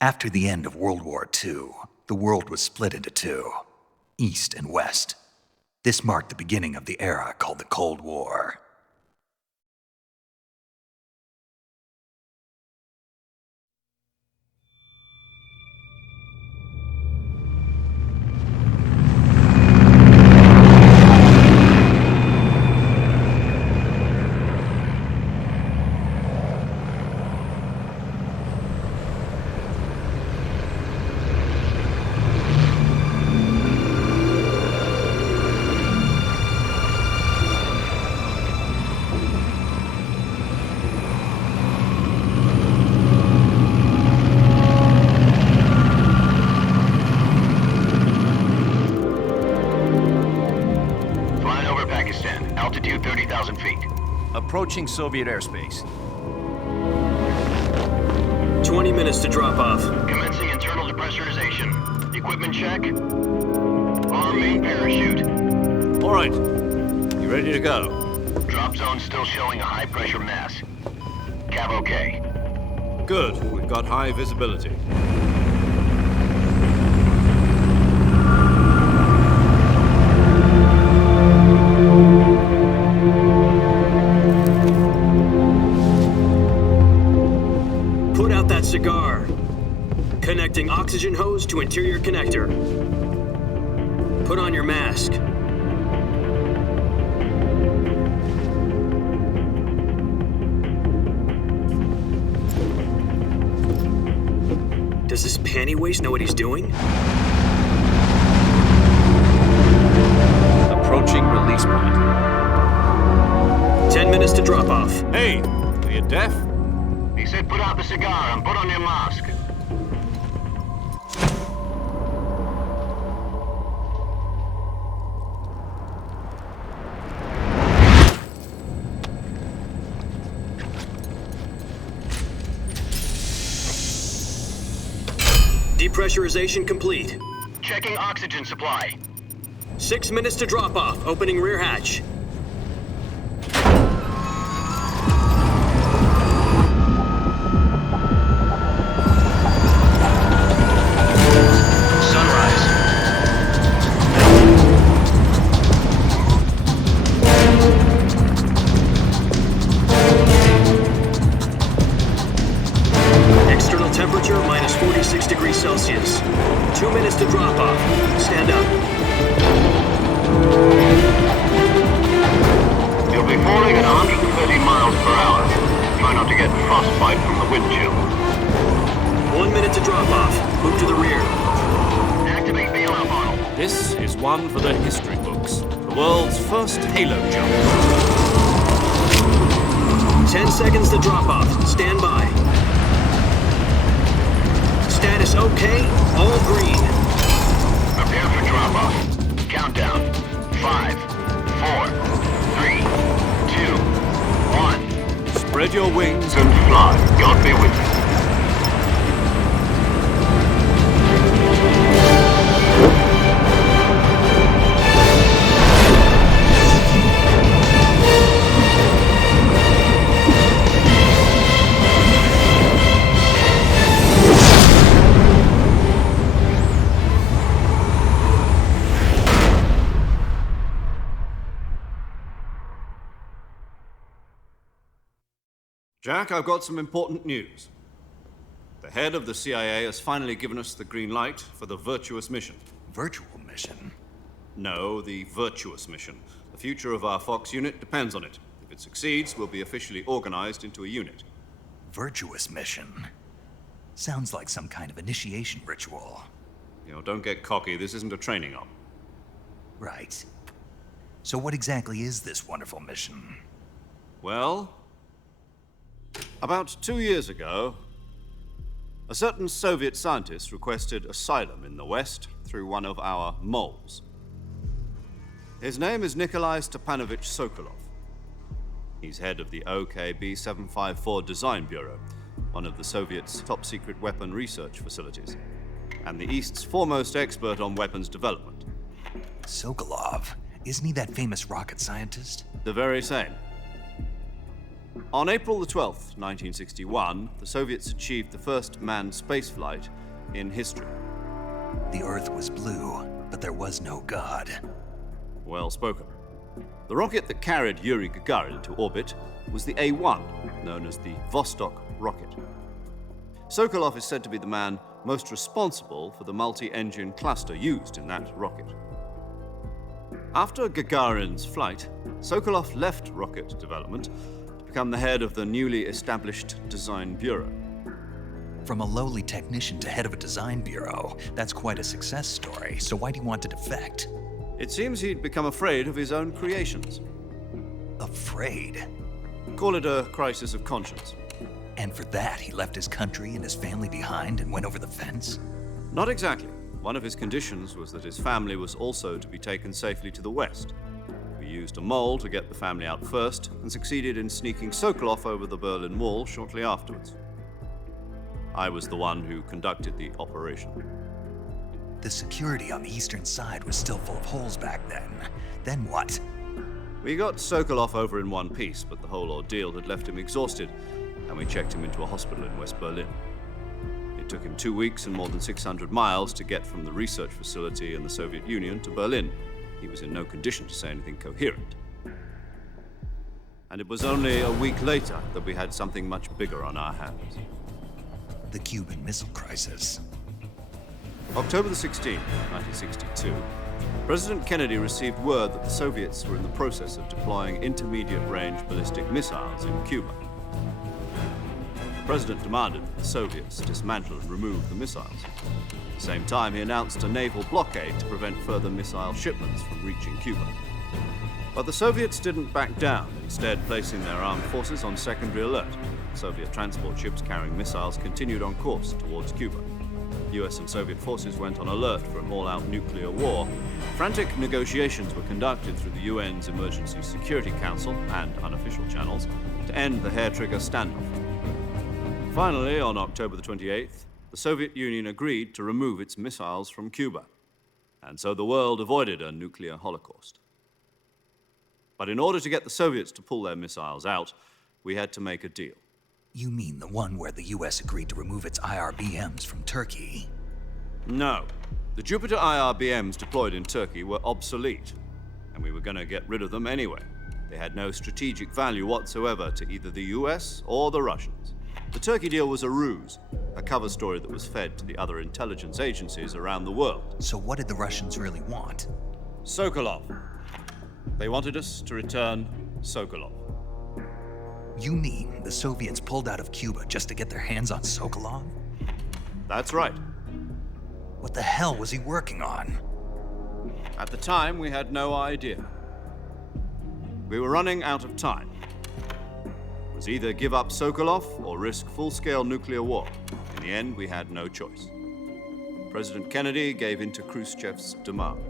After the end of World War II, the world was split into two, East and West. This marked the beginning of the era called the Cold War. Approaching Soviet airspace. 20 minutes to drop off. Commencing internal depressurization. Equipment check. Arm main parachute. All right. You ready to go? Drop zone still showing a high pressure mass. Cav okay. Good. We've got high visibility. Cigar. Connecting oxygen hose to interior connector. Put on your mask. Does this panty waste know what he's doing? Approaching release point. 10 minutes to drop off. Hey, are you deaf? He said put out the cigar and put on your mask. Depressurization complete. Checking oxygen supply. 6 minutes to drop off. Opening rear hatch. Celsius. 2 minutes to drop off. Stand up. You'll be falling at 130 miles per hour. Try not to get frostbite from the wind chill. 1 minute to drop off. Move to the rear. Activate bailout model. This is one for the history books. The world's first halo jump. 10 seconds to drop off. Stand by. Status okay, all green. Prepare for drop-off. Countdown. 5, 4, 3, 2, 1. Spread your wings and fly. God be with you. Jack, I've got some important news. The head of the CIA has finally given us the green light for the Virtuous mission. Virtual mission? No, the Virtuous mission. The future of our Fox unit depends on it. If it succeeds, we'll be officially organized into a unit. Virtuous mission? Sounds like some kind of initiation ritual. You know, don't get cocky. This isn't a training op. Right. So what exactly is this wonderful mission? Well, about 2 years ago, a certain Soviet scientist requested asylum in the West through one of our moles. His name is Nikolai Stepanovich Sokolov. He's head of the OKB 754 Design Bureau, one of the Soviets' top-secret weapon research facilities, and the East's foremost expert on weapons development. Sokolov? Isn't he that famous rocket scientist? The very same. On April the 12th, 1961, the Soviets achieved the first manned spaceflight in history. The Earth was blue, but there was no God. Well spoken. The rocket that carried Yuri Gagarin into orbit was the A-1, known as the Vostok rocket. Sokolov is said to be the man most responsible for the multi-engine cluster used in that rocket. After Gagarin's flight, Sokolov left rocket development to become the head of the newly established Design Bureau. From a lowly technician to head of a design bureau, that's quite a success story. So why do you want to defect? It seems he'd become afraid of his own creations. Afraid? Call it a crisis of conscience. And for that, he left his country and his family behind and went over the fence? Not exactly. One of his conditions was that his family was also to be taken safely to the west. We used a mole to get the family out first and succeeded in sneaking Sokolov over the Berlin Wall shortly afterwards. I was the one who conducted the operation. The security on the eastern side was still full of holes back then. Then what? We got Sokolov over in one piece, but the whole ordeal had left him exhausted, and we checked him into a hospital in West Berlin. It took him 2 weeks and more than 600 miles to get from the research facility in the Soviet Union to Berlin. He was in no condition to say anything coherent. And it was only a week later that we had something much bigger on our hands. The Cuban Missile Crisis. October the 16th, 1962, President Kennedy received word that the Soviets were in the process of deploying intermediate-range ballistic missiles in Cuba. The President demanded that the Soviets dismantle and remove the missiles. At the same time, he announced a naval blockade to prevent further missile shipments from reaching Cuba. But the Soviets didn't back down, instead placing their armed forces on secondary alert. Soviet transport ships carrying missiles continued on course towards Cuba. US and Soviet forces went on alert for an all-out nuclear war. Frantic negotiations were conducted through the UN's Emergency Security Council and unofficial channels to end the hair-trigger standoff. Finally, on October the 28th, the Soviet Union agreed to remove its missiles from Cuba, and so the world avoided a nuclear holocaust. But in order to get the Soviets to pull their missiles out, we had to make a deal. You mean the one where the US agreed to remove its IRBMs from Turkey? No. The Jupiter IRBMs deployed in Turkey were obsolete, and we were going to get rid of them anyway. They had no strategic value whatsoever to either the US or the Russians. The Turkey deal was a ruse, a cover story that was fed to the other intelligence agencies around the world. So what did the Russians really want? Sokolov. They wanted us to return Sokolov. You mean the Soviets pulled out of Cuba just to get their hands on Sokolov? That's right. What the hell was he working on? At the time, we had no idea. We were running out of time. It was either give up Sokolov or risk full-scale nuclear war. In the end, we had no choice. President Kennedy gave in to Khrushchev's demand.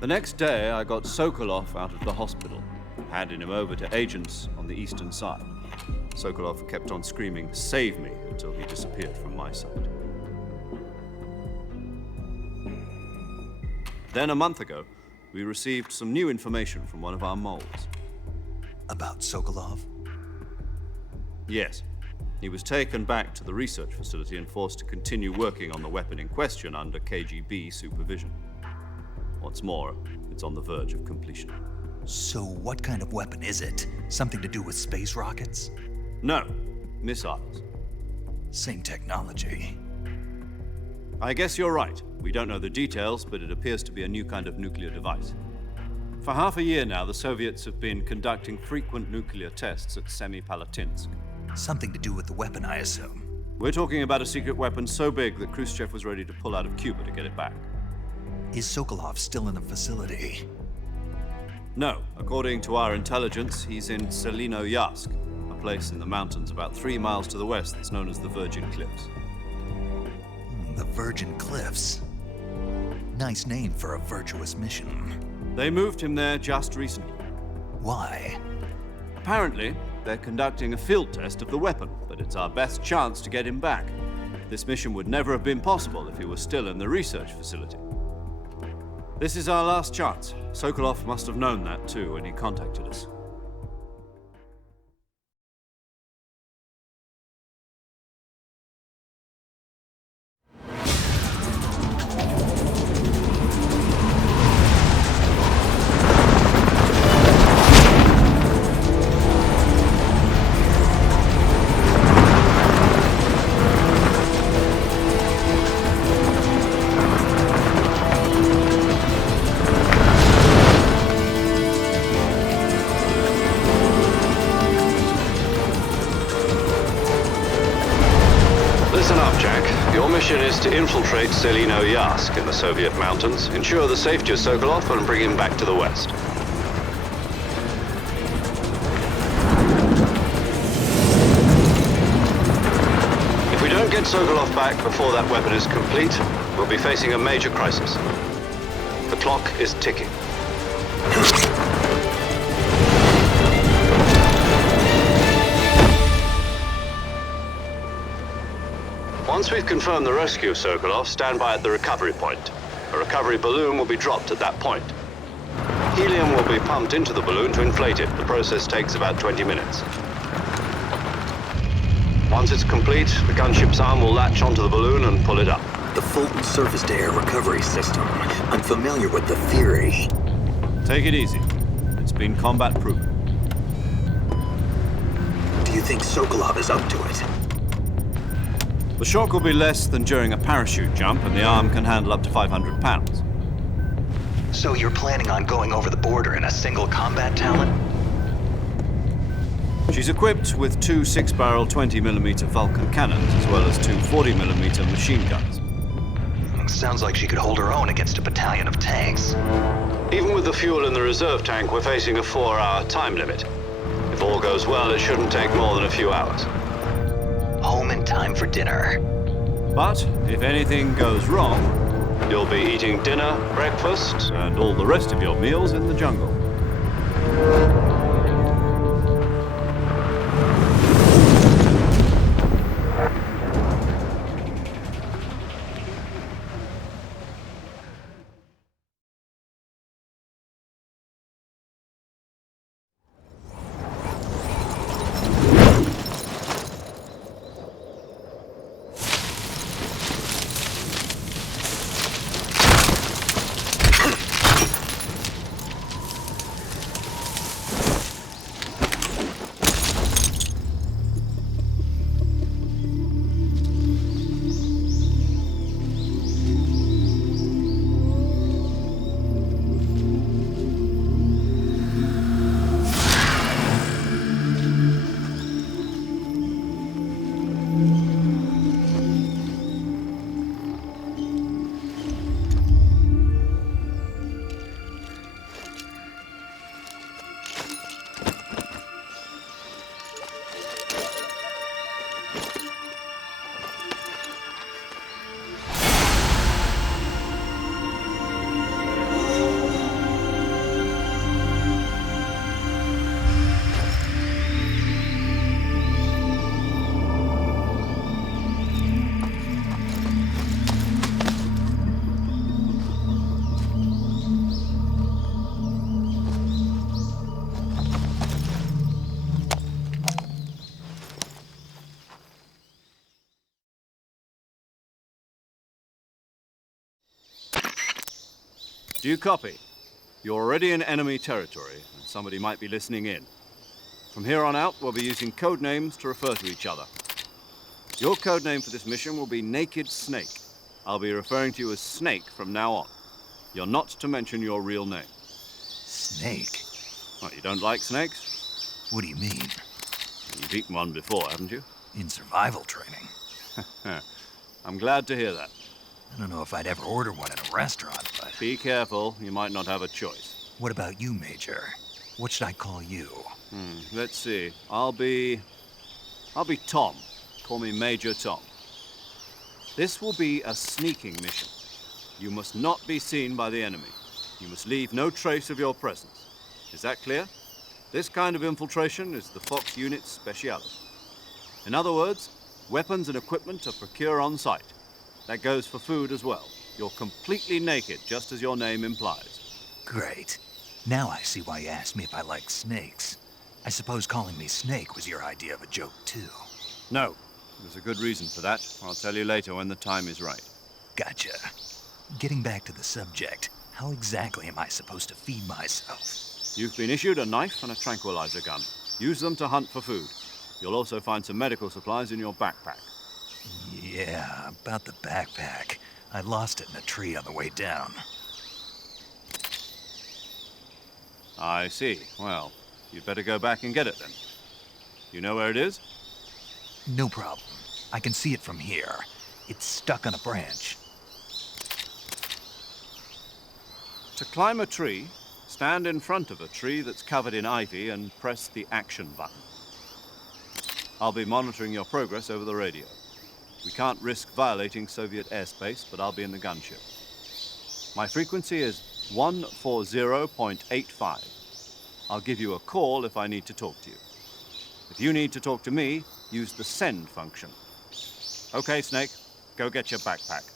The next day, I got Sokolov out of the hospital, handing him over to agents on the eastern side. Sokolov kept on screaming, "Save me," until he disappeared from my sight. Then a month ago, we received some new information from one of our moles. About Sokolov? Yes. He was taken back to the research facility and forced to continue working on the weapon in question under KGB supervision. What's more, it's on the verge of completion. So what kind of weapon is it? Something to do with space rockets? No, missiles. Same technology. I guess you're right. We don't know the details, but it appears to be a new kind of nuclear device. For half a year now, the Soviets have been conducting frequent nuclear tests at Semipalatinsk. Something to do with the weapon, I assume. We're talking about a secret weapon so big that Khrushchev was ready to pull out of Cuba to get it back. Is Sokolov still in the facility? No. According to our intelligence, he's in Selinoyarsk, a place in the mountains about 3 miles to the west that's known as the Virgin Cliffs. The Virgin Cliffs. Nice name for a virtuous mission. They moved him there just recently. Why? Apparently, they're conducting a field test of the weapon, but it's our best chance to get him back. This mission would never have been possible if he was still in the research facility. This is our last chance. Sokolov must have known that too when he contacted us. mission is to infiltrate Selino Yask in the Soviet mountains, ensure the safety of Sokolov, and bring him back to the West. If we don't get Sokolov back before that weapon is complete, we'll be facing a major crisis. The clock is ticking. Once we've confirmed the rescue of Sokolov, stand by at the recovery point. A recovery balloon will be dropped at that point. Helium will be pumped into the balloon to inflate it. The process takes about 20 minutes. Once it's complete, the gunship's arm will latch onto the balloon and pull it up. The Fulton surface-to-air recovery system. I'm familiar with the theory. Take it easy. It's been combat-proven. Do you think Sokolov is up to it? The shock will be less than during a parachute jump, and the arm can handle up to 500 pounds. So you're planning on going over the border in a single combat talent? She's equipped with two 6-barrel 20mm Vulcan cannons, as well as two 40mm machine guns. Sounds like she could hold her own against a battalion of tanks. Even with the fuel in the reserve tank, we're facing a 4-hour time limit. If all goes well, it shouldn't take more than a few hours. Home in time for dinner. But if anything goes wrong, you'll be eating dinner, breakfast, and all the rest of your meals in the jungle. Do you copy? You're already in enemy territory, and somebody might be listening in. From here on out, we'll be using code names to refer to each other. Your code name for this mission will be Naked Snake. I'll be referring to you as Snake from now on. You're not to mention your real name. Snake? What, you don't like snakes? What do you mean? You've eaten one before, haven't you? In survival training. I'm glad to hear that. I don't know if I'd ever order one in a restaurant, but... Be careful, you might not have a choice. What about you, Major? What should I call you? Let's see. I'll be Tom. Call me Major Tom. This will be a sneaking mission. You must not be seen by the enemy. You must leave no trace of your presence. Is that clear? This kind of infiltration is the Fox Unit's speciality. In other words, weapons and equipment are procured on site. That goes for food as well. You're completely naked, just as your name implies. Great. Now I see why you asked me if I like snakes. I suppose calling me Snake was your idea of a joke, too. No. There's a good reason for that. I'll tell you later when the time is right. Gotcha. Getting back to the subject, how exactly am I supposed to feed myself? You've been issued a knife and a tranquilizer gun. Use them to hunt for food. You'll also find some medical supplies in your backpack. Yeah, about the backpack. I lost it in a tree on the way down. I see. Well, you'd better go back and get it then. You know where it is? No problem. I can see it from here. It's stuck on a branch. To climb a tree, stand in front of a tree that's covered in ivy and press the action button. I'll be monitoring your progress over the radio. We can't risk violating Soviet airspace, but I'll be in the gunship. My frequency is 140.85. I'll give you a call if I need to talk to you. If you need to talk to me, use the send function. Okay, Snake, go get your backpack.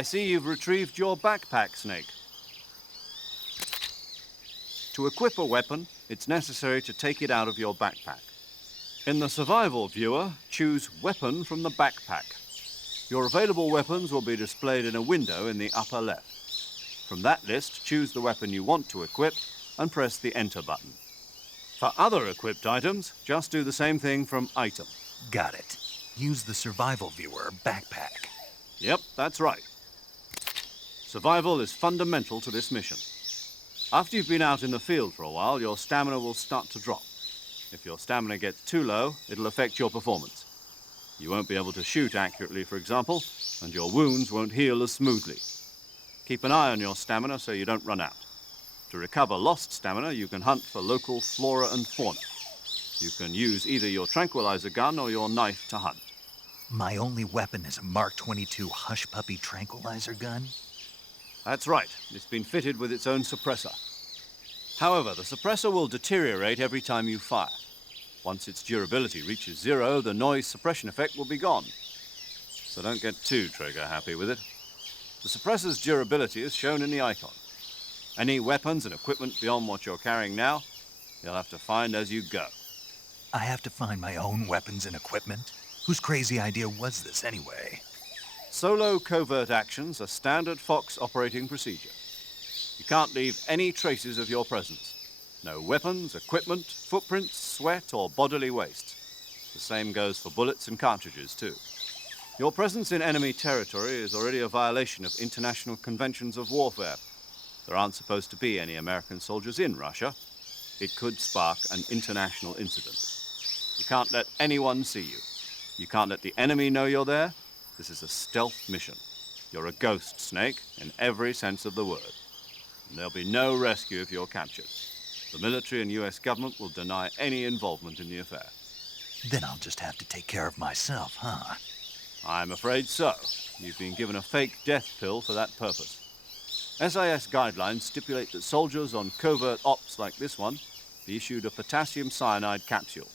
I see you've retrieved your backpack, Snake. To equip a weapon, it's necessary to take it out of your backpack. In the survival viewer, choose Weapon from the backpack. Your available weapons will be displayed in a window in the upper left. From that list, choose the weapon you want to equip and press the Enter button. For other equipped items, just do the same thing from Item. Got it. Use the survival viewer backpack. Yep, that's right. Survival is fundamental to this mission. After you've been out in the field for a while, your stamina will start to drop. If your stamina gets too low, it'll affect your performance. You won't be able to shoot accurately, for example, and your wounds won't heal as smoothly. Keep an eye on your stamina so you don't run out. To recover lost stamina, you can hunt for local flora and fauna. You can use either your tranquilizer gun or your knife to hunt. My only weapon is a Mark 22 Hush Puppy tranquilizer gun? That's right. It's been fitted with its own suppressor. However, the suppressor will deteriorate every time you fire. Once its durability reaches 0, the noise suppression effect will be gone. So don't get too trigger happy with it. The suppressor's durability is shown in the icon. Any weapons and equipment beyond what you're carrying now, you'll have to find as you go. I have to find my own weapons and equipment? Whose crazy idea was this anyway? Solo covert actions are standard Fox operating procedure. You can't leave any traces of your presence. No weapons, equipment, footprints, sweat, or bodily waste. The same goes for bullets and cartridges, too. Your presence in enemy territory is already a violation of international conventions of warfare. There aren't supposed to be any American soldiers in Russia. it could spark an international incident. You can't let anyone see you. You can't let the enemy know you're there. This is a stealth mission. You're a ghost, Snake, in every sense of the word. And there'll be no rescue if you're captured. The military and US government will deny any involvement in the affair. Then I'll just have to take care of myself, huh? I'm afraid so. You've been given a fake death pill for that purpose. SIS guidelines stipulate that soldiers on covert ops like this one be issued a potassium cyanide capsule.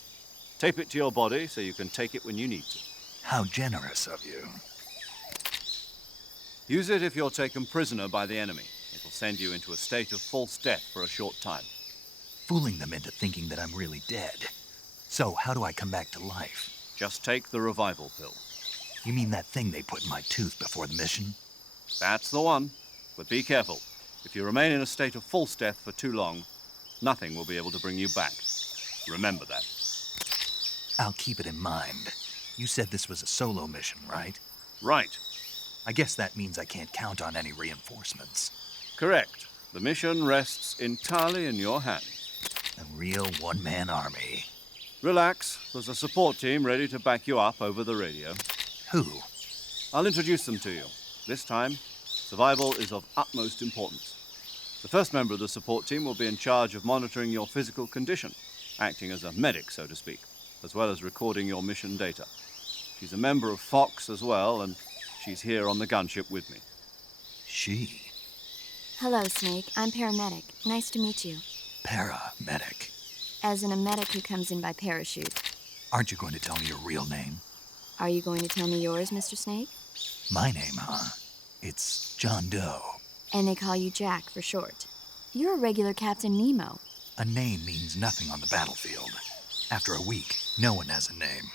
Tape it to your body so you can take it when you need to. How generous of you. Use it if you're taken prisoner by the enemy. It'll send you into a state of false death for a short time. Fooling them into thinking that I'm really dead. So how do I come back to life? Just take the revival pill. You mean that thing they put in my tooth before the mission? That's the one. But be careful. If you remain in a state of false death for too long, nothing will be able to bring you back. Remember that. I'll keep it in mind. You said this was a solo mission, right? Right. I guess that means I can't count on any reinforcements. Correct. The mission rests entirely in your hands. A real one-man army. Relax. There's a support team ready to back you up over the radio. Who? I'll introduce them to you. This time, survival is of utmost importance. The first member of the support team will be in charge of monitoring your physical condition, acting as a medic, so to speak, as well as recording your mission data. She's a member of Fox as well, and she's here on the gunship with me. She? Hello, Snake. I'm paramedic. Nice to meet you. Paramedic. As in a medic who comes in by parachute. Aren't you going to tell me your real name? Are you going to tell me yours, Mr. Snake? My name, huh? It's John Doe. And they call you Jack for short. You're a regular Captain Nemo. A name means nothing on the battlefield. After a week, no one has a name.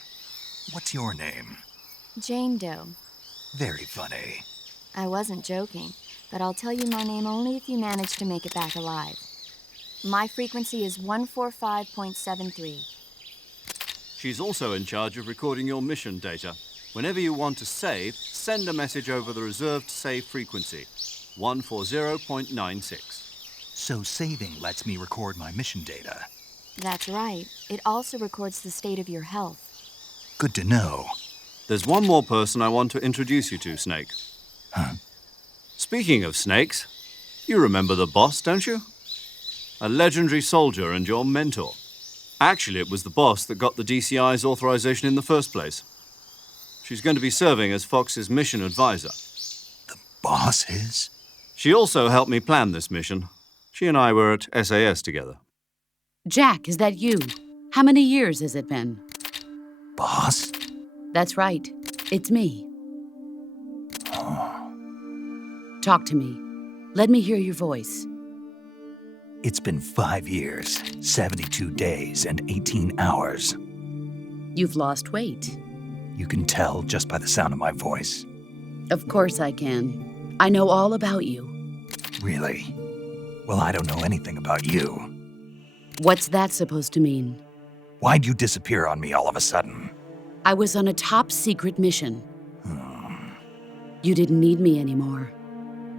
What's your name? Jane Doe. Very funny. I wasn't joking, but I'll tell you my name only if you manage to make it back alive. My frequency is 145.73. She's also in charge of recording your mission data. Whenever you want to save, send a message over the reserved save frequency, 140.96. So saving lets me record my mission data. That's right. It also records the state of your health. Good to know. There's one more person I want to introduce you to, Snake. Huh? Speaking of snakes, you remember the boss, don't you? A legendary soldier and your mentor. Actually, it was the boss that got the DCI's authorization in the first place. She's going to be serving as Fox's mission advisor. The boss is? She also helped me plan this mission. She and I were at SAS together. Jack, is that you? How many years has it been? Boss? That's right. It's me. Talk to me. Let me hear your voice. It's been 5 years, 72 days, and 18 hours. You've lost weight. You can tell just by the sound of my voice. Of course I can. I know all about you. Really? Well, I don't know anything about you. What's that supposed to mean? Why'd you disappear on me all of a sudden? I was on a top-secret mission. You didn't need me anymore.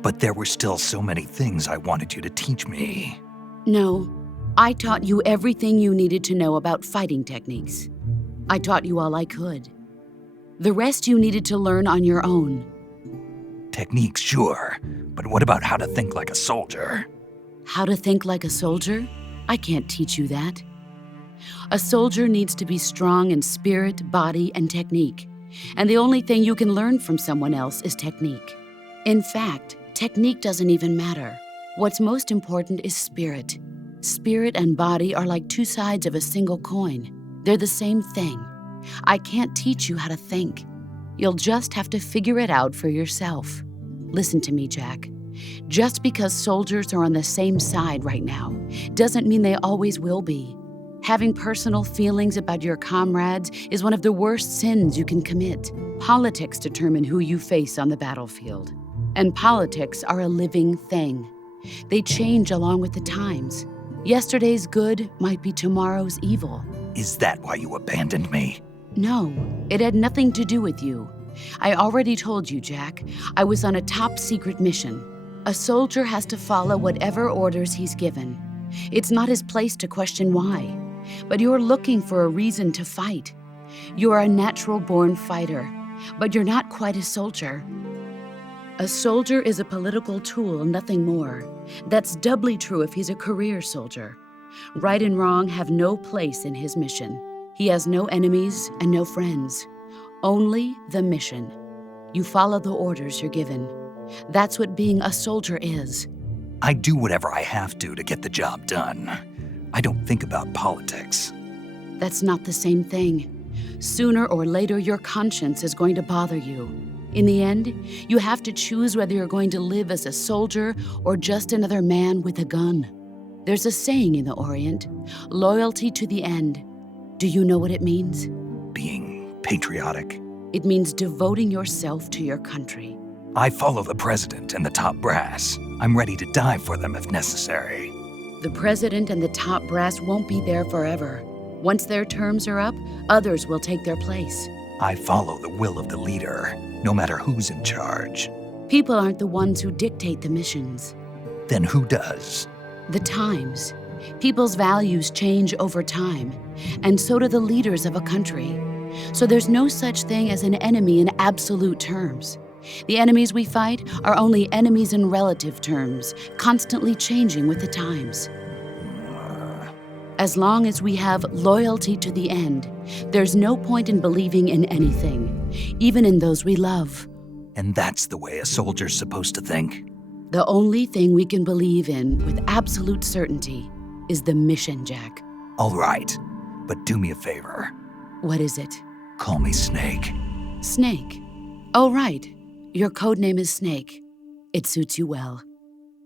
But there were still so many things I wanted you to teach me. No, I taught you everything you needed to know about fighting techniques. I taught you all I could. The rest you needed to learn on your own. Techniques, sure. But what about how to think like a soldier? How to think like a soldier? I can't teach you that. A soldier needs to be strong in spirit, body, and technique. And the only thing you can learn from someone else is technique. In fact, technique doesn't even matter. What's most important is spirit. Spirit and body are like two sides of a single coin. They're the same thing. I can't teach you how to think. You'll just have to figure it out for yourself. Listen to me, Jack. Just because soldiers are on the same side right now doesn't mean they always will be. Having personal feelings about your comrades is one of the worst sins you can commit. Politics determine who you face on the battlefield. And politics are a living thing. They change along with the times. Yesterday's good might be tomorrow's evil. Is that why you abandoned me? No, it had nothing to do with you. I already told you, Jack. I was on a top-secret mission. A soldier has to follow whatever orders he's given. It's not his place to question why, but you're looking for a reason to fight. You're a natural-born fighter, but you're not quite a soldier. A soldier is a political tool, nothing more. That's doubly true if he's a career soldier. Right and wrong have no place in his mission. He has no enemies and no friends. Only the mission. You follow the orders you're given. That's what being a soldier is. I do whatever I have to get the job done. I don't think about politics. That's not the same thing. Sooner or later, your conscience is going to bother you. In the end, you have to choose whether you're going to live as a soldier or just another man with a gun. There's a saying in the Orient, loyalty to the end. Do you know what it means? Being patriotic. It means devoting yourself to your country. I follow the president and the top brass. I'm ready to die for them if necessary. The president and the top brass won't be there forever. Once their terms are up, others will take their place. I follow the will of the leader, no matter who's in charge. People aren't the ones who dictate the missions. Then who does? The times. People's values change over time, and so do the leaders of a country. So there's no such thing as an enemy in absolute terms. The enemies we fight are only enemies in relative terms, constantly changing with the times. As long as we have loyalty to the end, there's no point in believing in anything, even in those we love. And that's the way a soldier's supposed to think? The only thing we can believe in with absolute certainty is the mission, Jack. All right, but do me a favor. What is it? Call me Snake. Snake. Oh, right. Your code name is Snake. It suits you well.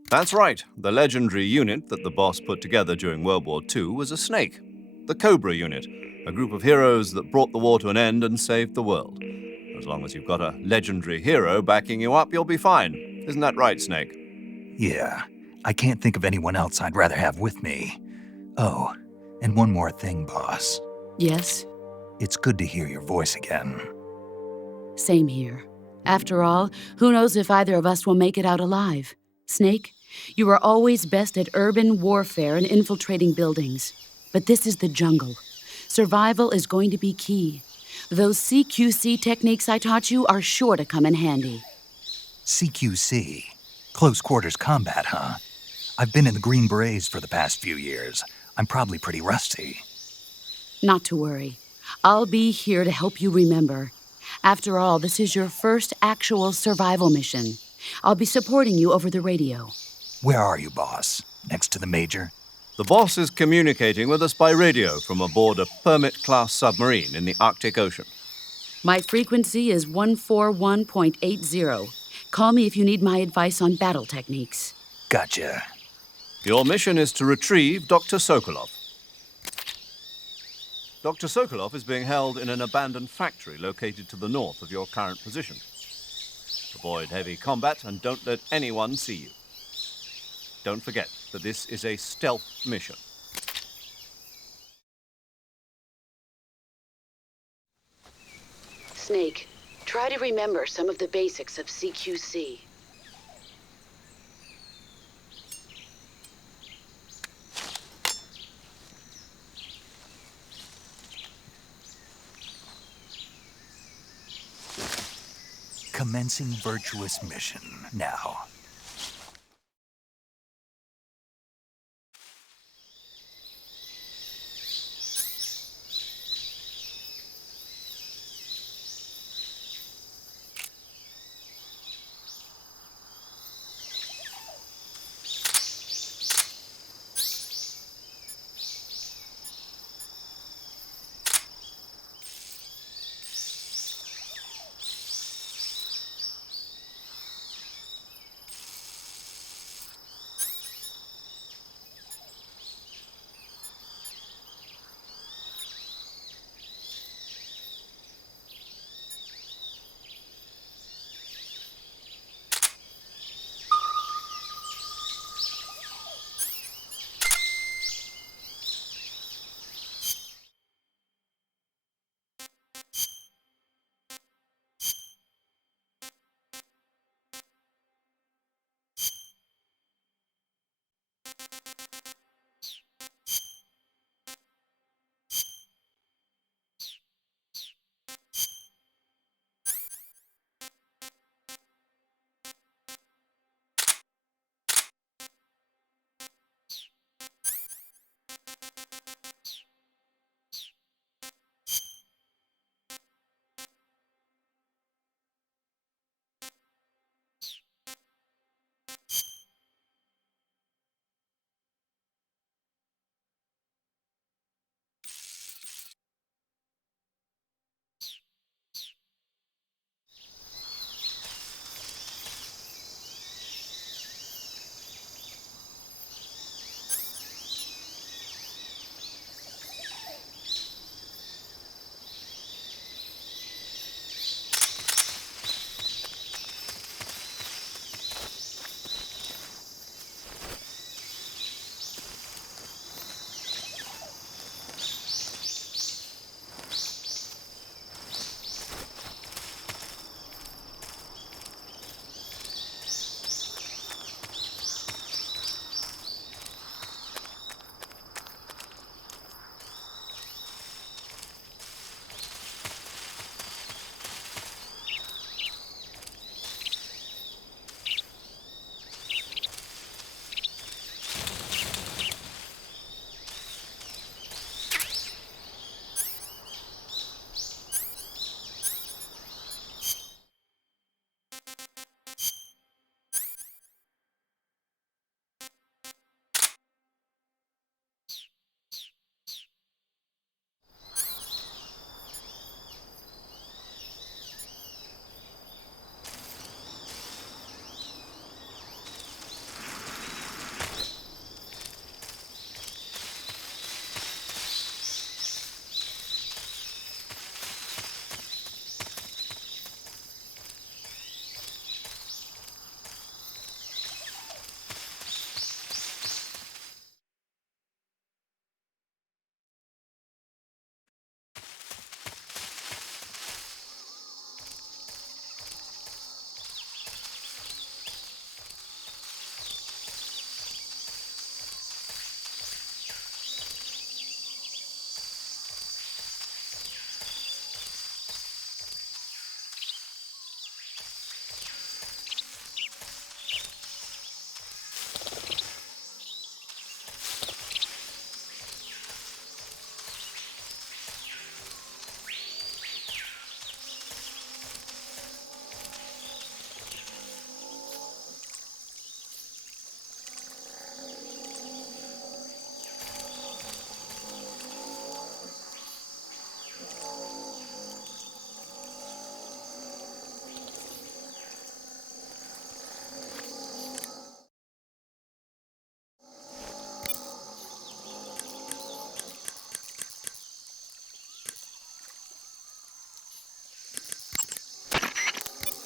That's right. The legendary unit that the boss put together during World War II was a snake. The Cobra unit, a group of heroes that brought the war to an end and saved the world. As long as you've got a legendary hero backing you up, you'll be fine. Isn't that right, Snake? Yeah, I can't think of anyone else I'd rather have with me. Oh, and one more thing, boss. Yes? It's good to hear your voice again. Same here. After all, who knows if either of us will make it out alive? Snake, you are always best at urban warfare and infiltrating buildings. But this is the jungle. Survival is going to be key. Those CQC techniques I taught you are sure to come in handy. CQC? Close quarters combat, huh? I've been in the Green Berets for the past few years. I'm probably pretty rusty. Not to worry. I'll be here to help you remember. After all, this is your first actual survival mission. I'll be supporting you over the radio. Where are you, boss? Next to the Major? The boss is communicating with us by radio from aboard a Permit-class submarine in the Arctic Ocean. My frequency is 141.80. Call me if you need my advice on battle techniques. Gotcha. Your mission is to retrieve Dr. Sokolov. Dr. Sokolov is being held in an abandoned factory located to the north of your current position. Avoid heavy combat and don't let anyone see you. Don't forget that this is a stealth mission. Snake, try to remember some of the basics of CQC. Commencing Virtuous mission now.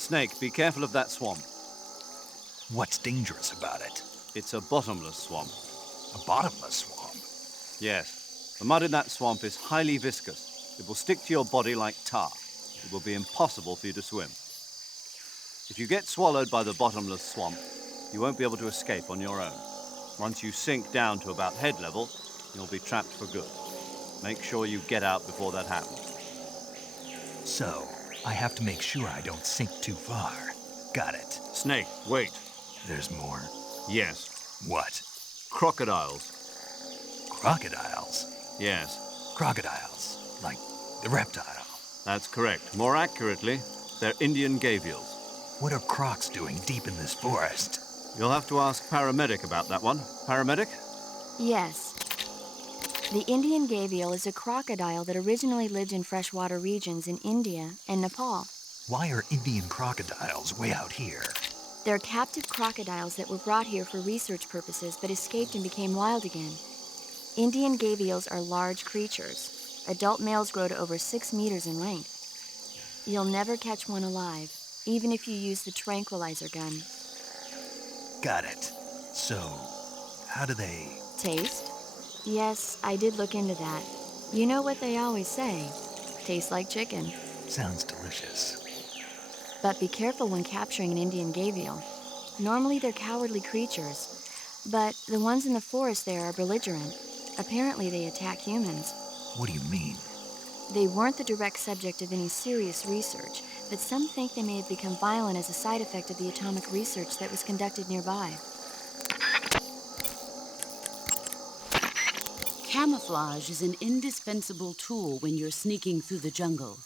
Snake, be careful of that swamp. What's dangerous about it? It's a bottomless swamp. A bottomless swamp? Yes. The mud in that swamp is highly viscous. It will stick to your body like tar. It will be impossible for you to swim. If you get swallowed by the bottomless swamp, you won't be able to escape on your own. Once you sink down to about head level, you'll be trapped for good. Make sure you get out before that happens. So, I have to make sure I don't sink too far. Got it. Snake, wait. There's more. Yes. What? Crocodiles. Crocodiles? Yes. Crocodiles. Like the reptile. That's correct. More accurately, they're Indian gavials. What are crocs doing deep in this forest? You'll have to ask Paramedic about that one. Paramedic? Yes. The Indian gavial is a crocodile that originally lived in freshwater regions in India and Nepal. Why are Indian crocodiles way out here? They're captive crocodiles that were brought here for research purposes but escaped and became wild again. Indian gavials are large creatures. Adult males grow to over 6 meters in length. You'll never catch one alive, even if you use the tranquilizer gun. Got it. So, how do they... Taste? Yes, I did look into that. You know what they always say. Tastes like chicken. Sounds delicious. But be careful when capturing an Indian gavial. Normally they're cowardly creatures, but the ones in the forest there are belligerent. Apparently they attack humans. What do you mean? They weren't the direct subject of any serious research, but some think they may have become violent as a side effect of the atomic research that was conducted nearby. Camouflage is an indispensable tool when you're sneaking through the jungle.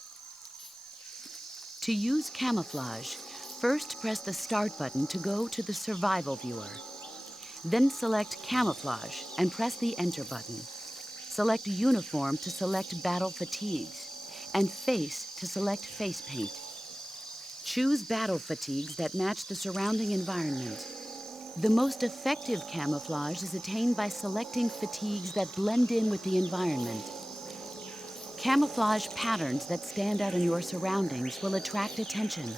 To use camouflage, first press the Start button to go to the Survival viewer. Then select Camouflage and press the Enter button. Select Uniform to select Battle Fatigues, and Face to select Face Paint. Choose battle fatigues that match the surrounding environment. The most effective camouflage is attained by selecting fatigues that blend in with the environment. Camouflage patterns that stand out in your surroundings will attract attention.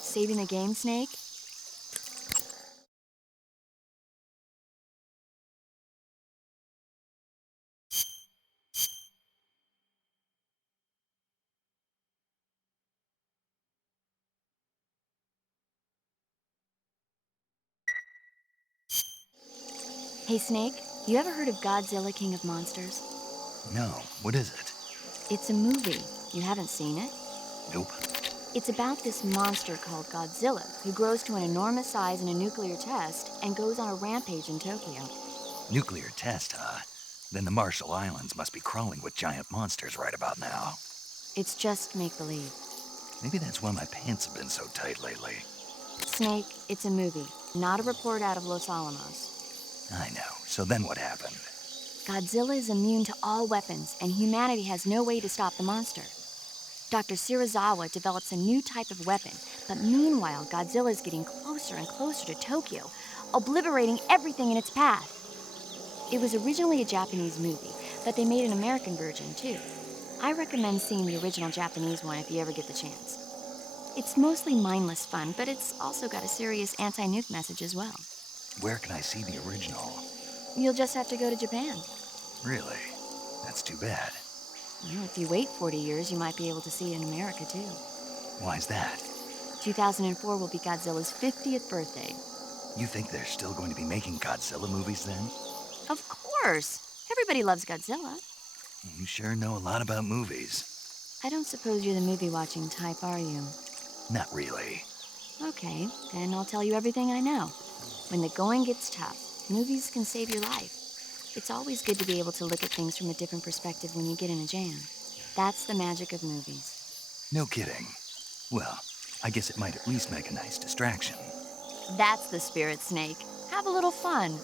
Saving the game, Snake? Hey, Snake, you ever heard of Godzilla, King of Monsters? No, what is it? It's a movie. You haven't seen it? Nope. It's about this monster called Godzilla, who grows to an enormous size in a nuclear test and goes on a rampage in Tokyo. Nuclear test, huh? Then the Marshall Islands must be crawling with giant monsters right about now. It's just make-believe. Maybe that's why my pants have been so tight lately. Snake, it's a movie, not a report out of Los Alamos. I know. So then what happened? Godzilla is immune to all weapons, and humanity has no way to stop the monster. Dr. Serizawa develops a new type of weapon, but meanwhile, Godzilla is getting closer and closer to Tokyo, obliterating everything in its path. It was originally a Japanese movie, but they made an American version, too. I recommend seeing the original Japanese one if you ever get the chance. It's mostly mindless fun, but it's also got a serious anti-nuke message as well. Where can I see the original? You'll just have to go to Japan. Really? That's too bad. Well, if you wait 40 years, you might be able to see it in America, too. Why's that? 2004 will be Godzilla's 50th birthday. You think they're still going to be making Godzilla movies then? Of course! Everybody loves Godzilla. You sure know a lot about movies. I don't suppose you're the movie-watching type, are you? Not really. Okay, then I'll tell you everything I know. When the going gets tough, movies can save your life. It's always good to be able to look at things from a different perspective when you get in a jam. That's the magic of movies. No kidding. Well, I guess it might at least make a nice distraction. That's the spirit, Snake. Have a little fun.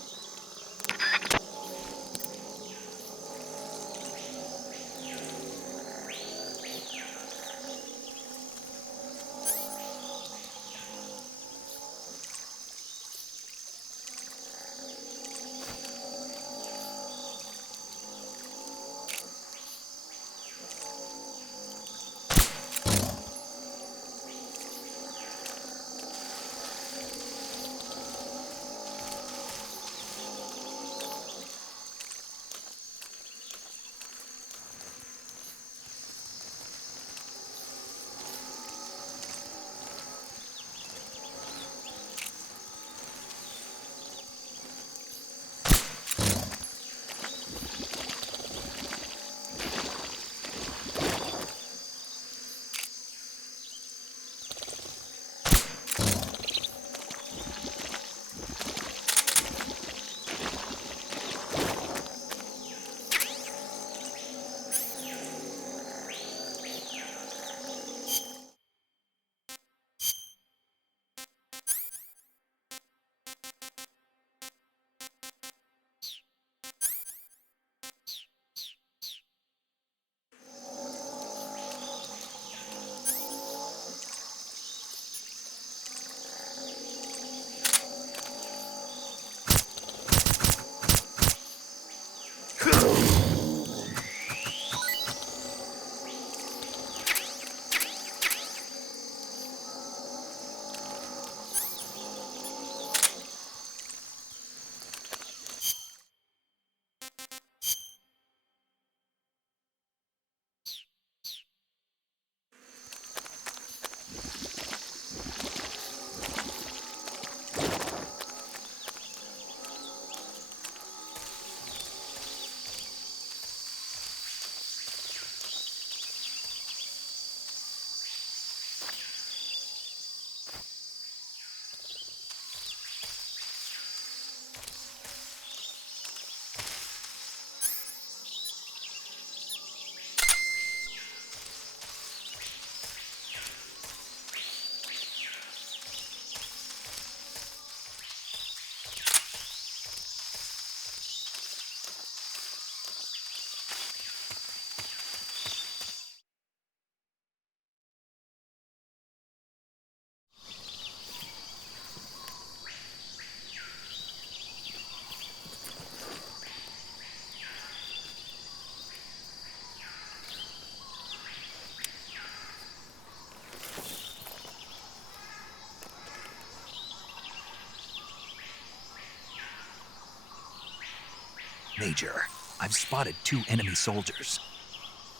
Major, I've spotted 2 enemy soldiers.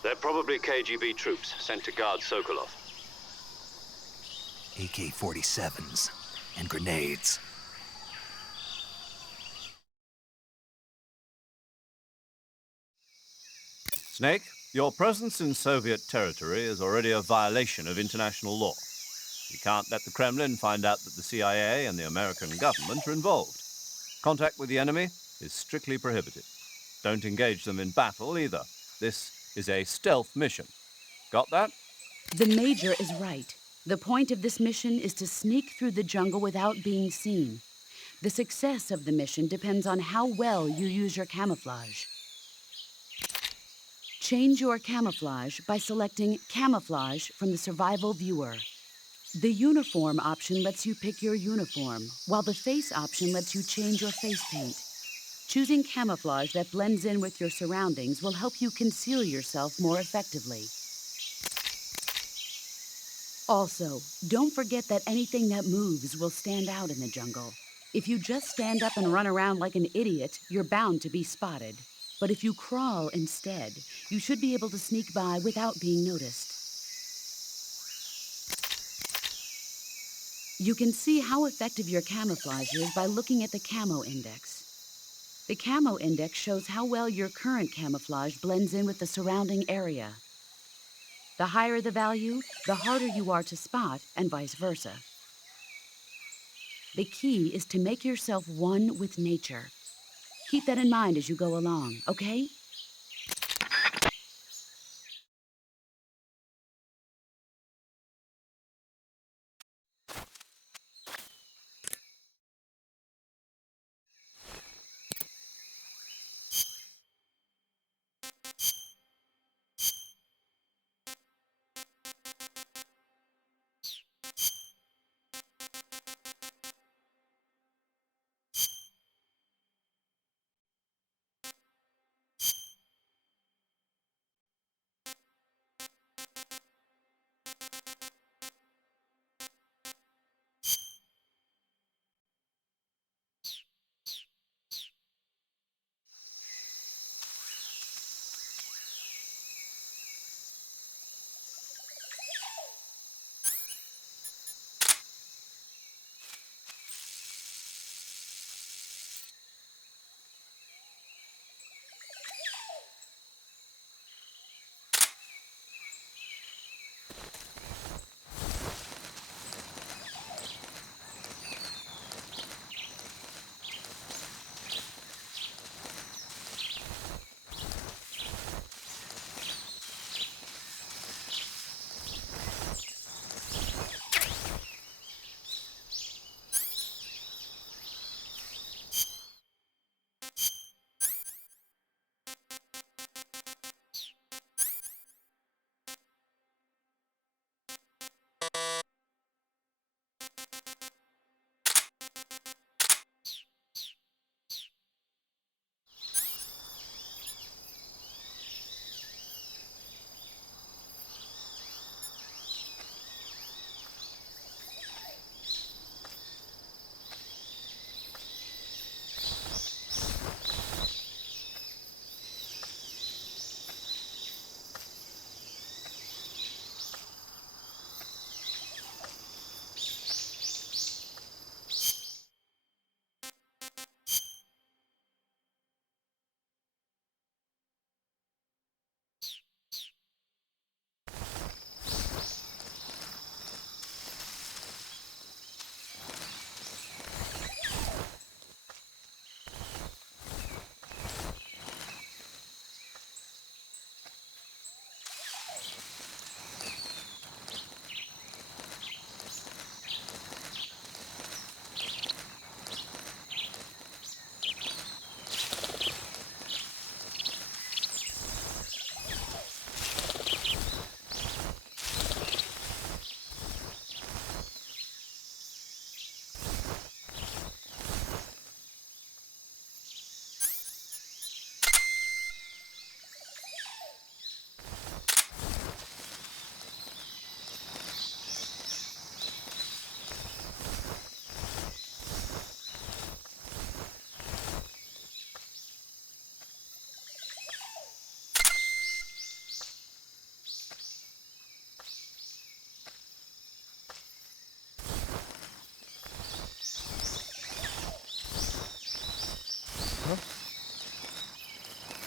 They're probably KGB troops sent to guard Sokolov. AK-47s and grenades. Snake, your presence in Soviet territory is already a violation of international law. You can't let the Kremlin find out that the CIA and the American government are involved. Contact with the enemy is strictly prohibited. Don't engage them in battle either. This is a stealth mission. Got that? The Major is right. The point of this mission is to sneak through the jungle without being seen. The success of the mission depends on how well you use your camouflage. Change your camouflage by selecting Camouflage from the Survival Viewer. The Uniform option lets you pick your uniform, while the Face option lets you change your face paint. Choosing camouflage that blends in with your surroundings will help you conceal yourself more effectively. Also, don't forget that anything that moves will stand out in the jungle. If you just stand up and run around like an idiot, you're bound to be spotted. But if you crawl instead, you should be able to sneak by without being noticed. You can see how effective your camouflage is by looking at the Camo Index. The Camo Index shows how well your current camouflage blends in with the surrounding area. The higher the value, the harder you are to spot, and vice versa. The key is to make yourself one with nature. Keep that in mind as you go along, okay?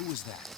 Who was that?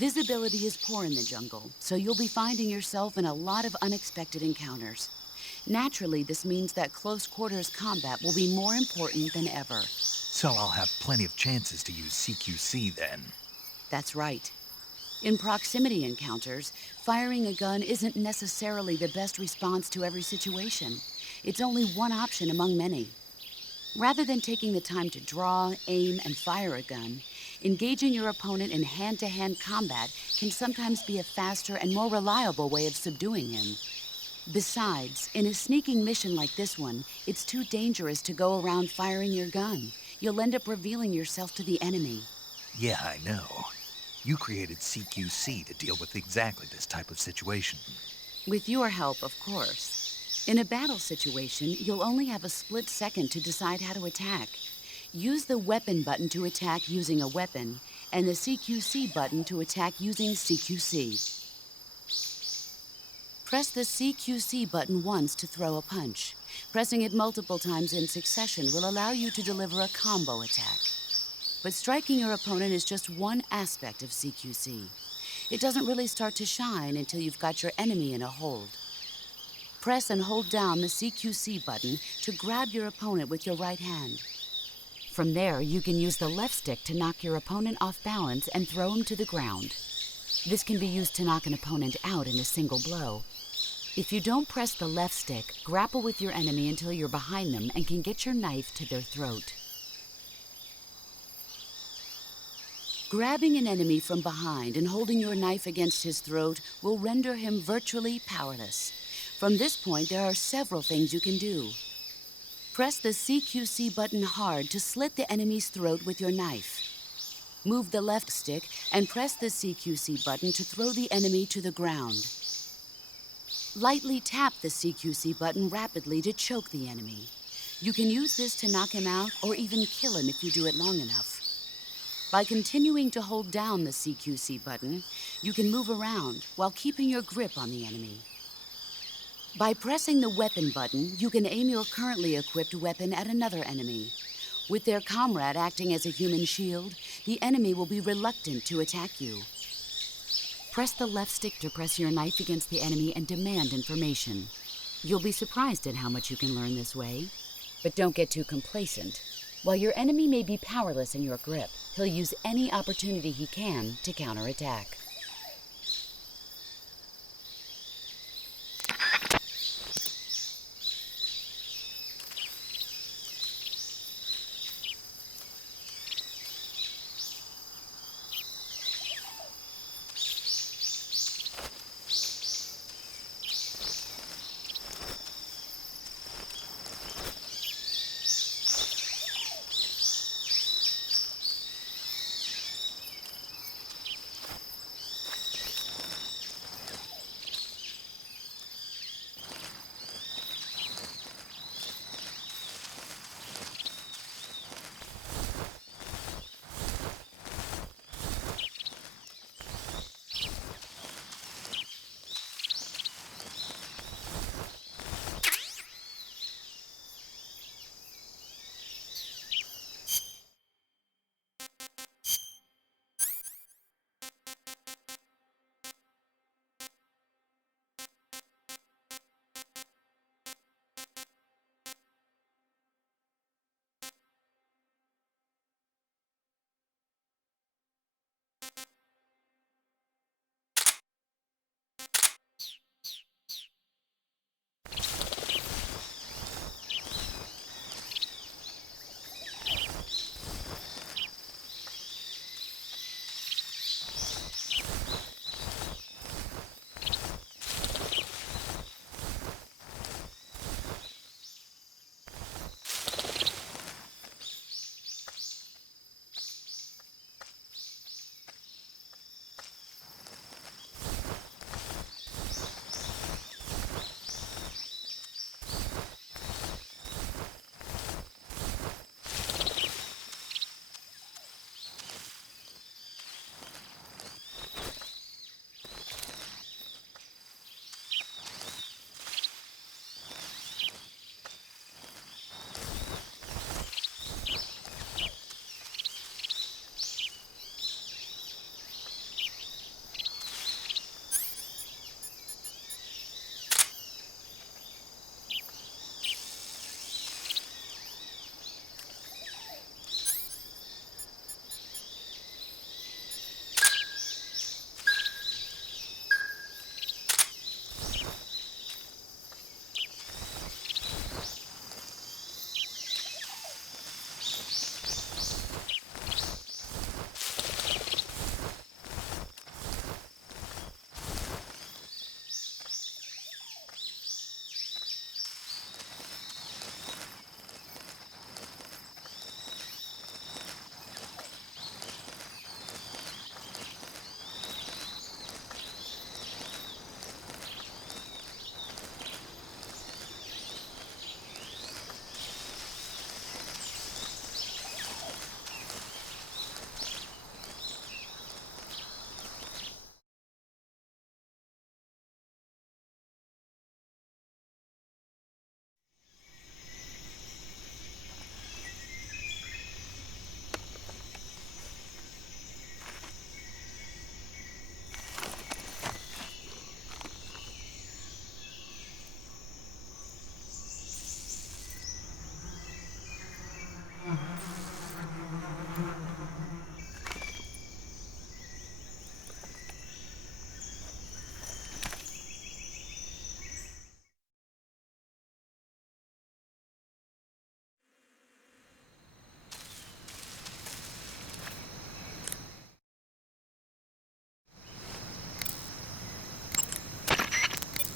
Visibility is poor in the jungle, so you'll be finding yourself in a lot of unexpected encounters. Naturally, this means that close quarters combat will be more important than ever. So I'll have plenty of chances to use CQC then. That's right. In proximity encounters, firing a gun isn't necessarily the best response to every situation. It's only one option among many. Rather than taking the time to draw, aim, and fire a gun, engaging your opponent in hand-to-hand combat can sometimes be a faster and more reliable way of subduing him. Besides, in a sneaking mission like this one, it's too dangerous to go around firing your gun. You'll end up revealing yourself to the enemy. Yeah, I know. You created CQC to deal with exactly this type of situation. With your help, of course. In a battle situation, you'll only have a split second to decide how to attack. Use the weapon button to attack using a weapon, and the CQC button to attack using CQC. Press the CQC button once to throw a punch. Pressing it multiple times in succession will allow you to deliver a combo attack. But striking your opponent is just one aspect of CQC. It doesn't really start to shine until you've got your enemy in a hold. Press and hold down the CQC button to grab your opponent with your right hand. From there, you can use the left stick to knock your opponent off balance and throw him to the ground. This can be used to knock an opponent out in a single blow. If you don't press the left stick, grapple with your enemy until you're behind them and can get your knife to their throat. Grabbing an enemy from behind and holding your knife against his throat will render him virtually powerless. From this point, there are several things you can do. Press the CQC button hard to slit the enemy's throat with your knife. Move the left stick and press the CQC button to throw the enemy to the ground. Lightly tap the CQC button rapidly to choke the enemy. You can use this to knock him out or even kill him if you do it long enough. By continuing to hold down the CQC button, you can move around while keeping your grip on the enemy. By pressing the weapon button, you can aim your currently equipped weapon at another enemy. With their comrade acting as a human shield, the enemy will be reluctant to attack you. Press the left stick to press your knife against the enemy and demand information. You'll be surprised at how much you can learn this way. But don't get too complacent. While your enemy may be powerless in your grip, he'll use any opportunity he can to counterattack.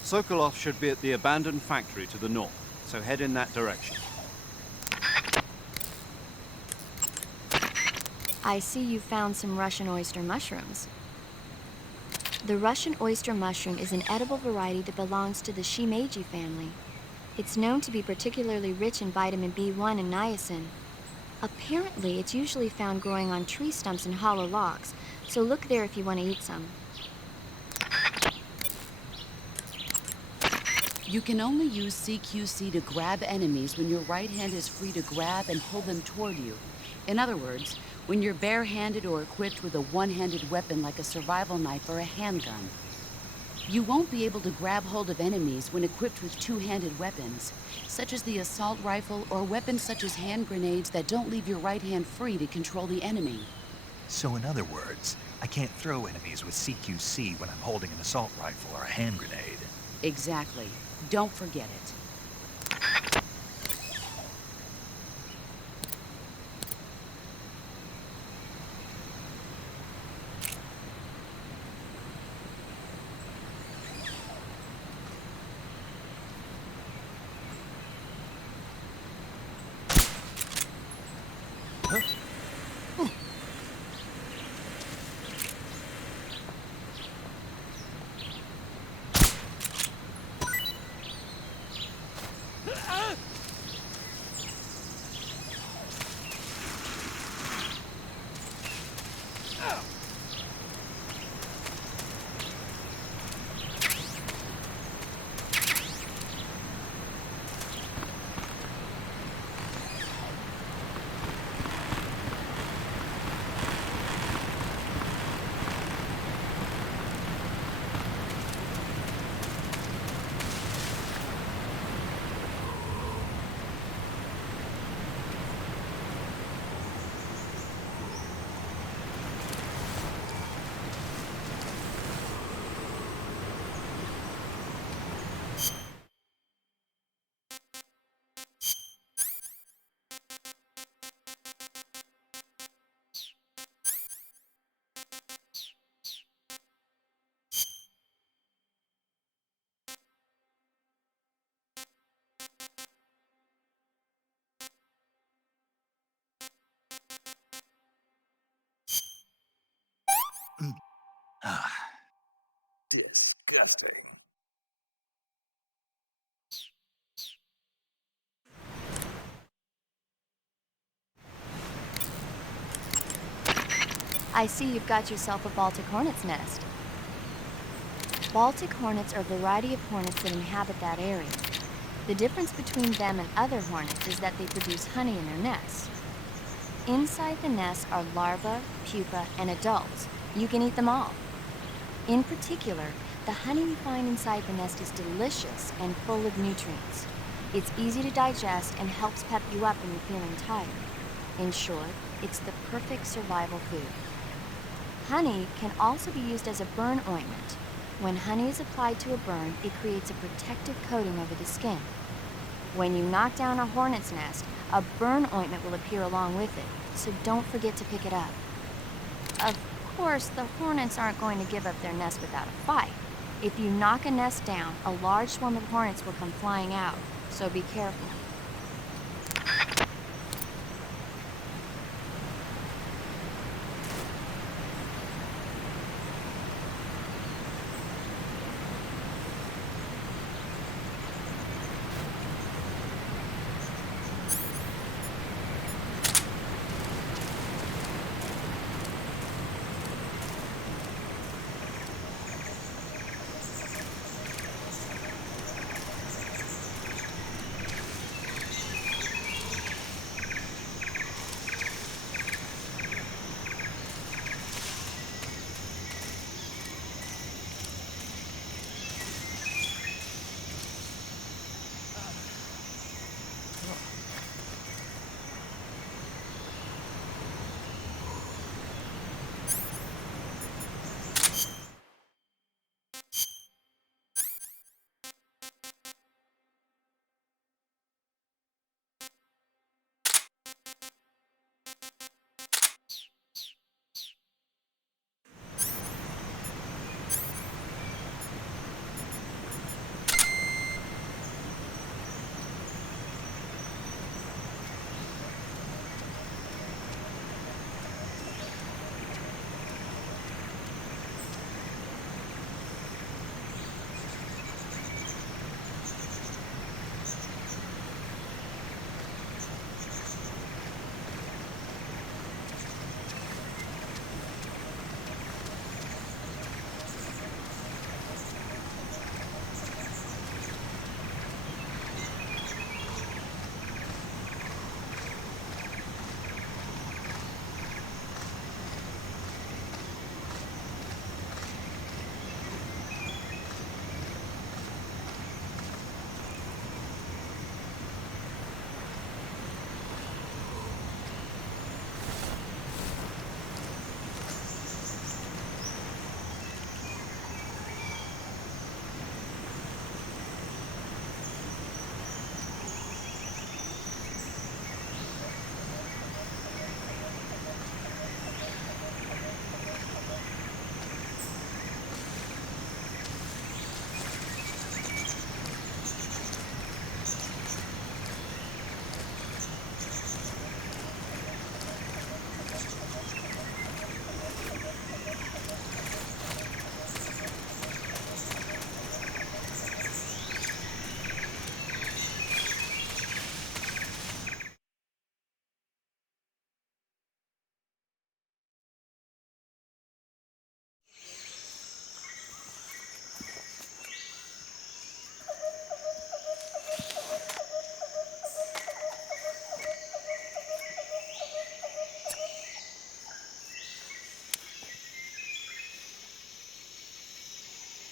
Sokolov should be at the abandoned factory to the north, so head in that direction. I see you found some Russian oyster mushrooms. The Russian oyster mushroom is an edible variety that belongs to the shimeji family. It's known to be particularly rich in vitamin B1 and niacin. Apparently, it's usually found growing on tree stumps and hollow logs, so look there if you want to eat some. You can only use CQC to grab enemies when your right hand is free to grab and pull them toward you. In other words, when you're barehanded or equipped with a one-handed weapon like a survival knife or a handgun. You won't be able to grab hold of enemies when equipped with two-handed weapons, such as the assault rifle or weapons such as hand grenades that don't leave your right hand free to control the enemy. So in other words, I can't throw enemies with CQC when I'm holding an assault rifle or a hand grenade. Exactly. Don't forget it. Ah, disgusting. I see you've got yourself a Baltic hornet's nest. Baltic hornets are a variety of hornets that inhabit that area. The difference between them and other hornets is that they produce honey in their nests. Inside the nest are larvae, pupa, and adults. You can eat them all. In particular, the honey you find inside the nest is delicious and full of nutrients. It's easy to digest and helps pep you up when you're feeling tired. In short, it's the perfect survival food. Honey can also be used as a burn ointment. When honey is applied to a burn, it creates a protective coating over the skin. When you knock down a hornet's nest, a burn ointment will appear along with it, so don't forget to pick it up. Of course, the hornets aren't going to give up their nest without a fight. If you knock a nest down, a large swarm of hornets will come flying out, so be careful.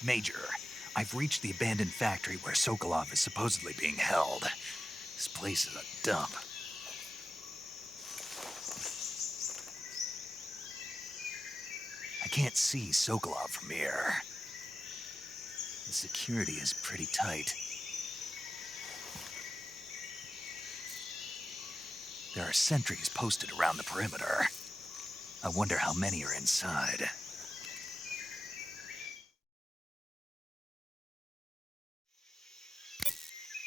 Major, I've reached the abandoned factory where Sokolov is supposedly being held. This place is a dump. I can't see Sokolov from here. The security is pretty tight. There are sentries posted around the perimeter. I wonder how many are inside.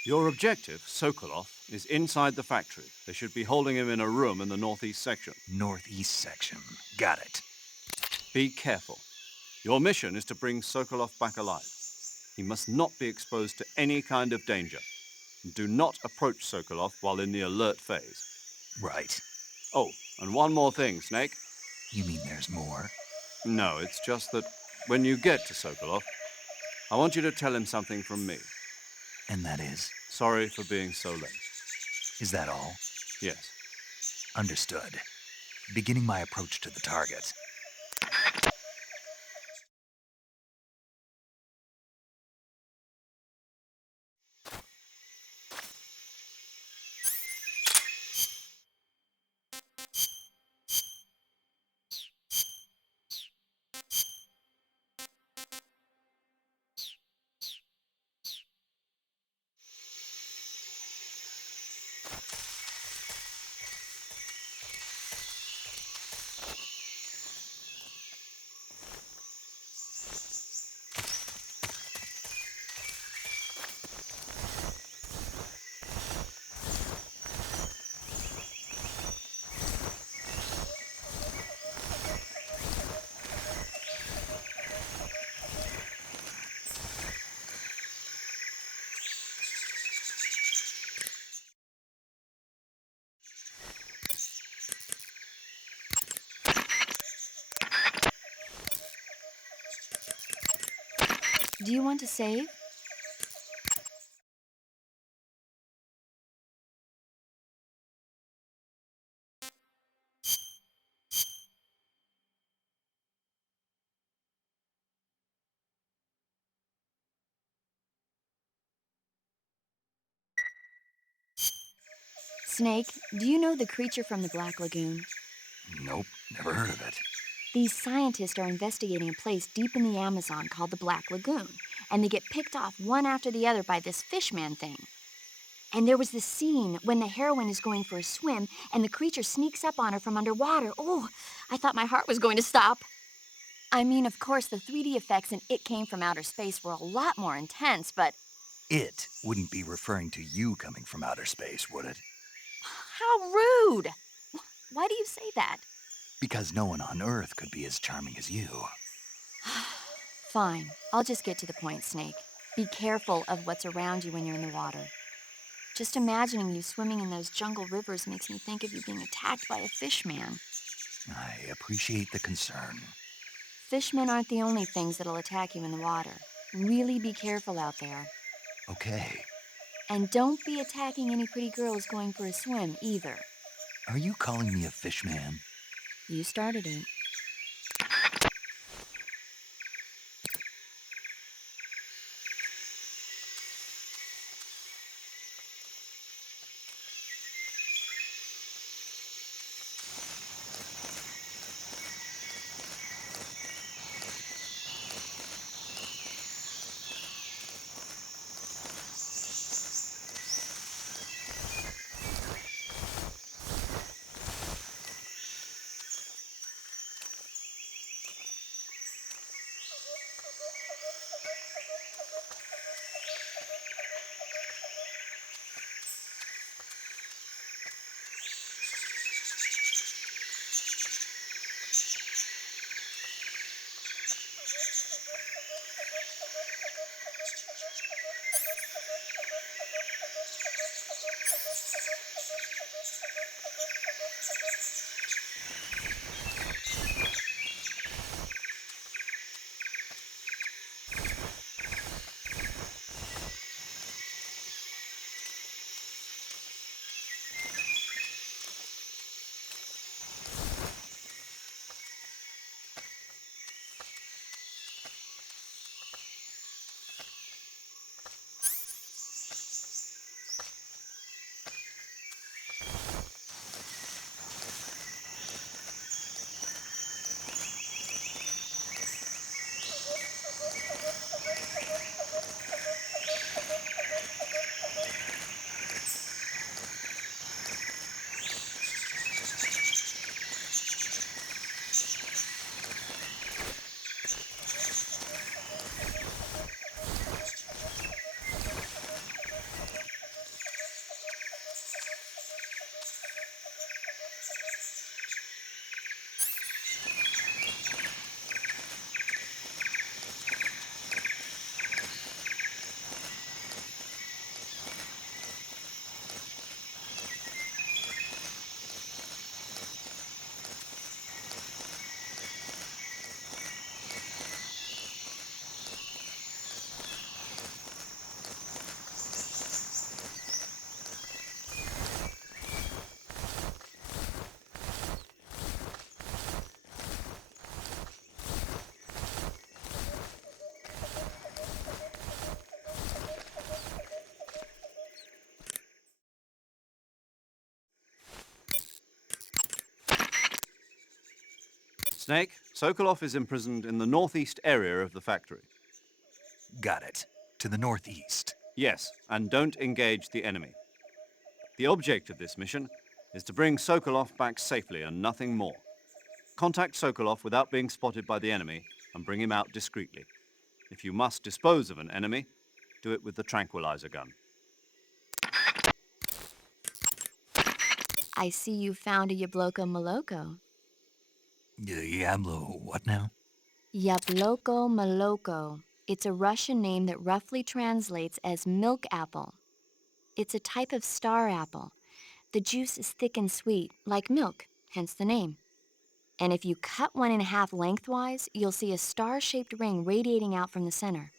Your objective, Sokolov, is inside the factory. They should be holding him in a room in the northeast section. Northeast section. Got it. Be careful. Your mission is to bring Sokolov back alive. He must not be exposed to any kind of danger. Do not approach Sokolov while in the alert phase. Right. Oh, and one more thing, Snake. You mean there's more? No, it's just that when you get to Sokolov, I want you to tell him something from me. And that is? Sorry for being so late. Is that all? Yes. Understood. Beginning my approach to the target. Do you want to save? Snake, do you know the creature from the Black Lagoon? Nope, never heard of it. These scientists are investigating a place deep in the Amazon called the Black Lagoon, and they get picked off one after the other by this fishman thing. And there was this scene when the heroine is going for a swim and the creature sneaks up on her from underwater. Oh, I thought my heart was going to stop. I mean, of course, the 3D effects in It Came from Outer Space were a lot more intense, but... It wouldn't be referring to you coming from outer space, would it? How rude! Why do you say that? Because no one on Earth could be as charming as you. Fine, I'll just get to the point, Snake. Be careful of what's around you when you're in the water. Just imagining you swimming in those jungle rivers makes me think of you being attacked by a fishman. I appreciate the concern. Fishmen aren't the only things that'll attack you in the water. Really be careful out there. Okay. And don't be attacking any pretty girls going for a swim, either. Are you calling me a fishman? You started it. Snake, Sokolov is imprisoned in the northeast area of the factory. Got it. To the northeast. Yes, and don't engage the enemy. The object of this mission is to bring Sokolov back safely and nothing more. Contact Sokolov without being spotted by the enemy and bring him out discreetly. If you must dispose of an enemy, do it with the tranquilizer gun. I see you found a Yabloko Moloko. Diablo, what now? Yabloko Moloko. It's a Russian name that roughly translates as milk apple. It's a type of star apple. The juice is thick and sweet, like milk, hence the name. And if you cut one in half lengthwise, you'll see a star-shaped ring radiating out from the center.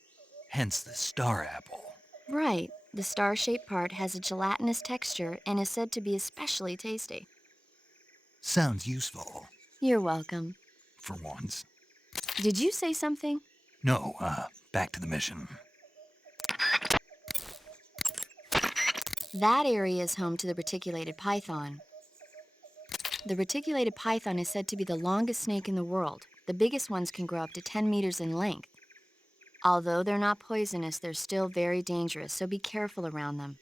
Hence the star apple. Right. The star-shaped part has a gelatinous texture and is said to be especially tasty. Sounds useful. You're welcome. For once. Did you say something? No, back to the mission. That area is home to the reticulated python. The reticulated python is said to be the longest snake in the world. The biggest ones can grow up to 10 meters in length. Although they're not poisonous, they're still very dangerous, so be careful around them.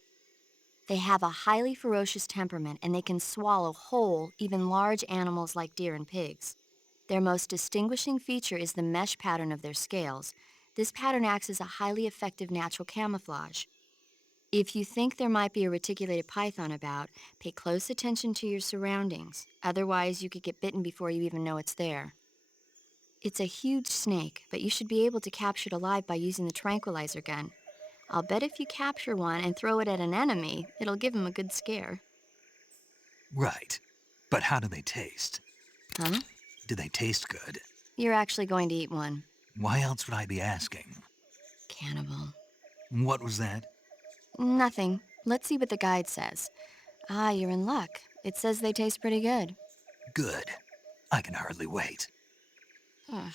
They have a highly ferocious temperament, and they can swallow whole, even large animals like deer and pigs. Their most distinguishing feature is the mesh pattern of their scales. This pattern acts as a highly effective natural camouflage. If you think there might be a reticulated python about, pay close attention to your surroundings. Otherwise, you could get bitten before you even know it's there. It's a huge snake, but you should be able to capture it alive by using the tranquilizer gun. I'll bet if you capture one and throw it at an enemy, it'll give him a good scare. Right. But how do they taste? Huh? Do they taste good? You're actually going to eat one. Why else would I be asking? Cannibal. What was that? Nothing. Let's see what the guide says. Ah, you're in luck. It says they taste pretty good. Good. I can hardly wait. Ugh.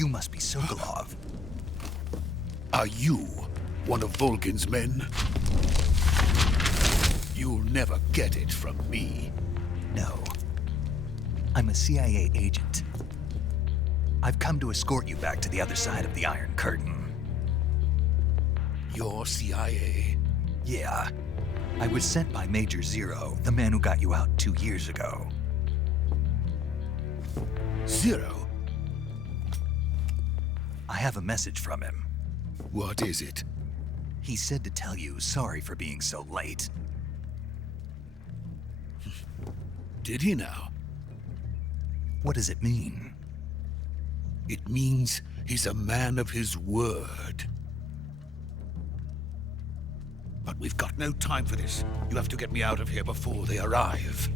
You must be Sokolov. Are you one of Volgin's men? You'll never get it from me. No. I'm a CIA agent. I've come to escort you back to the other side of the Iron Curtain. You're CIA? Yeah. I was sent by Major Zero, the man who got you out 2 years ago. Zero? I have a message from him. What is it? He said to tell you sorry for being so late. Did he now? What does it mean? It means he's a man of his word. But we've got no time for this. You have to get me out of here before they arrive.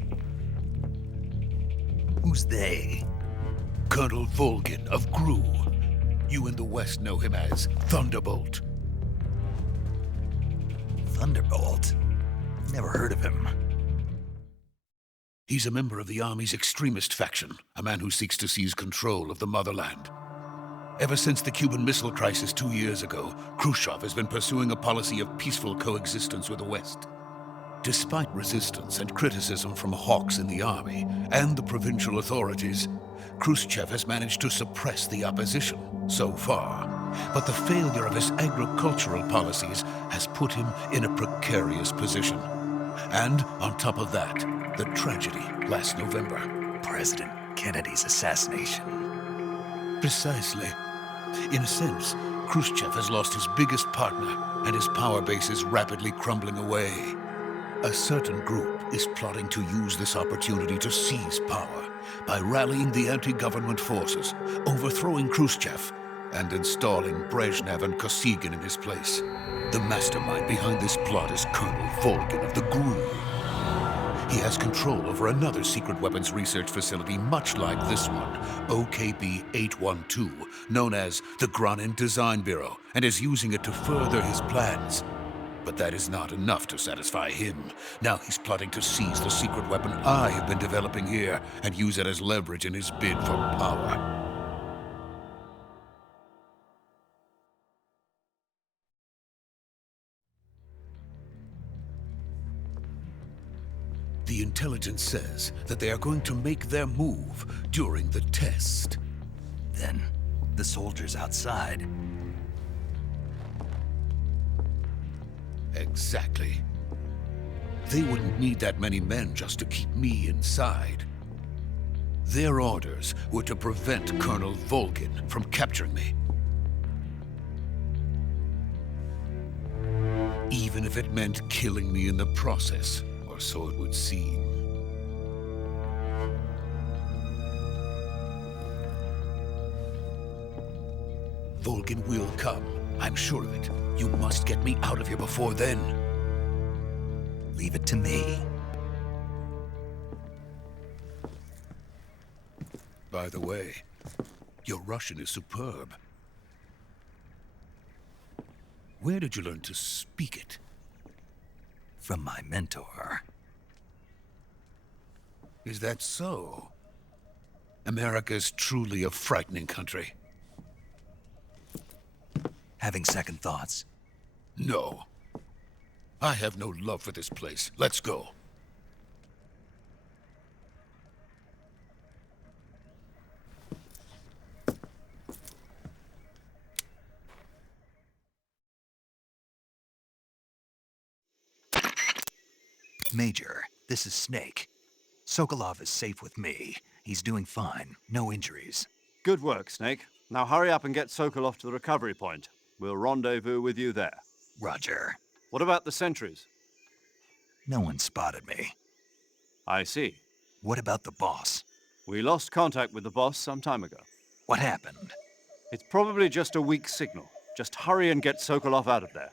Who's they? Colonel Volgin of GRU. You in the West know him as Thunderbolt. Thunderbolt? Never heard of him. He's a member of the Army's extremist faction, a man who seeks to seize control of the motherland. Ever since the Cuban Missile Crisis 2 years ago, Khrushchev has been pursuing a policy of peaceful coexistence with the West. Despite resistance and criticism from hawks in the army and the provincial authorities, Khrushchev has managed to suppress the opposition so far. But the failure of his agricultural policies has put him in a precarious position. And on top of that, the tragedy last November. President Kennedy's assassination. Precisely. In a sense, Khrushchev has lost his biggest partner, and his power base is rapidly crumbling away. A certain group is plotting to use this opportunity to seize power by rallying the anti-government forces, overthrowing Khrushchev, and installing Brezhnev and Kosygin in his place. The mastermind behind this plot is Colonel Volgin of the GRU. He has control over another secret weapons research facility much like this one, OKB-812, known as the Granin Design Bureau, and is using it to further his plans. But that is not enough to satisfy him. Now he's plotting to seize the secret weapon I have been developing here and use it as leverage in his bid for power. The intelligence says that they are going to make their move during the test. Then, the soldiers outside. Exactly. They wouldn't need that many men just to keep me inside. Their orders were to prevent Colonel Volgin from capturing me. Even if it meant killing me in the process, or so it would seem. Volgin will come. I'm sure of it. You must get me out of here before then. Leave it to me. By the way, your Russian is superb. Where did you learn to speak it? From my mentor. Is that so? America's truly a frightening country. Having second thoughts? No. I have no love for this place. Let's go. Major, this is Snake. Sokolov is safe with me. He's doing fine. No injuries. Good work, Snake. Now hurry up and get Sokolov to the recovery point. We'll rendezvous with you there. Roger. What about the sentries? No one spotted me. I see. What about the boss? We lost contact with the boss some time ago. What happened? It's probably just a weak signal. Just hurry and get Sokolov out of there.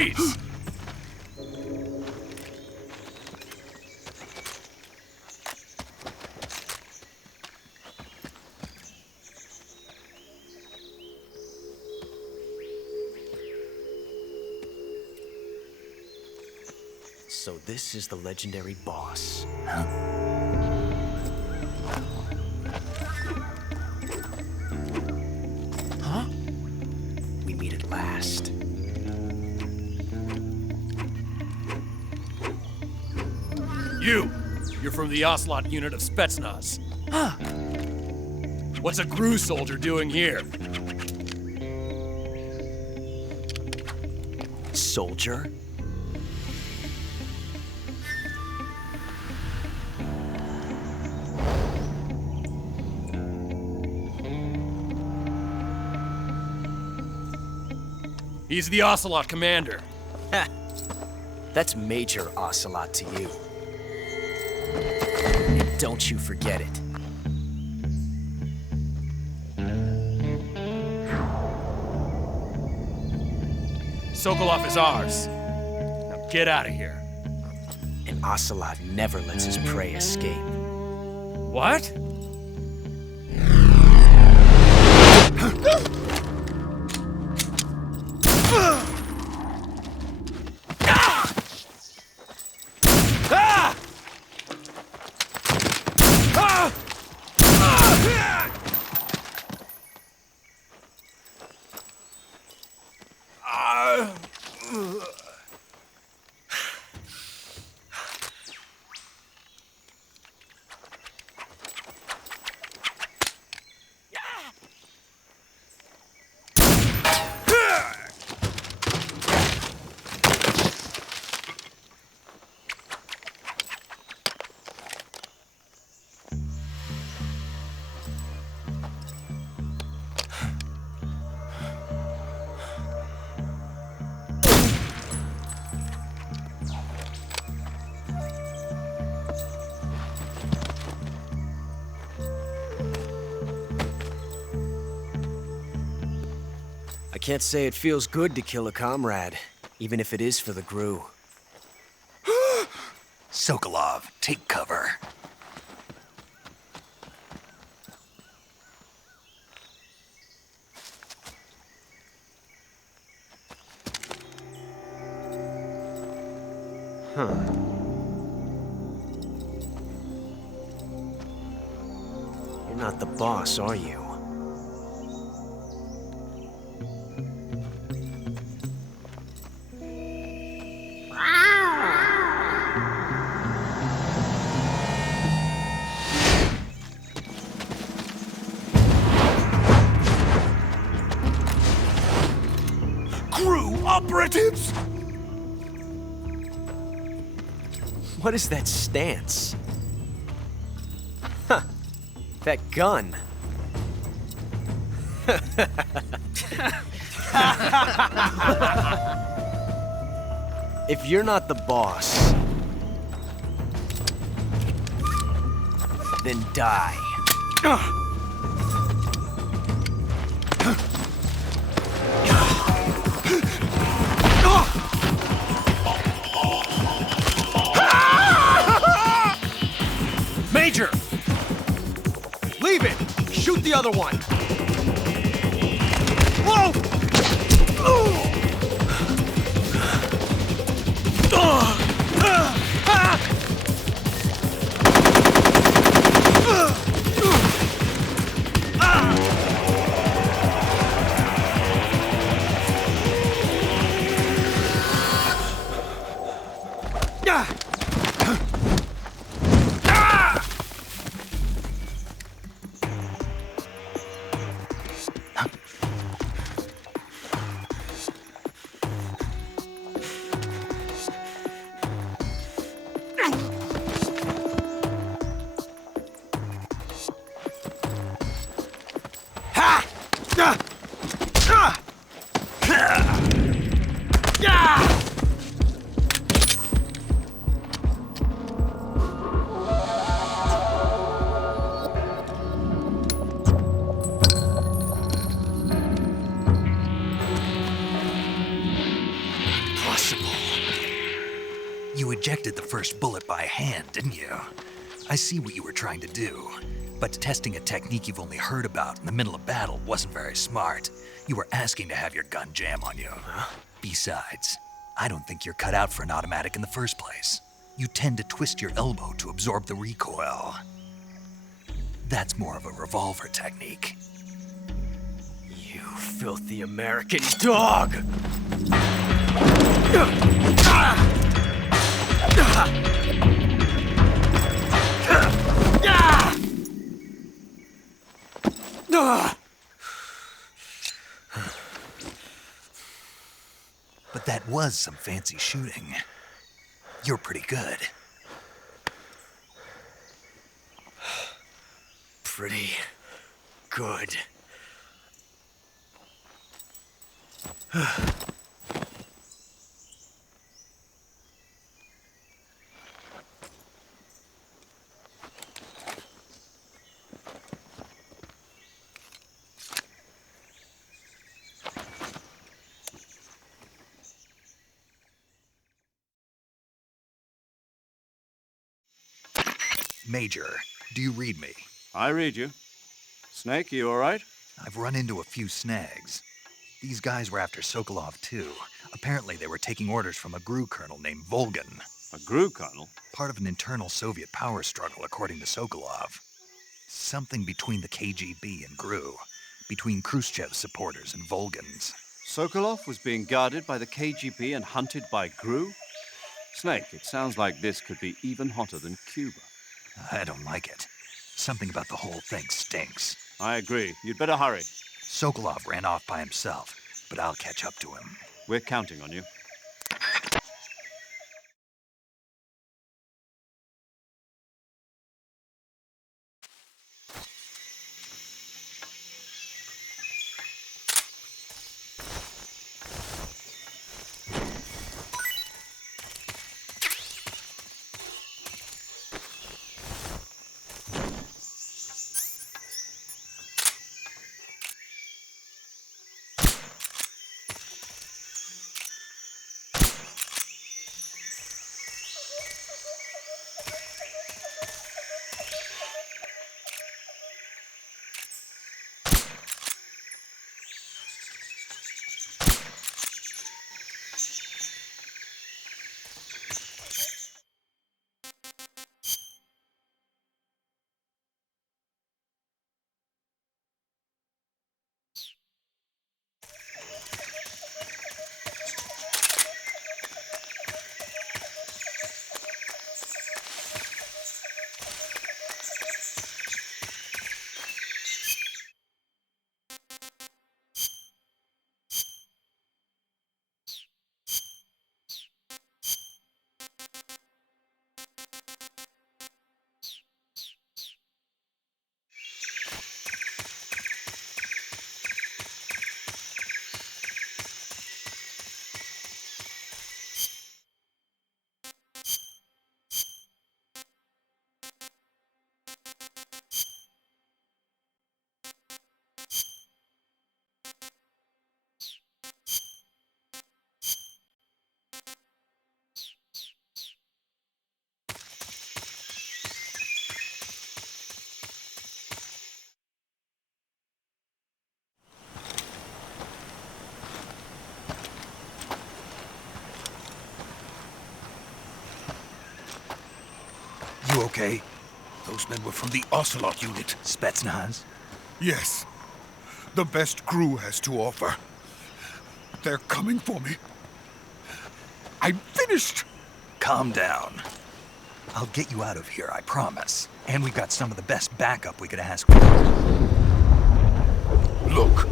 Freeze! So this is the legendary boss. Huh? We meet at last. You're from the Ocelot unit of Spetsnaz. Huh. What's a GRU soldier doing here? Soldier? He's the Ocelot commander. Ha! That's Major Ocelot to you. And don't you forget it. Sokolov is ours. Now get out of here. And Ocelot never lets his prey escape. What? I can't say it feels good to kill a comrade, even if it is for the GRU. Sokolov, take cover. Huh. You're not the boss, are you? GRU operatives! What is that stance? Huh. That gun. If you're not the boss, then die. Major! Leave it! Shoot the other one! Whoa! ejected the first bullet by hand, didn't you? I see what you were trying to do. But testing a technique you've only heard about in the middle of battle wasn't very smart. You were asking to have your gun jam on you. Huh? Besides, I don't think you're cut out for an automatic in the first place. You tend to twist your elbow to absorb the recoil. That's more of a revolver technique. You filthy American dog! But that was some fancy shooting. You're pretty good. Pretty good. Major, do you read me? I read you. Snake, you all right? I've run into a few snags. These guys were after Sokolov too. Apparently they were taking orders from a GRU colonel named Volgan. A GRU colonel? Part of an internal Soviet power struggle, according to Sokolov. Something between the KGB and GRU. Between Khrushchev's supporters and Volgan's. Sokolov was being guarded by the KGB and hunted by GRU? Snake, it sounds like this could be even hotter than Cuba. I don't like it. Something about the whole thing stinks. I agree. You'd better hurry. Sokolov ran off by himself, but I'll catch up to him. We're counting on you. You okay? Those men were from the Ocelot unit. Spetsnaz? Yes. The best GRU has to offer. They're coming for me. I'm finished! Calm down. I'll get you out of here, I promise. And we've got some of the best backup we could ask for. Look.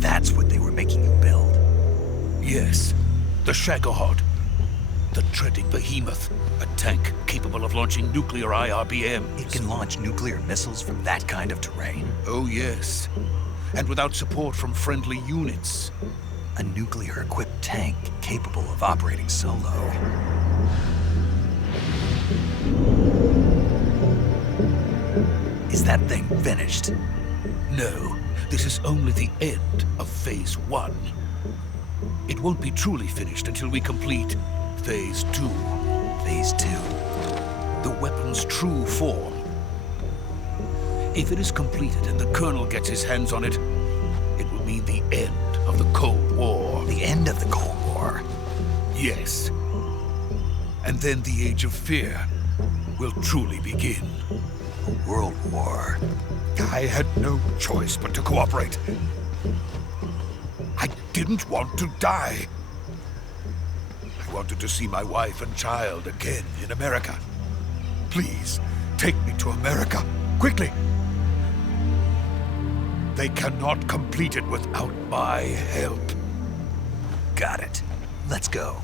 That's what they were making you build? Yes. The Shagohod. The treading behemoth. A tank capable of launching nuclear IRBMs. It can launch nuclear missiles from that kind of terrain? Oh, yes. And without support from friendly units. A nuclear-equipped tank capable of operating solo. Is that thing finished? No, this is only the end of Phase 1. It won't be truly finished until we complete Phase 2. Phase 2. The weapon's true form. If it is completed and the Colonel gets his hands on it, it will mean the end of the Cold War. The end of the Cold War? Yes. And then the Age of Fear will truly begin. A world war. I had no choice but to cooperate. I didn't want to die. I wanted to see my wife and child again in America. Please, take me to America, quickly. They cannot complete it without my help. Got it. Let's go.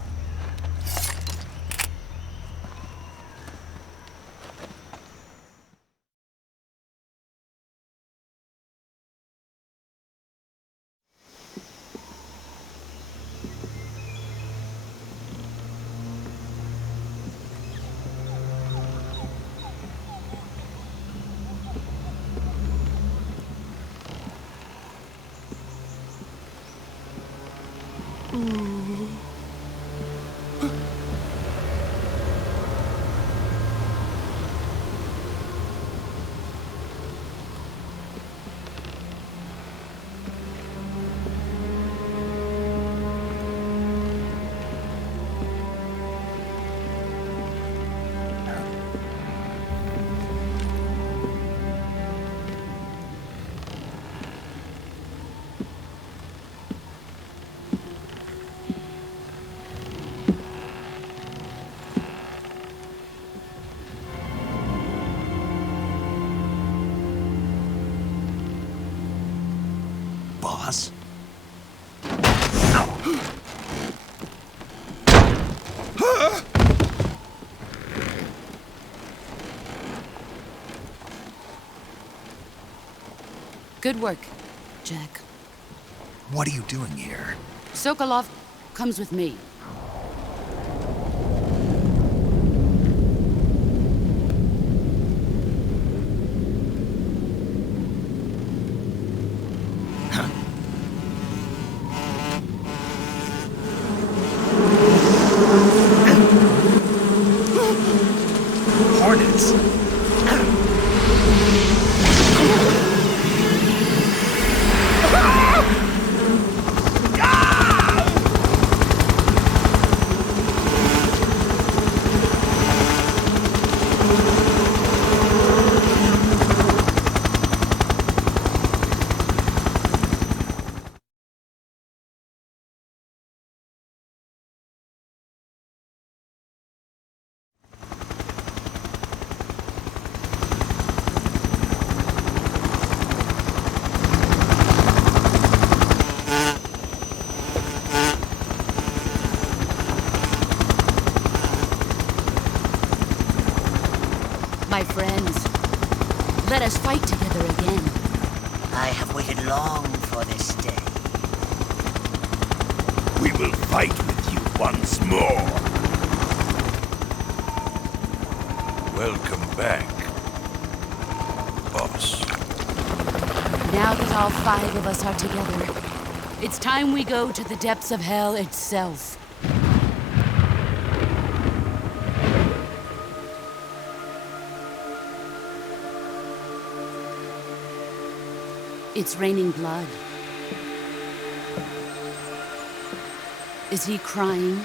Boss? Good work, Jack. What are you doing here? Sokolov comes with me. Hornets? My friends, let us fight together again. I have waited long for this day. We will fight with you once more. Welcome back, boss. Now that all 5 of us are together, it's time we go to the depths of hell itself. It's raining blood. Is he crying?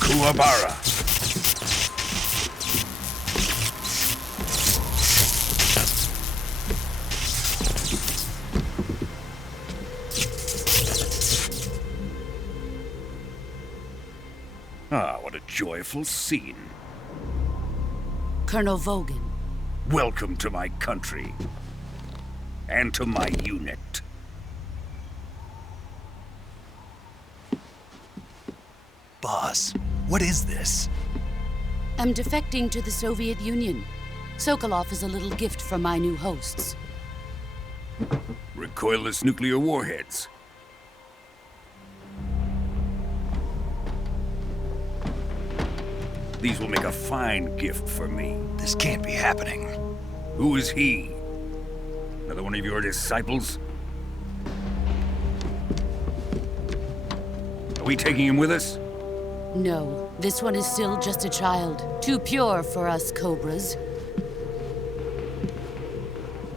Kuwabara. Ah, what a joyful scene. Colonel Vogan. Welcome to my country. And to my unit. boss. What is this? I'm defecting to the Soviet Union. Sokolov is a little gift from my new hosts. Recoilless nuclear warheads. These will make a fine gift for me. This can't be happening. Who is he? Another one of your disciples? Are we taking him with us? No, this one is still just a child. Too pure for us Cobras.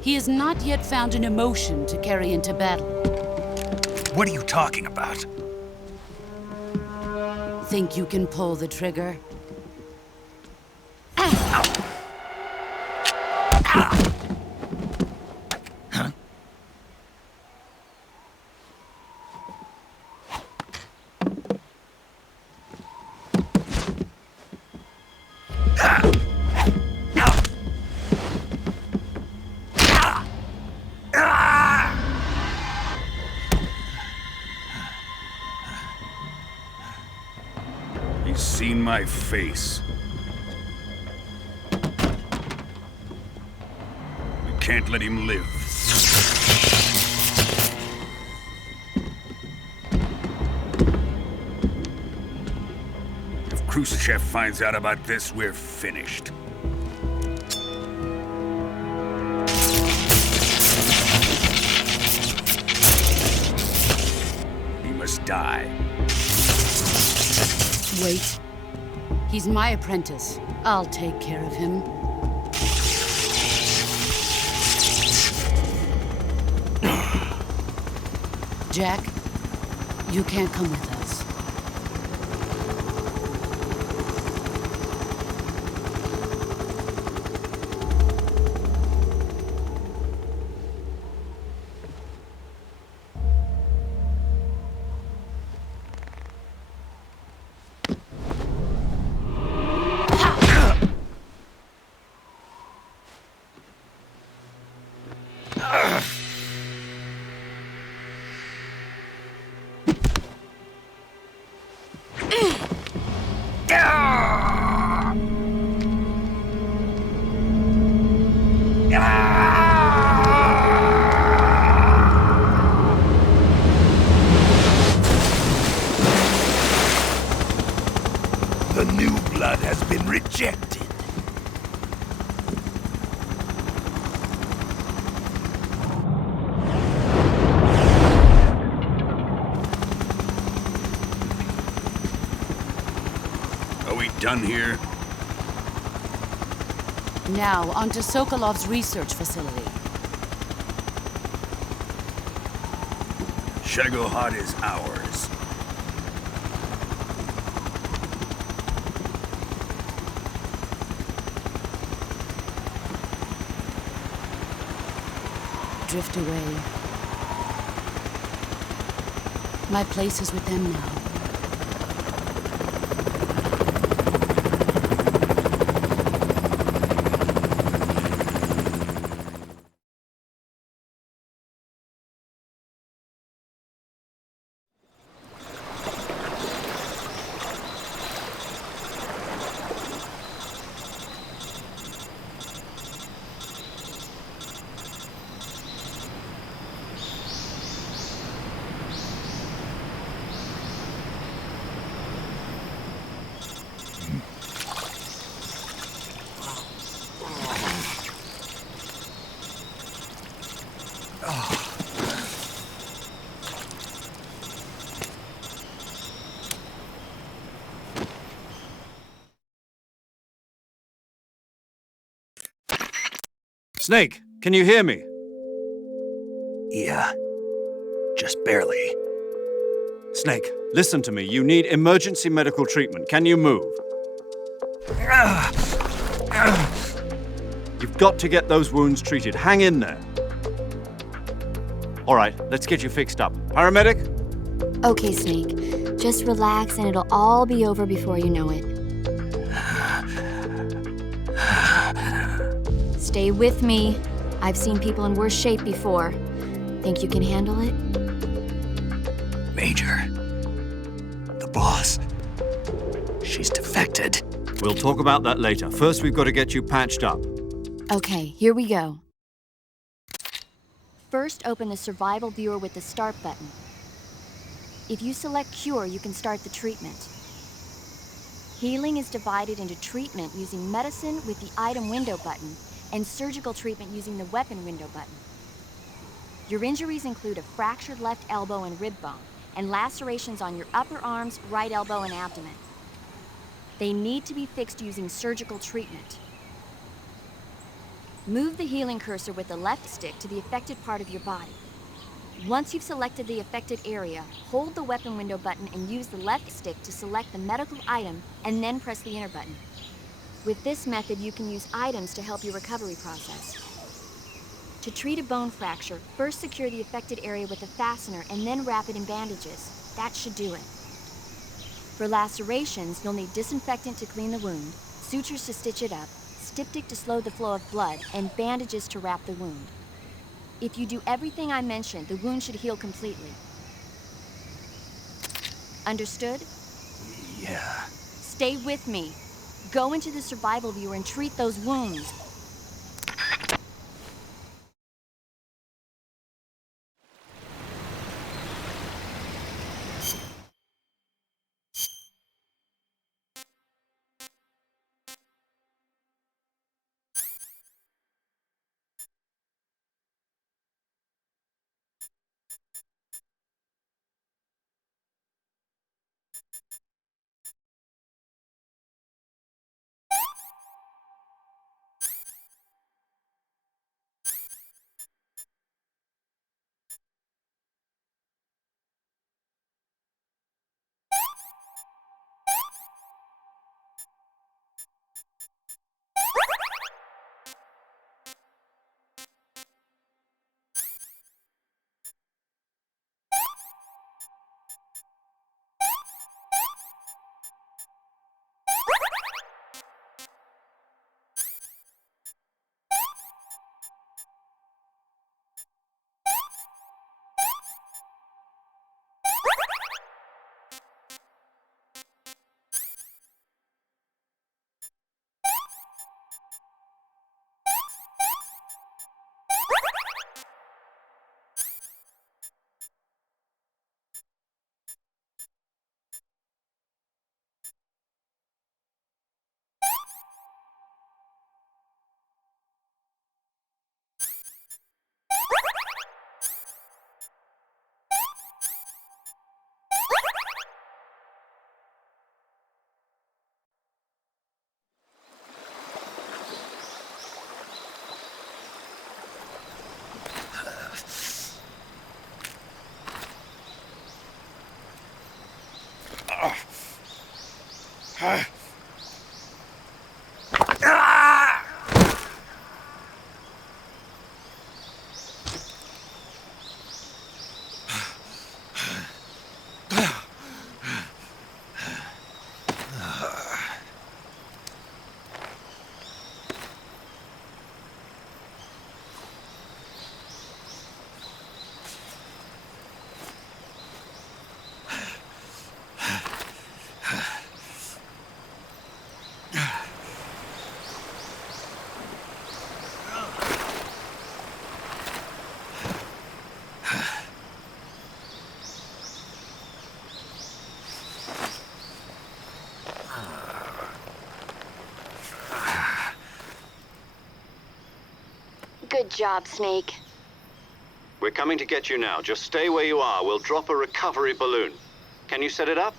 He has not yet found an emotion to carry into battle. What are you talking about? Think you can pull the trigger? He's seen my face. We can't let him live. If Khrushchev finds out about this, we're finished. He must die. Wait. He's my apprentice. I'll take care of him. Jack, you can't come with us. The new blood has been rejected. Are we done here? Now, onto Sokolov's research facility. Shagohod is ours. Drift away. My place is with them now. Snake, can you hear me? Yeah, just barely. Snake, listen to me. You need emergency medical treatment. Can you move? You've got to get those wounds treated. Hang in there. All right, let's get you fixed up. Paramedic? Okay, Snake. Just relax and it'll all be over before you know it. Stay with me. I've seen people in worse shape before. Think you can handle it? Major. The boss. She's defected. We'll talk about that later. First, we've got to get you patched up. Okay, here we go. First, open the survival viewer with the start button. If you select cure, you can start the treatment. Healing is divided into treatment using medicine with the item window button and surgical treatment using the weapon window button. Your injuries include a fractured left elbow and rib bone, and lacerations on your upper arms, right elbow, and abdomen. They need to be fixed using surgical treatment. Move the healing cursor with the left stick to the affected part of your body. Once you've selected the affected area, hold the weapon window button and use the left stick to select the medical item, and then press the enter button. With this method, you can use items to help your recovery process. To treat a bone fracture, first secure the affected area with a fastener and then wrap it in bandages. That should do it. For lacerations, you'll need disinfectant to clean the wound, sutures to stitch it up, styptic to slow the flow of blood, and bandages to wrap the wound. If you do everything I mentioned, the wound should heal completely. Understood? Yeah. Stay with me. Go into the survival viewer and treat those wounds. Good job, Snake. We're coming to get you now. Just stay where you are. We'll drop a recovery balloon. Can you set it up?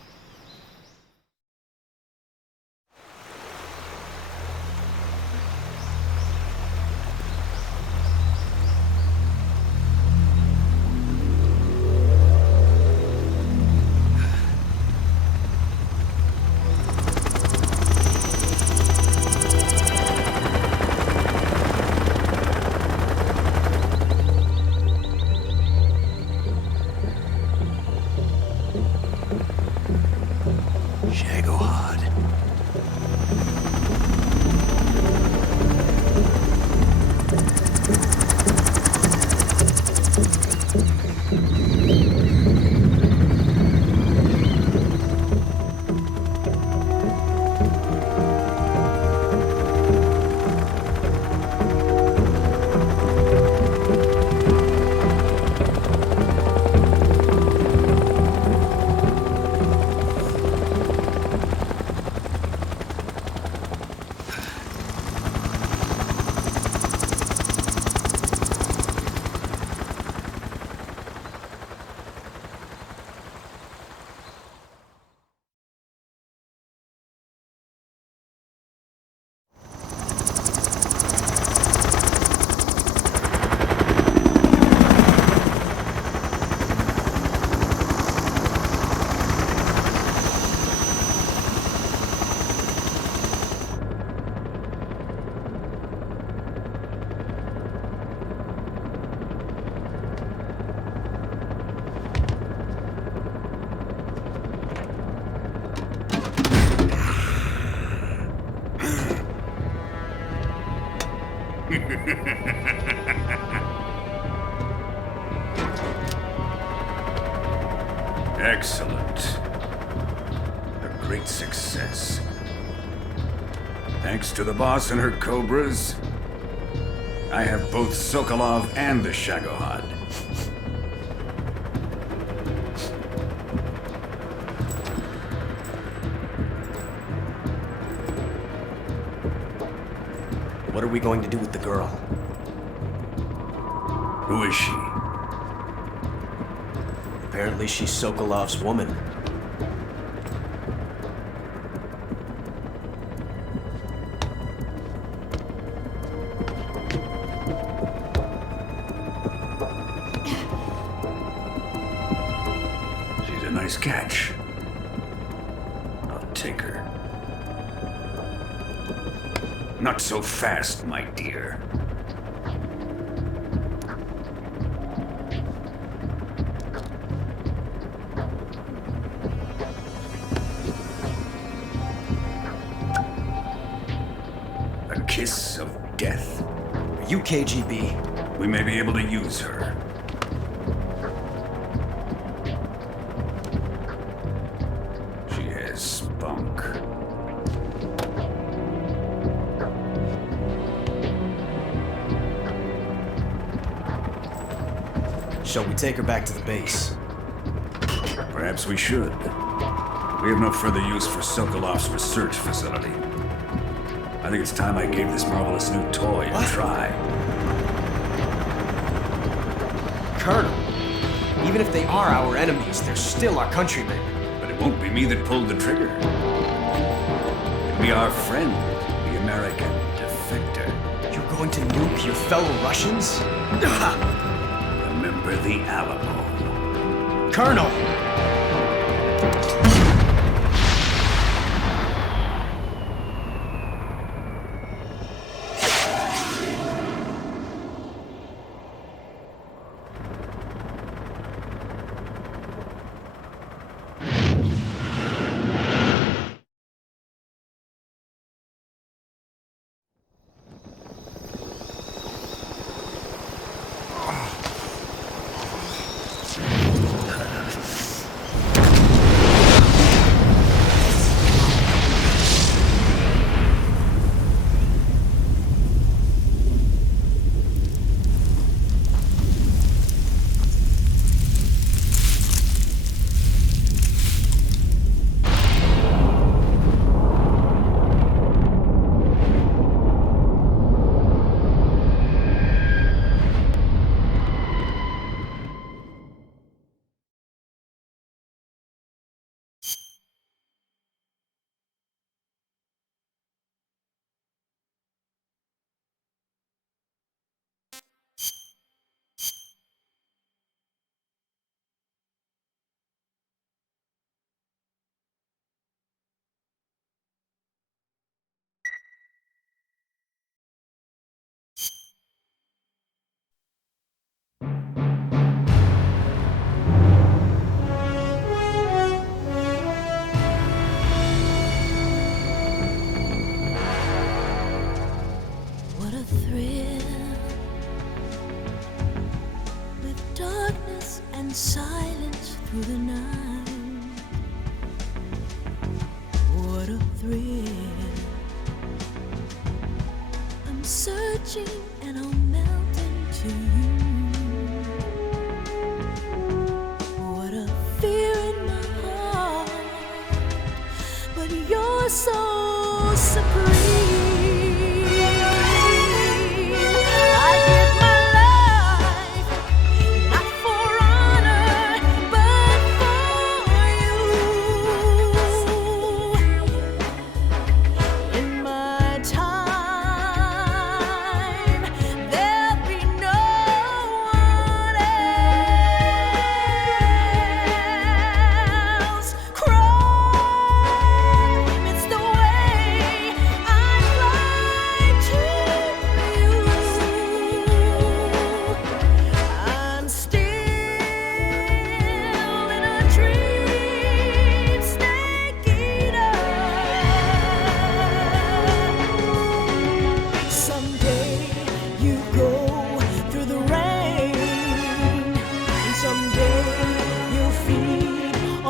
Excellent. A great success. Thanks to the boss and her cobras, I have both Sokolov and the Shagohod. What are we going to do with the girl? Who is she? Apparently she's Sokolov's woman. She's a nice catch. I'll take her. Not so fast, my dear. A kiss of death. Are you KGB? We may be able to use her. She has spunk. Shall we take her back to the base? Perhaps we should. We have no further use for Sokolov's research facility. I think it's time I gave this marvelous new toy a try. Colonel, even if they are our enemies, they're still our countrymen. But it won't be me that pulled the trigger. It'll be our friend, the American defector. You're going to nuke your fellow Russians? Remember the Alamo. Colonel! Silence through the night. What a thrill. I'm searching and I'll melt into you. What a fear in my heart, but you're so supreme. It's the way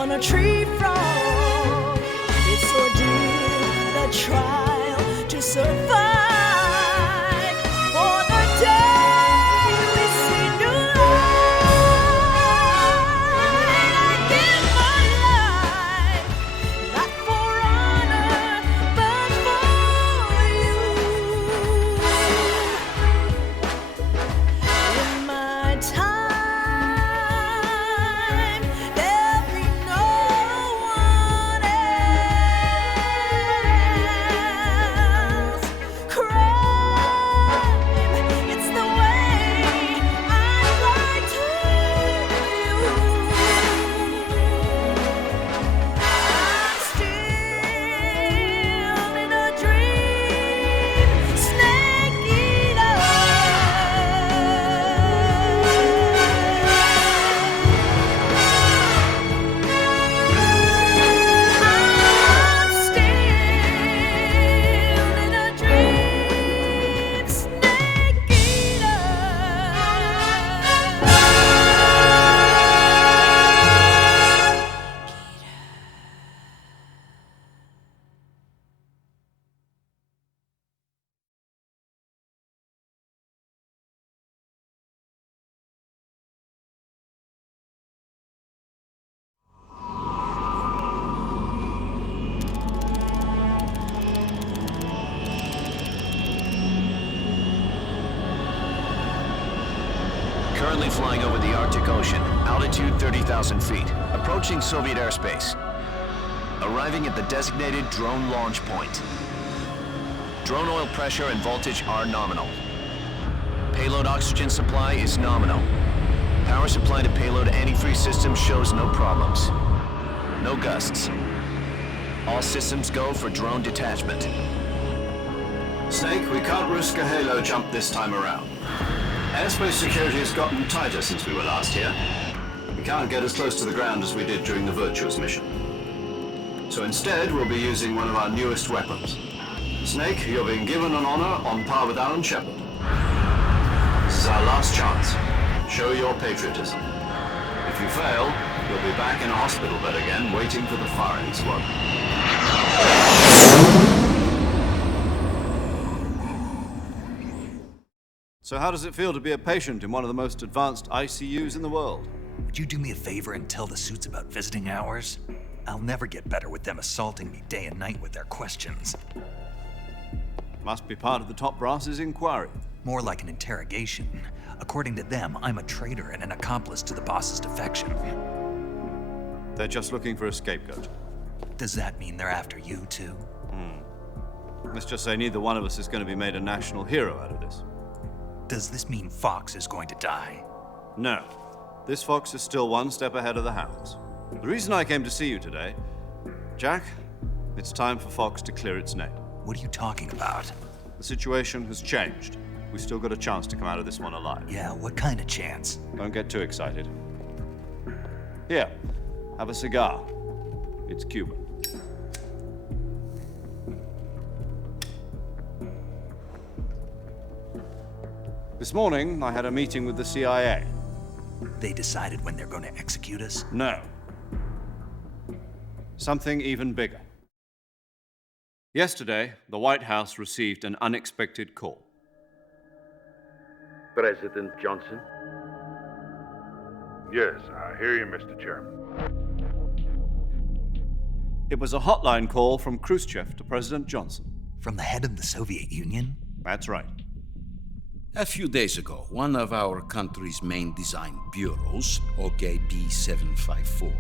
on a tree frog. It's ordeal, the trial to survive. For the day we see new light, I give my life, not for honor, but for you. In my time, there'll be no one else. Crime, it's the way I lie to you. I'm still in a dream, snake eater. I'm still in a dream, snake eater. Currently flying over the Arctic Ocean, altitude 30,000 feet, approaching Soviet airspace. Arriving at the designated drone launch point. Drone oil pressure and voltage are nominal. Payload oxygen supply is nominal. Power supply to payload antifreeze system shows no problems. No gusts. All systems go for drone detachment. Snake, we can't risk a halo jump this time around. Airspace security has gotten tighter since we were last here. We can't get as close to the ground as we did during the Virtuous mission. So instead, we'll be using one of our newest weapons. Snake, you're being given an honor on par with Alan Shepard. This is our last chance. Show your patriotism. If you fail, you'll be back in a hospital bed again, waiting for the firing squad. So how does it feel to be a patient in one of the most advanced ICUs in the world? Would you do me a favor and tell the suits about visiting hours? I'll never get better with them assaulting me day and night with their questions. Must be part of the top brass's inquiry. More like an interrogation. According to them, I'm a traitor and an accomplice to the boss's defection. They're just looking for a scapegoat. Does that mean they're after you, too? Let's just say neither one of us is going to be made a national hero out of this. Does this mean Fox is going to die? No. This fox is still one step ahead of the hounds. The reason I came to see you today, Jack, it's time for Fox to clear its name. What are you talking about? The situation has changed. We've still got a chance to come out of this one alive. Yeah, what kind of chance? Don't get too excited. Here, have a cigar. It's Cuban. This morning, I had a meeting with the CIA. They decided when they're going to execute us? No. Something even bigger. Yesterday, the White House received an unexpected call. President Johnson? Yes, I hear you, Mr. Chairman. It was a hotline call from Khrushchev to President Johnson. From the head of the Soviet Union? That's right. A few days ago, one of our country's main design bureaus, OKB 754,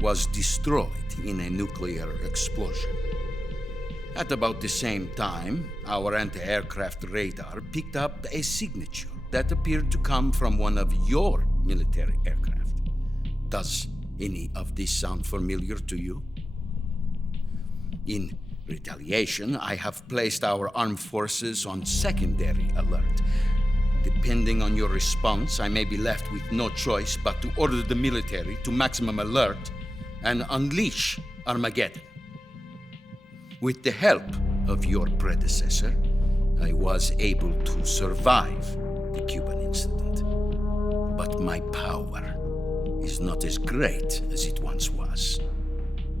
was destroyed in a nuclear explosion. At about the same time, our anti-aircraft radar picked up a signature that appeared to come from one of your military aircraft. Does any of this sound familiar to you? In retaliation, I have placed our armed forces on secondary alert. Depending on your response, I may be left with no choice but to order the military to maximum alert and unleash Armageddon. With the help of your predecessor, I was able to survive the Cuban incident. But my power is not as great as it once was. us.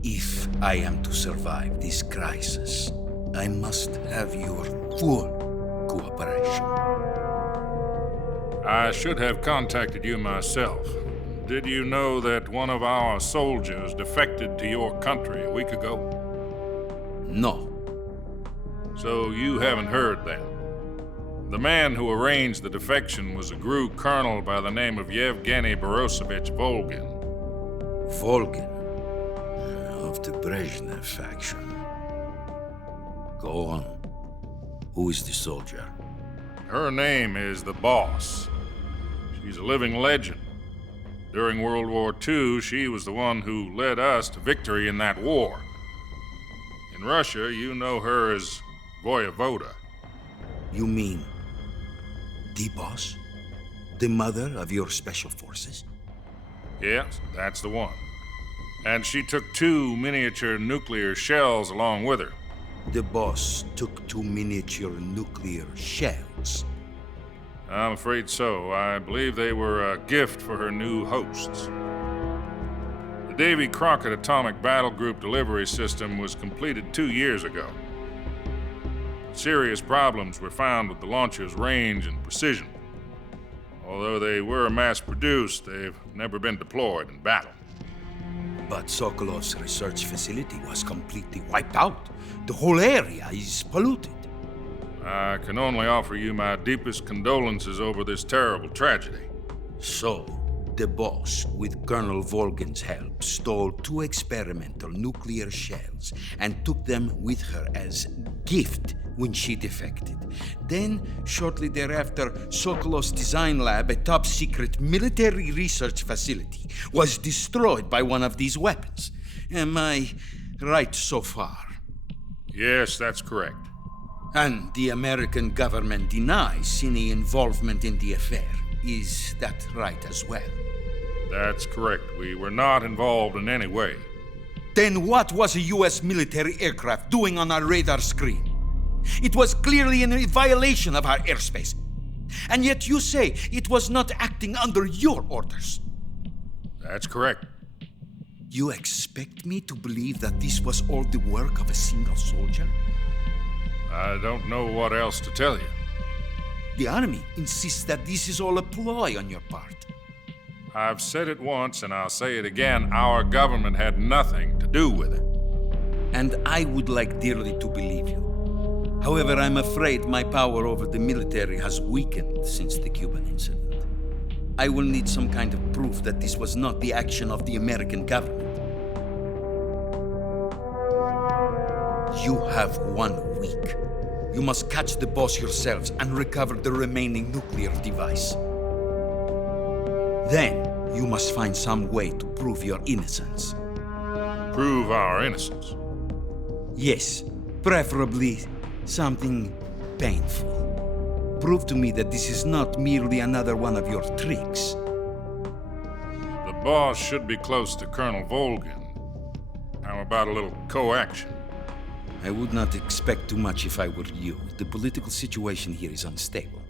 If I am to survive this crisis, I must have your full cooperation. I should have contacted you myself. Did you know that one of our soldiers defected to your country a week ago? No. So you haven't heard then? The man who arranged the defection was a GRU colonel by the name of Yevgeny Borosovich Volgin. Volgin? Of the Brezhnev faction. Go on. Who is the soldier? Her name is the Boss. She's a living legend. During World War II, she was the one who led us to victory in that war. In Russia, you know her as Voyevoda. You mean the Boss? The mother of your special forces? Yes, that's the one. And she took 2 miniature nuclear shells along with her. The Boss took 2 miniature nuclear shells? I'm afraid so. I believe they were a gift for her new hosts. The Davy Crockett Atomic Battle Group delivery system was completed 2 years ago. Serious problems were found with the launcher's range and precision. Although they were mass-produced, they've never been deployed in battle. But Sokolov's research facility was completely wiped out. The whole area is polluted. I can only offer you my deepest condolences over this terrible tragedy. So, the Boss, with Colonel Volgin's help, stole 2 experimental nuclear shells and took them with her as gift when she defected. Then, shortly thereafter, Sokolov's design lab, a top-secret military research facility, was destroyed by one of these weapons. Am I right so far? Yes, that's correct. And the American government denies any involvement in the affair. Is that right as well? That's correct. We were not involved in any way. Then what was a U.S. military aircraft doing on our radar screen? It was clearly in violation of our airspace. And yet you say it was not acting under your orders. That's correct. You expect me to believe that this was all the work of a single soldier? I don't know what else to tell you. The Army insists that this is all a ploy on your part. I've said it once and I'll say it again. Our government had nothing to do with it. And I would like dearly to believe you. However, I'm afraid my power over the military has weakened since the Cuban incident. I will need some kind of proof that this was not the action of the American government. You have 1 week. You must catch the Boss yourselves and recover the remaining nuclear device. Then, you must find some way to prove your innocence. Prove our innocence? Yes, preferably something painful. Prove to me that this is not merely another one of your tricks. The Boss should be close to Colonel Volgin. How about a little co-action? I would not expect too much if I were you. The political situation here is unstable.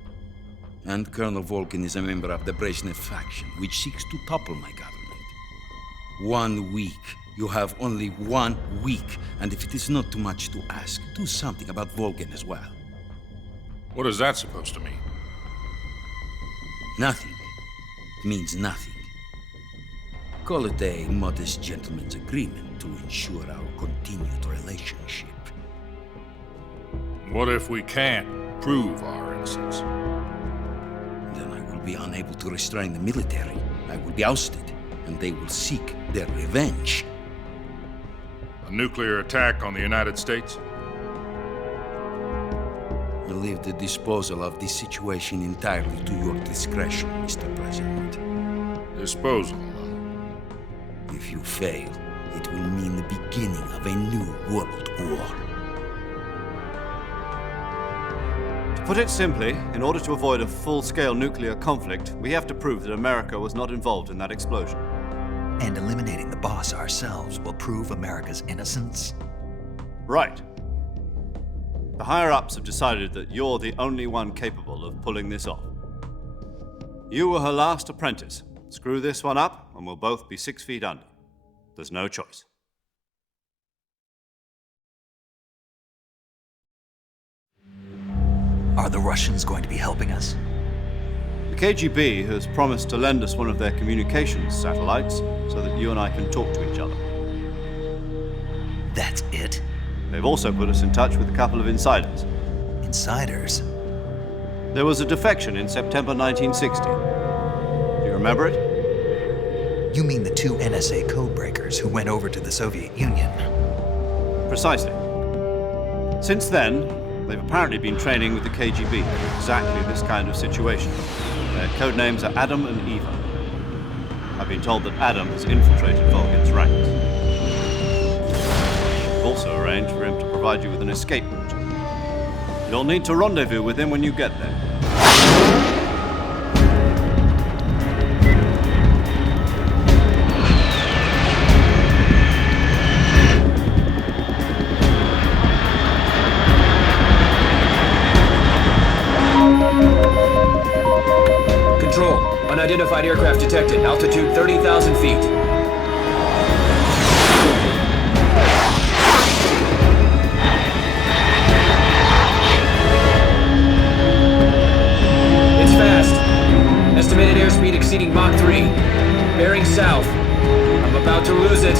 And Colonel Volgin is a member of the Brezhnev faction, which seeks to topple my government. 1 week. You have only 1 week, and if it is not too much to ask, do something about Volgin as well. What is that supposed to mean? Nothing. It means nothing. Call it a modest gentleman's agreement to ensure our continued relationship. What if we can't prove our innocence? Then I will be unable to restrain the military. I will be ousted, and they will seek their revenge. A nuclear attack on the United States? I leave the disposal of this situation entirely to your discretion, Mr. President. Disposal? If you fail, it will mean the beginning of a new world war. To put it simply, in order to avoid a full-scale nuclear conflict, we have to prove that America was not involved in that explosion. And eliminating the Boss ourselves will prove America's innocence? Right. The higher-ups have decided that you're the only one capable of pulling this off. You were her last apprentice. Screw this one up, and we'll both be 6 feet under. There's no choice. Are the Russians going to be helping us? The KGB has promised to lend us one of their communications satellites so that you and I can talk to each other. That's it? They've also put us in touch with a couple of insiders. Insiders? There was a defection in September 1960. Do you remember it? You mean the 2 NSA codebreakers who went over to the Soviet Union? Precisely. Since then, they've apparently been training with the KGB for exactly this kind of situation. Their code names are Adam and Eva. I've been told that Adam has infiltrated Volgin's ranks. We've also arranged for him to provide you with an escape route. You'll need to rendezvous with him when you get there. Control, unidentified aircraft detected, altitude 30,000 feet. It's fast. Estimated airspeed exceeding Mach 3. Bearing south. I'm about to lose it.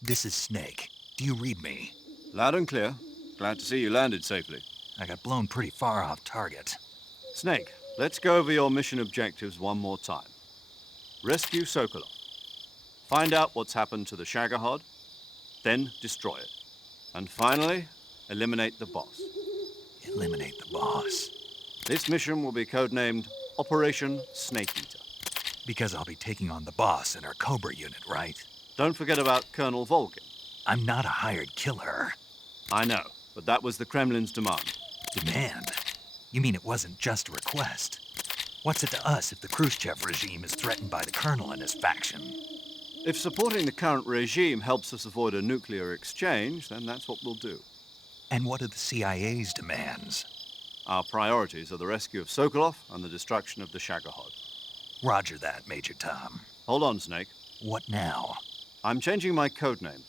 This is Snake. Do you read me? Loud and clear. Glad to see you landed safely. I got blown pretty far off target. Snake, let's go over your mission objectives one more time. Rescue Sokolov. Find out what's happened to the Shagohod, then destroy it. And finally, eliminate the boss. Eliminate the boss? This mission will be codenamed Operation Snake Eater. Because I'll be taking on the boss in our Cobra unit, right? Don't forget about Colonel Volgin. I'm not a hired killer. I know, but that was the Kremlin's demand. Demand? You mean it wasn't just a request? What's it to us if the Khrushchev regime is threatened by the Colonel and his faction? If supporting the current regime helps us avoid a nuclear exchange, then that's what we'll do. And what are the CIA's demands? Our priorities are the rescue of Sokolov and the destruction of the Shagohod. Roger that, Major Tom. Hold on, Snake. What now? I'm changing my codename.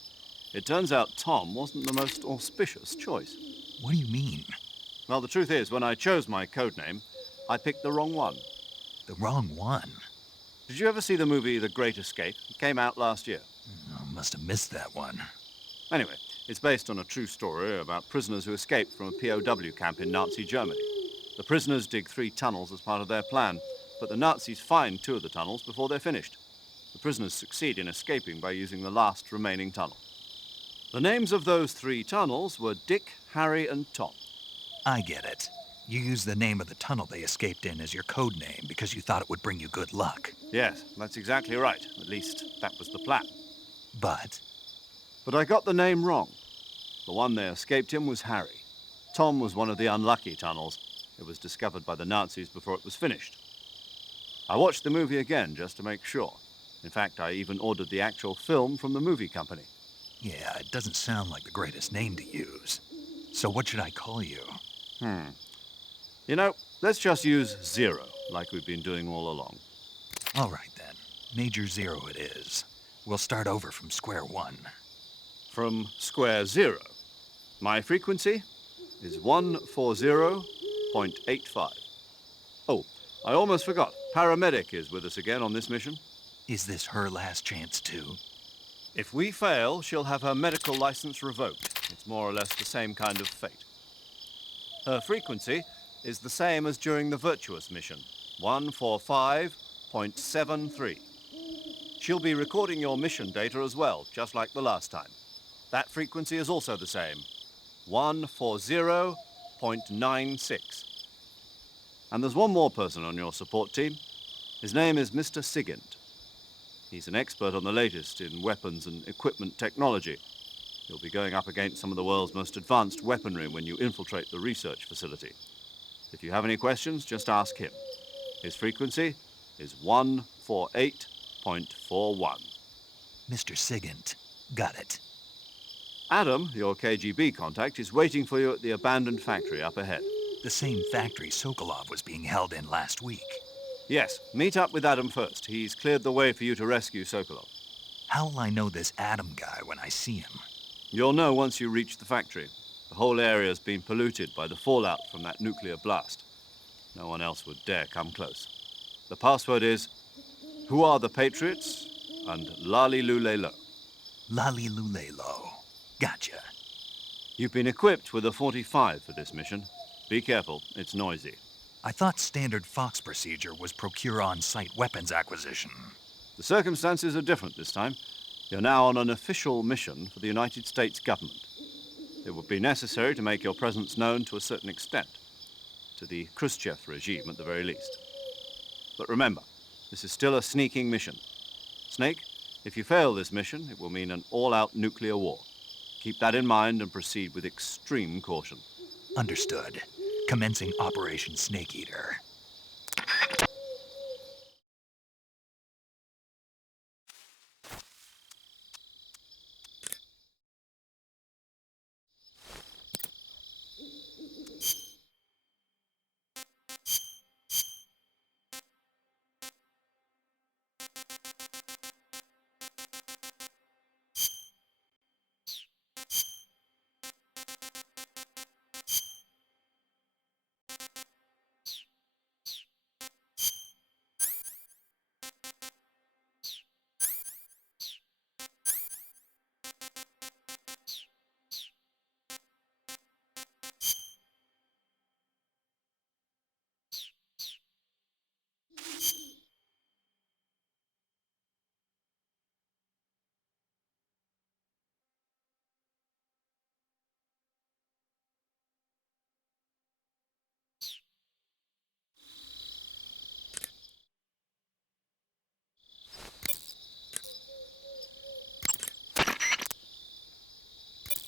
It turns out Tom wasn't the most auspicious choice. What do you mean? Well, the truth is, when I chose my codename, I picked the wrong one. The wrong one? Did you ever see the movie The Great Escape? It came out last year. Oh, must have missed that one. Anyway, it's based on a true story about prisoners who escaped from a POW camp in Nazi Germany. The prisoners dig 3 tunnels as part of their plan, but the Nazis find 2 of the tunnels before they're finished. The prisoners succeed in escaping by using the last remaining tunnel. The names of those 3 tunnels were Dick, Harry, and Tom. I get it. You used the name of the tunnel they escaped in as your code name because you thought it would bring you good luck. Yes, that's exactly right. At least, that was the plan. But I got the name wrong. The one they escaped in was Harry. Tom was one of the unlucky tunnels. It was discovered by the Nazis before it was finished. I watched the movie again just to make sure. In fact, I even ordered the actual film from the movie company. Yeah, it doesn't sound like the greatest name to use. So what should I call you? You know, let's just use 0, like we've been doing all along. All right, then. Major 0 it is. We'll start over from square 1. From square 0. My frequency is 140.85. Oh, I almost forgot. Paramedic is with us again on this mission. Is this her last chance, too? If we fail, she'll have her medical license revoked. It's more or less the same kind of fate. Her frequency is the same as during the Virtuous mission, 145.73. She'll be recording your mission data as well, just like the last time. That frequency is also the same, 140.96. And there's one more person on your support team. His name is Mr. Sigint. He's an expert on the latest in weapons and equipment technology. You'll be going up against some of the world's most advanced weaponry when you infiltrate the research facility. If you have any questions, just ask him. His frequency is 148.41. Mr. Sigint. Got it. Adam, your KGB contact, is waiting for you at the abandoned factory up ahead. The same factory Sokolov was being held in last week. Yes, meet up with Adam first. He's cleared the way for you to rescue Sokolov. How'll I know this Adam guy when I see him? You'll know once you reach the factory. The whole area's been polluted by the fallout from that nuclear blast. No one else would dare come close. The password is, "Who are the Patriots?" and "Lali Lule Lo." Lali Lule Lo. Gotcha. You've been equipped with a 45 for this mission. Be careful, it's noisy. I thought standard Fox procedure was procure on-site weapons acquisition. The circumstances are different this time. You're now on an official mission for the United States government. It would be necessary to make your presence known to a certain extent, to the Khrushchev regime at the very least. But remember, this is still a sneaking mission. Snake, if you fail this mission, it will mean an all-out nuclear war. Keep that in mind and proceed with extreme caution. Understood. Commencing Operation Snake Eater.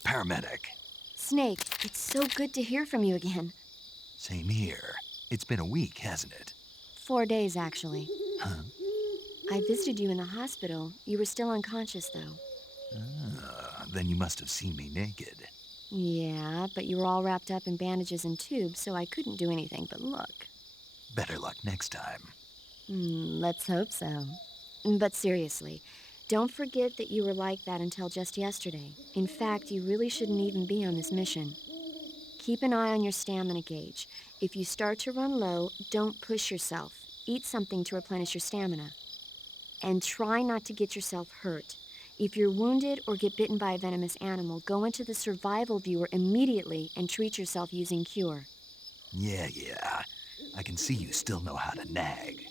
Paramedic. Snake, it's so good to hear from you again. Same here. It's been a week, hasn't it? 4 days, actually. Huh? I visited you in the hospital. You were still unconscious, though. Then you must have seen me naked. Yeah, but you were all wrapped up in bandages and tubes, so I couldn't do anything but look. Better luck next time. Let's hope so. But seriously, don't forget that you were like that until just yesterday. In fact, you really shouldn't even be on this mission. Keep an eye on your stamina gauge. If you start to run low, don't push yourself. Eat something to replenish your stamina. And try not to get yourself hurt. If you're wounded or get bitten by a venomous animal, go into the survival viewer immediately and treat yourself using Cure. Yeah. I can see you still know how to nag.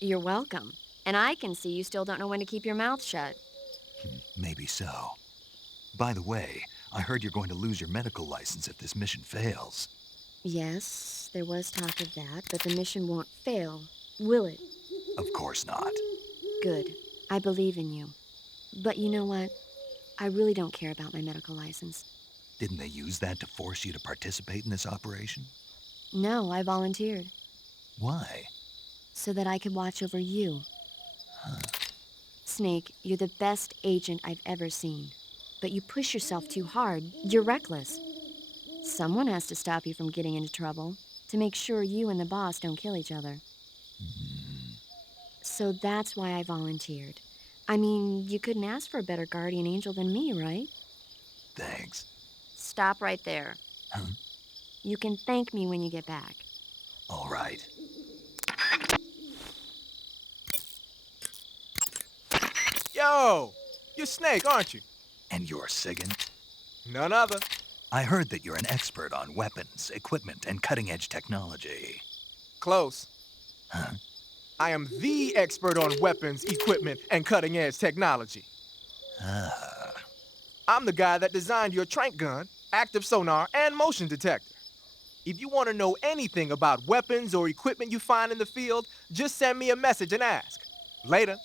You're welcome. And I can see you still don't know when to keep your mouth shut. Maybe so. By the way, I heard you're going to lose your medical license if this mission fails. Yes, there was talk of that, but the mission won't fail, will it? Of course not. Good. I believe in you. But you know what? I really don't care about my medical license. Didn't they use that to force you to participate in this operation? No, I volunteered. Why? So that I could watch over you. Huh. Snake, you're the best agent I've ever seen. But you push yourself too hard. You're reckless. Someone has to stop you from getting into trouble, to make sure you and the boss don't kill each other. So that's why I volunteered. I mean, you couldn't ask for a better guardian angel than me, right? Thanks. Stop right there. Huh? You can thank me when you get back. All right. Yo! You're Snake, aren't you? And you're Sigint? None other. I heard that you're an expert on weapons, equipment, and cutting-edge technology. Close. Huh? I am the expert on weapons, equipment, and cutting-edge technology. Ah. I'm the guy that designed your trank gun, active sonar, and motion detector. If you want to know anything about weapons or equipment you find in the field, just send me a message and ask. Later.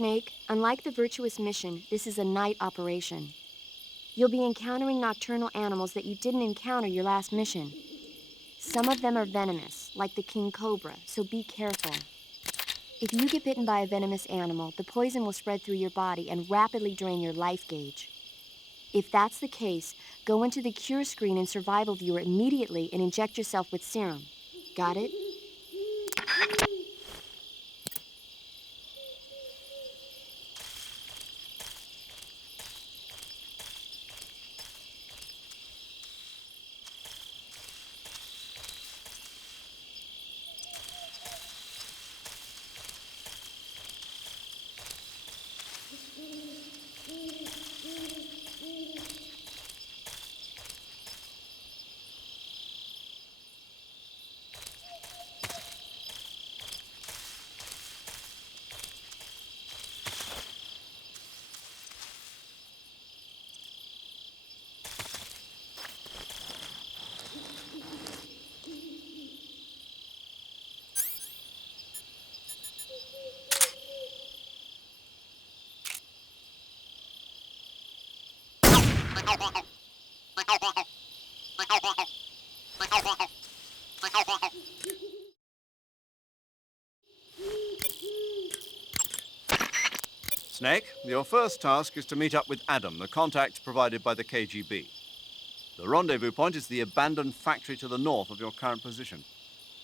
Snake, unlike the Virtuous mission, this is a night operation. You'll be encountering nocturnal animals that you didn't encounter your last mission. Some of them are venomous, like the king cobra, so be careful. If you get bitten by a venomous animal, the poison will spread through your body and rapidly drain your life gauge. If that's the case, go into the cure screen and survival viewer immediately and inject yourself with serum. Got it? Snake, your first task is to meet up with Adam, the contact provided by the KGB. The rendezvous point is the abandoned factory to the north of your current position.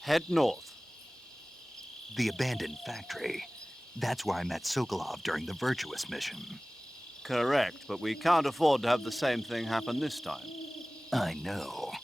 Head north. The abandoned factory. That's where I met Sokolov during the Virtuous mission. Correct, but we can't afford to have the same thing happen this time. I know.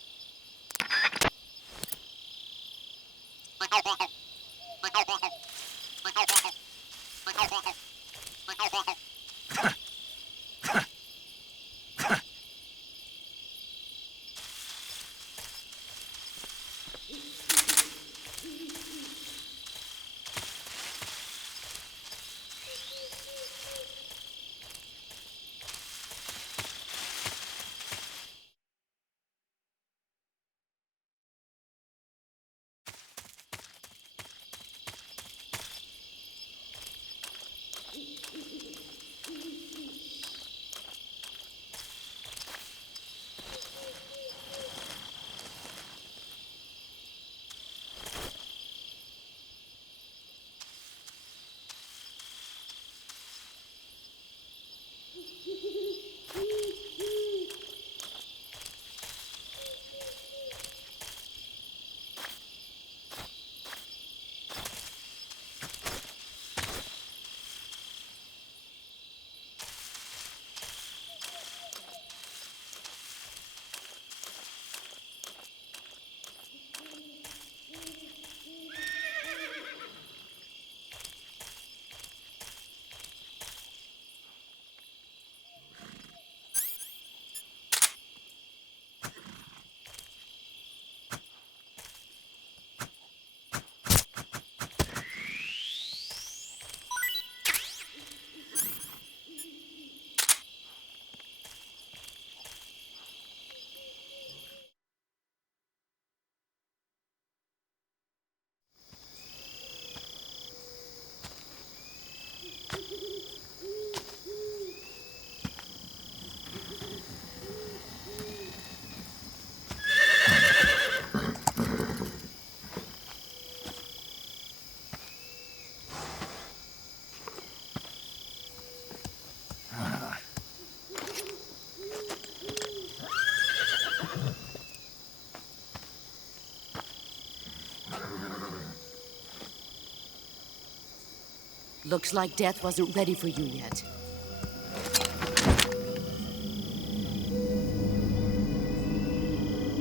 Looks like death wasn't ready for you yet.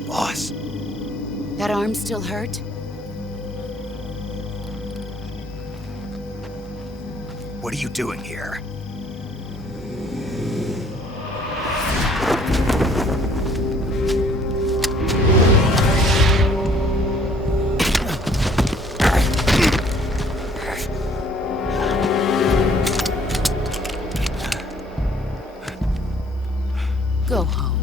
Boss. That arm still hurt? What are you doing here? Go home.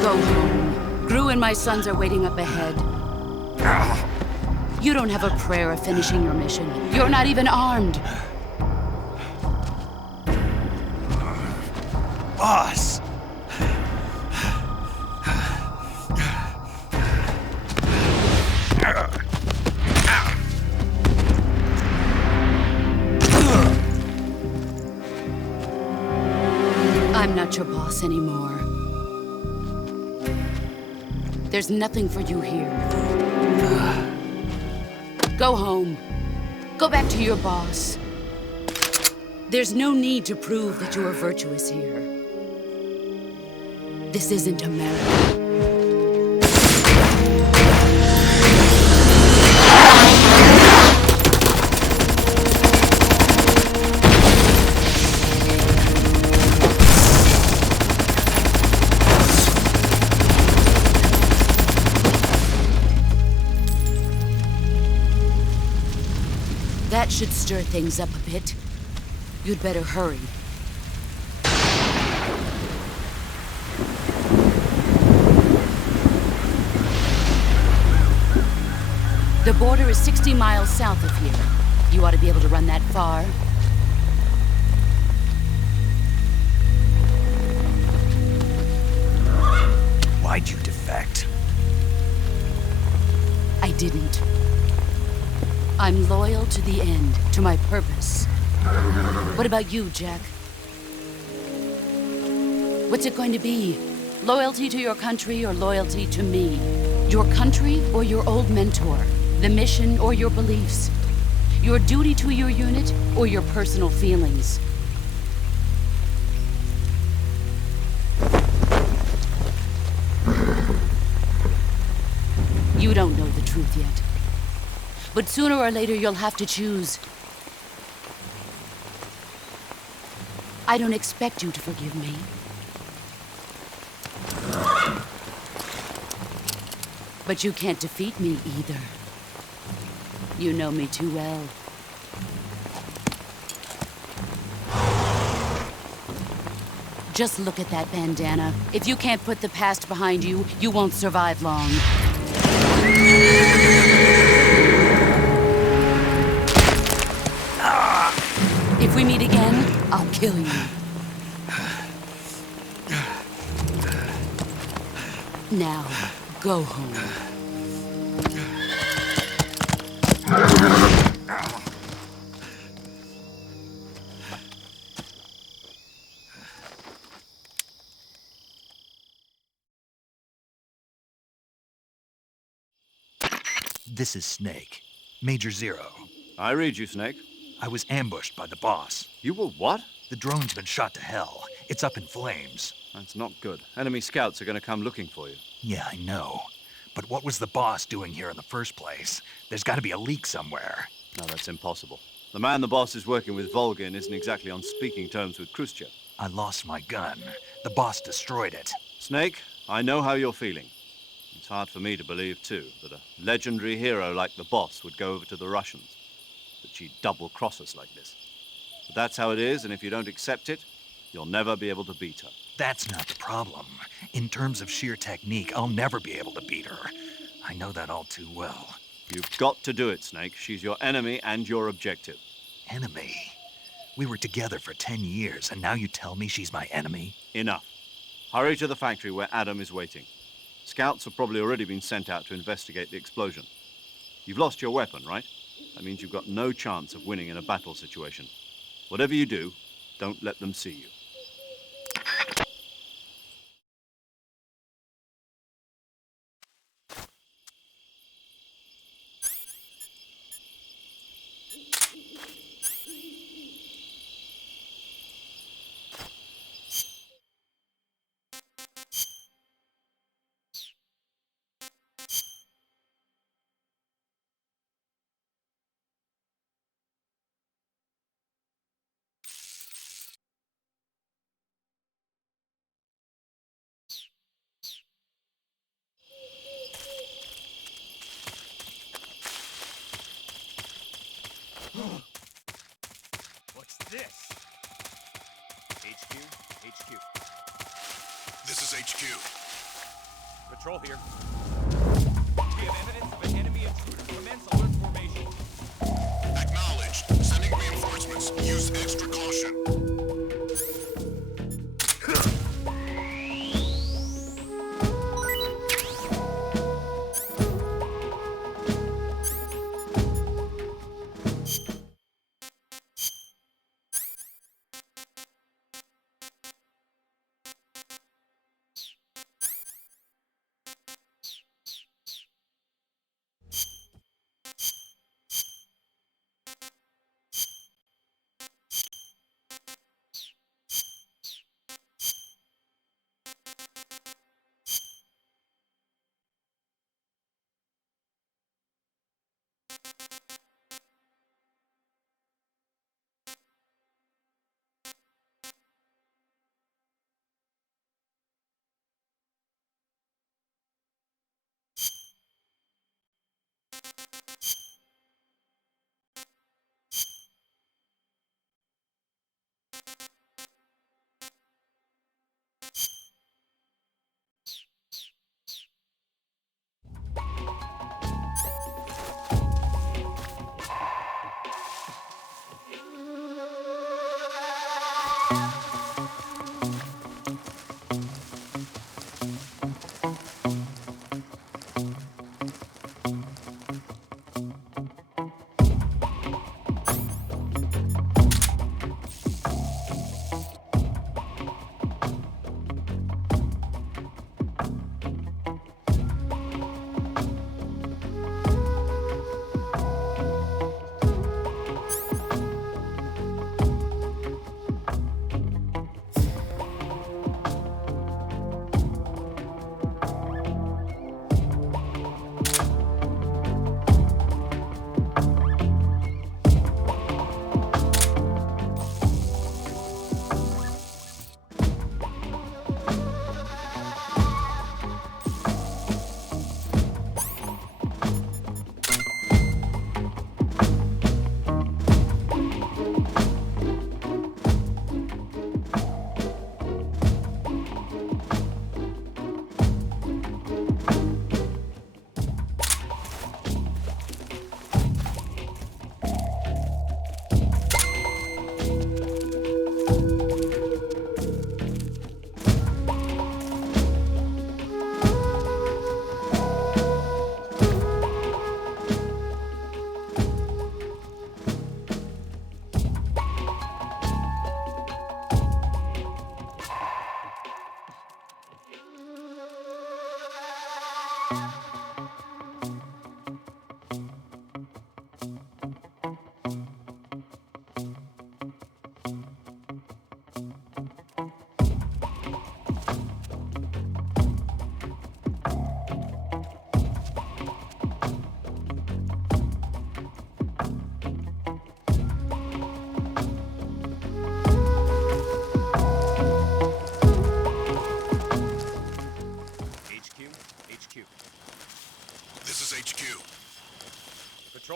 Go home. Gru and my sons are waiting up ahead. You don't have a prayer of finishing your mission. You're not even armed. Boss! I'm not your boss anymore. There's nothing for you here. Go home. Go back to your boss. There's no need to prove that you are virtuous here. This isn't America. That should stir things up a bit. You'd better hurry. The border is 60 miles south of here. You ought to be able to run that far. Why'd you defect? I didn't. I'm loyal to the end, to my purpose. What about you, Jack? What's it going to be? Loyalty to your country or loyalty to me? Your country or your old mentor? The mission or your beliefs? Your duty to your unit or your personal feelings? You don't know the truth yet. But sooner or later, you'll have to choose. I don't expect you to forgive me. But you can't defeat me either. You know me too well. Just look at that bandana. If you can't put the past behind you, you won't survive long. If we meet again, I'll kill you. Now, go home. This is Snake. Major Zero. I read you, Snake. I was ambushed by the boss. You were what? The drone's been shot to hell. It's up in flames. That's not good. Enemy scouts are going to come looking for you. Yeah, I know. But what was the boss doing here in the first place? There's got to be a leak somewhere. No, that's impossible. The man the boss is working with, Volgin, isn't exactly on speaking terms with Khrushchev. I lost my gun. The boss destroyed it. Snake, I know how you're feeling. It's hard for me to believe, too, that a legendary hero like the boss would go over to the Russians. That she'd double-cross us like this. But that's how it is, and if you don't accept it, you'll never be able to beat her. That's not the problem. In terms of sheer technique, I'll never be able to beat her. I know that all too well. You've got to do it, Snake. She's your enemy and your objective. Enemy? We were together for 10 years, and now you tell me she's my enemy? Enough. Hurry to the factory where Adam is waiting. Scouts have probably already been sent out to investigate the explosion. You've lost your weapon, right? That means you've got no chance of winning in a battle situation. Whatever you do, don't let them see you. What's this? HQ. This is HQ. Patrol here. We have evidence of an enemy intruder. Commence alert formation. Acknowledged. Sending reinforcements. Use extra caution.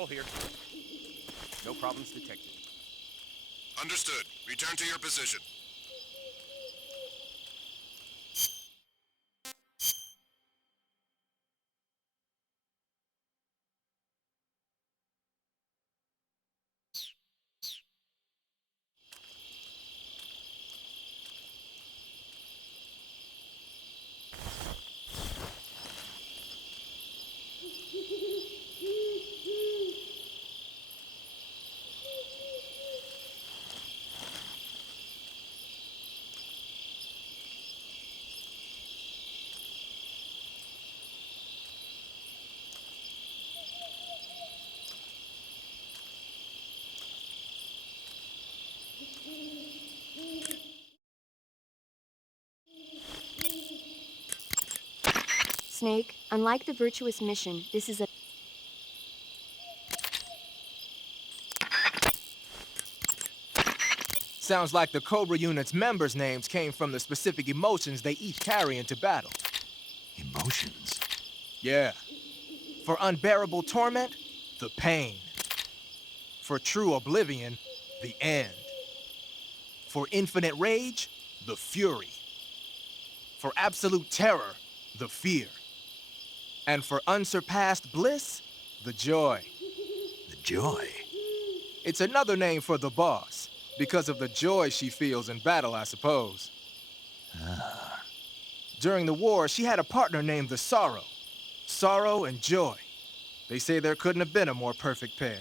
Patrol here. No problems detected. Understood. Return to your position. Snake, unlike the Virtuous mission, this is a... Sounds like the Cobra Unit's members' names came from the specific emotions they each carry into battle. Emotions? Yeah. For unbearable torment, the pain. For true oblivion, the end. For infinite rage, the fury. For absolute terror, the fear. And for unsurpassed bliss, the joy. The joy? It's another name for the boss, because of the joy she feels in battle, I suppose. Ah. During the war, she had a partner named the Sorrow. Sorrow and joy. They say there couldn't have been a more perfect pair.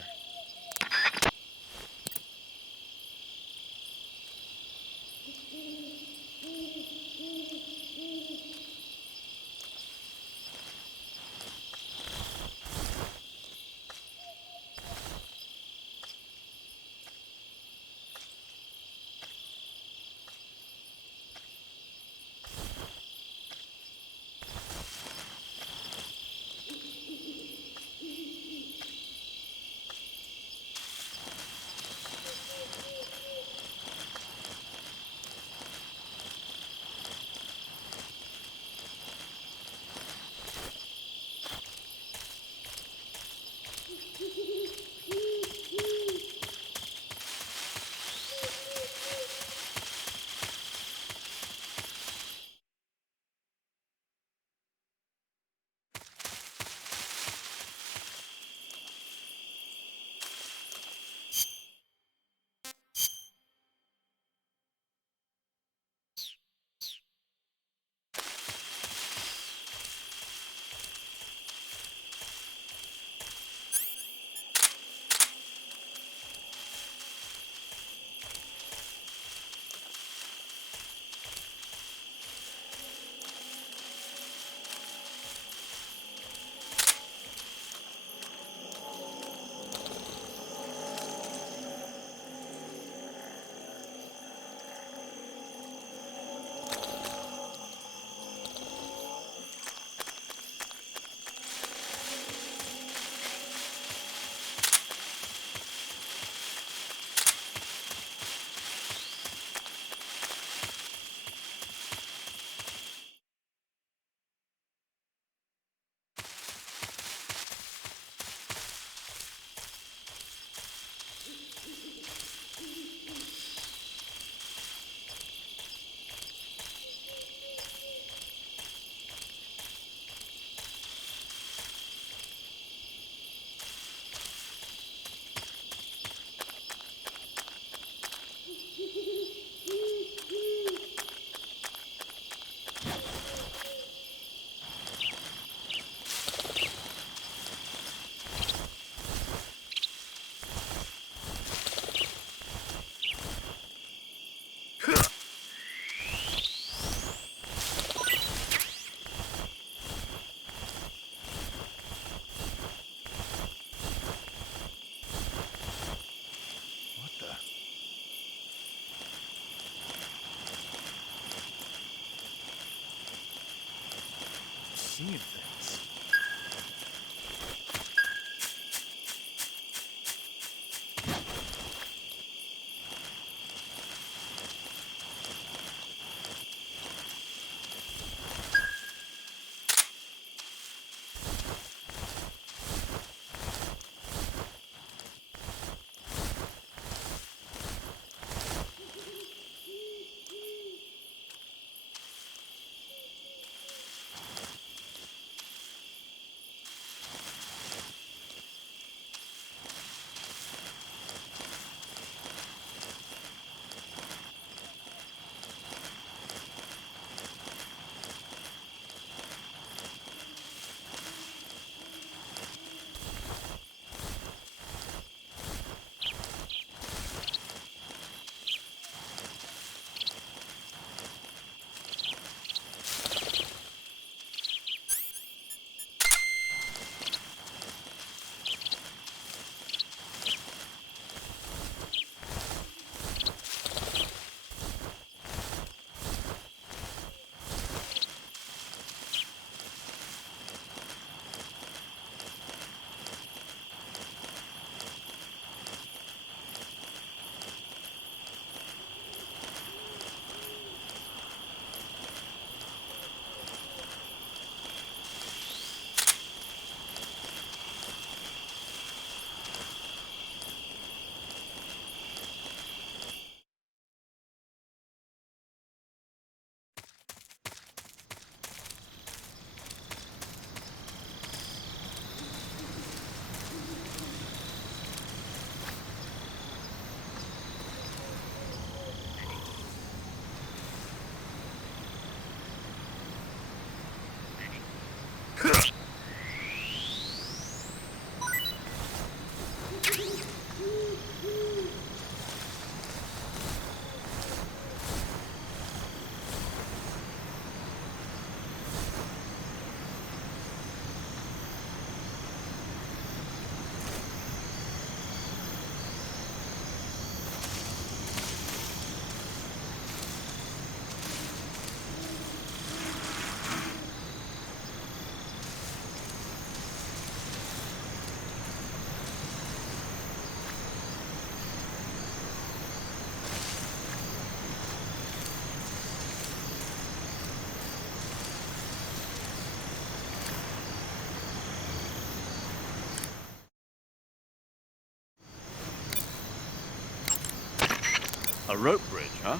A rope bridge, huh?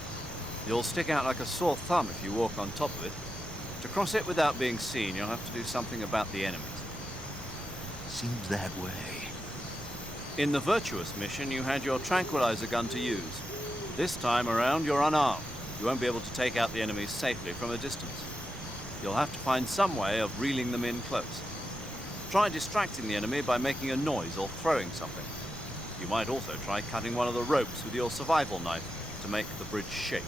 You'll stick out like a sore thumb if you walk on top of it. To cross it without being seen, you'll have to do something about the enemies. Seems that way. In the Virtuous mission, you had your tranquilizer gun to use. This time around, you're unarmed. You won't be able to take out the enemies safely from a distance. You'll have to find some way of reeling them in close. Try distracting the enemy by making a noise or throwing something. You might also try cutting one of the ropes with your survival knife to make the bridge shake.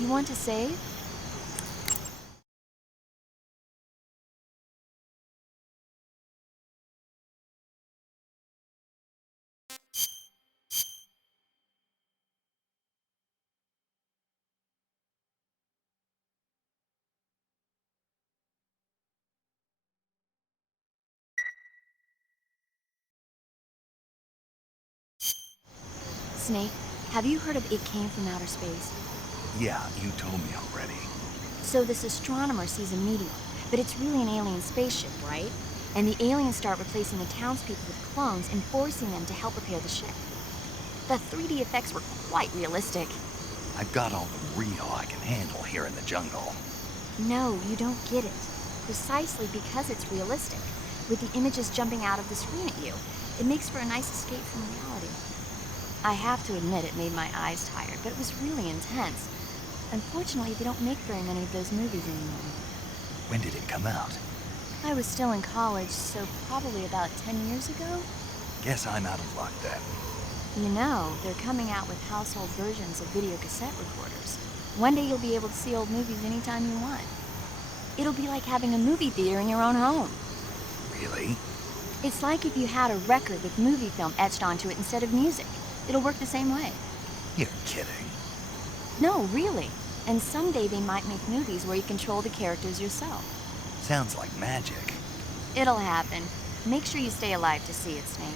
You want to save? Snake, have you heard of It Came from Outer Space? Yeah, you told me already. So this astronomer sees a meteor, but it's really an alien spaceship, right? And the aliens start replacing the townspeople with clones and forcing them to help repair the ship. The 3D effects were quite realistic. I've got all the real I can handle here in the jungle. No, you don't get it. Precisely because it's realistic, with the images jumping out of the screen at you. It makes for a nice escape from reality. I have to admit it made my eyes tired, but it was really intense. Unfortunately, they don't make very many of those movies anymore. When did it come out? I was still in college, so probably about 10 years ago? Guess I'm out of luck then. You know, they're coming out with household versions of video cassette recorders. One day you'll be able to see old movies anytime you want. It'll be like having a movie theater in your own home. Really? It's like if you had a record with movie film etched onto it instead of music. It'll work the same way. You're kidding. No, really. And someday they might make movies where you control the characters yourself. Sounds like magic. It'll happen. Make sure you stay alive to see it, Snake.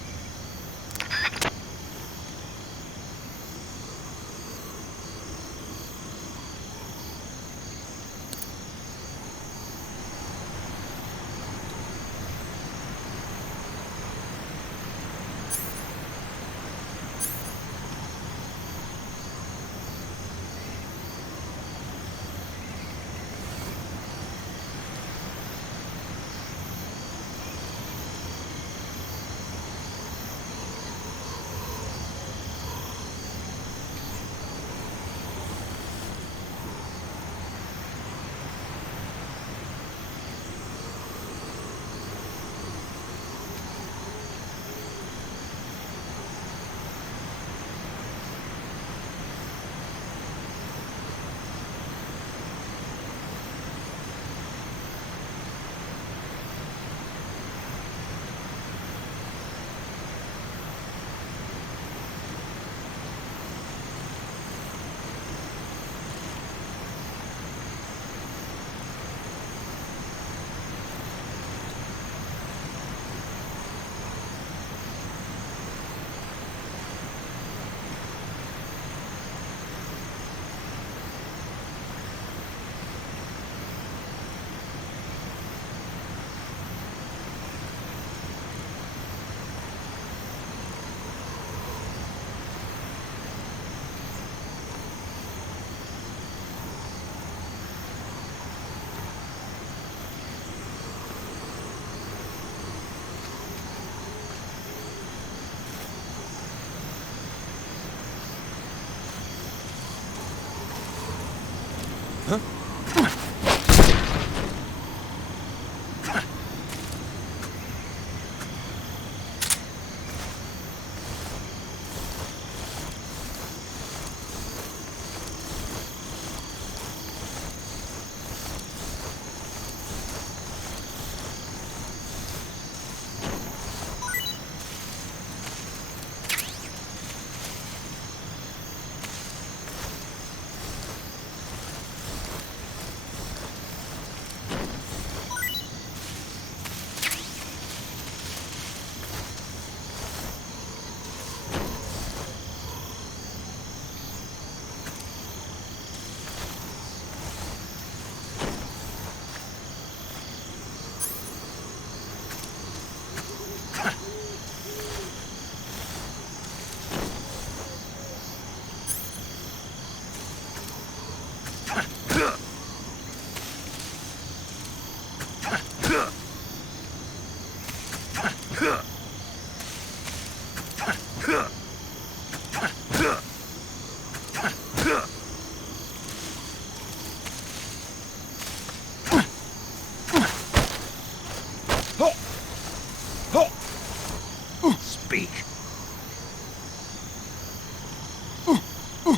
Speak.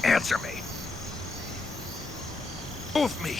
Answer me. Move me.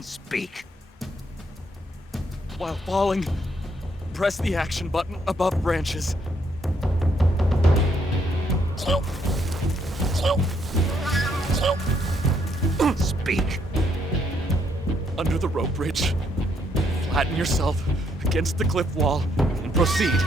Speak. While falling, press the action button above branches. Speak. Under the rope bridge, flatten yourself against the cliff wall and proceed.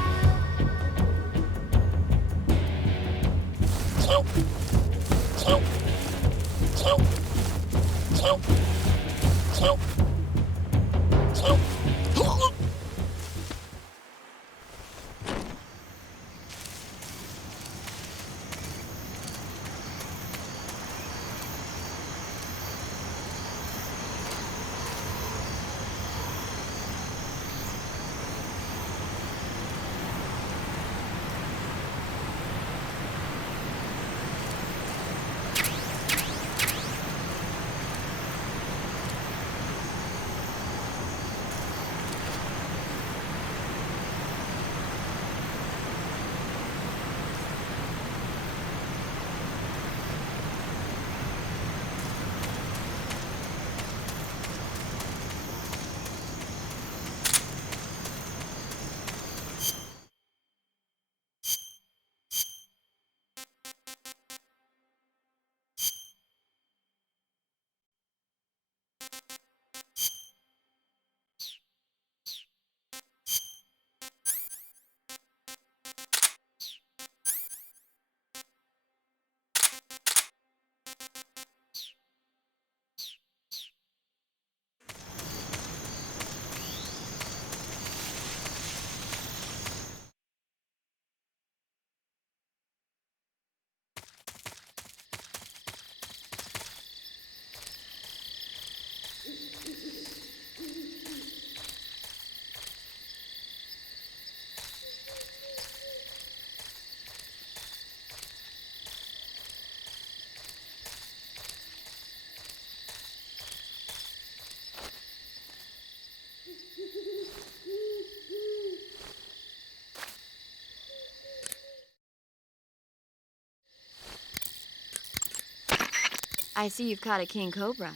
I see you've caught a king cobra.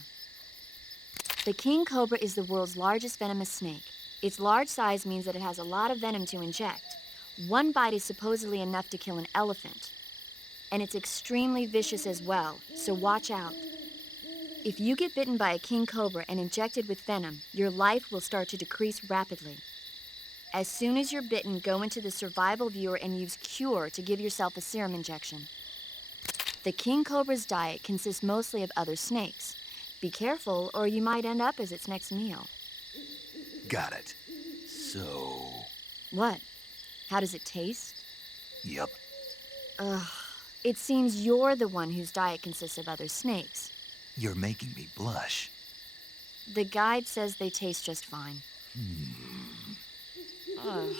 The king cobra is the world's largest venomous snake. Its large size means that it has a lot of venom to inject. One bite is supposedly enough to kill an elephant. And it's extremely vicious as well, so watch out. If you get bitten by a king cobra and injected with venom, your life will start to decrease rapidly. As soon as you're bitten, go into the survival viewer and use Cure to give yourself a serum injection. The king cobra's diet consists mostly of other snakes. Be careful, or you might end up as its next meal. Got it. So... What? How does it taste? Yep. Ugh. It seems you're the one whose diet consists of other snakes. You're making me blush. The guide says they taste just fine. Ugh.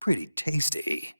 Pretty tasty.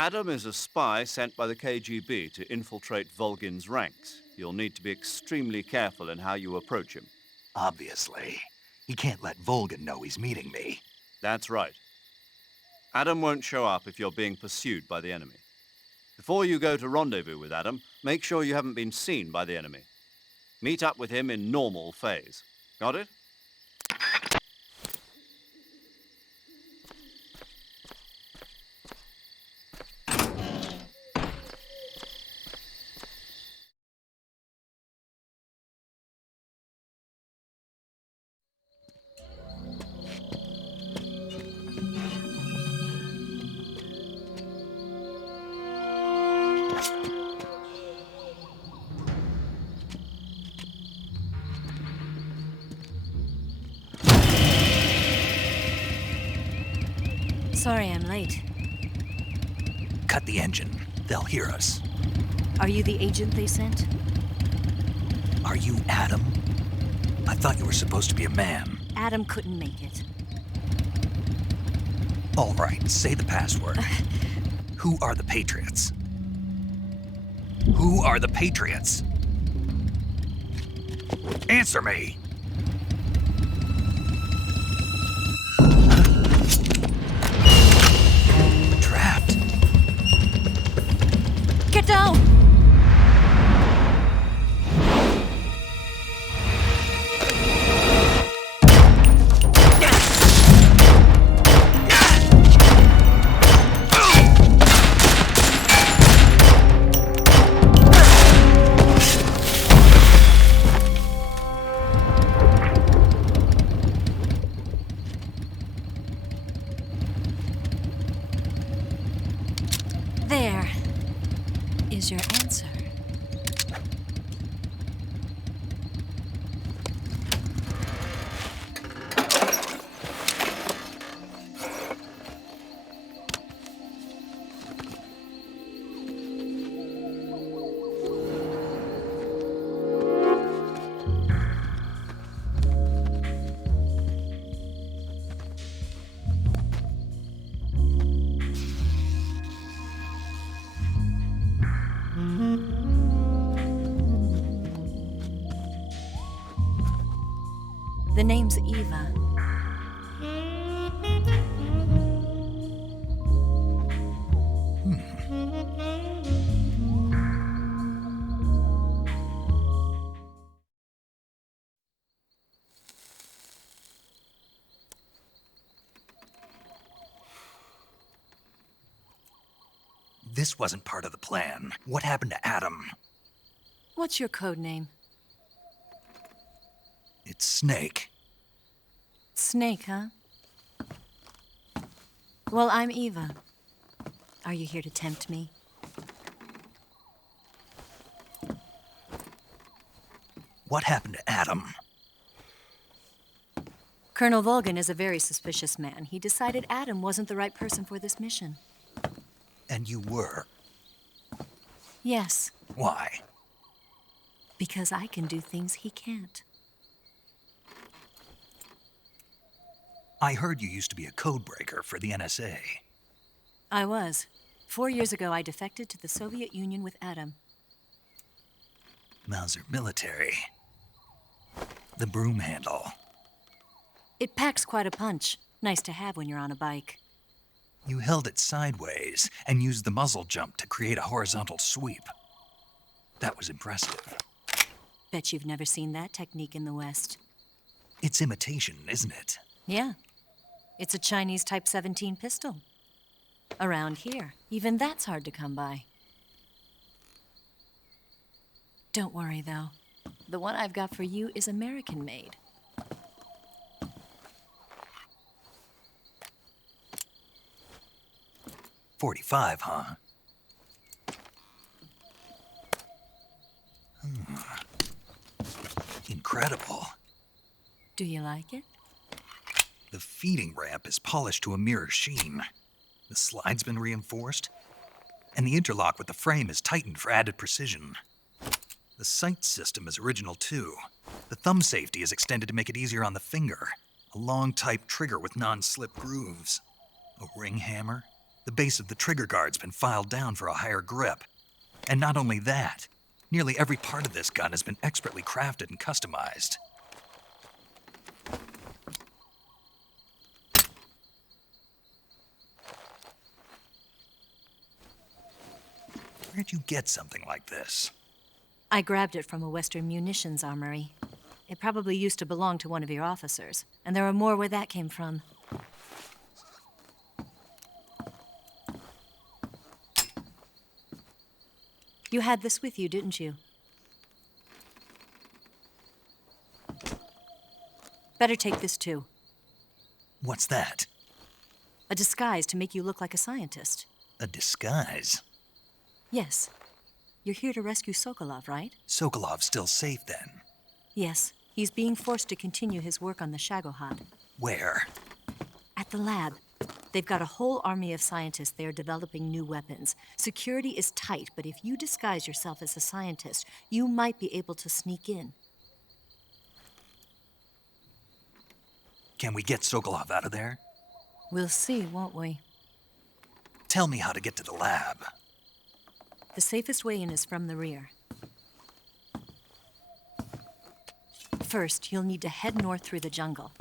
Adam is a spy sent by the KGB to infiltrate Volgin's ranks. You'll need to be extremely careful in how you approach him. Obviously. He can't let Volgin know he's meeting me. That's right. Adam won't show up if you're being pursued by the enemy. Before you go to rendezvous with Adam, make sure you haven't been seen by the enemy. Meet up with him in normal phase. Got it? Sorry I'm late. Cut the engine. They'll hear us. Are you the agent they sent? Are you Adam? I thought you were supposed to be a man. Adam couldn't make it. All right, say the password. Who are the Patriots? Who are the Patriots? Answer me! Trapped. Get down! There is your answer. The name's Eva. This wasn't part of the plan. What happened to Adam? What's your code name? It's Snake. Snake, huh? Well, I'm Eva. Are you here to tempt me? What happened to Adam? Colonel Volgin is a very suspicious man. He decided Adam wasn't the right person for this mission. And you were? Yes. Why? Because I can do things he can't. I heard you used to be a codebreaker for the NSA. I was. 4 years ago, I defected to the Soviet Union with Adam. Mauser military. The broom handle. It packs quite a punch. Nice to have when you're on a bike. You held it sideways and used the muzzle jump to create a horizontal sweep. That was impressive. Bet you've never seen that technique in the West. It's imitation, isn't it? Yeah. It's a Chinese Type 17 pistol. Around here, even that's hard to come by. Don't worry, though. The one I've got for you is American-made. .45, huh? Incredible. Do you like it? The feeding ramp is polished to a mirror sheen. The slide's been reinforced, and the interlock with the frame is tightened for added precision. The sight system is original too. The thumb safety is extended to make it easier on the finger. A long type trigger with non-slip grooves. A ring hammer. The base of the trigger guard's been filed down for a higher grip. And not only that, nearly every part of this gun has been expertly crafted and customized. Where'd you get something like this? I grabbed it from a Western munitions armory. It probably used to belong to one of your officers, and there are more where that came from. You had this with you, didn't you? Better take this too. What's that? A disguise to make you look like a scientist. A disguise? Yes. You're here to rescue Sokolov, right? Sokolov's still safe then? Yes. He's being forced to continue his work on the Shagohod. Where? At the lab. They've got a whole army of scientists there developing new weapons. Security is tight, but if you disguise yourself as a scientist, you might be able to sneak in. Can we get Sokolov out of there? We'll see, won't we? Tell me how to get to the lab. The safest way in is from the rear. First, you'll need to head north through the jungle.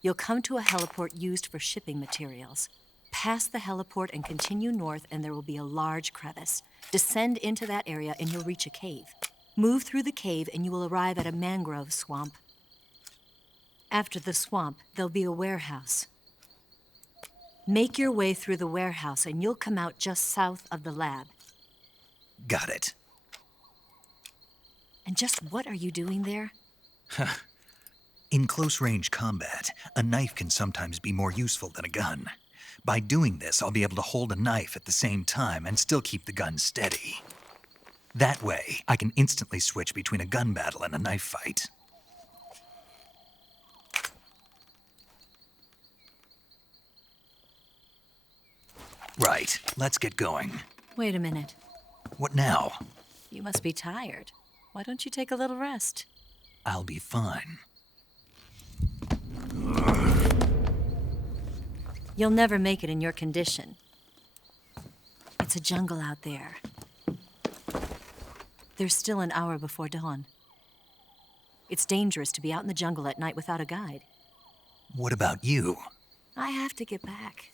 You'll come to a heliport used for shipping materials. Pass the heliport and continue north, and there will be a large crevice. Descend into that area, and you'll reach a cave. Move through the cave, and you will arrive at a mangrove swamp. After the swamp, there'll be a warehouse. Make your way through the warehouse, and you'll come out just south of the lab. Got it. And just what are you doing there? In close-range combat, a knife can sometimes be more useful than a gun. By doing this, I'll be able to hold a knife at the same time and still keep the gun steady. That way, I can instantly switch between a gun battle and a knife fight. Right, let's get going. Wait a minute. What now? You must be tired. Why don't you take a little rest? I'll be fine. You'll never make it in your condition. It's a jungle out there. There's still an hour before dawn. It's dangerous to be out in the jungle at night without a guide. What about you? I have to get back.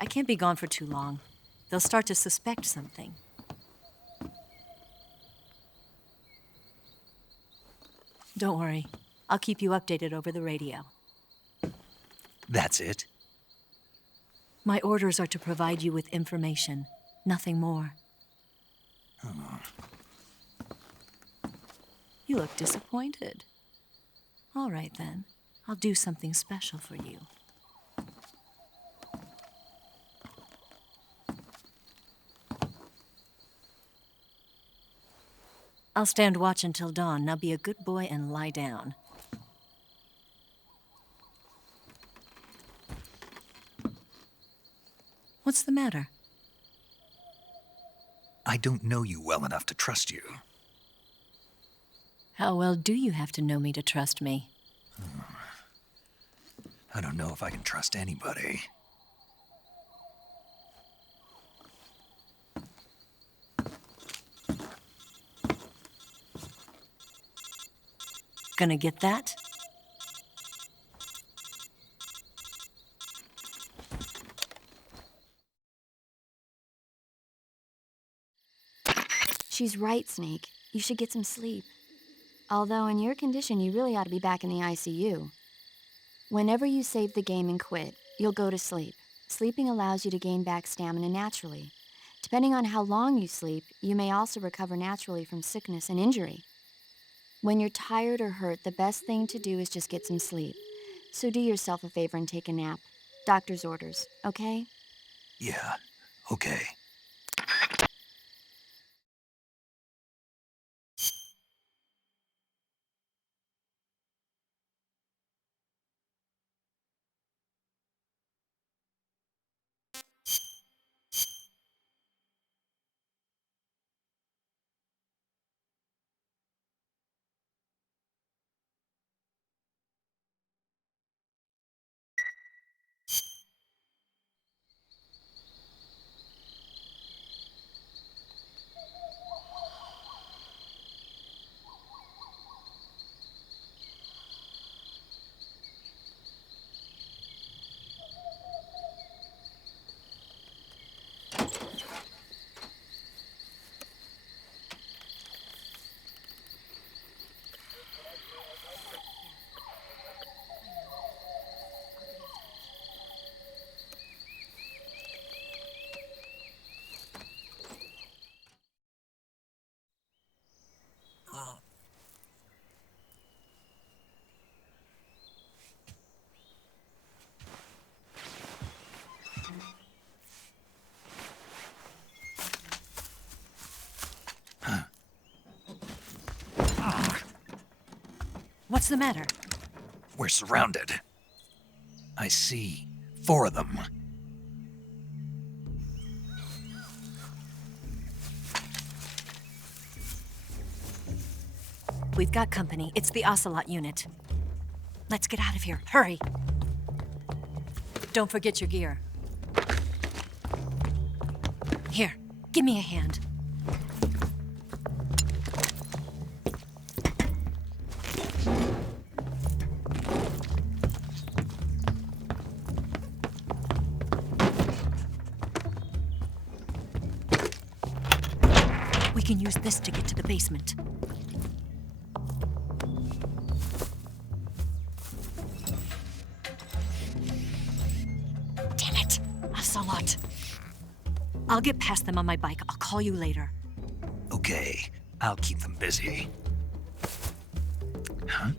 I can't be gone for too long. They'll start to suspect something. Don't worry. I'll keep you updated over the radio. That's it? My orders are to provide you with information, nothing more. Oh. You look disappointed. All right, then. I'll do something special for you. I'll stand watch until dawn. Now be a good boy and lie down. What's the matter? I don't know you well enough to trust you. How well do you have to know me to trust me? I don't know if I can trust anybody. Gonna get that? She's right, Snake. You should get some sleep. Although in your condition, you really ought to be back in the ICU. Whenever you save the game and quit, you'll go to sleep. Sleeping allows you to gain back stamina naturally. Depending on how long you sleep, you may also recover naturally from sickness and injury. When you're tired or hurt, the best thing to do is just get some sleep. So do yourself a favor and take a nap. Doctor's orders, okay? Yeah, okay. What's the matter? We're surrounded. I see 4 of them. We've got company. It's the Ocelot unit. Let's get out of here. Hurry! Don't forget your gear. Here, give me a hand. We can use this to get to the basement. Damn it! Ocelot. I'll get past them on my bike. I'll call you later. Okay, I'll keep them busy. Huh?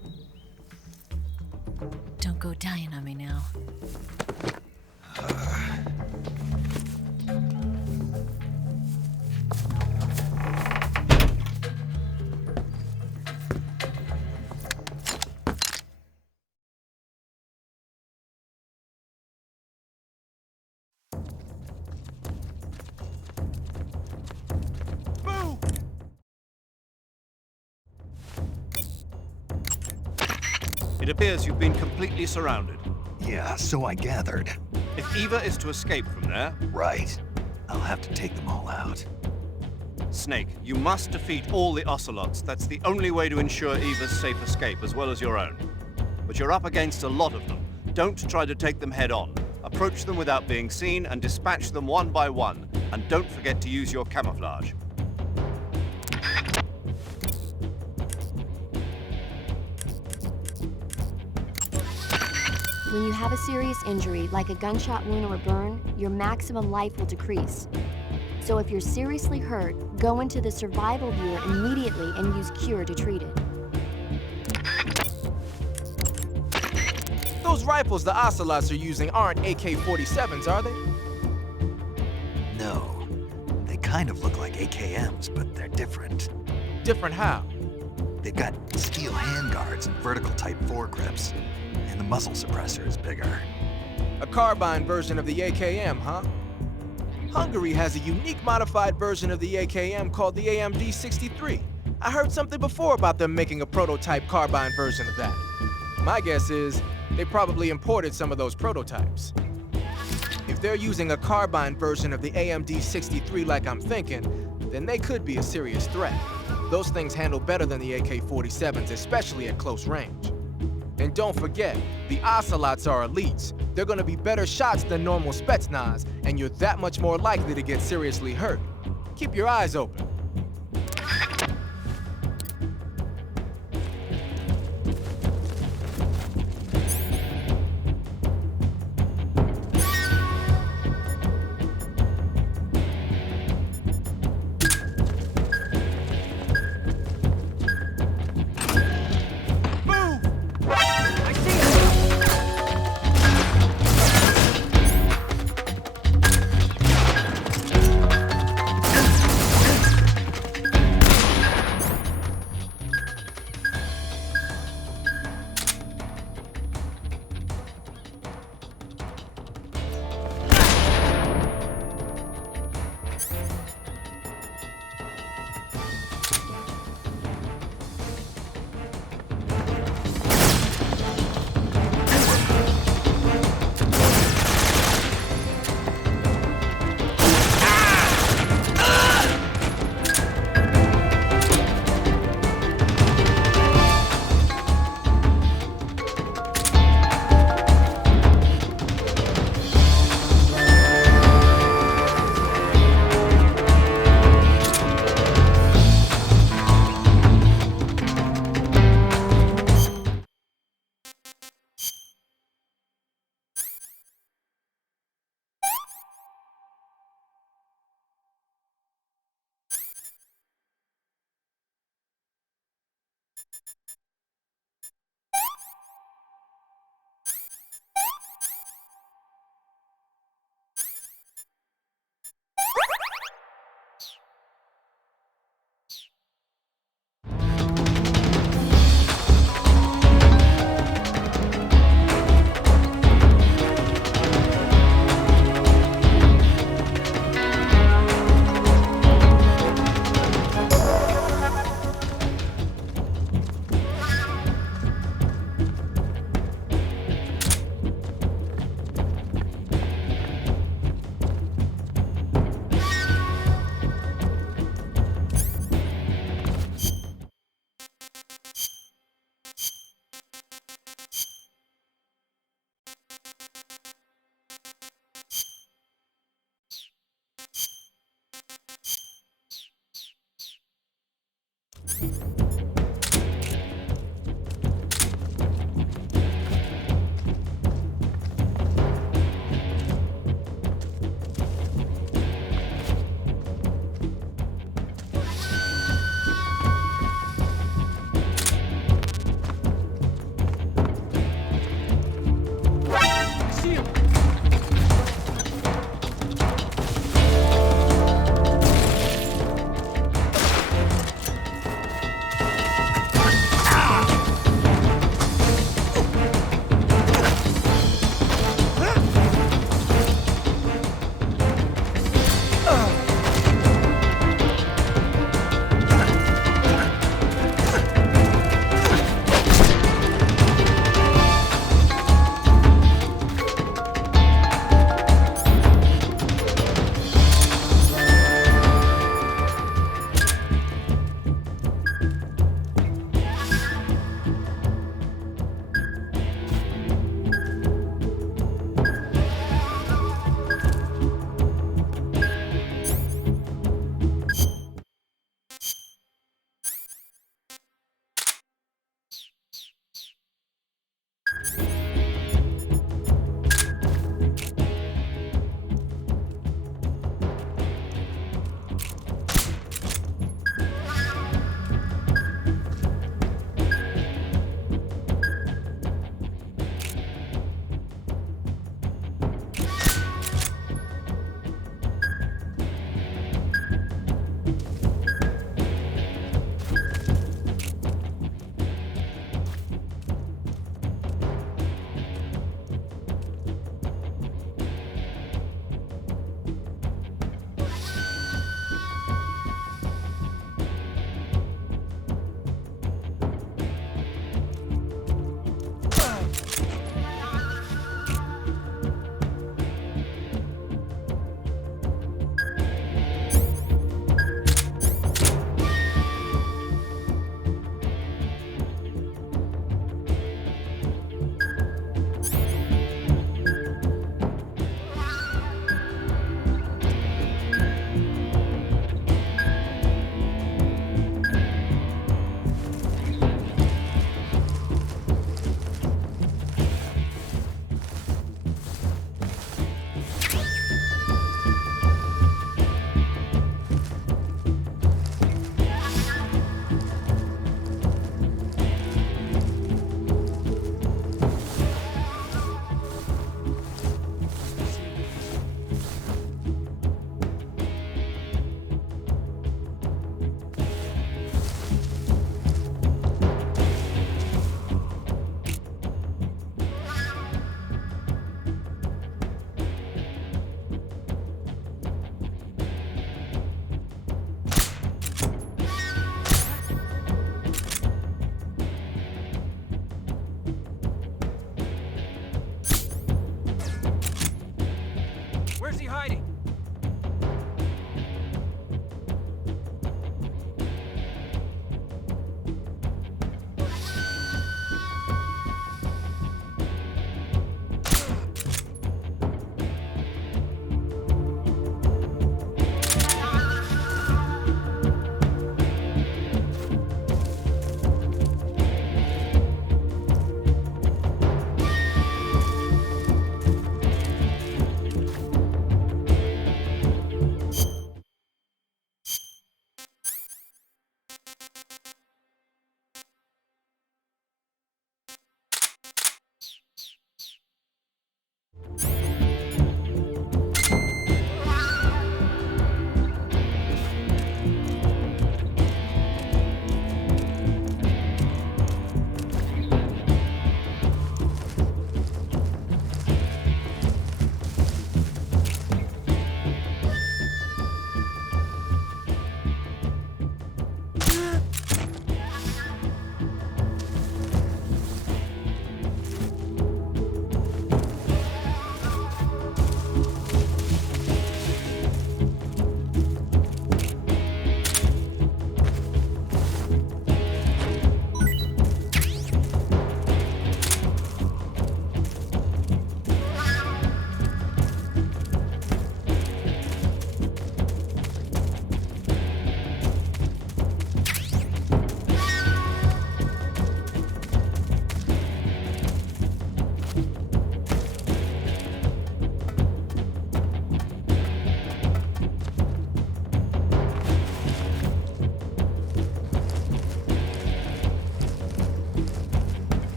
Don't go dying on me now. It appears you've been completely surrounded. Yeah, so I gathered. If Eva is to escape from there... Right. I'll have to take them all out. Snake, you must defeat all the Ocelots. That's the only way to ensure Eva's safe escape, as well as your own. But you're up against a lot of them. Don't try to take them head on. Approach them without being seen and dispatch them one by one. And don't forget to use your camouflage. When you have a serious injury, like a gunshot wound or a burn, your maximum life will decrease. So if you're seriously hurt, go into the survival viewer immediately and use Cure to treat it. Those rifles the Ocelots are using aren't AK-47s, are they? No. They kind of look like AKMs, but they're different. Different how? They've got steel handguards and vertical type foregrips, and the muzzle suppressor is bigger. A carbine version of the AKM, huh? Hungary has a unique modified version of the AKM called the AMD-63. I heard something before about them making a prototype carbine version of that. My guess is they probably imported some of those prototypes. If they're using a carbine version of the AMD-63 like I'm thinking, then they could be a serious threat. Those things handle better than the AK-47s, especially at close range. And don't forget, the Ocelots are elites. They're gonna be better shots than normal Spetsnaz, and you're that much more likely to get seriously hurt. Keep your eyes open.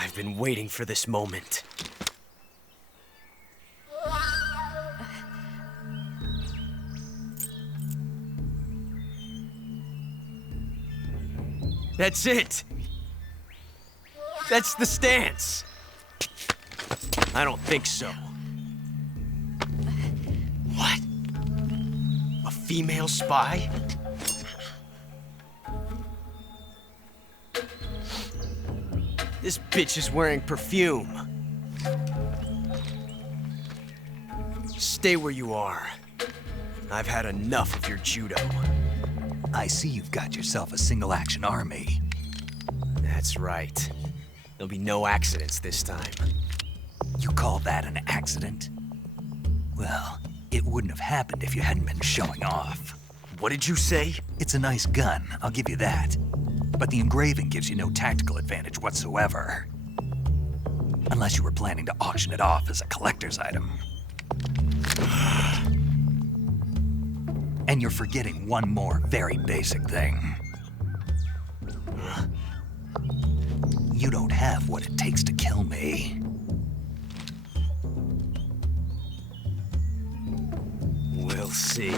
I've been waiting for this moment. That's it! That's the stance! I don't think so. What? A female spy? This bitch is wearing perfume. Stay where you are. I've had enough of your judo. I see you've got yourself a single-action army. That's right. There'll be no accidents this time. You call that an accident? Well, it wouldn't have happened if you hadn't been showing off. What did you say? It's a nice gun, I'll give you that. But the engraving gives you no tactical advantage whatsoever. Unless you were planning to auction it off as a collector's item. And you're forgetting one more very basic thing. You don't have what it takes to kill me. We'll see.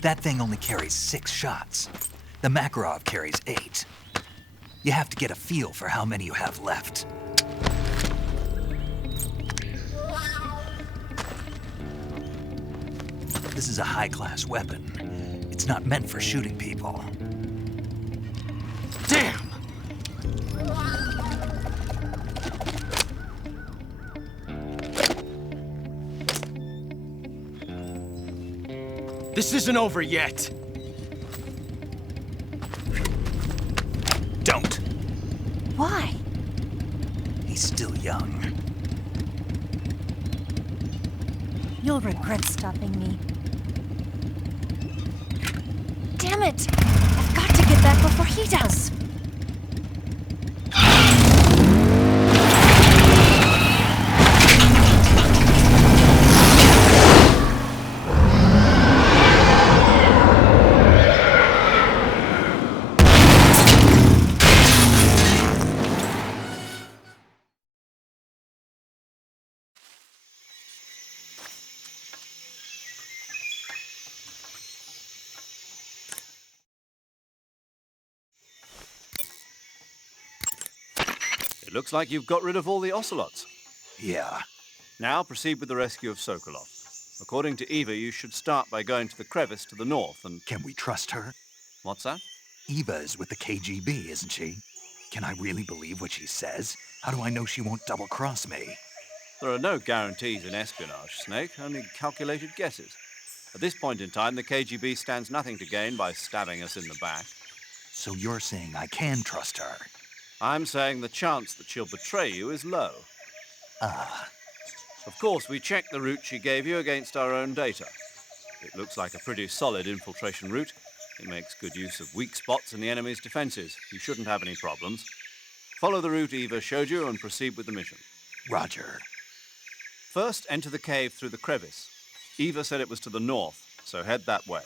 That thing only carries 6 shots. The Mangrove carries 8. You have to get a feel for how many you have left. This is a high-class weapon. It's not meant for shooting people. Damn! This isn't over yet. Don't. Why? He's still young. You'll regret stopping me. Damn it! I've got to get back before he does. It looks like you've got rid of all the Ocelots. Yeah. Now proceed with the rescue of Sokolov. According to Eva, you should start by going to the crevice to the north and... Can we trust her? What's that? Eva is with the KGB, isn't she? Can I really believe what she says? How do I know she won't double-cross me? There are no guarantees in espionage, Snake, only calculated guesses. At this point in time, the KGB stands nothing to gain by stabbing us in the back. So you're saying I can trust her? I'm saying the chance that she'll betray you is low. Ah. Of course, we checked the route she gave you against our own data. It looks like a pretty solid infiltration route. It makes good use of weak spots in the enemy's defenses. You shouldn't have any problems. Follow the route Eva showed you and proceed with the mission. Roger. First, enter the cave through the crevice. Eva said it was to the north, so head that way.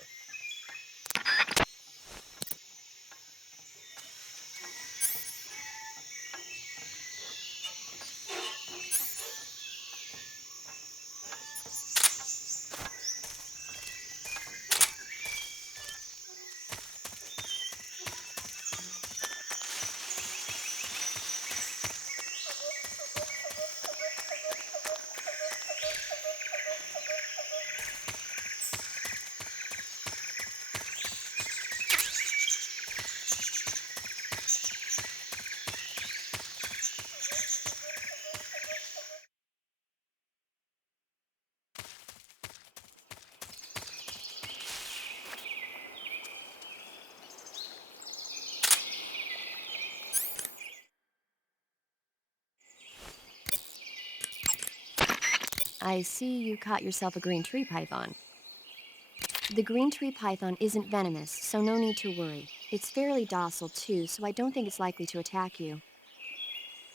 I see you caught yourself a green tree python. The green tree python isn't venomous, so no need to worry. It's fairly docile too, so I don't think it's likely to attack you.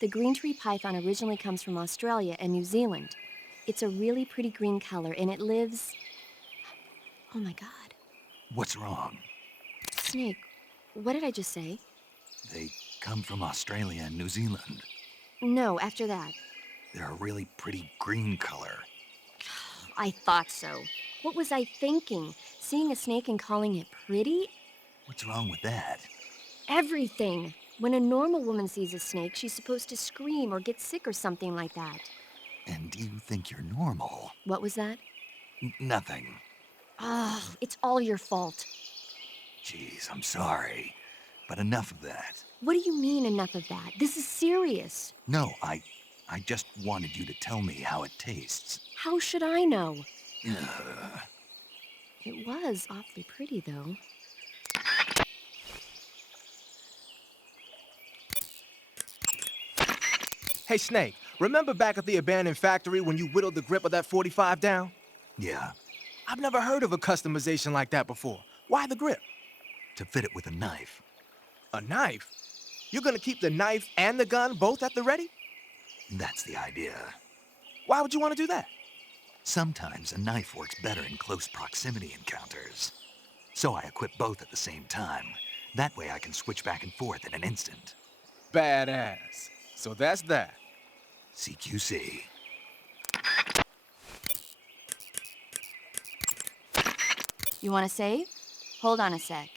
The green tree python originally comes from Australia and New Zealand. It's a really pretty green color, and it lives... Oh my god. What's wrong? Snake, what did I just say? They come from Australia and New Zealand. No, after that. They're a really pretty green color. I thought so. What was I thinking? Seeing a snake and calling it pretty? What's wrong with that? Everything. When a normal woman sees a snake, she's supposed to scream or get sick or something like that. And you think you're normal? What was that? Nothing. Oh, it's all your fault. Jeez, I'm sorry. But enough of that. What do you mean, enough of that? This is serious. No, I just wanted you to tell me how it tastes. How should I know? Ugh. It was awfully pretty, though. Hey, Snake, remember back at the abandoned factory when you whittled the grip of that 45 down? Yeah. I've never heard of a customization like that before. Why the grip? To fit it with a knife. A knife? You're gonna keep the knife and the gun both at the ready? That's the idea. Why would you want to do that? Sometimes a knife works better in close proximity encounters. So I equip both at the same time. That way I can switch back and forth in an instant. Badass. So that's that. CQC. You want to save? Hold on a sec.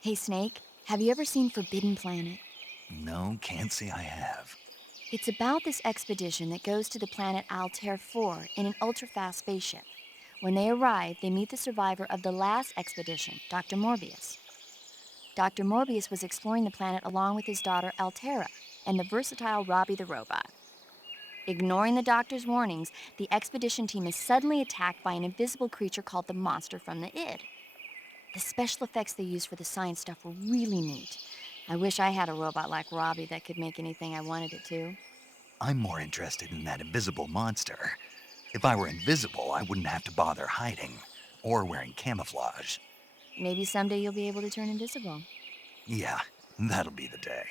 Hey, Snake, have you ever seen Forbidden Planet? No, can't say I have. It's about this expedition that goes to the planet Altair 4 in an ultra-fast spaceship. When they arrive, they meet the survivor of the last expedition, Dr. Morbius. Dr. Morbius was exploring the planet along with his daughter Altera and the versatile Robbie the robot. Ignoring the doctor's warnings, the expedition team is suddenly attacked by an invisible creature called the Monster from the Id. The special effects they used for the science stuff were really neat. I wish I had a robot like Robbie that could make anything I wanted it to. I'm more interested in that invisible monster. If I were invisible, I wouldn't have to bother hiding or wearing camouflage. Maybe someday you'll be able to turn invisible. Yeah, that'll be the day.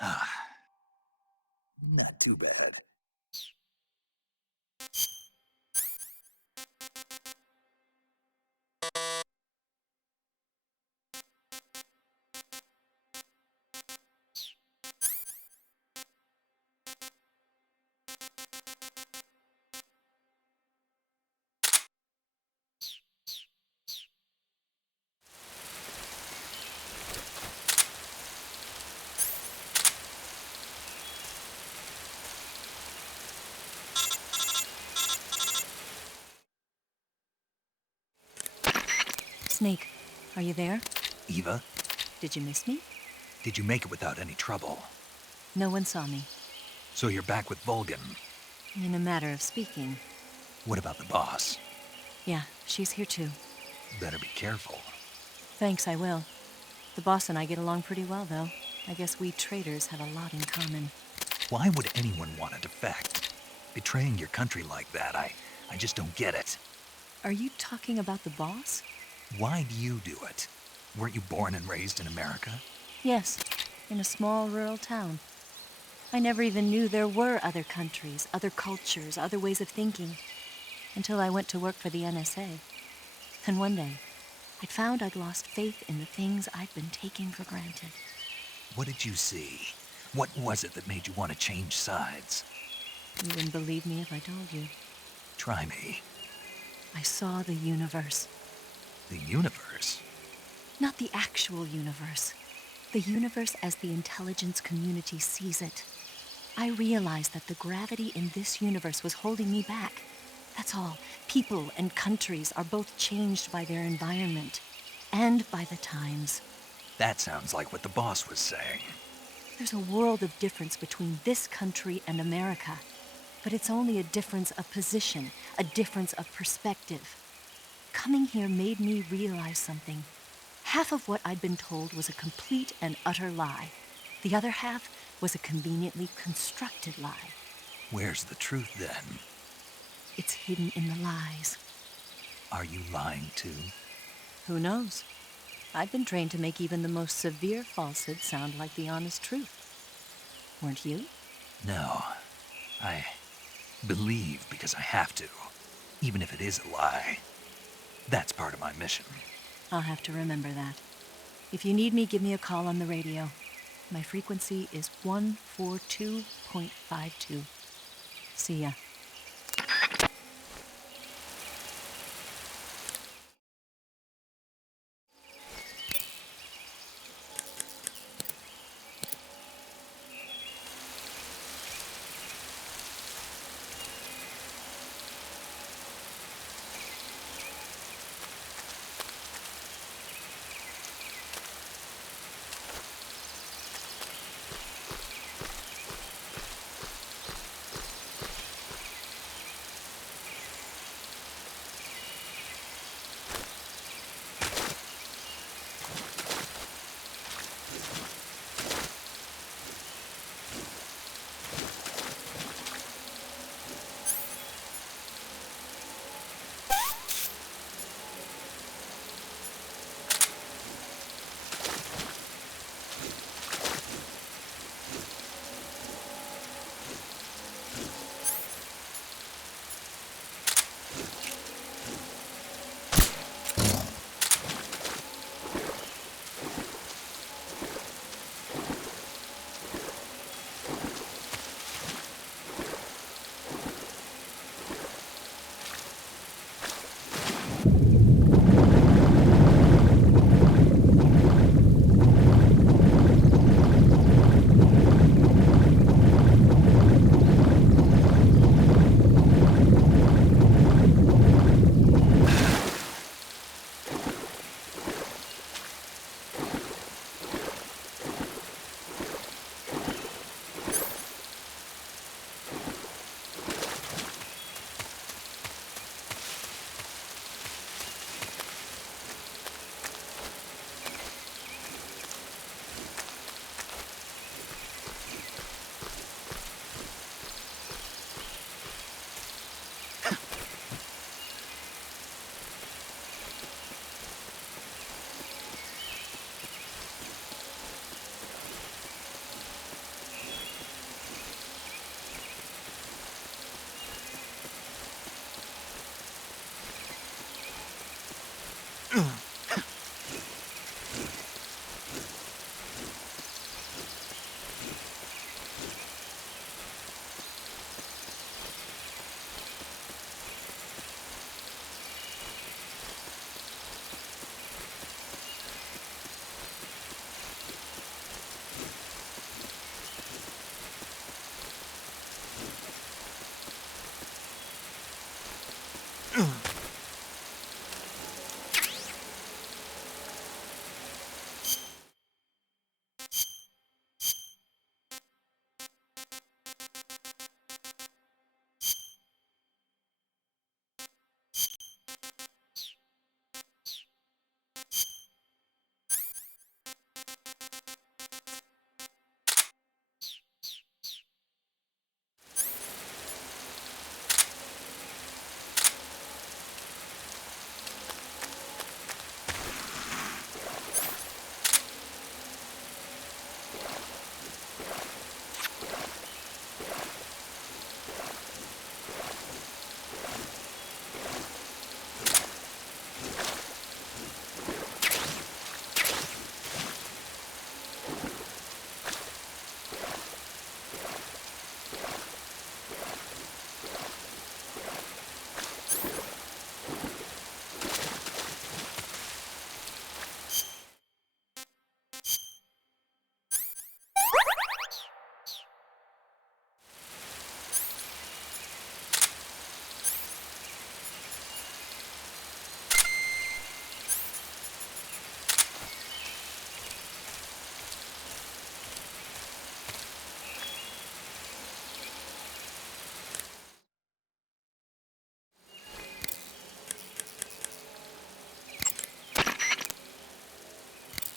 Ah, not too bad. Snake, are you there? Eva, Did you miss me? did you make it without any trouble? No one saw me. So you're back with Vulcan. In a matter of speaking. What about the boss? Yeah, she's here too. Better be careful. Thanks, I will. The boss and I get along pretty well, though. I guess we traitors have a lot in common. Why would anyone want to defect? Betraying your country like that, I just don't get it. Are you talking about the boss? Why do you do it? Weren't you born and raised in America? Yes, in a small rural town. I never even knew there were other countries, other cultures, other ways of thinking, until I went to work for the NSA. And one day, I found I'd lost faith in the things I'd been taking for granted. What did you see? What was it that made you want to change sides? You wouldn't believe me if I told you. Try me. I saw the universe. The universe? Not the actual universe. The universe as the intelligence community sees it. I realized that the gravity in this universe was holding me back. That's all. People and countries are both changed by their environment and by the times. That sounds like what the boss was saying. There's a world of difference between this country and America, but it's only a difference of position, a difference of perspective. Coming here made me realize something. Half of what I'd been told was a complete and utter lie. The other half was a conveniently constructed lie. Where's the truth then? It's hidden in the lies. Are you lying too? Who knows? I've been trained to make even the most severe falsehood sound like the honest truth. Weren't you? No. I believe because I have to, even if it is a lie. That's part of my mission. I'll have to remember that. If you need me, give me a call on the radio. My frequency is 142.52. See ya.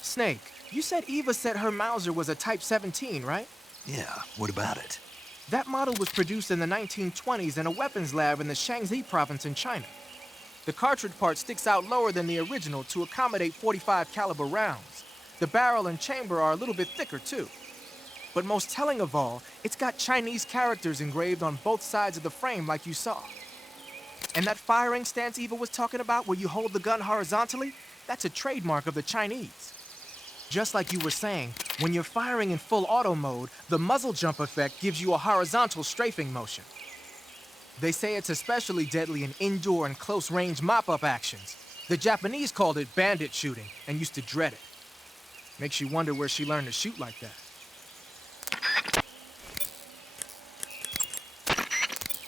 Snake, you said Eva said her Mauser was a Type 17, right? Yeah, what about it? That model was produced in the 1920s in a weapons lab in the Shaanxi province in China. The cartridge part sticks out lower than the original to accommodate 45 caliber rounds. The barrel and chamber are a little bit thicker too. But most telling of all, it's got Chinese characters engraved on both sides of the frame like you saw. And that firing stance Eva was talking about where you hold the gun horizontally, that's a trademark of the Chinese. Just like you were saying, when you're firing in full auto mode, the muzzle jump effect gives you a horizontal strafing motion. They say it's especially deadly in indoor and close-range mop-up actions. The Japanese called it bandit shooting and used to dread it. Makes you wonder where she learned to shoot like that.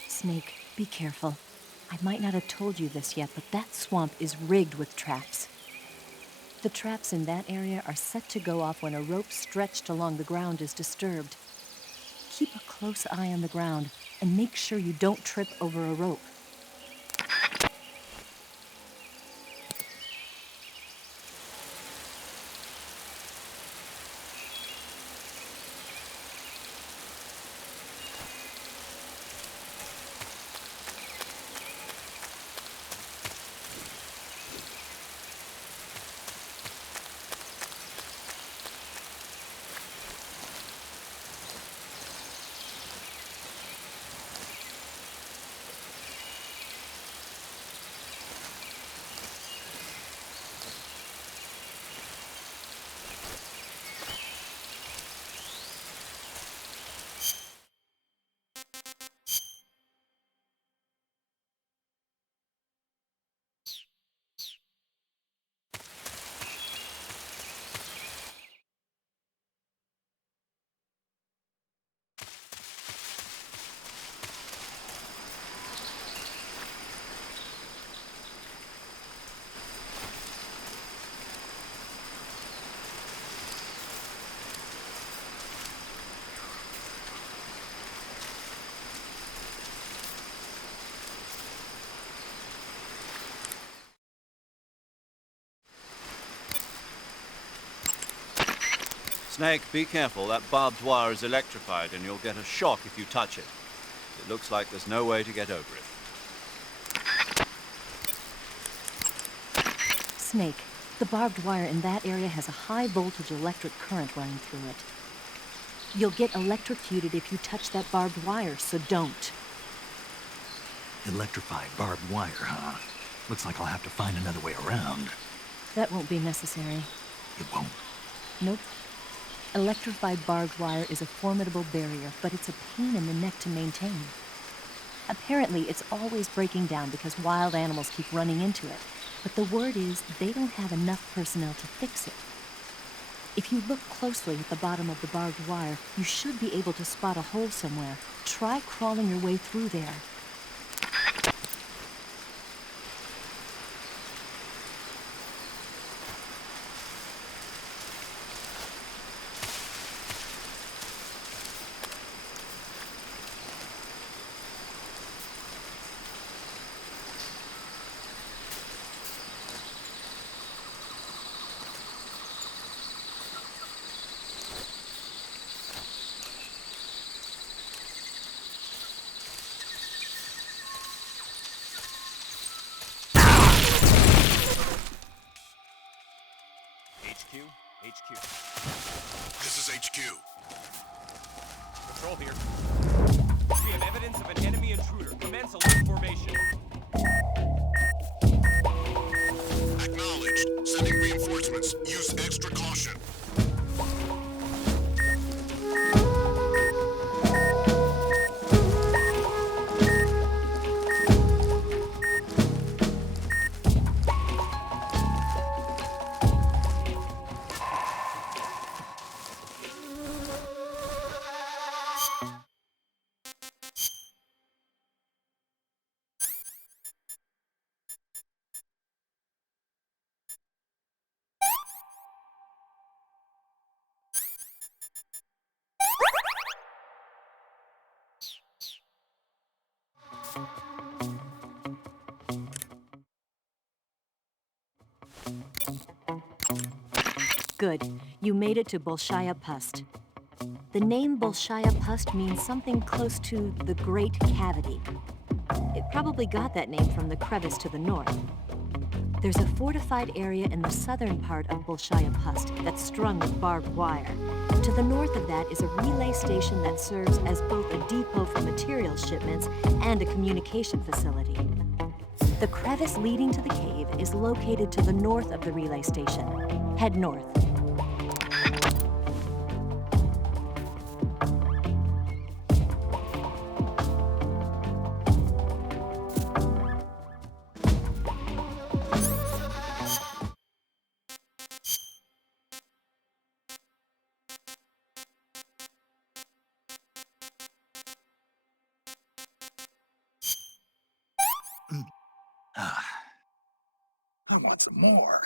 Snake, be careful. I might not have told you this yet, but that swamp is rigged with traps. The traps in that area are set to go off when a rope stretched along the ground is disturbed. Keep a close eye on the ground and make sure you don't trip over a rope. Snake, be careful. That barbed wire is electrified and you'll get a shock if you touch it. It looks like there's no way to get over it. Snake, the barbed wire in that area has a high voltage electric current running through it. You'll get electrocuted if you touch that barbed wire, so don't. Electrified barbed wire, huh? Looks like I'll have to find another way around. That won't be necessary. It won't? Nope. Electrified barbed wire is a formidable barrier, but it's a pain in the neck to maintain. Apparently, it's always breaking down because wild animals keep running into it, but the word is they don't have enough personnel to fix it. If you look closely at the bottom of the barbed wire, you should be able to spot a hole somewhere. Try crawling your way through there. HQ. This is HQ. Patrol here. We have evidence of an enemy intruder. Commence alert formation. Acknowledged. Sending reinforcements. Use extra caution. Good. You made it to Bolshaya Pust. The name Bolshaya Pust means something close to the Great Cavity. It probably got that name from the crevice to the north. There's a fortified area in the southern part of Bolshaya Pust that's strung with barbed wire. To the north of that is a relay station that serves as both a depot for material shipments and a communication facility. The crevice leading to the cave is located to the north of the relay station. Head north. I want some more.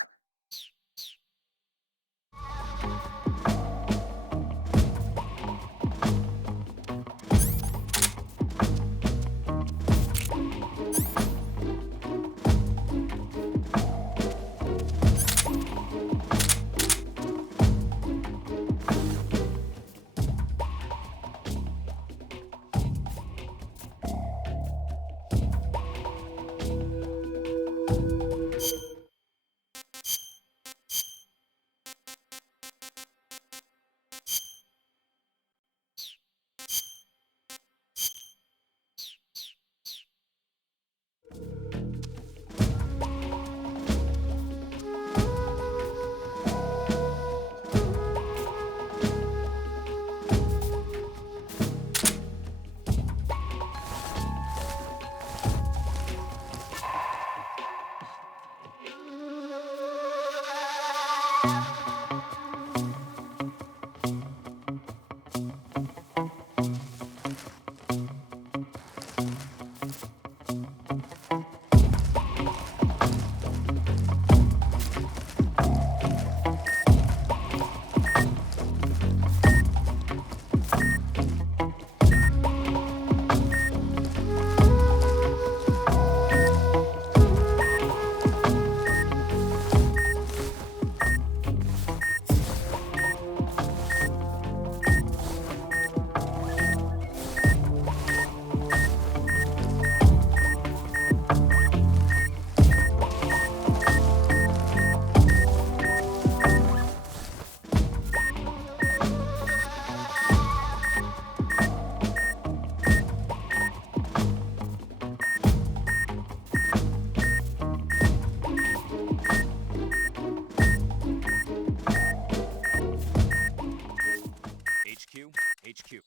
HQ.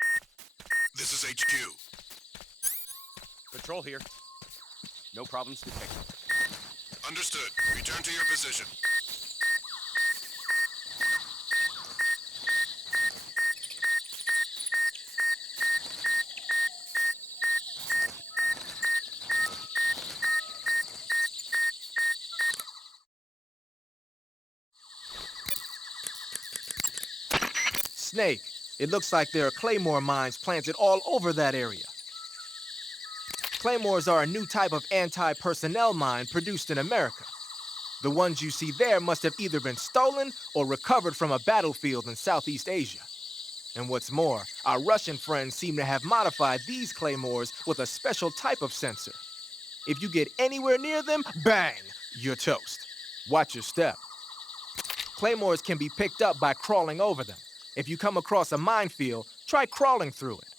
This is HQ. Patrol here. No problems detected. Understood. Return to your position. Snake, it looks like there are claymore mines planted all over that area. Claymores are a new type of anti-personnel mine produced in America. The ones you see there must have either been stolen or recovered from a battlefield in Southeast Asia. And what's more, our Russian friends seem to have modified these claymores with a special type of sensor. If you get anywhere near them, bang, you're toast. Watch your step. Claymores can be picked up by crawling over them. If you come across a minefield, try crawling through it.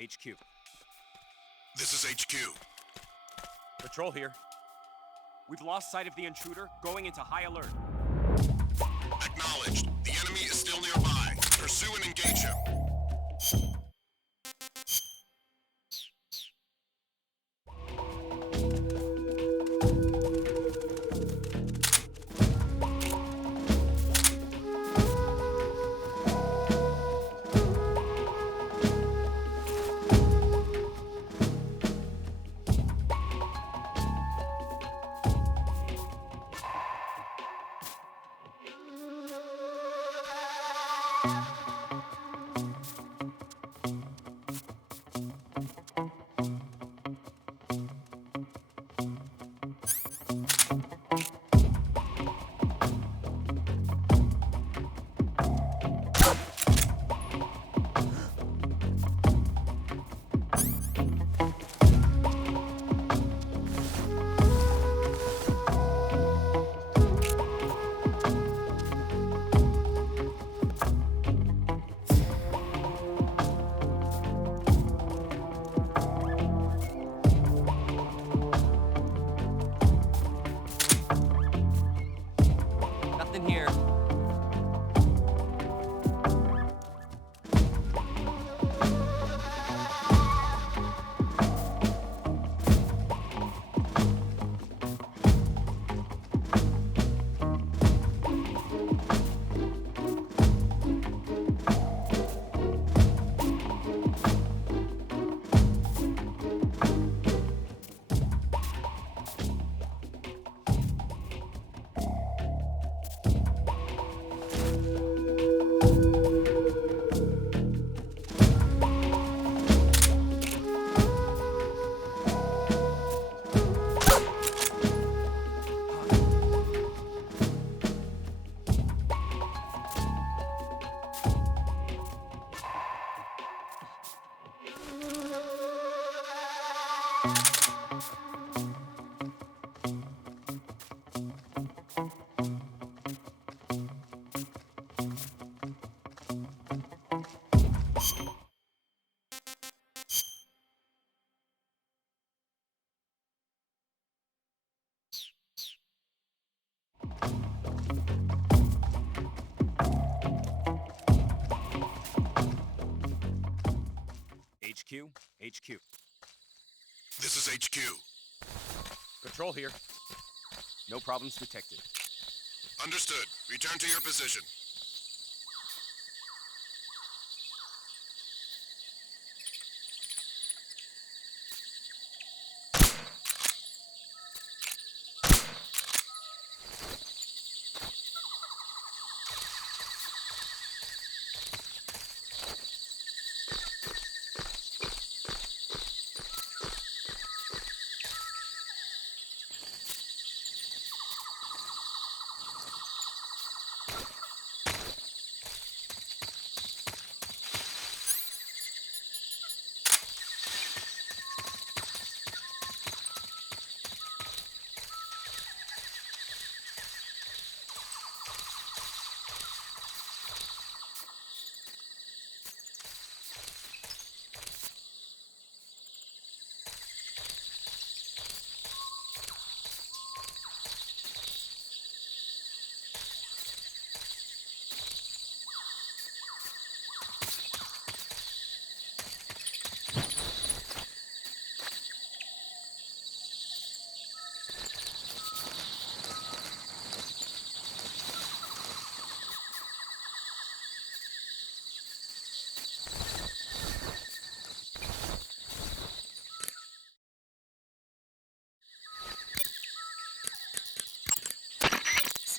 HQ. This is HQ. Patrol here. We've lost sight of the intruder, going into high alert. Acknowledged. The enemy is still nearby. Pursue and engage him. Nothing here. HQ. This is HQ. Patrol here. No problems detected. Understood. Return to your position.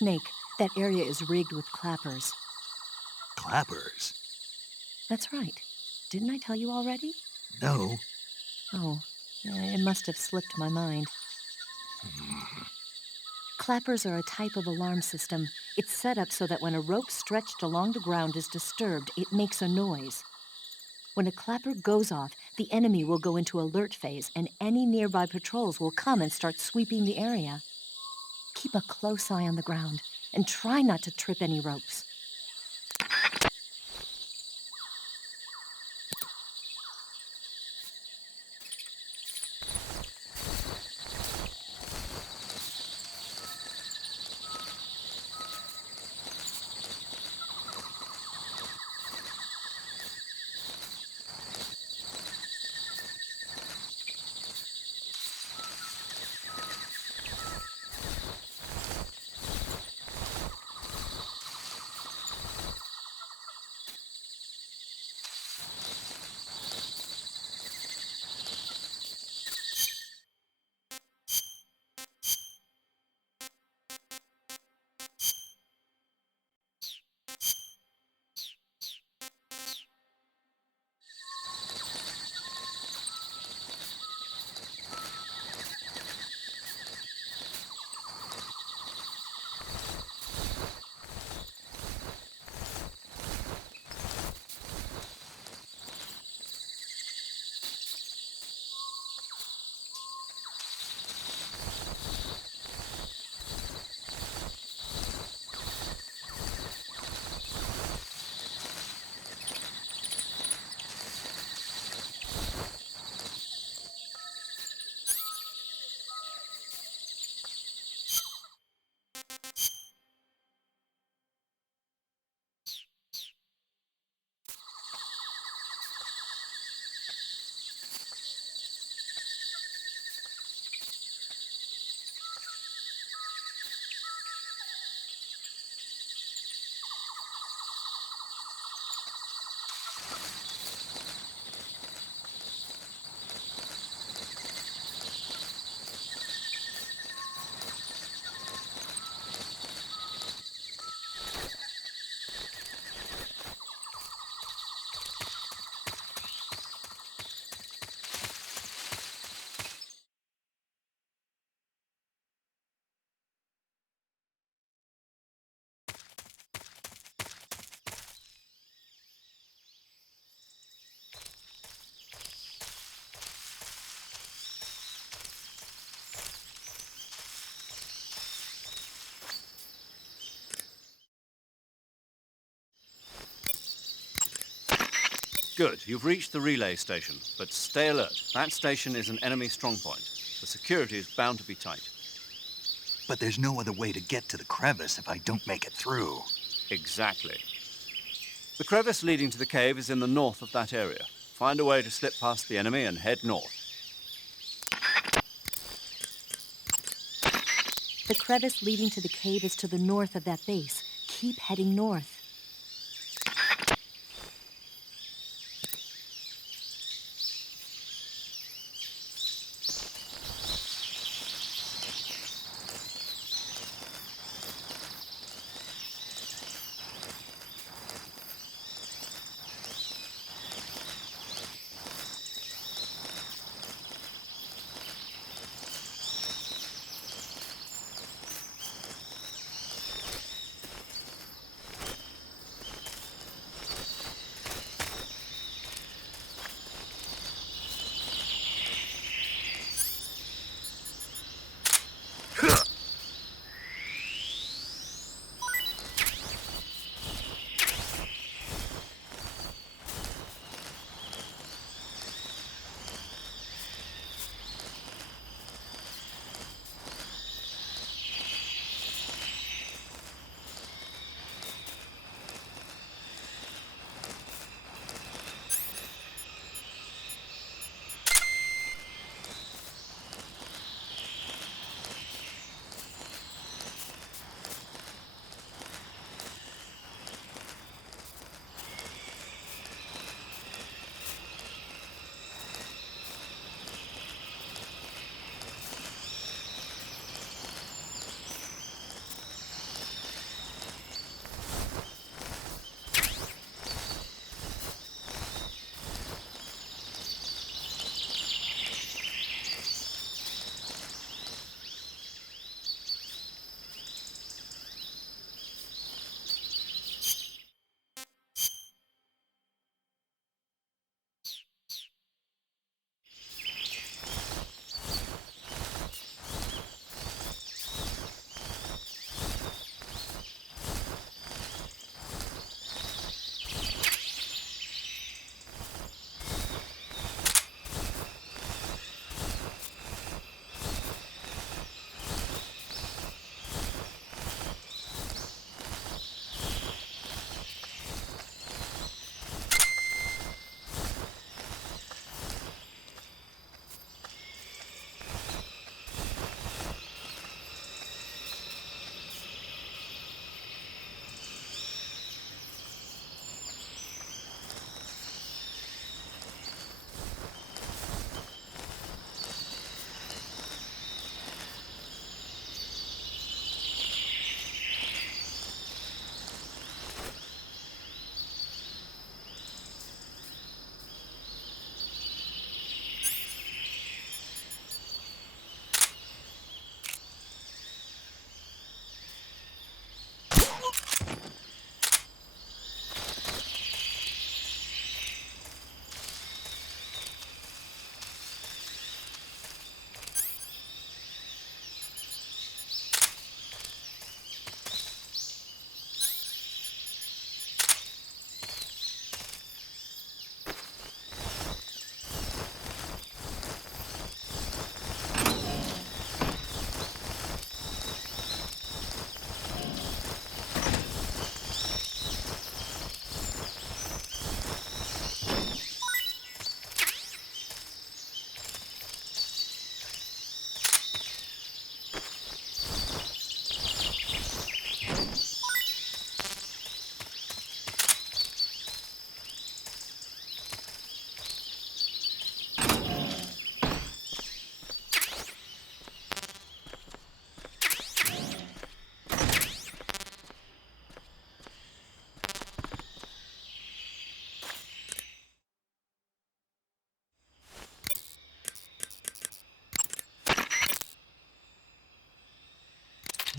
Snake, that area is rigged with clappers. Clappers? That's right. Didn't I tell you already? No. Oh, it must have slipped my mind. Clappers are a type of alarm system. It's set up so that when a rope stretched along the ground is disturbed, it makes a noise. When a clapper goes off, the enemy will go into alert phase, and any nearby patrols will come and start sweeping the area. Keep a close eye on the ground, and try not to trip any ropes. Good, you've reached the relay station, but stay alert. That station is an enemy strongpoint. The security is bound to be tight. But there's no other way to get to the crevice if I don't make it through. Exactly. The crevice leading to the cave is in the north of that area. Find a way to slip past the enemy and head north. The crevice leading to the cave is to the north of that base. Keep heading north.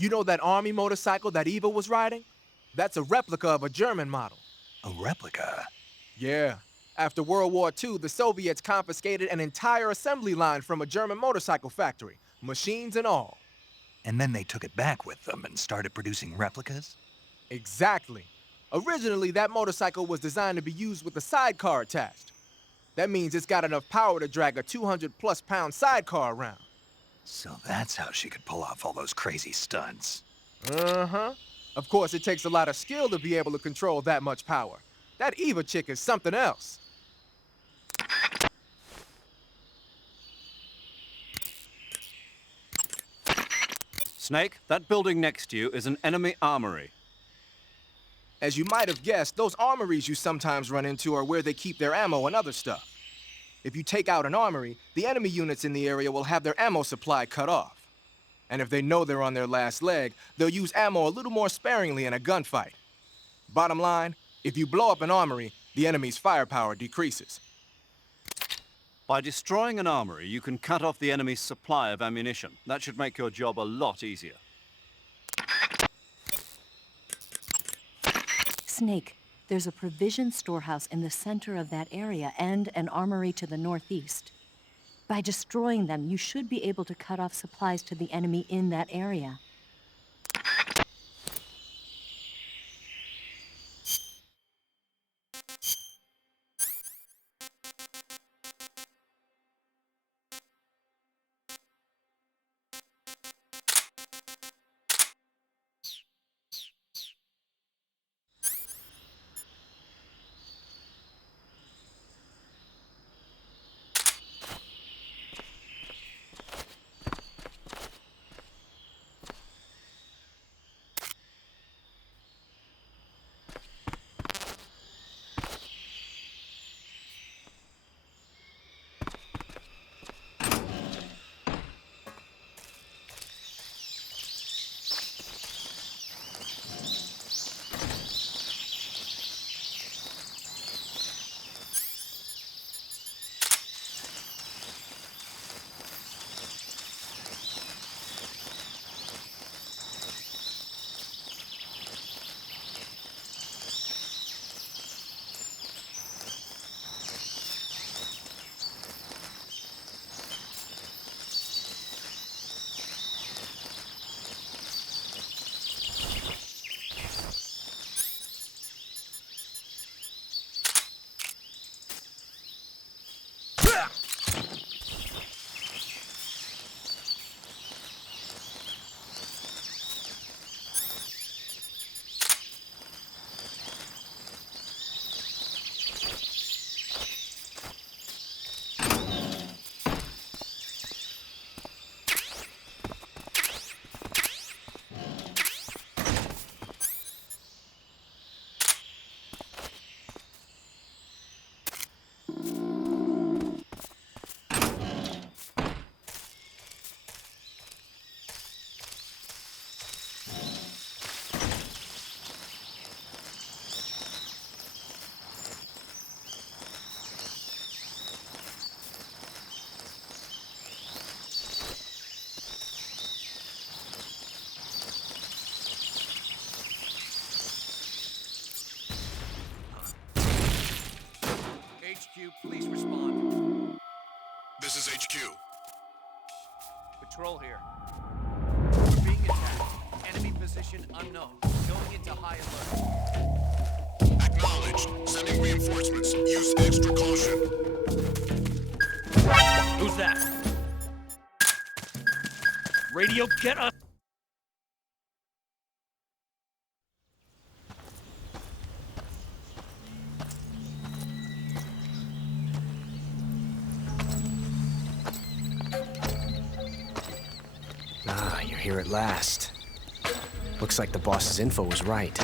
You know that army motorcycle that Eva was riding? That's a replica of a German model. A replica? Yeah. After World War II, the Soviets confiscated an entire assembly line from a German motorcycle factory, machines and all. And then they took it back with them and started producing replicas? Exactly. Originally, that motorcycle was designed to be used with a sidecar attached. That means it's got enough power to drag a 200-plus pound sidecar around. So that's how she could pull off all those crazy stunts. Uh-huh. Of course, it takes a lot of skill to be able to control that much power. That Eva chick is something else. Snake, that building next to you is an enemy armory. As you might have guessed, those armories you sometimes run into are where they keep their ammo and other stuff. If you take out an armory, the enemy units in the area will have their ammo supply cut off. And if they know they're on their last leg, they'll use ammo a little more sparingly in a gunfight. Bottom line, if you blow up an armory, the enemy's firepower decreases. By destroying an armory, you can cut off the enemy's supply of ammunition. That should make your job a lot easier. Snake, there's a provision storehouse in the center of that area and an armory to the northeast. By destroying them, you should be able to cut off supplies to the enemy in that area. HQ, please respond. This is HQ. Patrol here. We're being attacked. Enemy position unknown. Going into high alert. Acknowledged. Sending reinforcements. Use extra caution. Who's that? Radio, get us! Ah, you're here at last. Looks like the boss's info was right.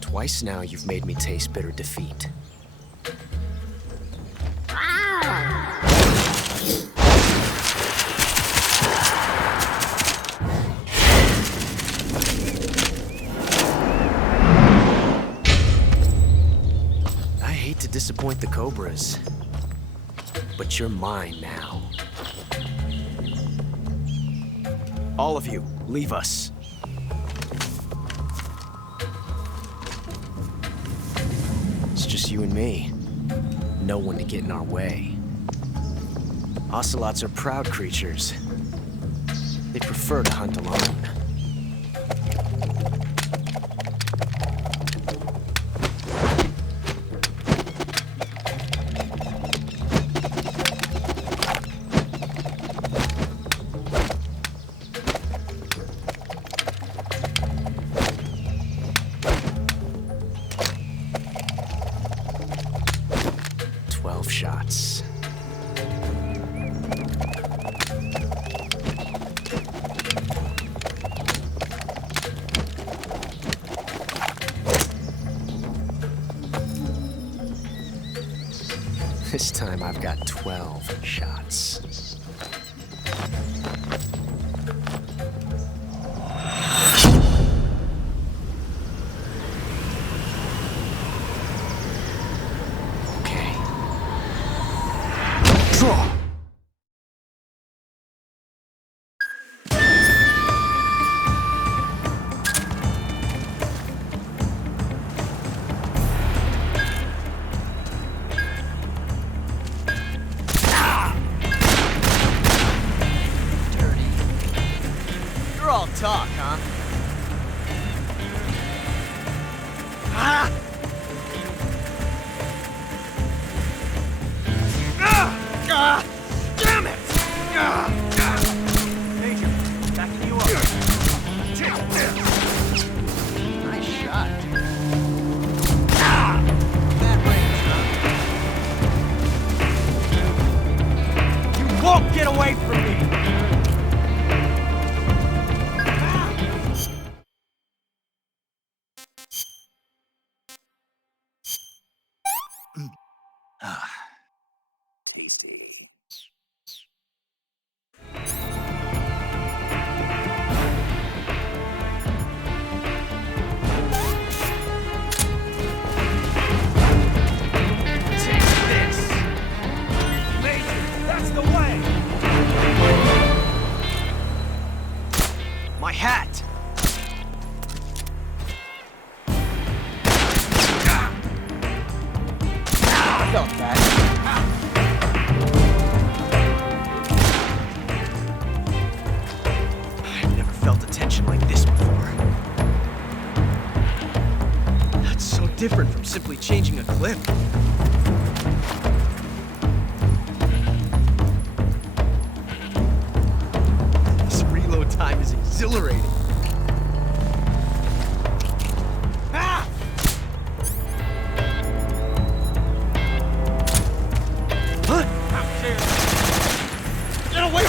Twice now you've made me taste bitter defeat. Disappoint the Cobras, but you're mine now. All of you, leave us. It's just you and me. no one to get in our way. Ocelots are proud creatures. They prefer to hunt alone. Shots. This time I've got 12 shots. Talk, huh? Ah! Ah! Damn it! Major, backing you up. Nice shot. That range, huh? You won't get away from me! Tasty. Take this! Major, that's the way! My hat! I felt that. I've never felt a tension like this before. That's so different from simply changing a clip. This reload time is exhilarating. Ah! Huh? Get away!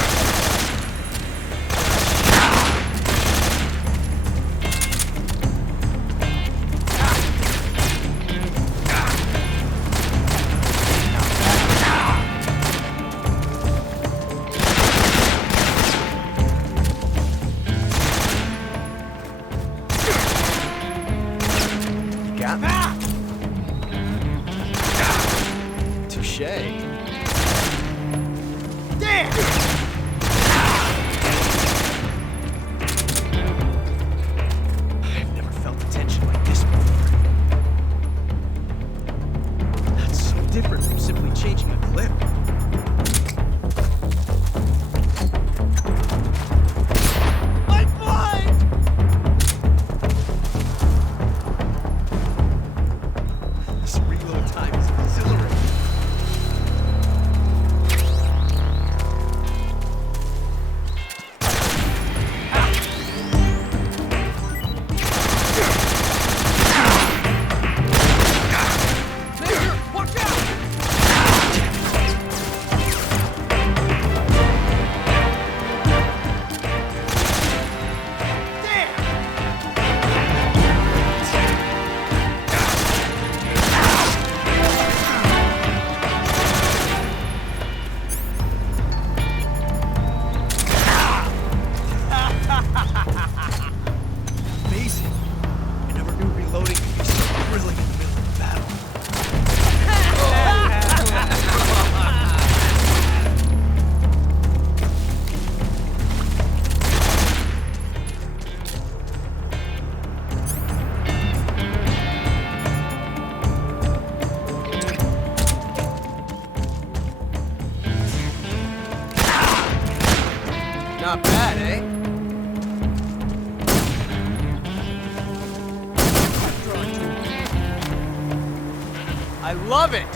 I love it!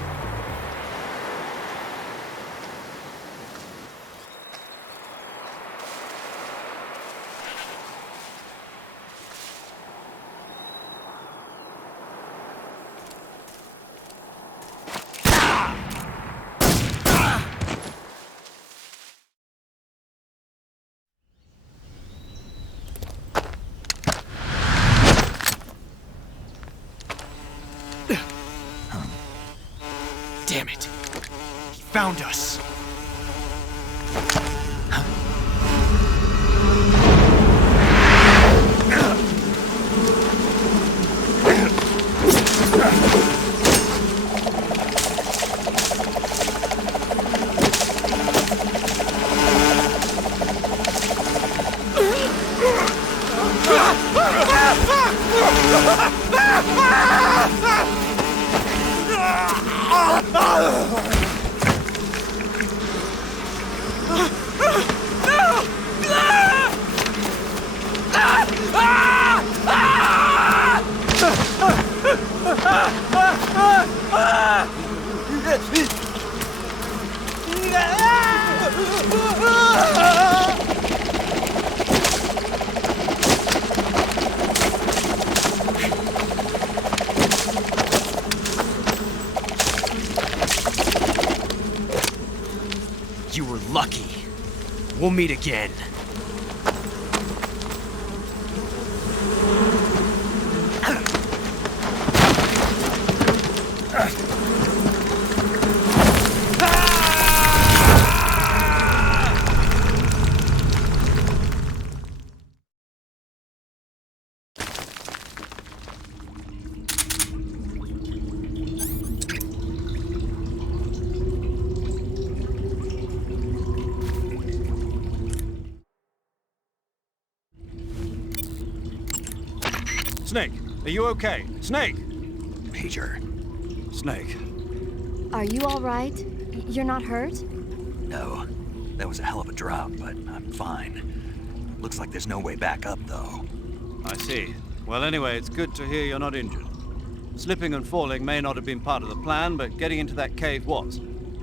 Damn it. He found us. You were lucky. We'll meet again. Snake, are you okay? Snake! Major. Snake. Are you all right? You're not hurt? No. That was a hell of a drop, but I'm fine. Looks like there's no way back up, though. I see. Well, anyway, it's good to hear you're not injured. Slipping and falling may not have been part of the plan, but getting into that cave was.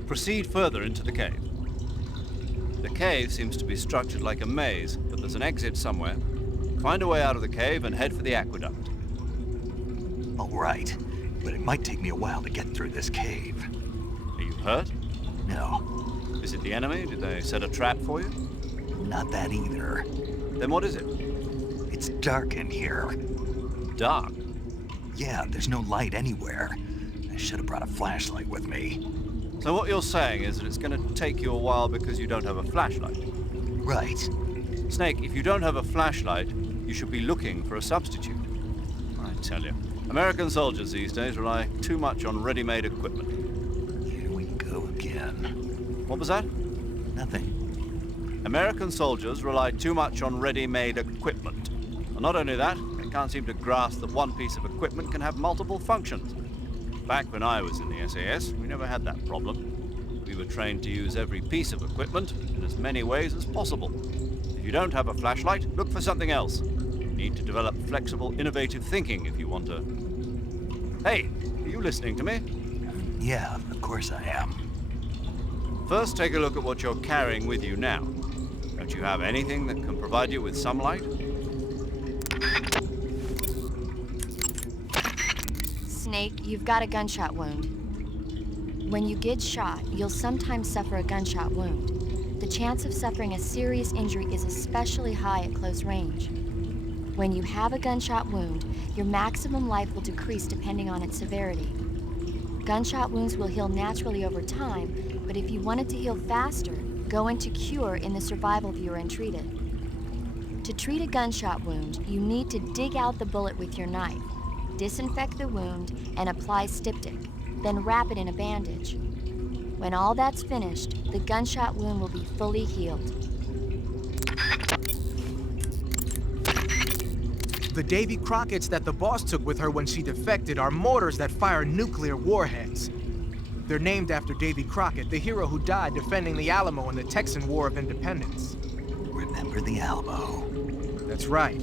Proceed further into the cave. The cave seems to be structured like a maze, but there's an exit somewhere. Find a way out of the cave and head for the aqueduct. All right, but it might take me a while to get through this cave. Are you hurt? No. Is it the enemy? Did they set a trap for you? Not that either. Then what is it? It's dark in here. Dark? Yeah, there's no light anywhere. I should have brought a flashlight with me. So what you're saying is that it's going to take you a while because you don't have a flashlight? Right. Snake, if you don't have a flashlight, you should be looking for a substitute. I tell you, American soldiers these days rely too much on ready-made equipment. Here we go again. What was that? Nothing. American soldiers rely too much on ready-made equipment. And not only that, they can't seem to grasp that one piece of equipment can have multiple functions. Back when I was in the SAS, we never had that problem. We were trained to use every piece of equipment in as many ways as possible. If you don't have a flashlight, look for something else. You need to develop flexible, innovative thinking if you want to... Hey, are you listening to me? Yeah, of course I am. First, take a look at what you're carrying with you now. Don't you have anything that can provide you with some light? Snake, you've got a gunshot wound. When you get shot, you'll sometimes suffer a gunshot wound. The chance of suffering a serious injury is especially high at close range. When you have a gunshot wound, your maximum life will decrease depending on its severity. Gunshot wounds will heal naturally over time, but if you want it to heal faster, go into cure in the survival viewer and treat it. To treat a gunshot wound, you need to dig out the bullet with your knife, disinfect the wound, and apply styptic, then wrap it in a bandage. When all that's finished, the gunshot wound will be fully healed. The Davy Crockett's that the boss took with her when she defected are mortars that fire nuclear warheads. They're named after Davy Crockett, the hero who died defending the Alamo in the Texan War of Independence. Remember the Alamo. That's right.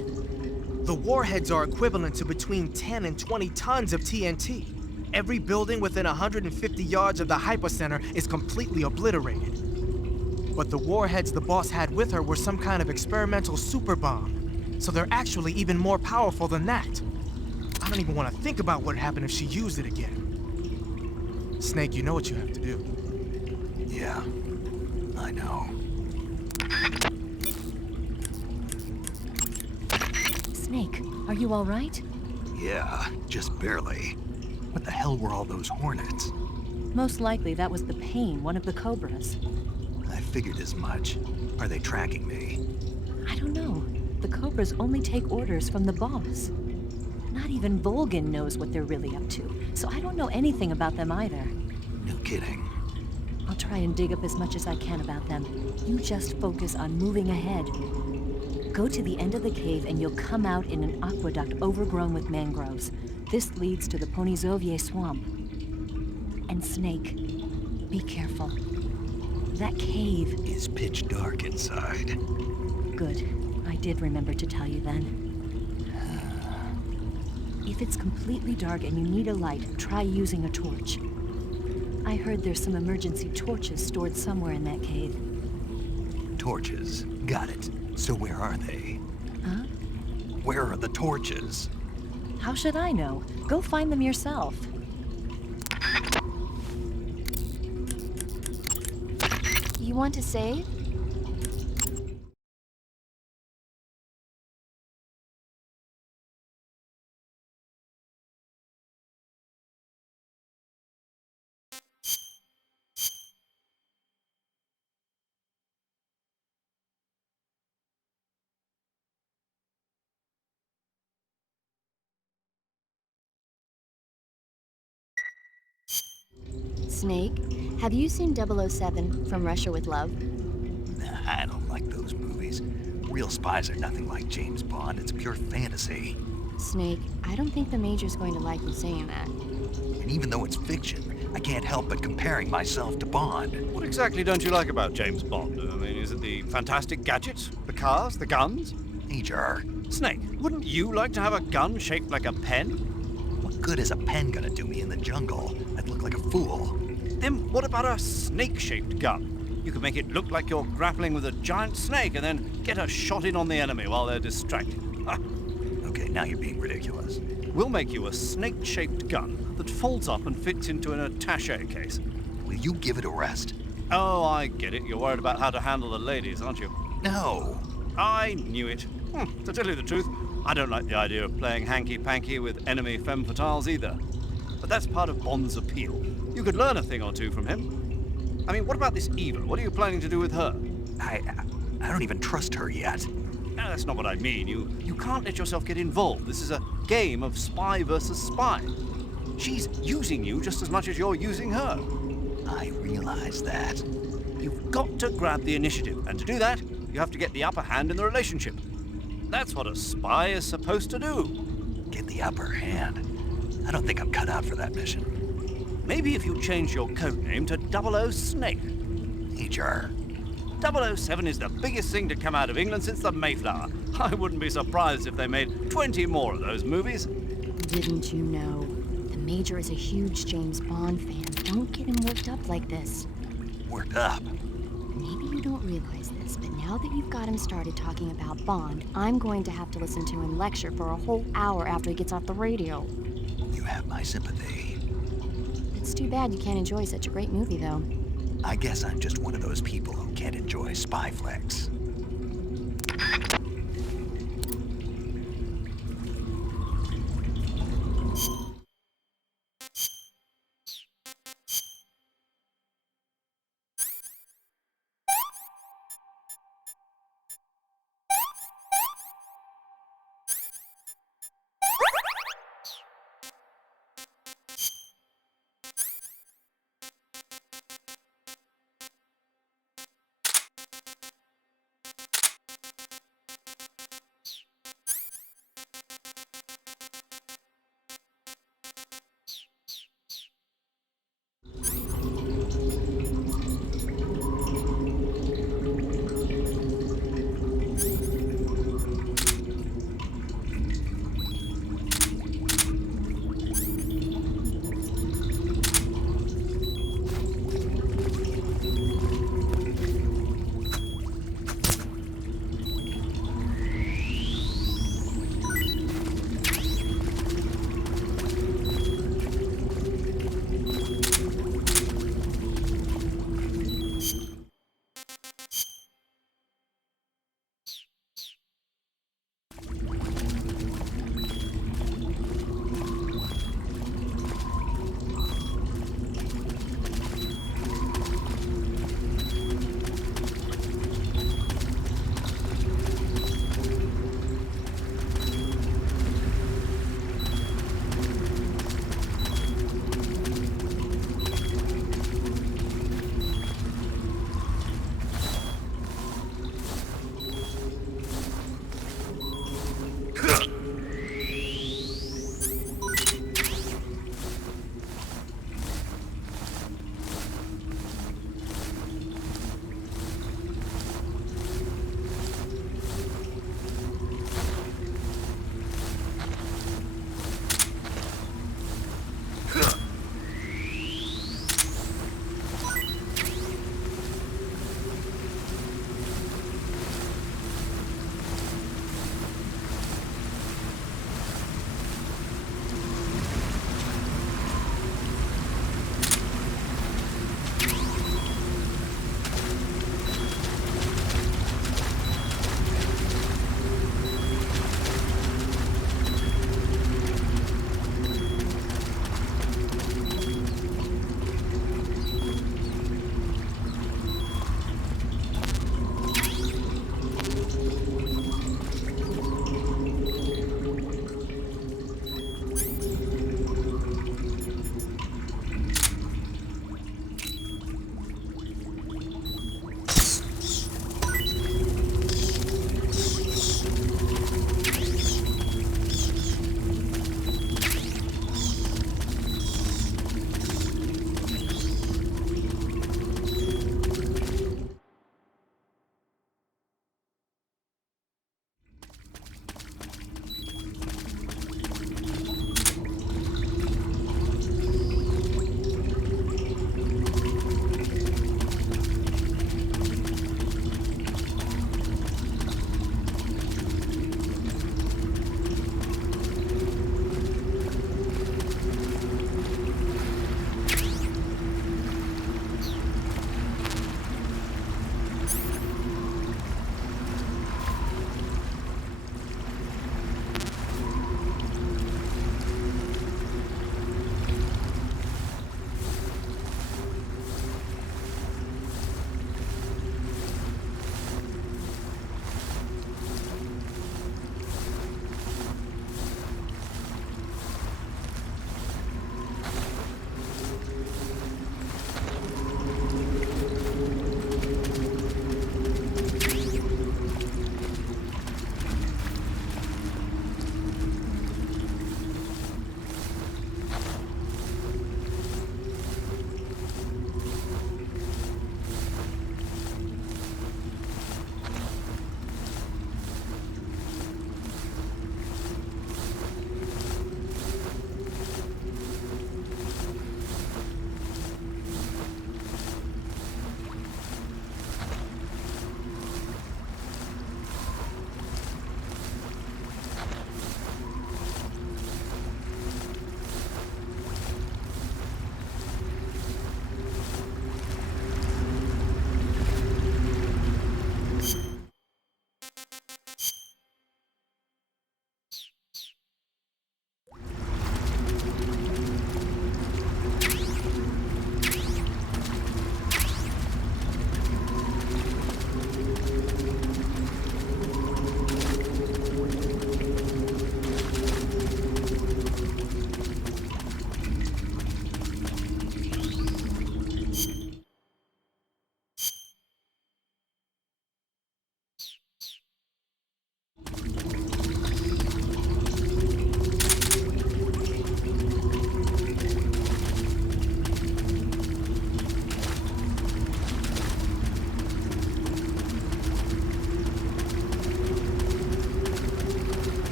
The warheads are equivalent to between 10 and 20 tons of TNT. Every building within 150 yards of the hypercenter is completely obliterated. But the warheads the boss had with her were some kind of experimental super bomb. So they're actually even more powerful than that. I don't even want to think about what happened if she used it again. Snake, you know what you have to do. Yeah, I know. Snake, are you all right? Yeah, just barely. What the hell were all those hornets? Most likely that was the pain, one of the cobras. I figured as much. Are they tracking me? I don't know. The cobras only take orders from the boss. Not even Volgin knows what they're really up to, so I don't know anything about them either. No kidding. I'll try and dig up as much as I can about them. You just focus on moving ahead. Go to the end of the cave and you'll come out in an aqueduct overgrown with mangroves. This leads to the Ponizovye swamp. And Snake, be careful. That cave is pitch dark inside. Good. I did remember to tell you then. If it's completely dark and you need a light, try using a torch. I heard there's some emergency torches stored somewhere in that cave. Torches. Got it. So where are they? Huh? Where are the torches? How should I know? Go find them yourself. You want to save? Snake, have you seen 007 From Russia with Love? Nah, I don't like those movies. Real spies are nothing like James Bond. It's pure fantasy. Snake, I don't think the Major's going to like you saying that. And even though it's fiction, I can't help but comparing myself to Bond. What exactly don't you like about James Bond? I mean, is it the fantastic gadgets? The cars? The guns? Major. Snake, wouldn't you like to have a gun shaped like a pen? What good is a pen gonna do me in the jungle? I'd look like a fool. Then what about a snake-shaped gun? You could make it look like you're grappling with a giant snake and then get a shot in on the enemy while they're distracted. Okay, now you're being ridiculous. We'll make you a snake-shaped gun that folds up and fits into an attaché case. Will you give it a rest? Oh, I get it. You're worried about how to handle the ladies, aren't you? No. I knew it. To tell you the truth, I don't like the idea of playing hanky-panky with enemy femme fatales either. But that's part of Bond's appeal. You could learn a thing or two from him. I mean, what about this Eva? What are you planning to do with her? I don't even trust her yet. No, that's not what I mean. You can't let yourself get involved. This is a game of spy versus spy. She's using you just as much as you're using her. I realize that. You've got to grab the initiative, and to do that, you have to get the upper hand in the relationship. That's what a spy is supposed to do. Get the upper hand? I don't think I'm cut out for that mission. Maybe if you change your code name to 00 Snake. HR. 007 is the biggest thing to come out of England since the Mayflower. I wouldn't be surprised if they made 20 more of those movies. Didn't you know? The Major is a huge James Bond fan. Don't get him worked up like this. Worked up? Maybe you don't realize this, but now that you've got him started talking about Bond, I'm going to have to listen to him lecture for a whole hour after he gets off the radio. You have my sympathy. It's too bad you can't enjoy such a great movie, though. I guess I'm just one of those people who can't enjoy spy flicks.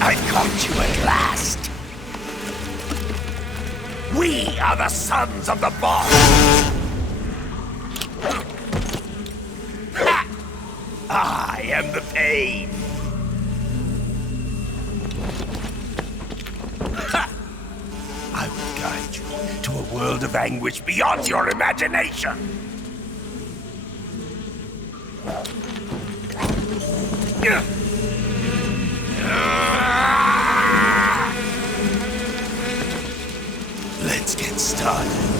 I've caught you at last. We are the sons of the boss. Ha! I am the pain. Ha! I will guide you to a world of anguish beyond your imagination. Let's get started.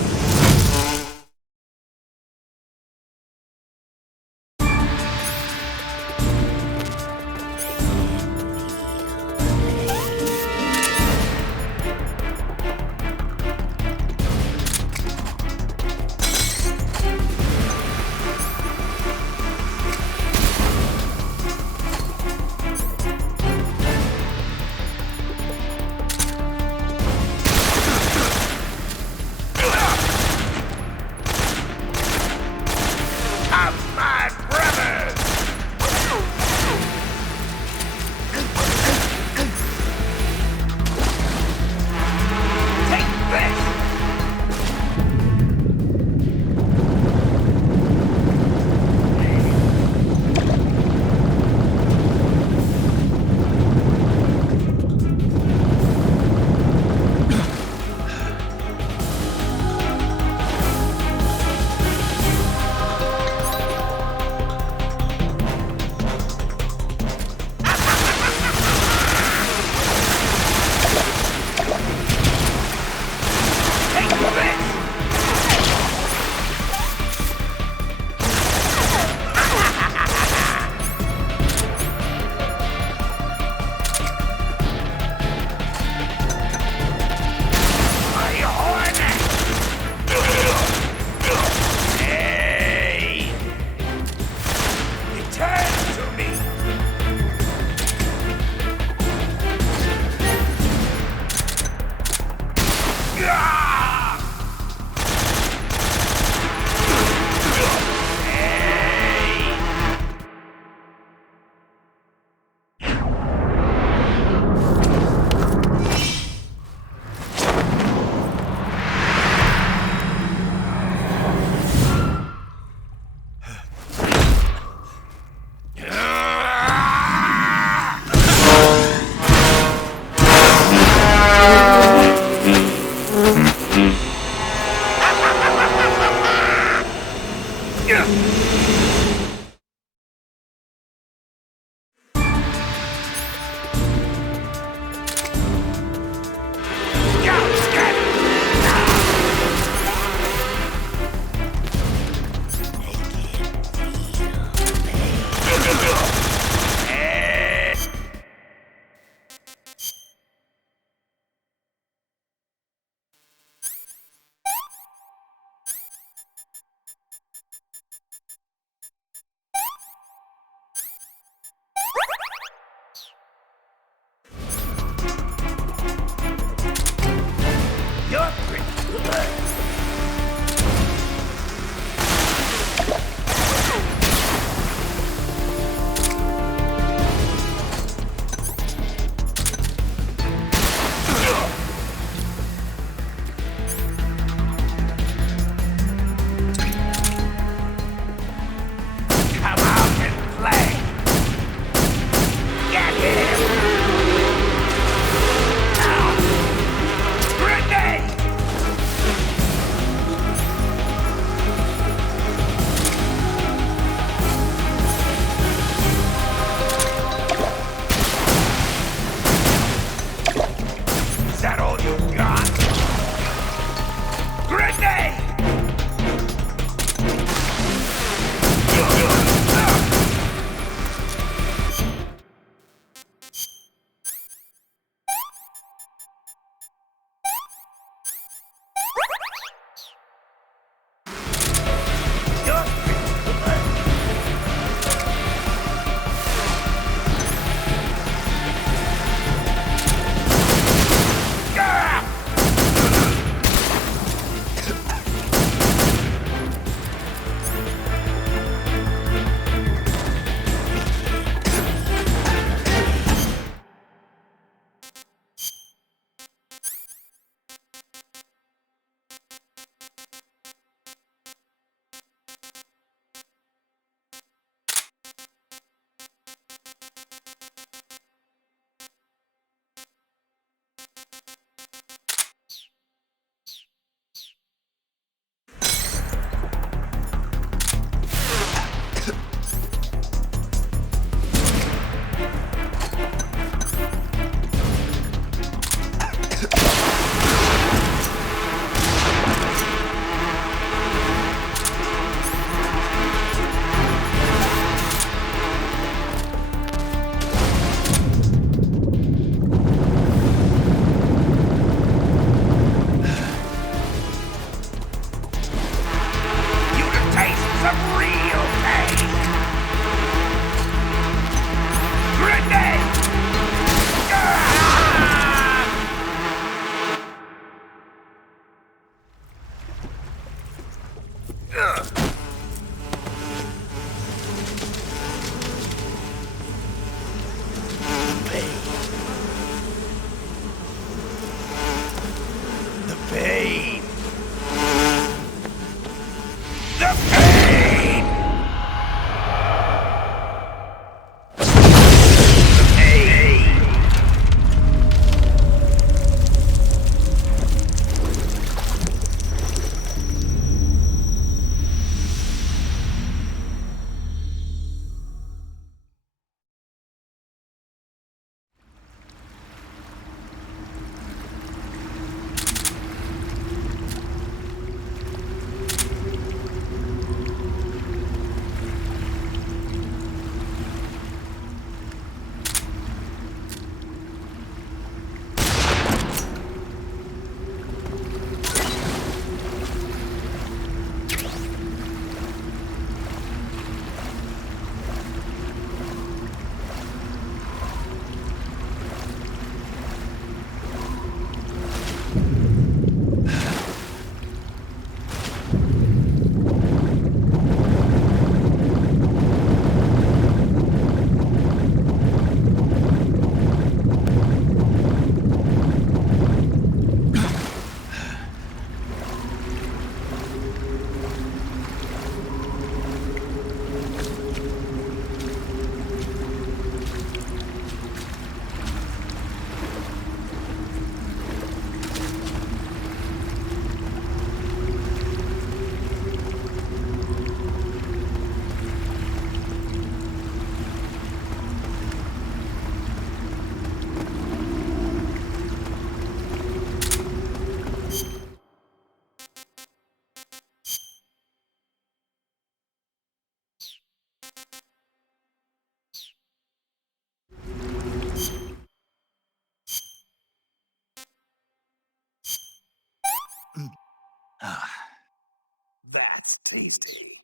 That's tasty.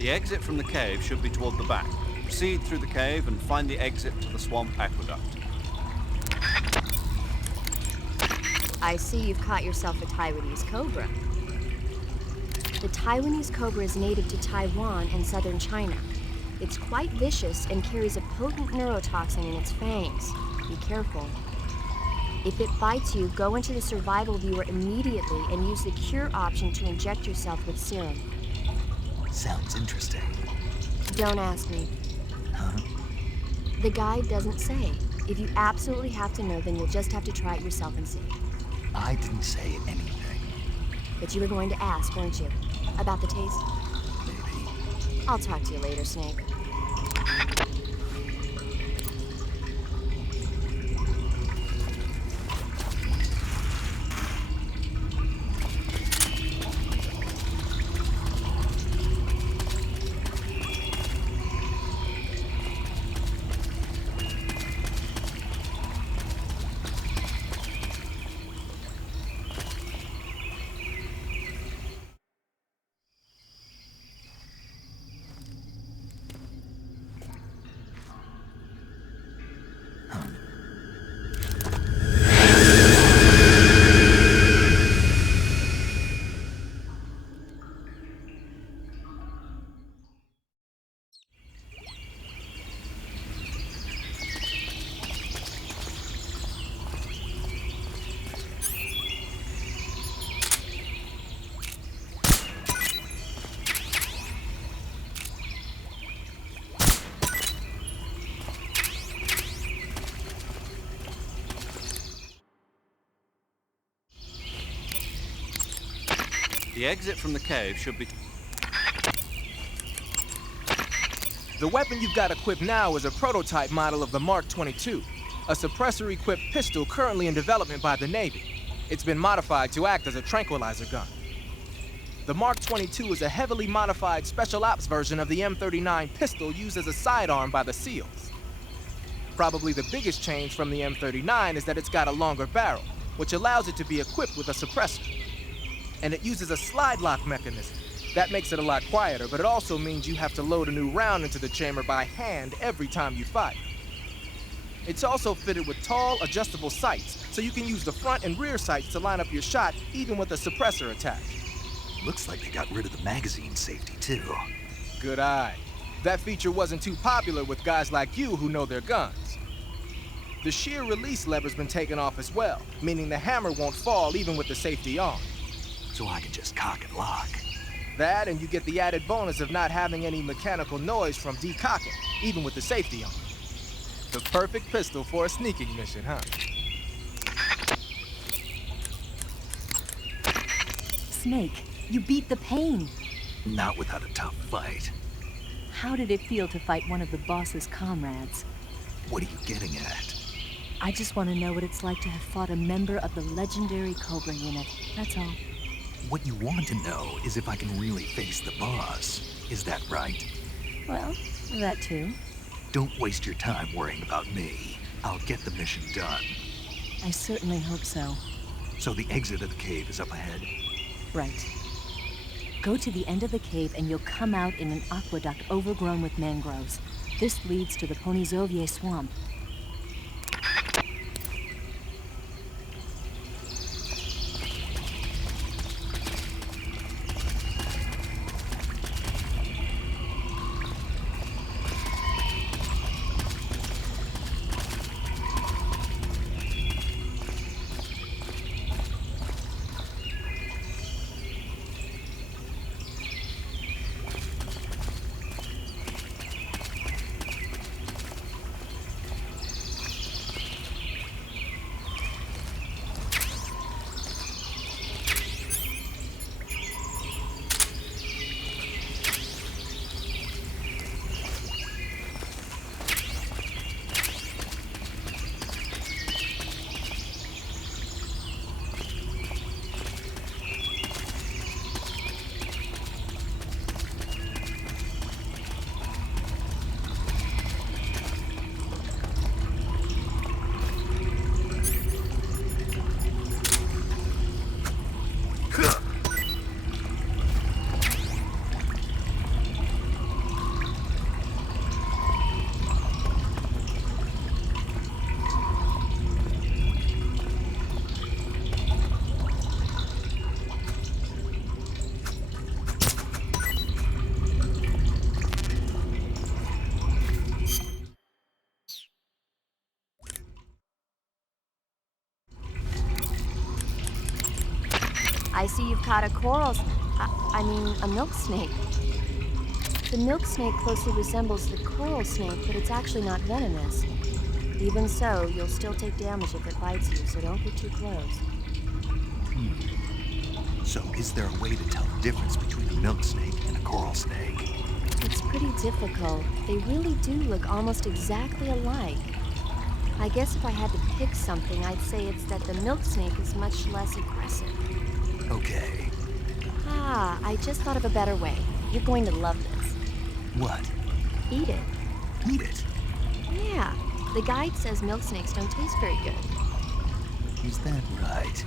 The exit from the cave should be toward the back. Proceed through the cave and find the exit to the swamp aqueduct. I see you've caught yourself a Taiwanese cobra. The Taiwanese cobra is native to Taiwan and southern China. It's quite vicious and carries a potent neurotoxin in its fangs. Be careful. If it bites you, go into the survival viewer immediately and use the cure option to inject yourself with serum. Sounds interesting. Don't ask me. Huh? The guide doesn't say. If you absolutely have to know, then you'll just have to try it yourself and see. I didn't say anything. But you were going to ask, weren't you? About the taste? Maybe. I'll talk to you later, Snake. The exit from the cave should be... The weapon you've got equipped now is a prototype model of the Mark 22, a suppressor-equipped pistol currently in development by the Navy. It's been modified to act as a tranquilizer gun. The Mark 22 is a heavily modified special ops version of the M39 pistol used as a sidearm by the SEALs. Probably the biggest change from the M39 is that it's got a longer barrel, which allows it to be equipped with a suppressor. And it uses a slide lock mechanism. That makes it a lot quieter, but it also means you have to load a new round into the chamber by hand every time you fire. It's also fitted with tall, adjustable sights, so you can use the front and rear sights to line up your shot, even with a suppressor attached. Looks like they got rid of the magazine safety, too. Good eye. That feature wasn't too popular with guys like you who know their guns. The shear release lever's been taken off as well, meaning the hammer won't fall even with the safety on. So I can just cock and lock. That, and you get the added bonus of not having any mechanical noise from decocking, even with the safety on. The perfect pistol for a sneaking mission, huh? Snake, you beat the pain. Not without a tough fight. How did it feel to fight one of the boss's comrades? What are you getting at? I just want to know what it's like to have fought a member of the legendary Cobra unit. That's all. What you want to know is if I can really face the boss. Is that right? Well, that too. Don't waste your time worrying about me. I'll get the mission done. I certainly hope so. So the exit of the cave is up ahead? Right. Go to the end of the cave and you'll come out in an aqueduct overgrown with mangroves. This leads to the Ponizovye swamp. I see you've caught a a milk snake. The milk snake closely resembles the coral snake, but it's actually not venomous. Even so, you'll still take damage if it bites you, so don't get too close. So is there a way to tell the difference between a milk snake and a coral snake? It's pretty difficult. They really do look almost exactly alike. I guess if I had to pick something, I'd say it's that the milk snake is much less aggressive. Okay. I just thought of a better way. You're going to love this. What? Eat it. Eat it? Yeah. The guide says milk snakes don't taste very good. Is that right?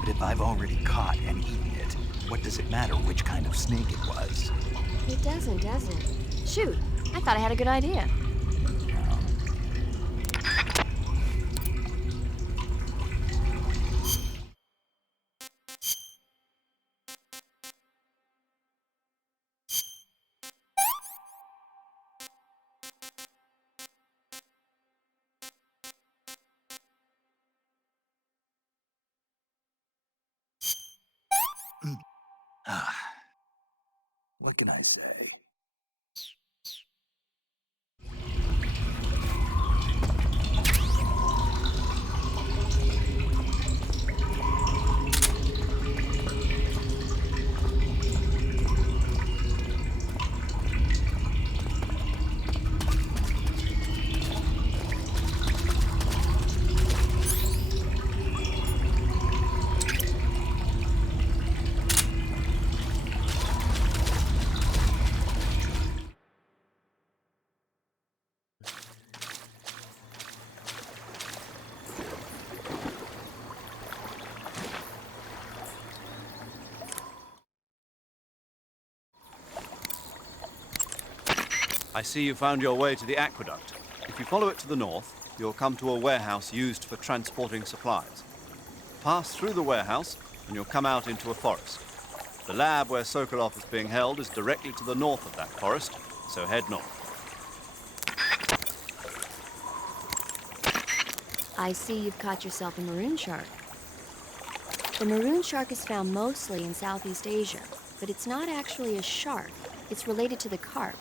But if I've already caught and eaten it, what does it matter which kind of snake it was? It doesn't, does it? Shoot, I thought I had a good idea. What can I say? I see you found your way to the aqueduct. If you follow it to the north, you'll come to a warehouse used for transporting supplies. Pass through the warehouse, and you'll come out into a forest. The lab where Sokolov is being held is directly to the north of that forest, so head north. I see you've caught yourself a maroon shark. The maroon shark is found mostly in Southeast Asia, but it's not actually a shark. It's related to the carp.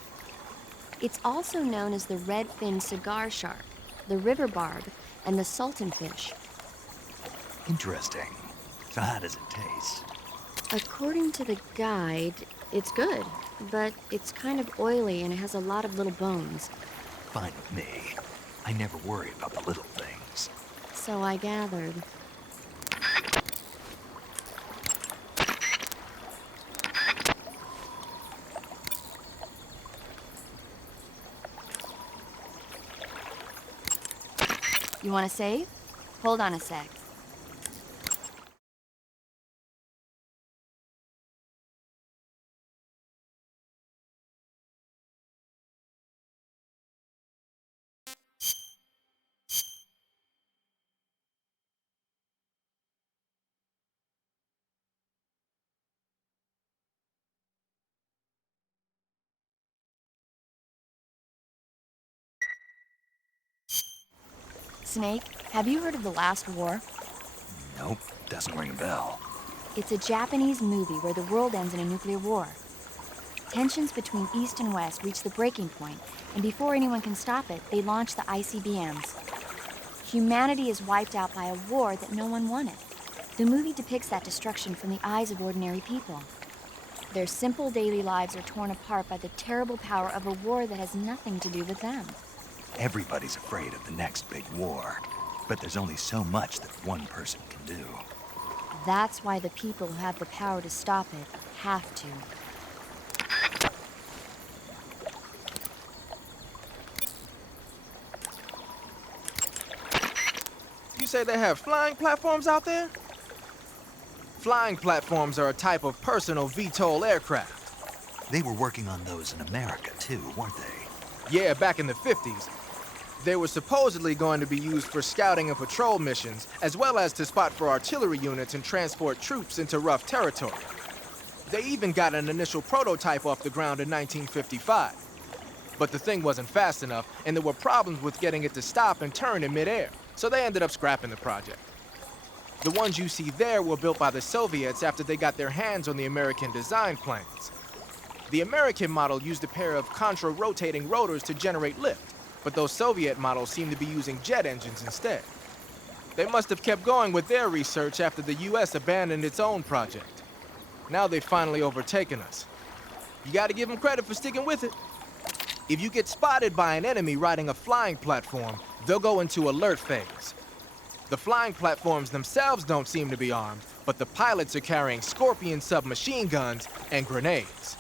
It's also known as the red-finned cigar shark, the river barb, and the sultan fish. Interesting. So how does it taste? According to the guide, it's good, but it's kind of oily and it has a lot of little bones. Fine with me. I never worry about the little things. So I gathered. You want to save? Hold on a sec. Snake, have you heard of the last war? Nope, doesn't ring a bell. It's a Japanese movie where the world ends in a nuclear war. Tensions between East and West reach the breaking point, and before anyone can stop it, they launch the ICBMs. Humanity is wiped out by a war that no one wanted. The movie depicts that destruction from the eyes of ordinary people. Their simple daily lives are torn apart by the terrible power of a war that has nothing to do with them. Everybody's afraid of the next big war, but there's only so much that one person can do. That's why the people who have the power to stop it have to. You say they have flying platforms out there? Flying platforms are a type of personal VTOL aircraft. They were working on those in America too, weren't they? Yeah, back in the 50s. They were supposedly going to be used for scouting and patrol missions, as well as to spot for artillery units and transport troops into rough territory. They even got an initial prototype off the ground in 1955. But the thing wasn't fast enough, and there were problems with getting it to stop and turn in midair, so they ended up scrapping the project. The ones you see there were built by the Soviets after they got their hands on the American design plans. The American model used a pair of contra-rotating rotors to generate lift, but those Soviet models seem to be using jet engines instead. They must have kept going with their research after the US abandoned its own project. Now they've finally overtaken us. You gotta give them credit for sticking with it. If you get spotted by an enemy riding a flying platform, they'll go into alert phase. The flying platforms themselves don't seem to be armed, but the pilots are carrying Scorpion submachine guns and grenades.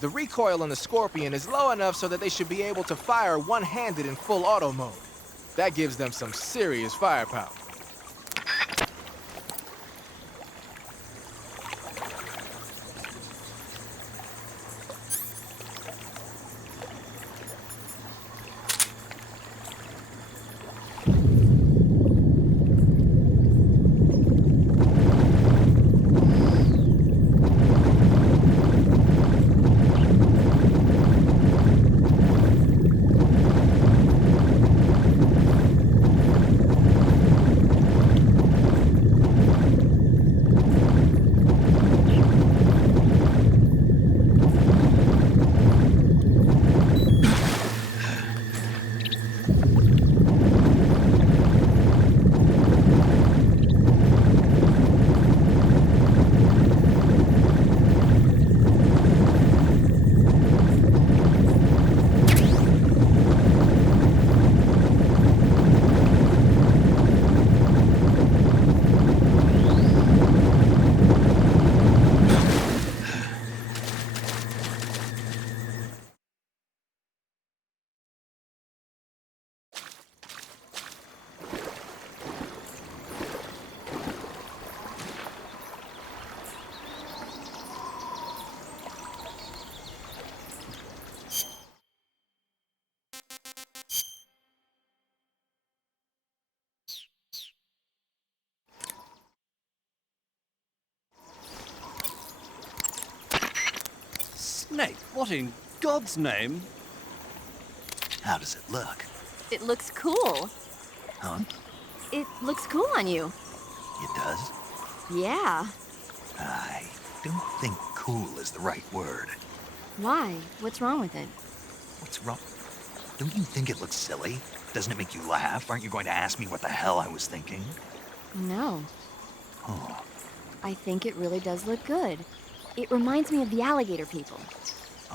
The recoil on the Scorpion is low enough so that they should be able to fire one-handed in full auto mode. That gives them some serious firepower. Snake, what in God's name? How does it look? It looks cool. Huh? It looks cool on you. It does? Yeah. I don't think cool is the right word. Why? What's wrong with it? What's wrong? Don't you think it looks silly? Doesn't it make you laugh? Aren't you going to ask me what the hell I was thinking? No. Oh. I think it really does look good. It reminds me of the alligator people.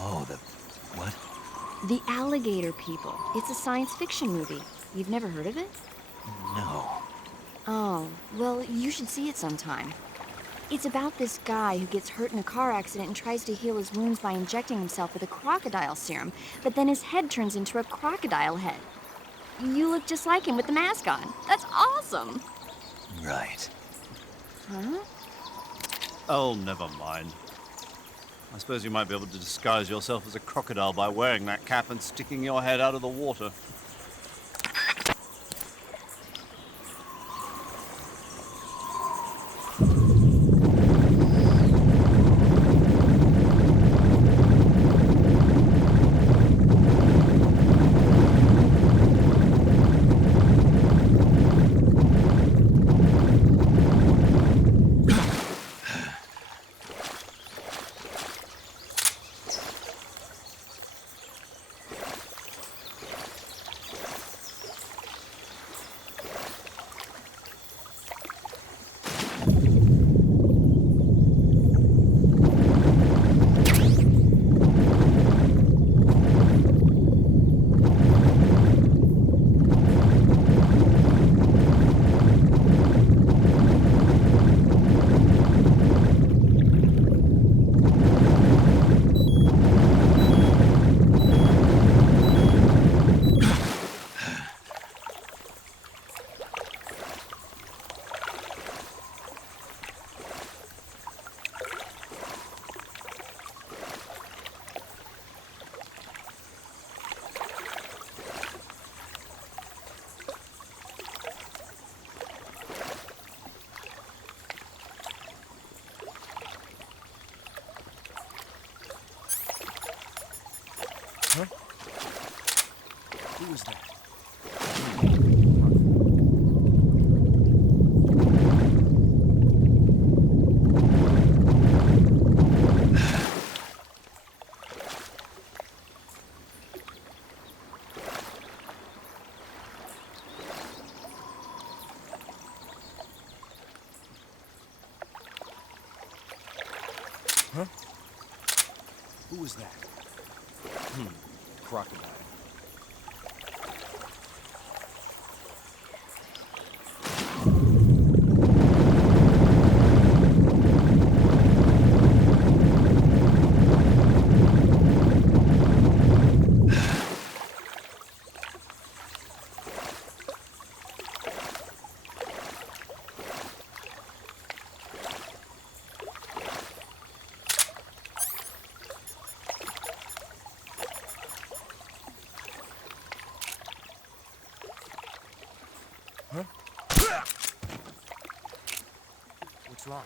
Oh, the what? The Alligator People. It's a science fiction movie. You've never heard of it? No. Oh, well, you should see it sometime. It's about this guy who gets hurt in a car accident and tries to heal his wounds by injecting himself with a crocodile serum, but then his head turns into a crocodile head. You look just like him with the mask on. That's awesome! Right. Huh? Oh, never mind. I suppose you might be able to disguise yourself as a crocodile by wearing that cap and sticking your head out of the water. Huh? Who was that? Huh? Who was that? Crocodile. Huh? What's wrong?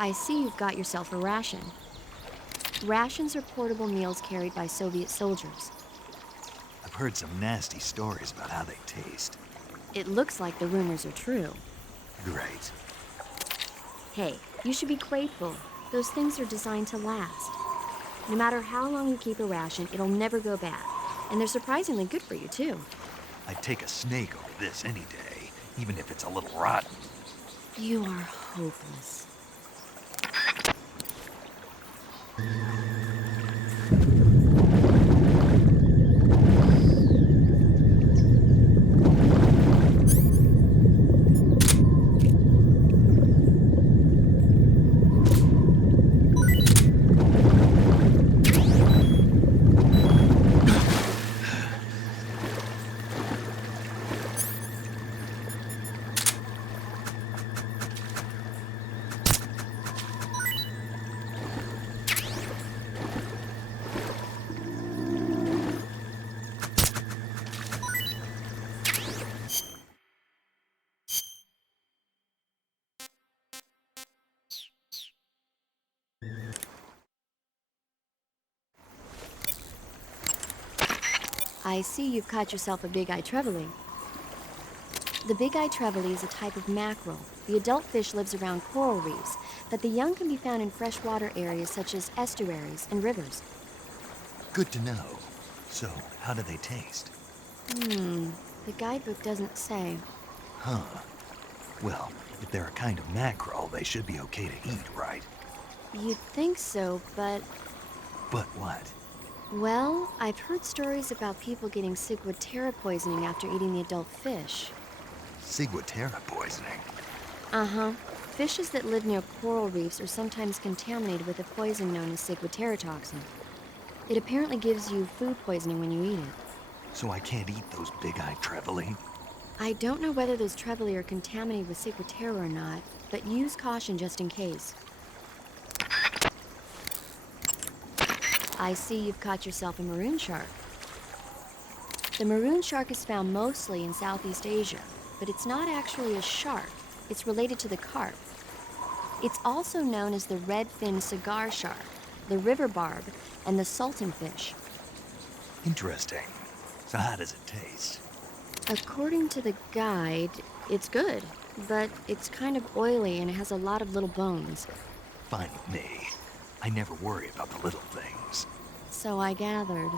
I see you've got yourself a ration. Rations are portable meals carried by Soviet soldiers. I've heard some nasty stories about how they taste. It looks like the rumors are true. Great. Hey, you should be grateful. Those things are designed to last. No matter how long you keep a ration, it'll never go bad. And they're surprisingly good for you, too. I'd take a snake over this any day, even if it's a little rotten. You are hopeless. I see you've caught yourself a big-eyed trevally. The big-eyed trevally is a type of mackerel. The adult fish lives around coral reefs, but the young can be found in freshwater areas such as estuaries and rivers. Good to know. So, how do they taste? The guidebook doesn't say. Huh. Well, if they're a kind of mackerel, they should be okay to eat, right? You'd think so, but... But what? Well, I've heard stories about people getting ciguatera poisoning after eating the adult fish. Ciguatera poisoning? Uh-huh. Fishes that live near coral reefs are sometimes contaminated with a poison known as ciguatera toxin. It apparently gives you food poisoning when you eat it. So I can't eat those big-eyed trevally? I don't know whether those trevally are contaminated with ciguatera or not, but use caution just in case. I see you've caught yourself a maroon shark. The maroon shark is found mostly in Southeast Asia, but it's not actually a shark. It's related to the carp. It's also known as the red-fin cigar shark, the river barb, and the sultan fish. Interesting. So how does it taste? According to the guide, it's good, but it's kind of oily and it has a lot of little bones. Fine with me. I never worry about the little things. So I gathered.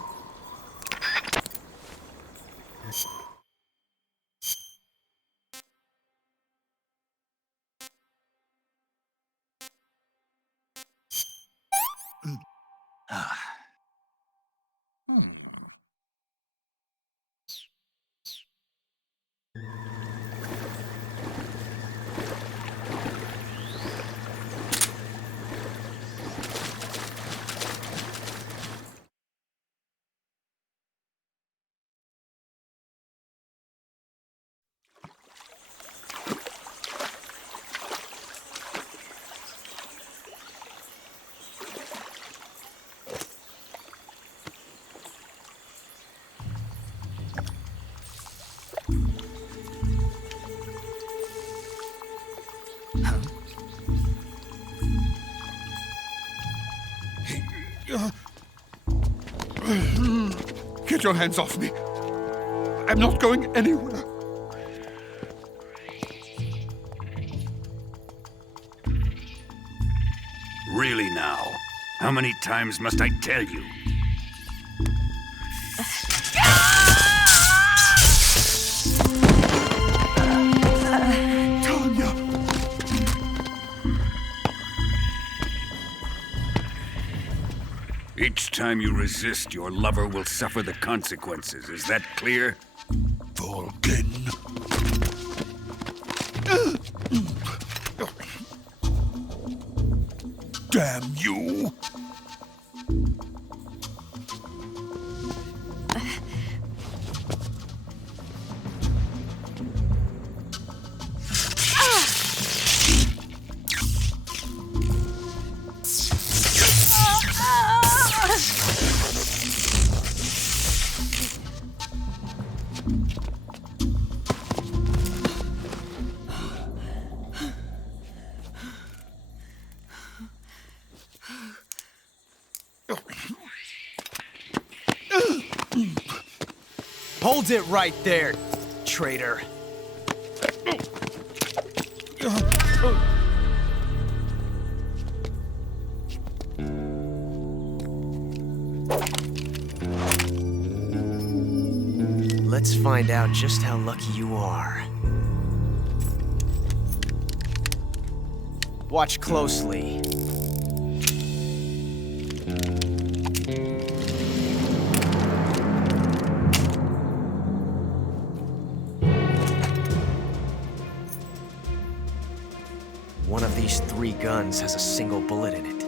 Get your hands off me. I'm not going anywhere. Really now? How many times must I tell you? Each time you resist, your lover will suffer the consequences. Is that clear? Vulcan. Damn you! Hold it right there, traitor. Let's find out just how lucky you are. Watch closely. One of these 3 guns has a single bullet in it.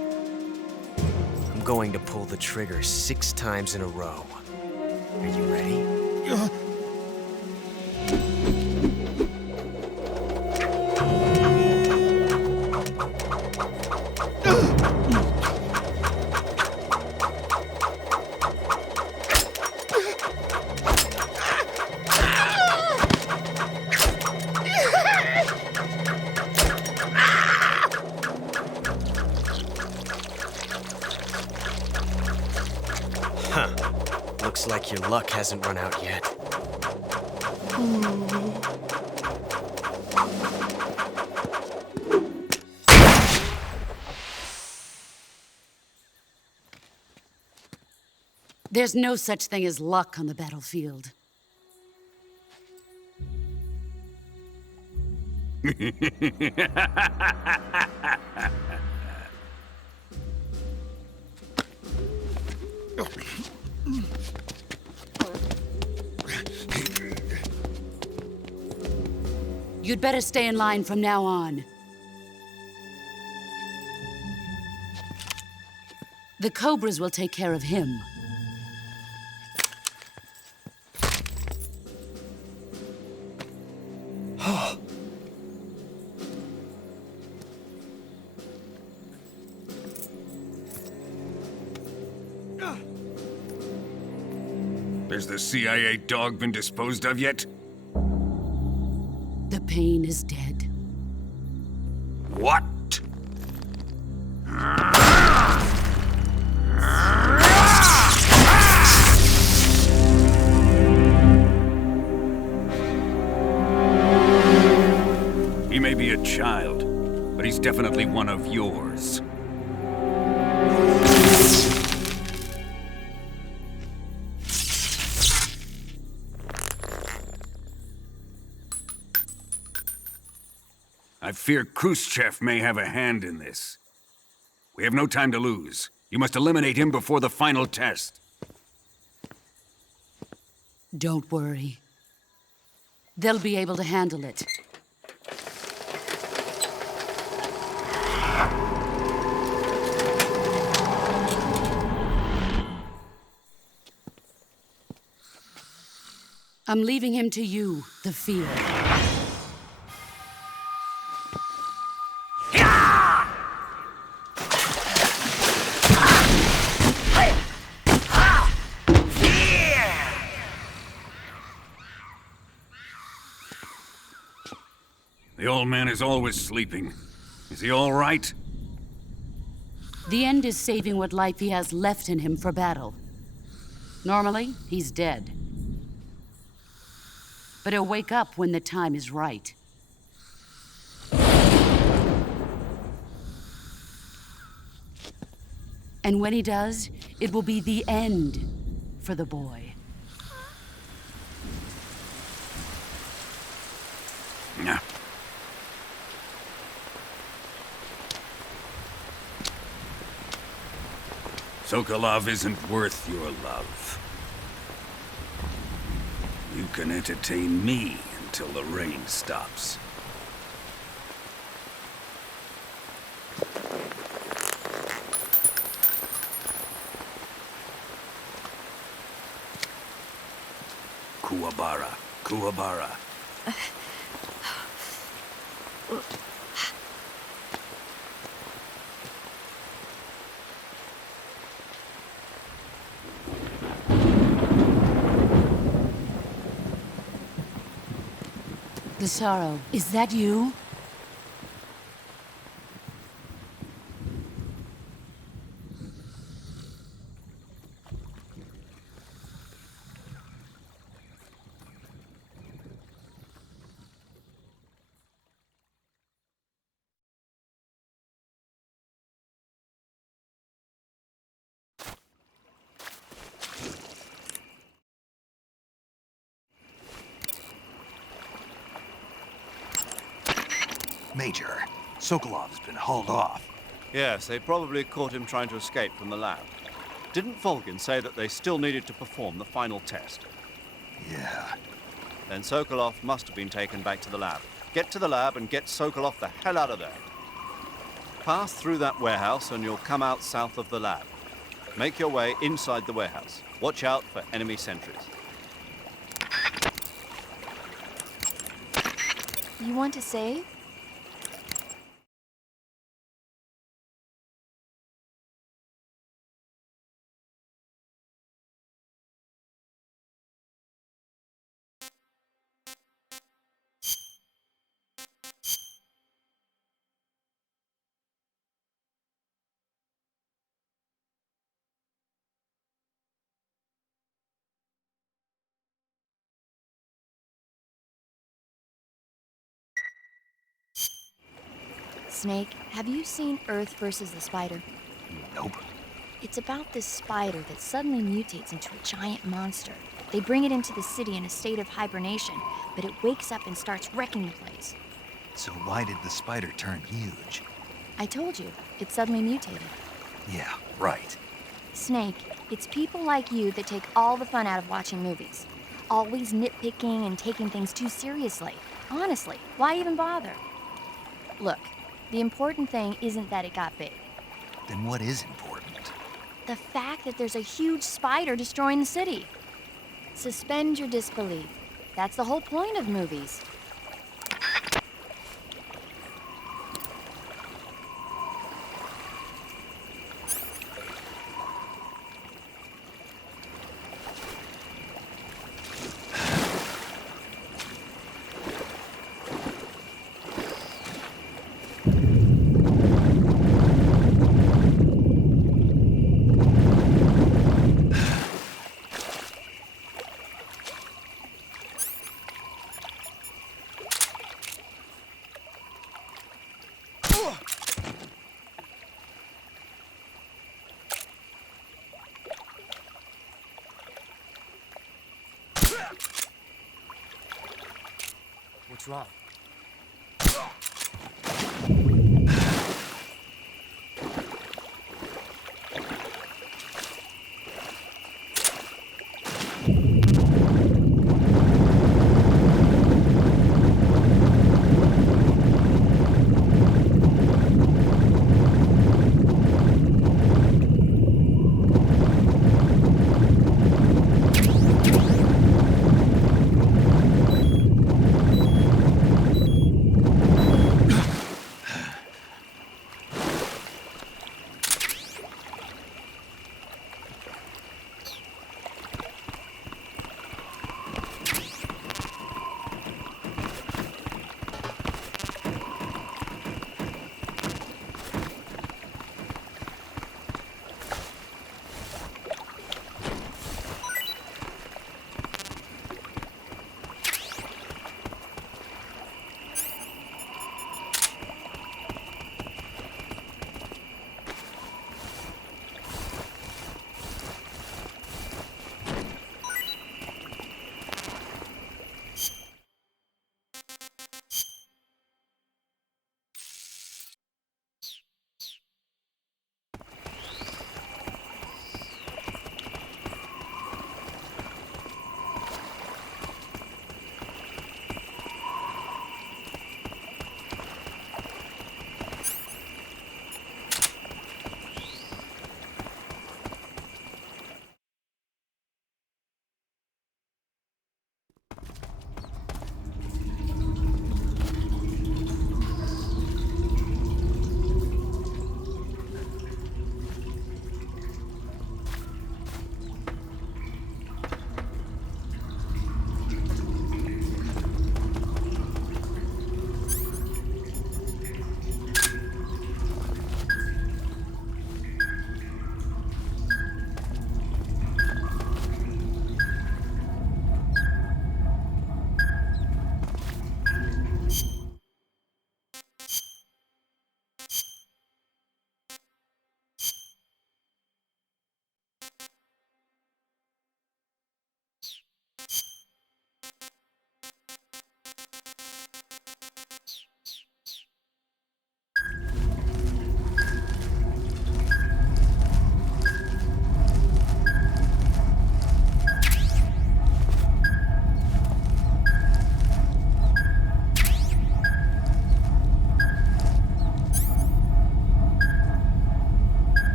I'm going to pull the trigger 6 times in a row. Are you ready? Looks like your luck hasn't run out yet. There's no such thing as luck on the battlefield. You'd better stay in line from now on. The Cobras will take care of him. Has the CIA dog been disposed of yet? The pain is dead. What? He may be a child, but he's definitely one of yours. I fear Khrushchev may have a hand in this. We have no time to lose. You must eliminate him before the final test. Don't worry. They'll be able to handle it. I'm leaving him to you, the field. The old man is always sleeping. Is he all right? The end is saving what life he has left in him for battle. Normally, he's dead. But he'll wake up when the time is right. And when he does, it will be the end for the boy. Yeah. Sokolov isn't worth your love. You can entertain me until the rain stops. Kuwabara, Kuwabara. The sorrow, is that you? Major, Sokolov's been hauled off. Yes, they probably caught him trying to escape from the lab. Didn't Volgin say that they still needed to perform the final test? Yeah. Then Sokolov must have been taken back to the lab. Get to the lab and get Sokolov the hell out of there. Pass through that warehouse and you'll come out south of the lab. Make your way inside the warehouse. Watch out for enemy sentries. You want to save? Snake, have you seen Earth versus the Spider? Nope. It's about this spider that suddenly mutates into a giant monster. They bring it into the city in a state of hibernation, but it wakes up and starts wrecking the place. So why did the spider turn huge? I told you, it suddenly mutated. Yeah, right. Snake, it's people like you that take all the fun out of watching movies. Always nitpicking and taking things too seriously. Honestly, why even bother? Look, the important thing isn't that it got big. Then what is important? The fact that there's a huge spider destroying the city. Suspend your disbelief. That's the whole point of movies. What's wrong?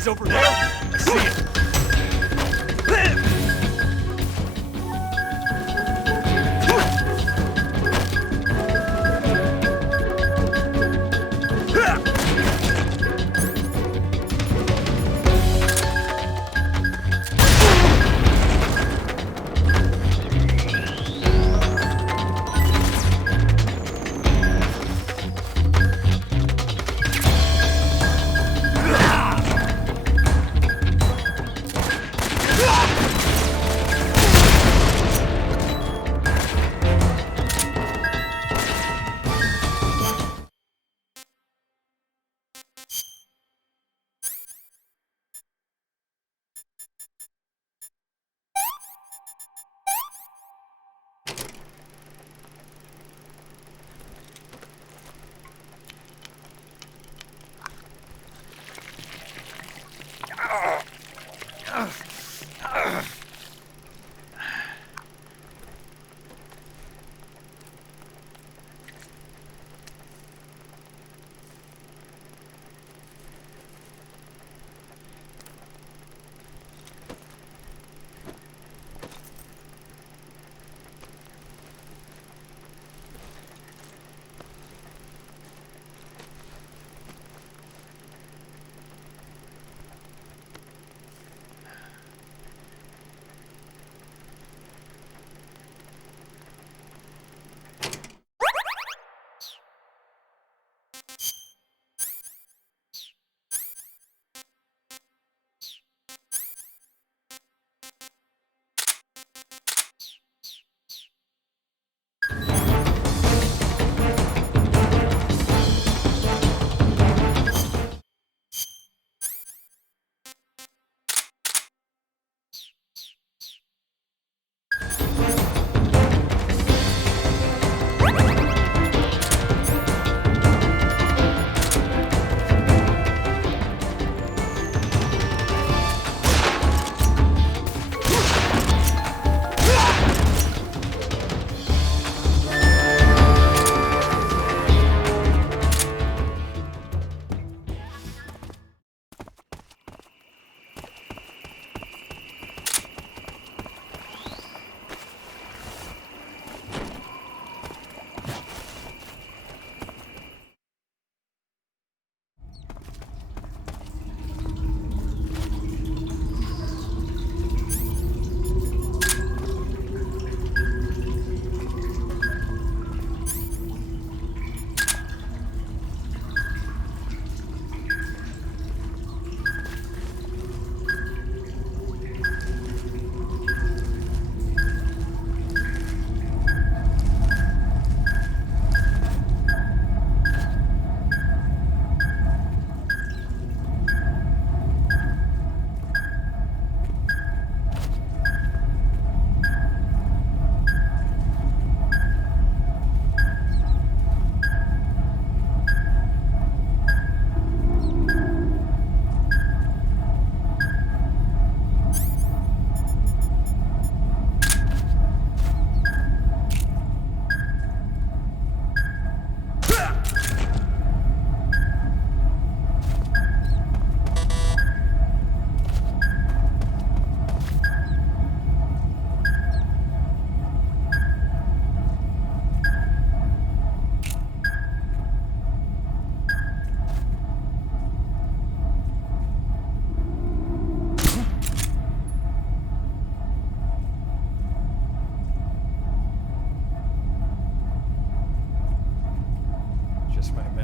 He's over there. I see him.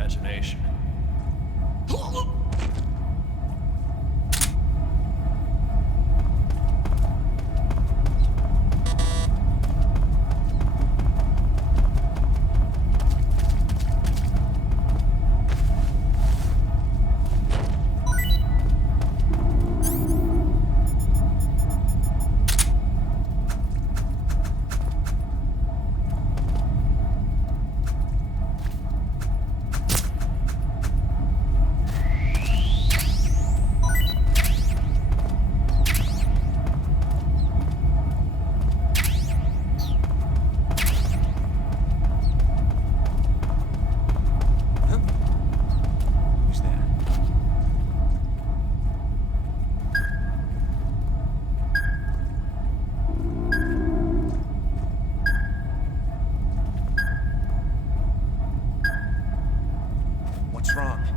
imagination. What's wrong?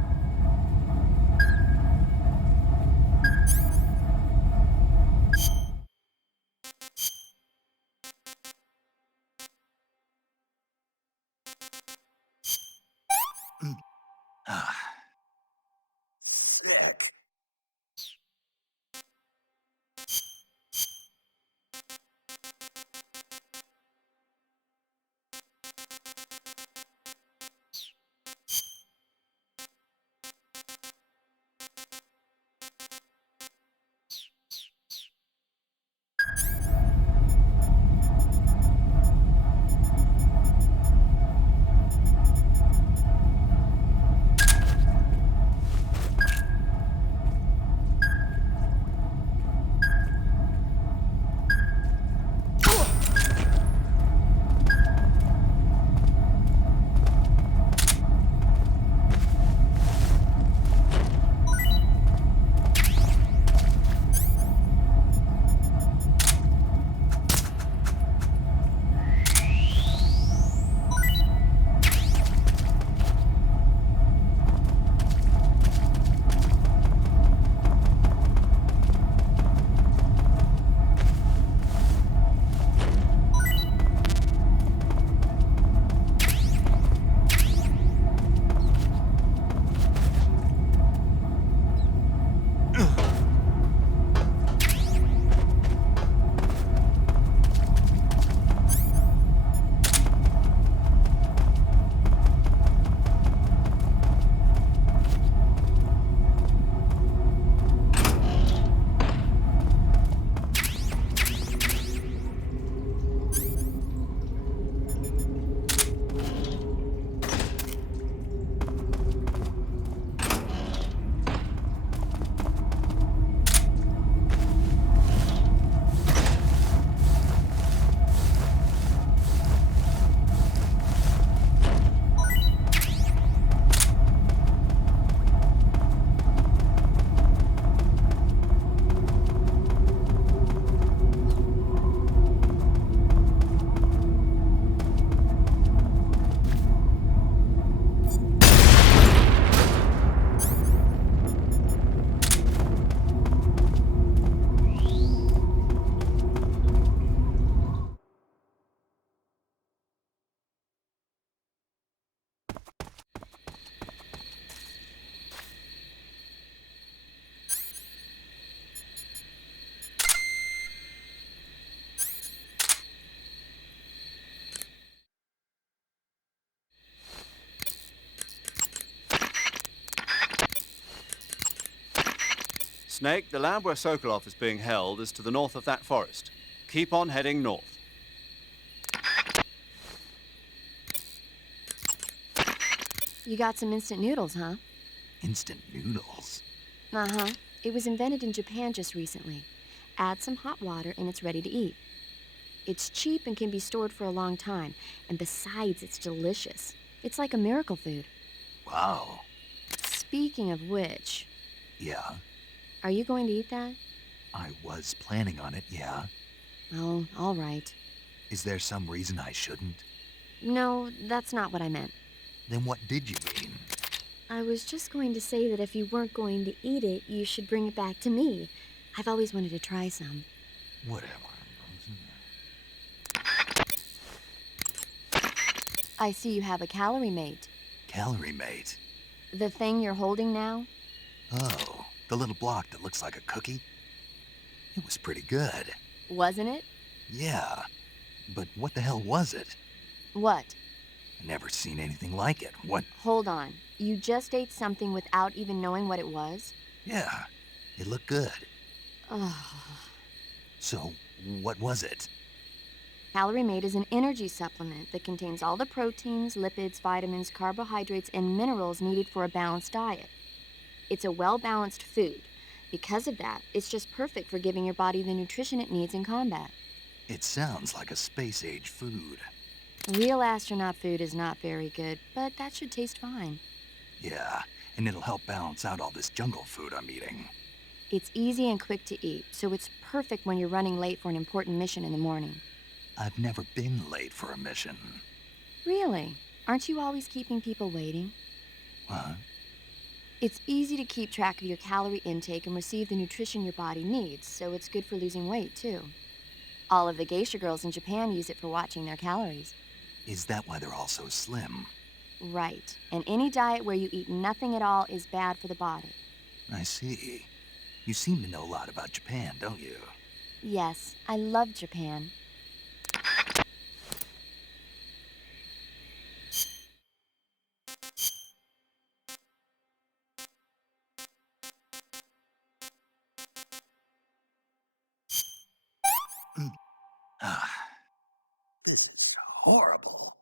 Snake, the lab where Sokolov is being held is to the north of that forest. Keep on heading north. You got some instant noodles, huh? Instant noodles? Uh-huh. It was invented in Japan just recently. Add some hot water and it's ready to eat. It's cheap and can be stored for a long time. And besides, it's delicious. It's like a miracle food. Wow. Speaking of which... Yeah? Are you going to eat that? I was planning on it, yeah. Oh, all right. Is there some reason I shouldn't? No, that's not what I meant. Then what did you mean? I was just going to say that if you weren't going to eat it, you should bring it back to me. I've always wanted to try some. Whatever. I see you have a calorie mate. Calorie mate. The thing you're holding now? Oh, the little block that looks like a cookie? It was pretty good. Wasn't it? Yeah, but what the hell was it? What? Never seen anything like it. What? Hold on. You just ate something without even knowing what it was? Yeah, it looked good. Ugh. So, what was it? Calorie Mate is an energy supplement that contains all the proteins, lipids, vitamins, carbohydrates, and minerals needed for a balanced diet. It's a well-balanced food. Because of that, it's just perfect for giving your body the nutrition it needs in combat. It sounds like a space-age food. Real astronaut food is not very good, but that should taste fine. Yeah, and it'll help balance out all this jungle food I'm eating. It's easy and quick to eat, so it's perfect when you're running late for an important mission in the morning. I've never been late for a mission. Really? Aren't you always keeping people waiting? What? It's easy to keep track of your calorie intake and receive the nutrition your body needs, so it's good for losing weight, too. All of the geisha girls in Japan use it for watching their calories. Is that why they're all so slim? Right. And any diet where you eat nothing at all is bad for the body. I see. You seem to know a lot about Japan, don't you? Yes, I love Japan. This is horrible.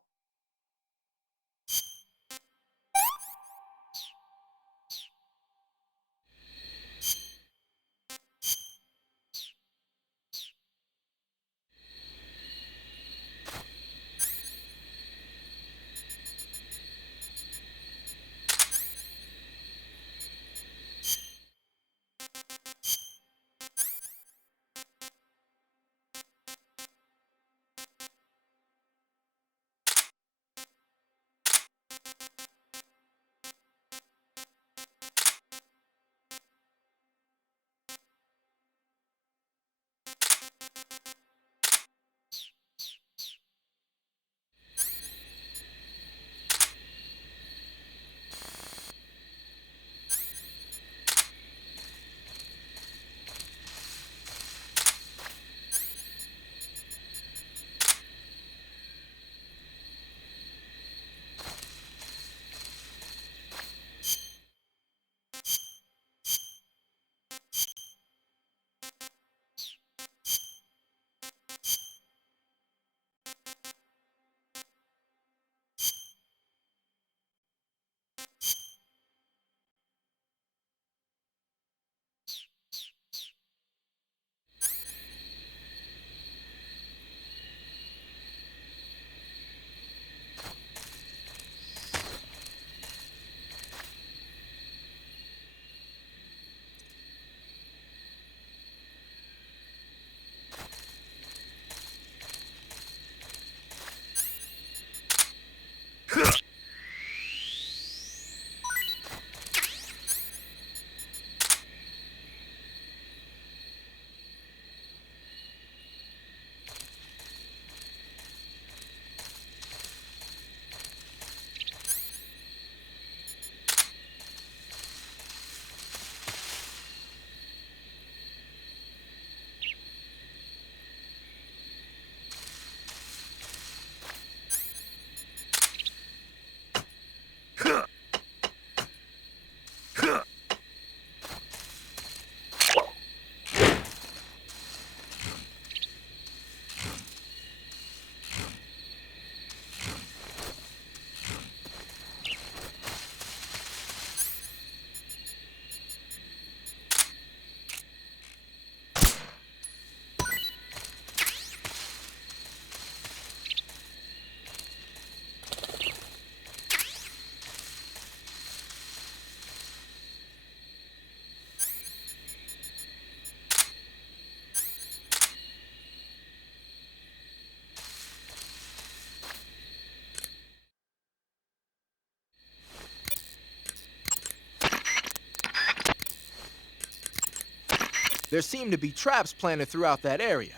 There seem to be traps planted throughout that area,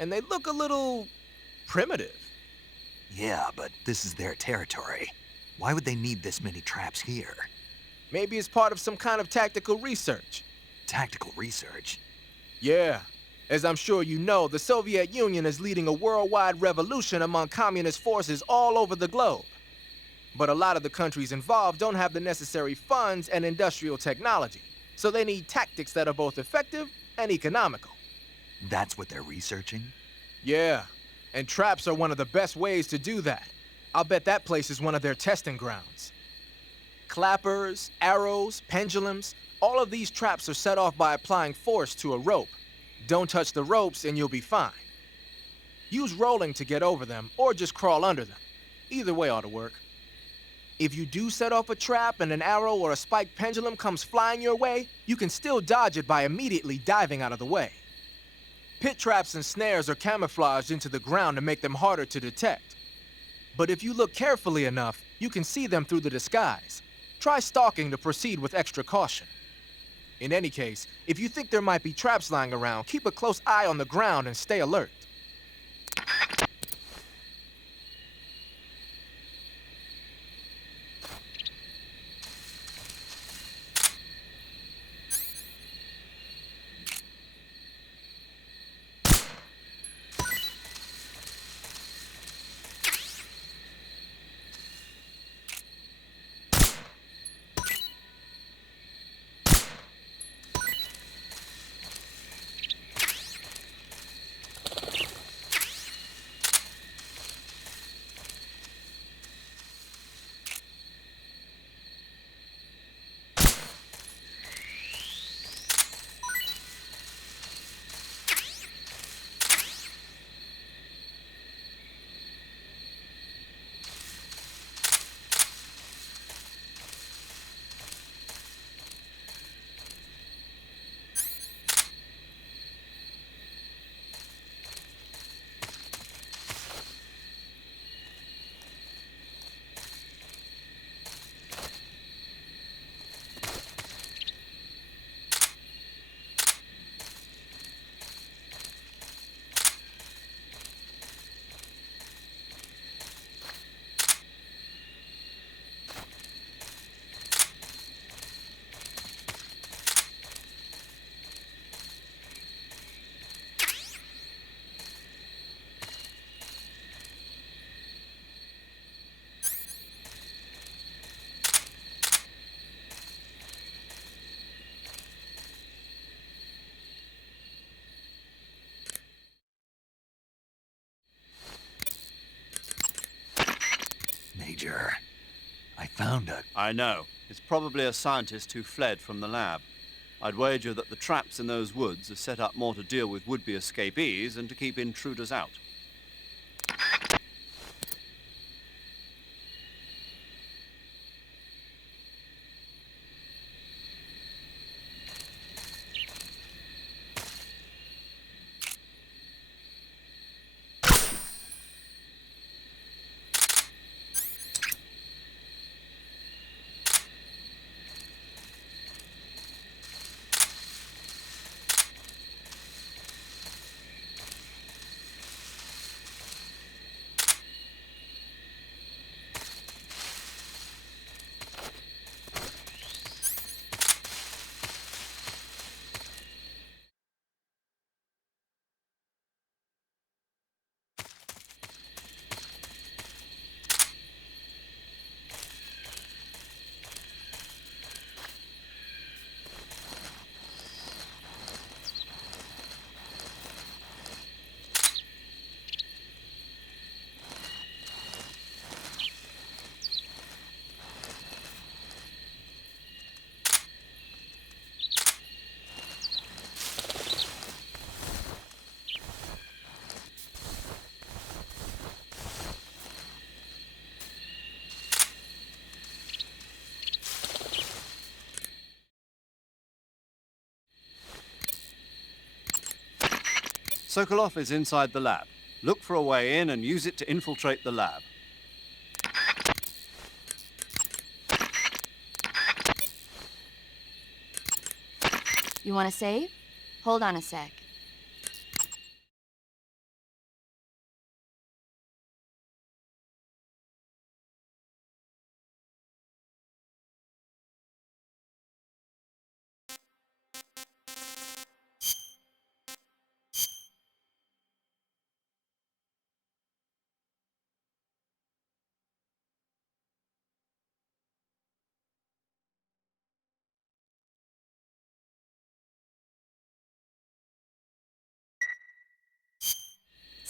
and they look a little primitive. Yeah, but this is their territory. Why would they need this many traps here? Maybe it's part of some kind of tactical research. Tactical research? Yeah. As I'm sure you know, the Soviet Union is leading a worldwide revolution among communist forces all over the globe. But a lot of the countries involved don't have the necessary funds and industrial technology, so they need tactics that are both effective and economical. That's what they're researching? Yeah, and traps are one of the best ways to do that. I'll bet that place is one of their testing grounds. Clappers, arrows, pendulums, all of these traps are set off by applying force to a rope. Don't touch the ropes and you'll be fine. Use rolling to get over them, or just crawl under them. Either way ought to work. If you do set off a trap and an arrow or a spiked pendulum comes flying your way, you can still dodge it by immediately diving out of the way. Pit traps and snares are camouflaged into the ground to make them harder to detect. But if you look carefully enough, you can see them through the disguise. Try stalking to proceed with extra caution. In any case, if you think there might be traps lying around, keep a close eye on the ground and stay alert. Major, I found a... I know. It's probably a scientist who fled from the lab. I'd wager that the traps in those woods are set up more to deal with would-be escapees than to keep intruders out. Sokolov is inside the lab. Look for a way in and use it to infiltrate the lab. You want to save? Hold on a sec.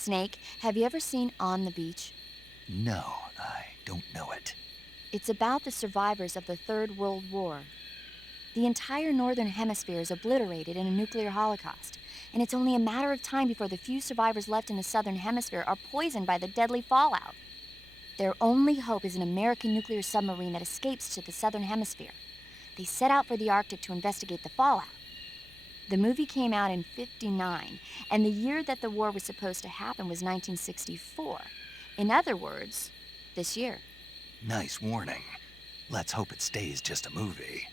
Snake, have you ever seen On the Beach? No, I don't know it. It's about the survivors of the Third World War. The entire northern hemisphere is obliterated in a nuclear holocaust, and it's only a matter of time before the few survivors left in the southern hemisphere are poisoned by the deadly fallout. Their only hope is an American nuclear submarine that escapes to the southern hemisphere. They set out for the Arctic to investigate the fallout. The movie came out in '59, and the year that the war was supposed to happen was 1964. In other words, this year. Nice warning. Let's hope it stays just a movie.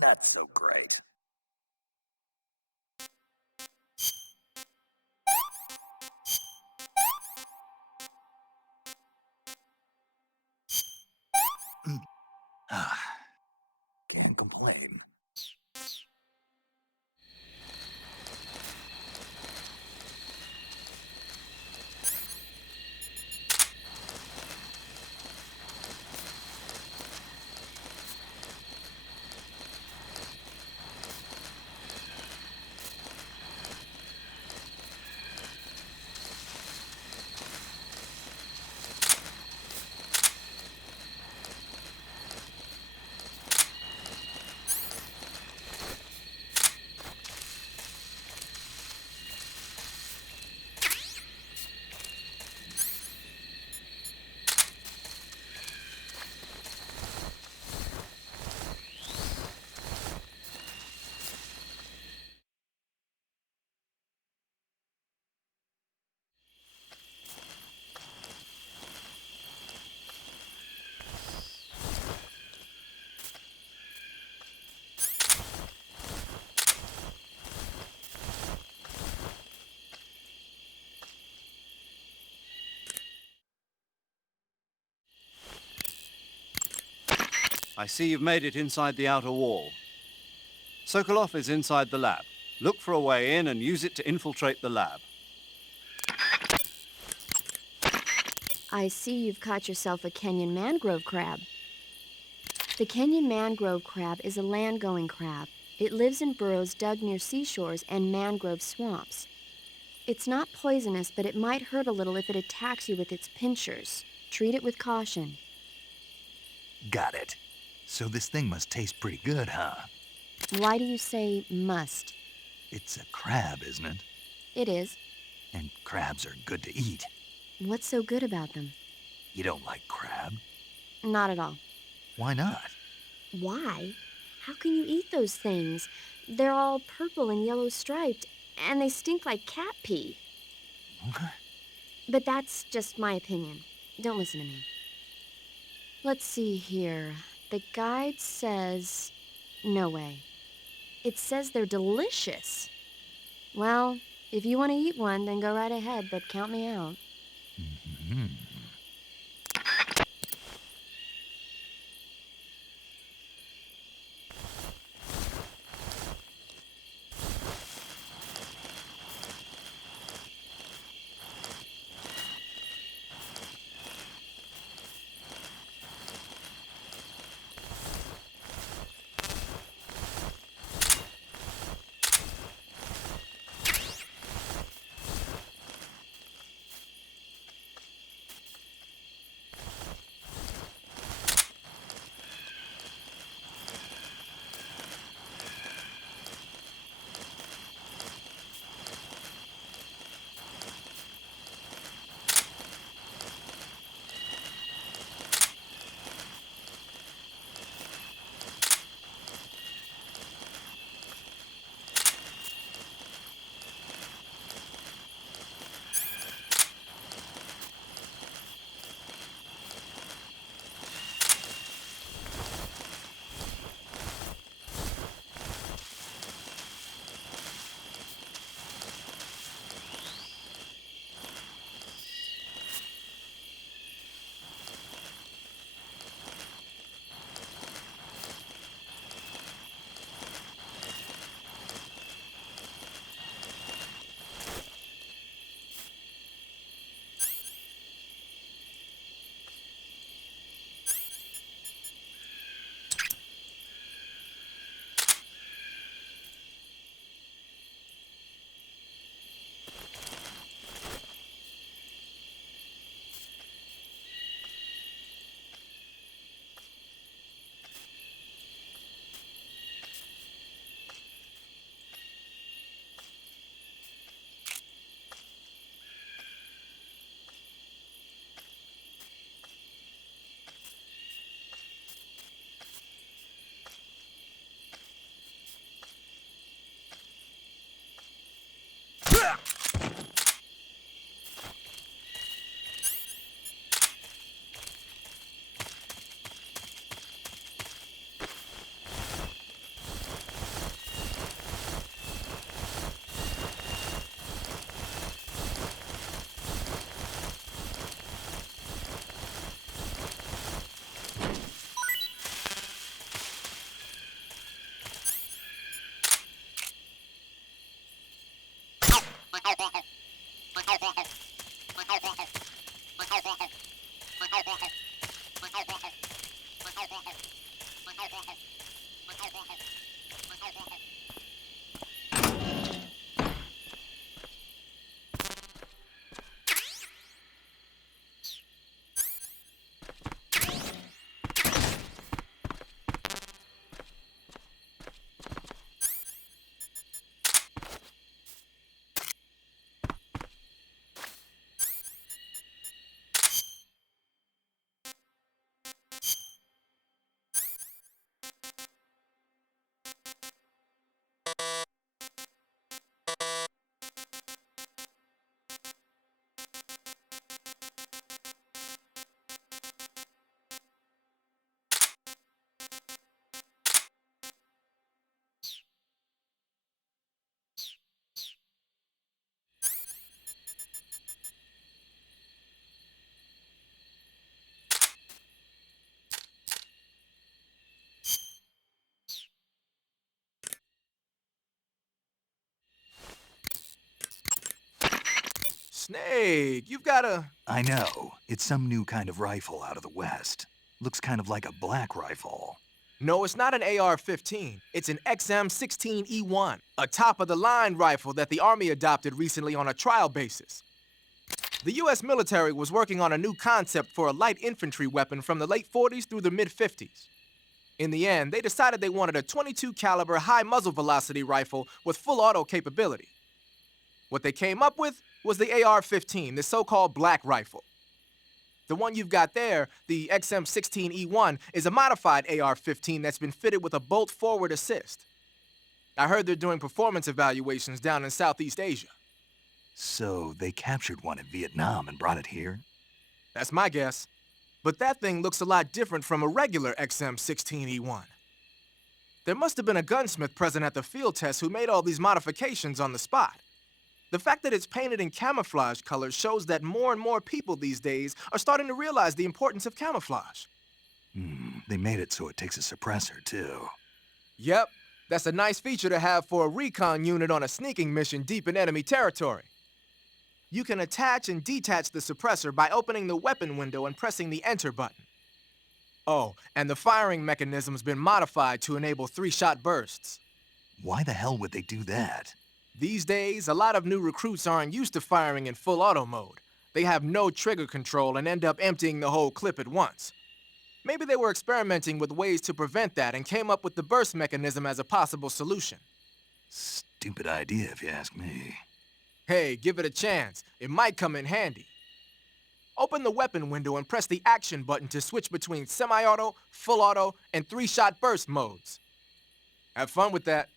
Not so great. Can't complain. I see you've made it inside the outer wall. Sokolov is inside the lab. Look for a way in and use it to infiltrate the lab. I see you've caught yourself a Kenyan mangrove crab. The Kenyan mangrove crab is a land-going crab. It lives in burrows dug near seashores and mangrove swamps. It's not poisonous, but it might hurt a little if it attacks you with its pinchers. Treat it with caution. Got it. So this thing must taste pretty good, huh? Why do you say must? It's a crab, isn't it? It is. And crabs are good to eat. What's so good about them? You don't like crab? Not at all. Why not? Why? How can you eat those things? They're all purple and yellow striped, and they stink like cat pee. What? But that's just my opinion. Don't listen to me. Let's see here. The guide says... No way. It says they're delicious. Well, if you want to eat one, then go right ahead, but count me out. Mm-hmm. Snake, you've got a... I know. It's some new kind of rifle out of the West. Looks kind of like a black rifle. No, it's not an AR-15. It's an XM-16E1, a top-of-the-line rifle that the Army adopted recently on a trial basis. The U.S. military was working on a new concept for a light infantry weapon from the late 40s through the mid-50s. In the end, they decided they wanted a .22 caliber high muzzle velocity rifle with full auto capability. What they came up with was the AR-15, the so-called black rifle. The one you've got there, the XM-16E1, is a modified AR-15 that's been fitted with a bolt forward assist. I heard they're doing performance evaluations down in Southeast Asia. So they captured one in Vietnam and brought it here? That's my guess. But that thing looks a lot different from a regular XM-16E1. There must have been a gunsmith present at the field test who made all these modifications on the spot. The fact that it's painted in camouflage colors shows that more and more people these days are starting to realize the importance of camouflage. They made it so it takes a suppressor, too. Yep, that's a nice feature to have for a recon unit on a sneaking mission deep in enemy territory. You can attach and detach the suppressor by opening the weapon window and pressing the enter button. Oh, and the firing mechanism's been modified to enable 3-shot bursts. Why the hell would they do that? These days, a lot of new recruits aren't used to firing in full auto mode. They have no trigger control and end up emptying the whole clip at once. Maybe they were experimenting with ways to prevent that and came up with the burst mechanism as a possible solution. Stupid idea, if you ask me. Hey, give it a chance. It might come in handy. Open the weapon window and press the action button to switch between semi-auto, full auto, and 3-shot burst modes. Have fun with that.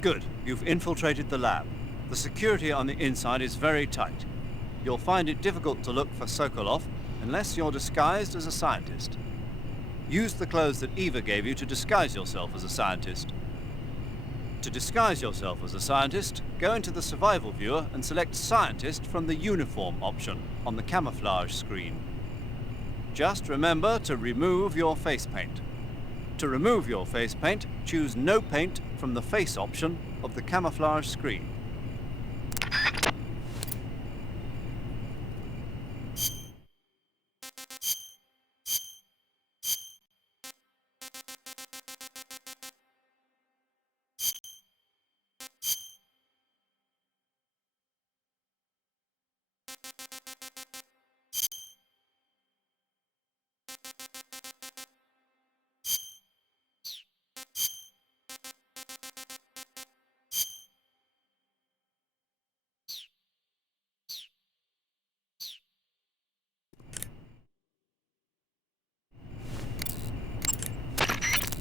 Good. You've infiltrated the lab. The security on the inside is very tight. You'll find it difficult to look for Sokolov unless you're disguised as a scientist. Use the clothes that Eva gave you to disguise yourself as a scientist. To disguise yourself as a scientist, go into the survival viewer and select Scientist from the Uniform option on the camouflage screen. Just remember to remove your face paint. To remove your face paint, choose No Paint from the Face option of the camouflage screen.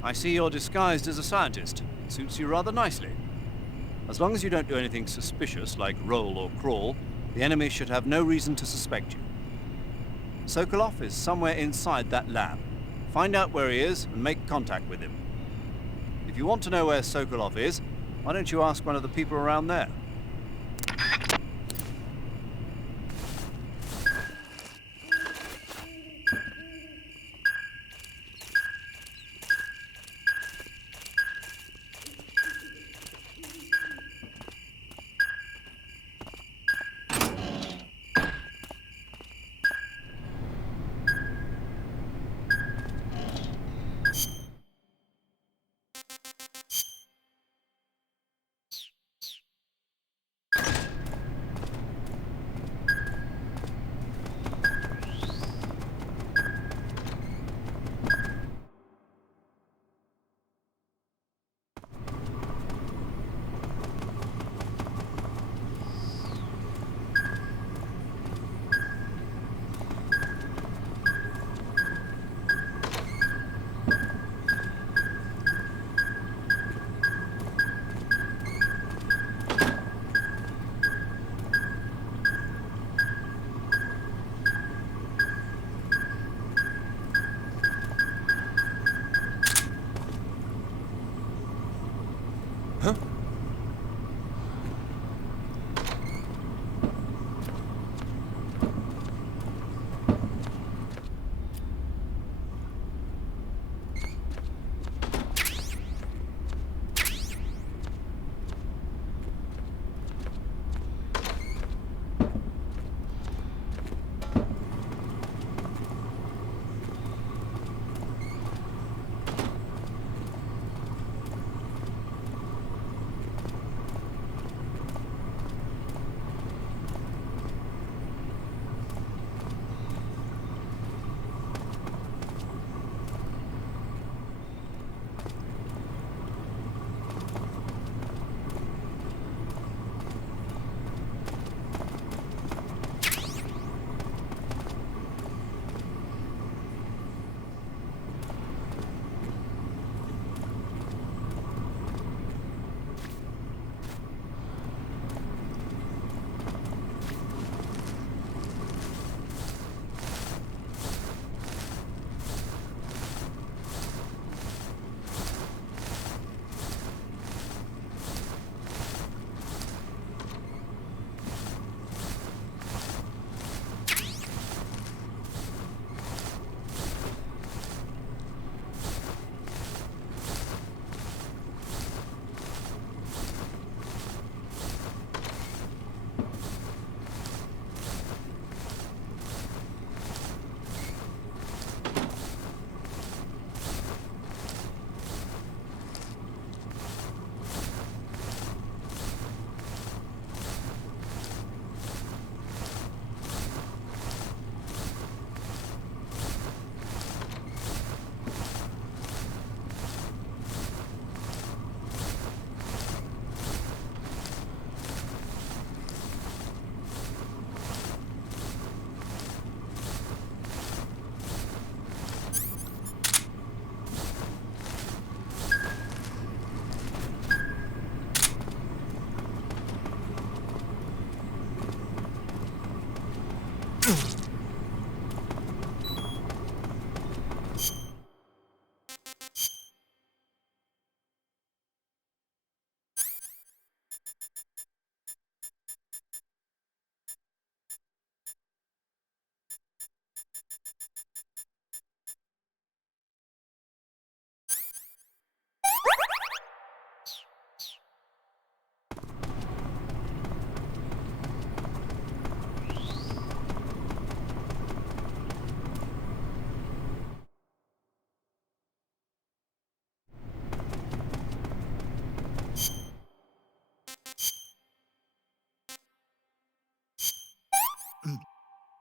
I see you're disguised as a scientist. It suits you rather nicely. As long as you don't do anything suspicious like roll or crawl, the enemy should have no reason to suspect you. Sokolov is somewhere inside that lab. Find out where he is and make contact with him. If you want to know where Sokolov is, why don't you ask one of the people around there?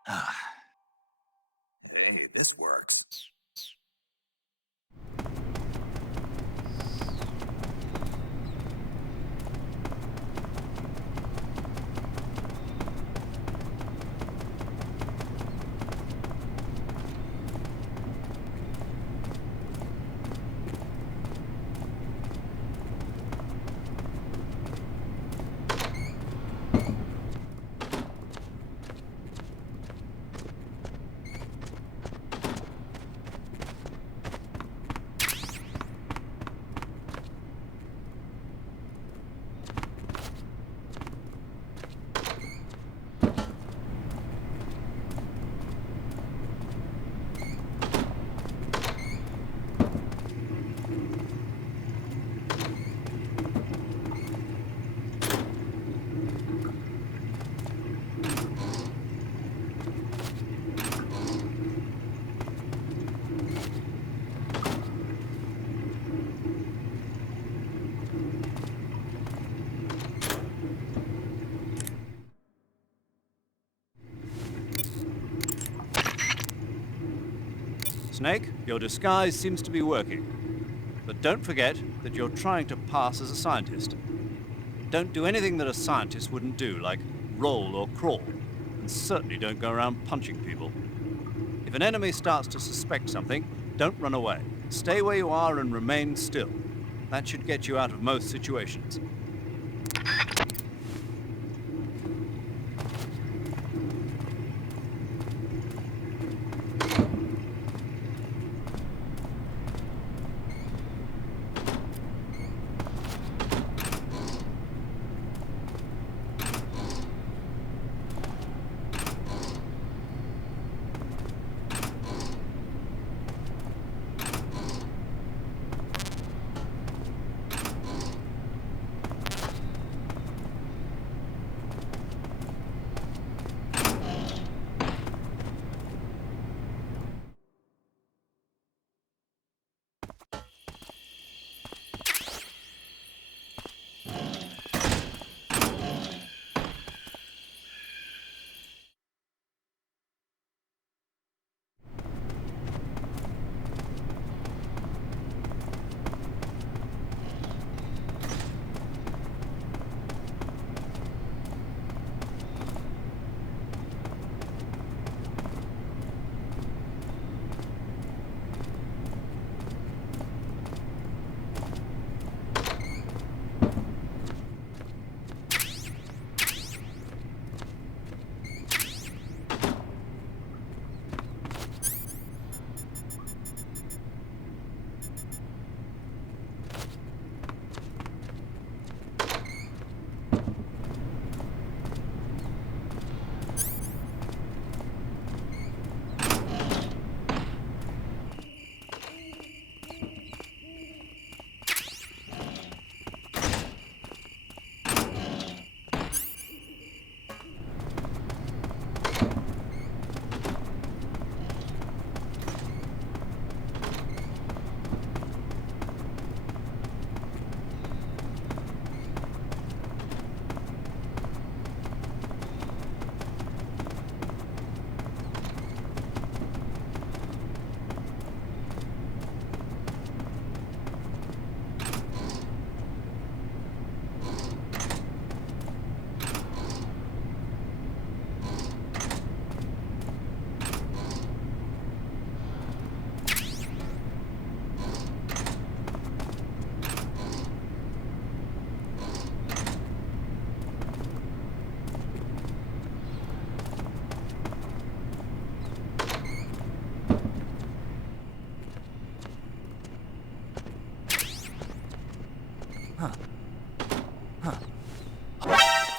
Hey, this works. Snake, your disguise seems to be working. But don't forget that you're trying to pass as a scientist. Don't do anything that a scientist wouldn't do, like roll or crawl. And certainly don't go around punching people. If an enemy starts to suspect something, don't run away. Stay where you are and remain still. That should get you out of most situations.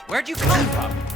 Where'd you come from?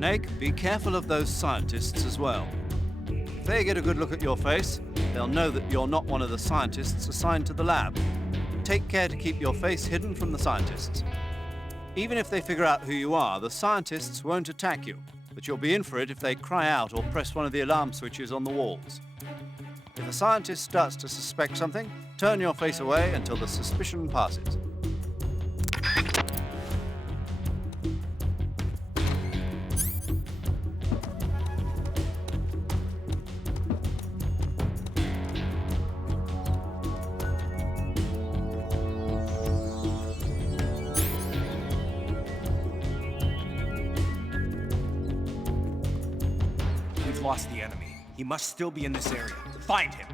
Snake, be careful of those scientists as well. If they get a good look at your face, they'll know that you're not one of the scientists assigned to the lab. Take care to keep your face hidden from the scientists. Even if they figure out who you are, the scientists won't attack you, but you'll be in for it if they cry out or press one of the alarm switches on the walls. If a scientist starts to suspect something, turn your face away until the suspicion passes. We've lost the enemy. He must still be in this area. Find him!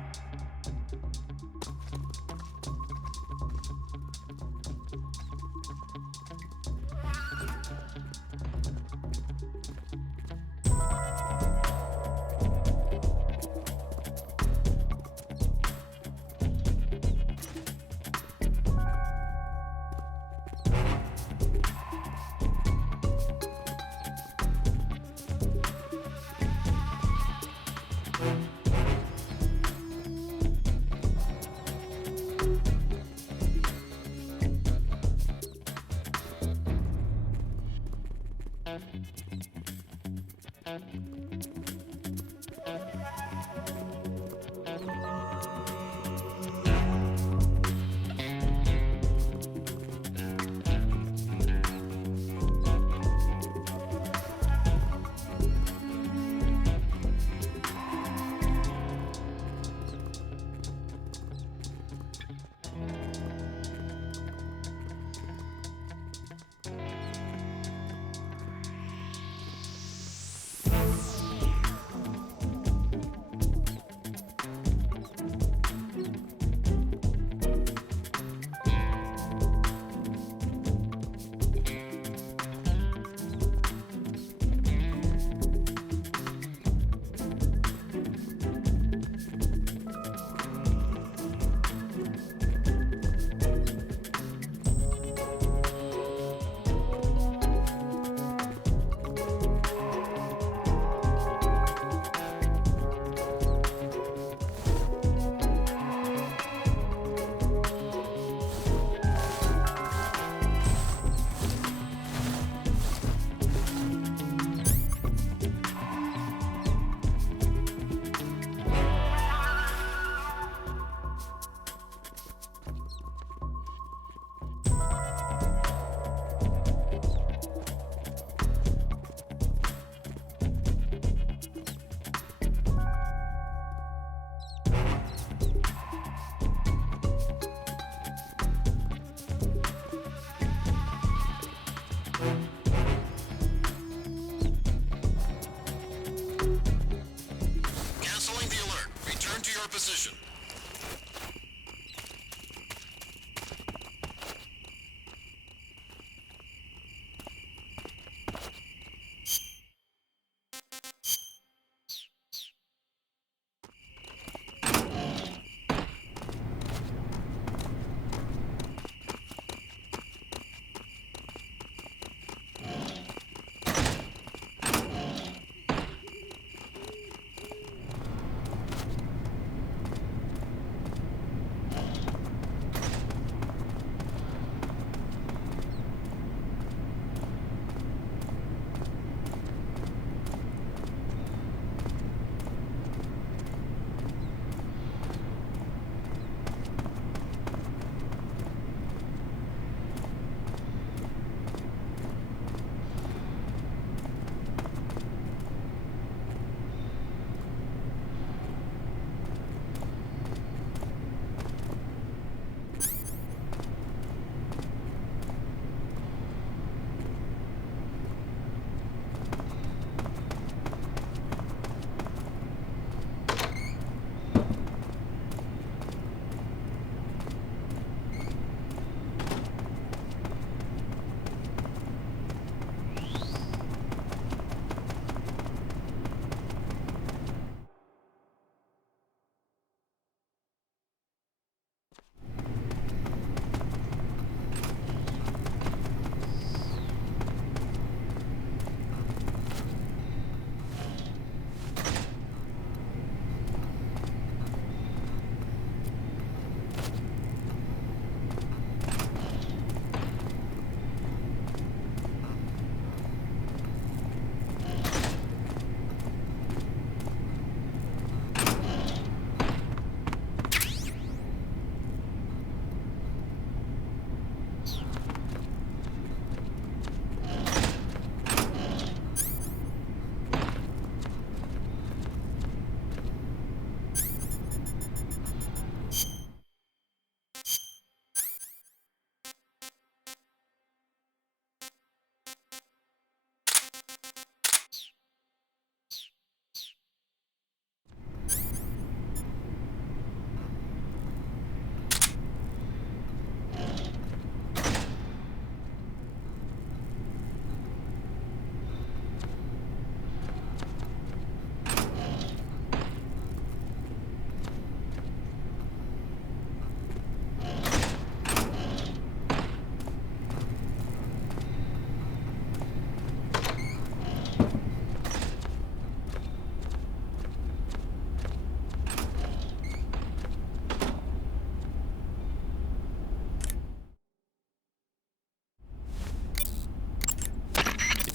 Position.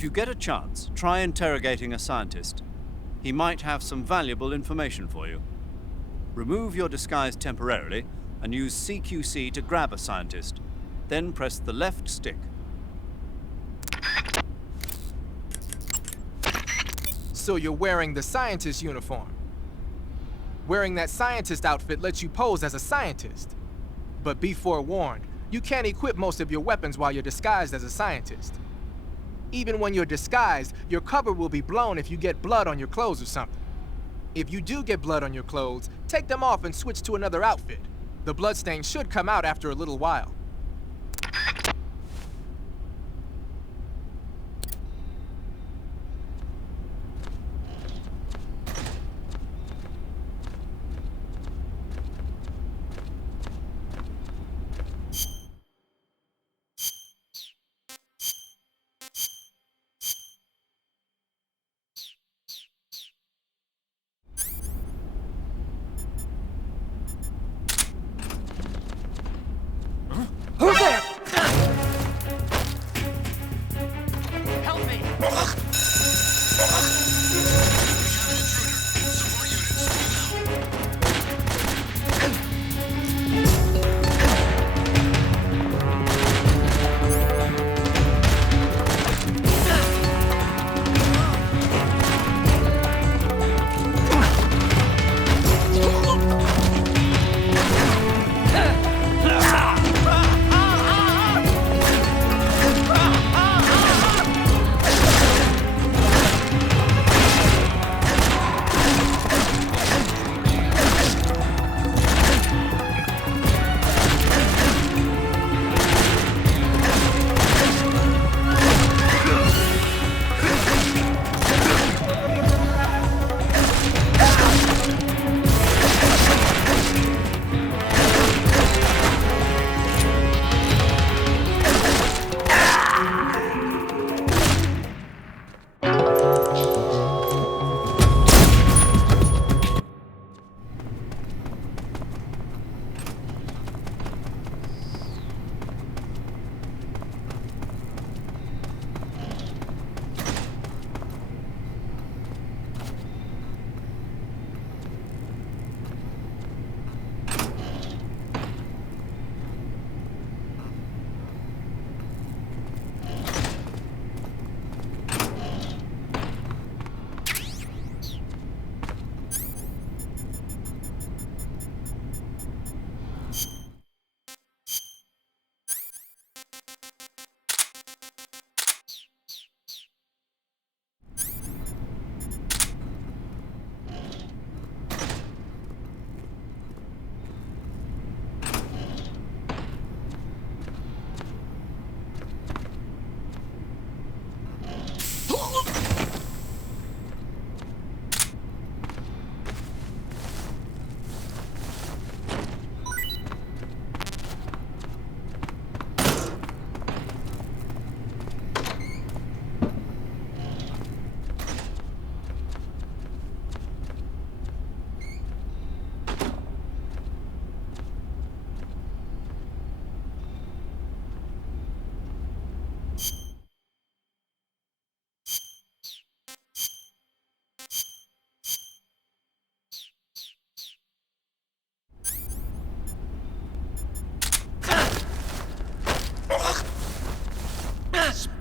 If you get a chance, try interrogating a scientist. He might have some valuable information for you. Remove your disguise temporarily and use CQC to grab a scientist. Then press the left stick. So you're wearing the scientist uniform. Wearing that scientist outfit lets you pose as a scientist. But be forewarned, you can't equip most of your weapons while you're disguised as a scientist. Even when you're disguised, your cover will be blown if you get blood on your clothes or something. If you do get blood on your clothes, take them off and switch to another outfit. The bloodstain should come out after a little while. Who's there? Help me!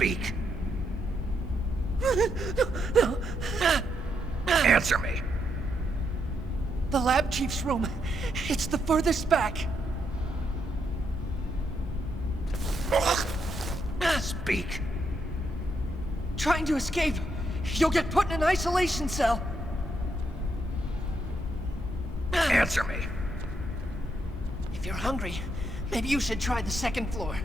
Speak. Answer me. The lab chief's room. It's the furthest back. Speak. Trying to escape. You'll get put in an isolation cell. Answer me. If you're hungry, maybe you should try the second floor.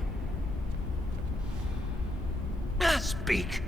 Speak.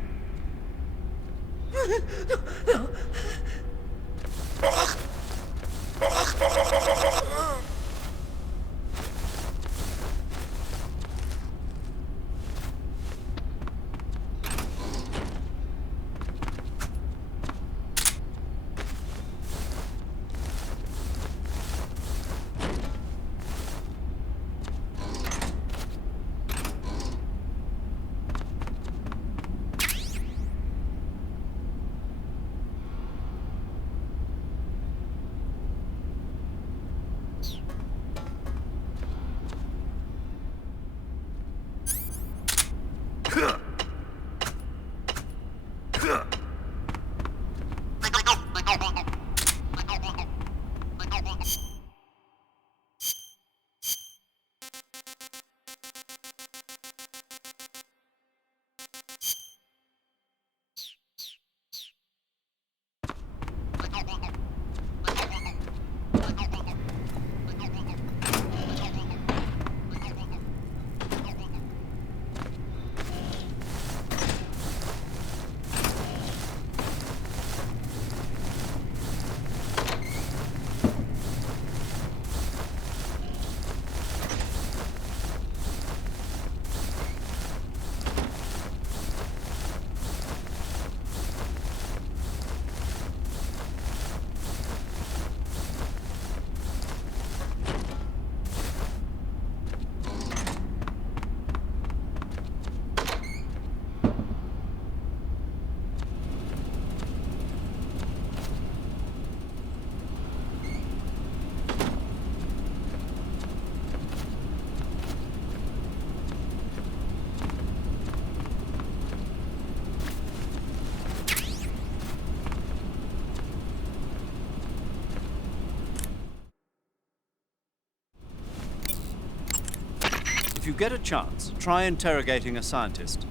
If you get a chance, try interrogating a scientist.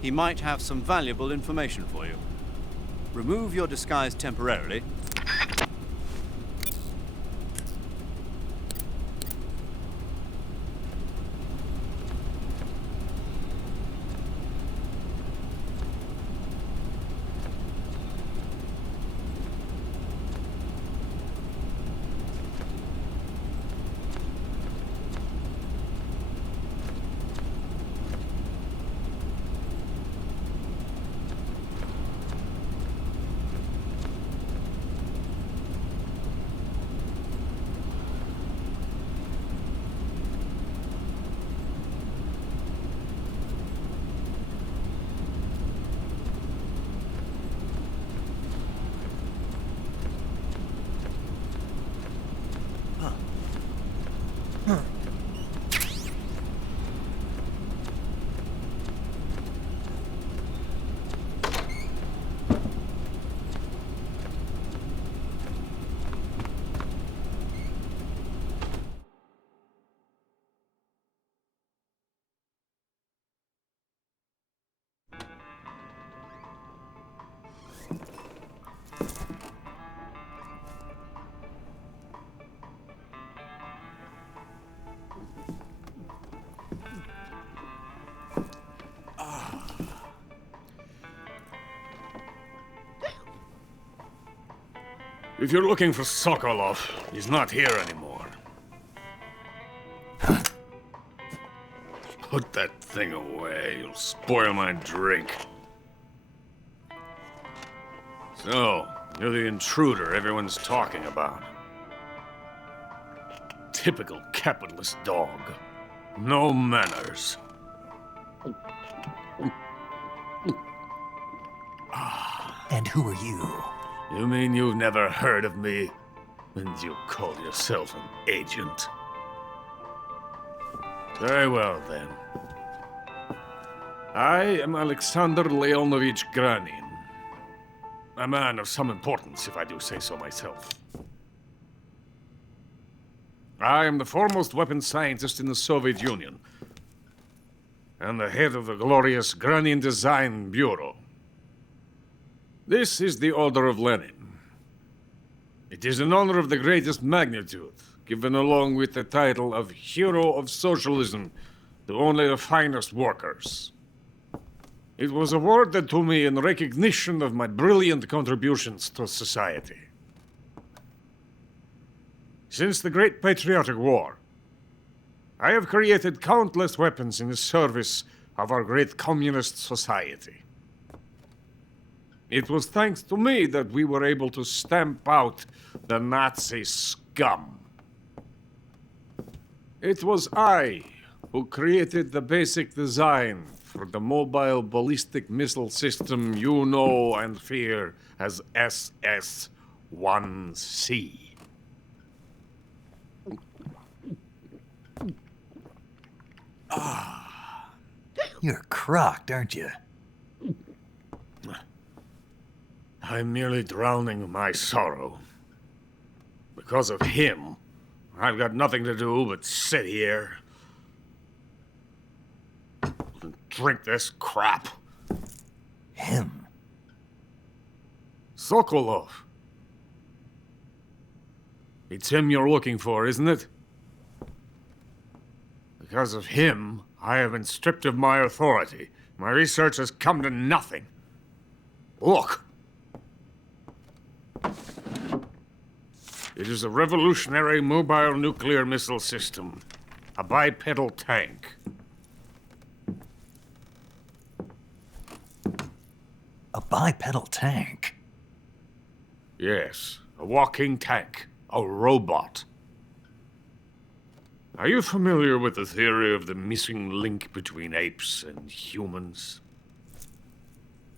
He might have some valuable information for you. Remove your disguise temporarily. If you're looking for Sokolov, he's not here anymore. Put that thing away. You'll spoil my drink. So, you're the intruder everyone's talking about. Typical capitalist dog. No manners. And who are you? You mean you've never heard of me? And you call yourself an agent? Very well, then. I am Alexander Leonovich Granin. A man of some importance, if I do say so myself. I am the foremost weapons scientist in the Soviet Union, and the head of the glorious Granin Design Bureau. This is the Order of Lenin. It is an honor of the greatest magnitude, given along with the title of Hero of Socialism to only the finest workers. It was awarded to me in recognition of my brilliant contributions to society. Since the Great Patriotic War, I have created countless weapons in the service of our great communist society. It was thanks to me that we were able to stamp out the Nazi scum. It was I who created the basic design for the mobile ballistic missile system you know and fear as SS-1C. You're crocked, aren't you? I'm merely drowning my sorrow. Because of him, I've got nothing to do but sit here and drink this crap. Him? Sokolov. It's him you're looking for, isn't it? Because of him, I have been stripped of my authority. My research has come to nothing. Look. It is a revolutionary mobile nuclear missile system. A bipedal tank. A bipedal tank? Yes, a walking tank. A robot. Are you familiar with the theory of the missing link between apes and humans?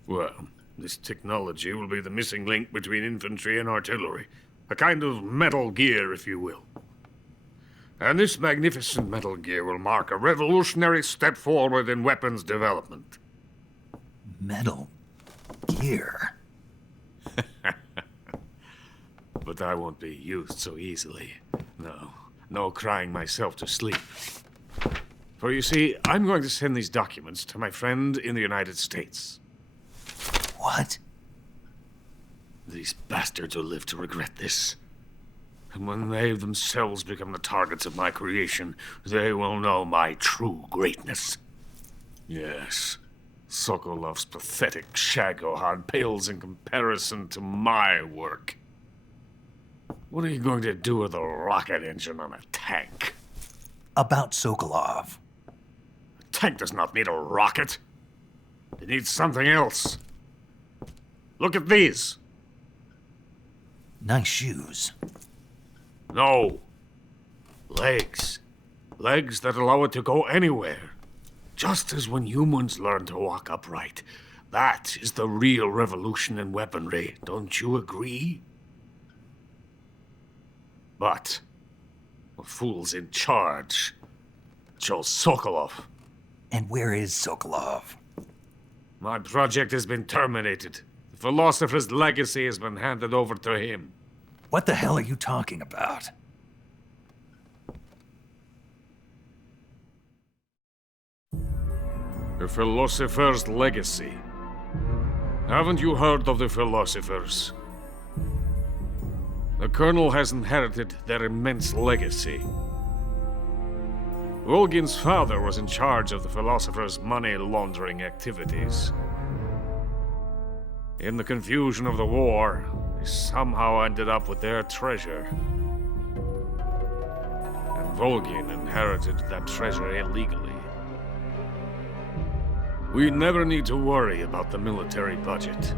Well, this technology will be the missing link between infantry and artillery. A kind of Metal Gear, if you will. And this magnificent Metal Gear will mark a revolutionary step forward in weapons development. Metal Gear? But I won't be used so easily. No crying myself to sleep. For you see, I'm going to send these documents to my friend in the United States. What? These bastards will live to regret this. And when they themselves become the targets of my creation, they will know my true greatness. Yes, Sokolov's pathetic Shagohod pales in comparison to my work. What are you going to do with a rocket engine on a tank? About Sokolov. A tank does not need a rocket. It needs something else. Look at these. Nice shoes. No. Legs. Legs that allow it to go anywhere. Just as when humans learn to walk upright. That is the real revolution in weaponry. Don't you agree? But the fool's in charge. Joe Sokolov. And where is Sokolov? My project has been terminated. The philosopher's legacy has been handed over to him. What the hell are you talking about? The philosopher's legacy. Haven't you heard of the philosophers? The Colonel has inherited their immense legacy. Volgin's father was in charge of the philosopher's money laundering activities. In the confusion of the war, they somehow ended up with their treasure. And Volgin inherited that treasure illegally. We never need to worry about the military budget.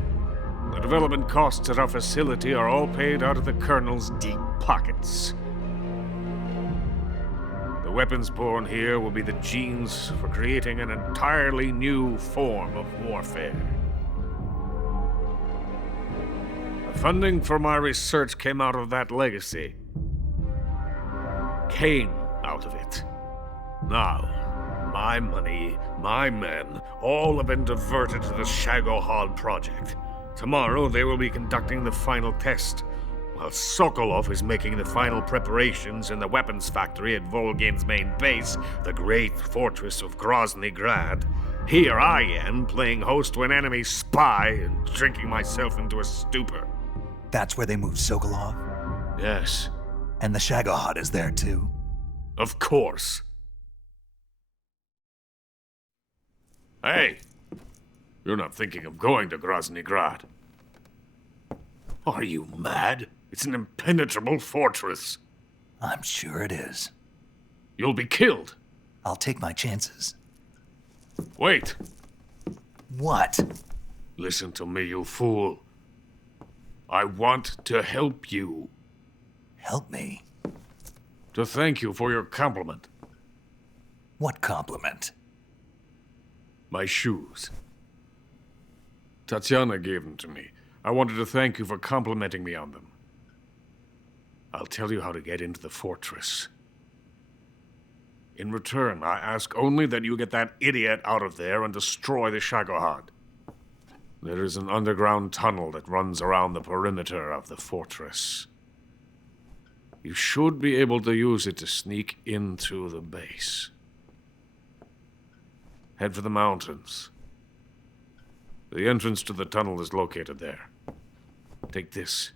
The development costs at our facility are all paid out of the Colonel's deep pockets. The weapons born here will be the genes for creating an entirely new form of warfare. The funding for my research came out of that legacy. Came out of it. Now, my money, my men, all have been diverted to the Shagohod project. Tomorrow, they will be conducting the final test, while Sokolov is making the final preparations in the weapons factory at Volgin's main base, the great fortress of Grozny Grad. Here I am, playing host to an enemy spy and drinking myself into a stupor. That's where they moved Sokolov? Yes. And the Shagohod is there too? Of course. Hey! You're not thinking of going to Grozny Grad. Are you mad? It's an impenetrable fortress. I'm sure it is. You'll be killed. I'll take my chances. Wait. What? Listen to me, you fool. I want to help you. Help me? To thank you for your compliment. What compliment? My shoes. Tatiana gave them to me. I wanted to thank you for complimenting me on them. I'll tell you how to get into the fortress. In return, I ask only that you get that idiot out of there and destroy the Shagohod. There is an underground tunnel that runs around the perimeter of the fortress. You should be able to use it to sneak into the base. Head for the mountains. The entrance to the tunnel is located there. Take this.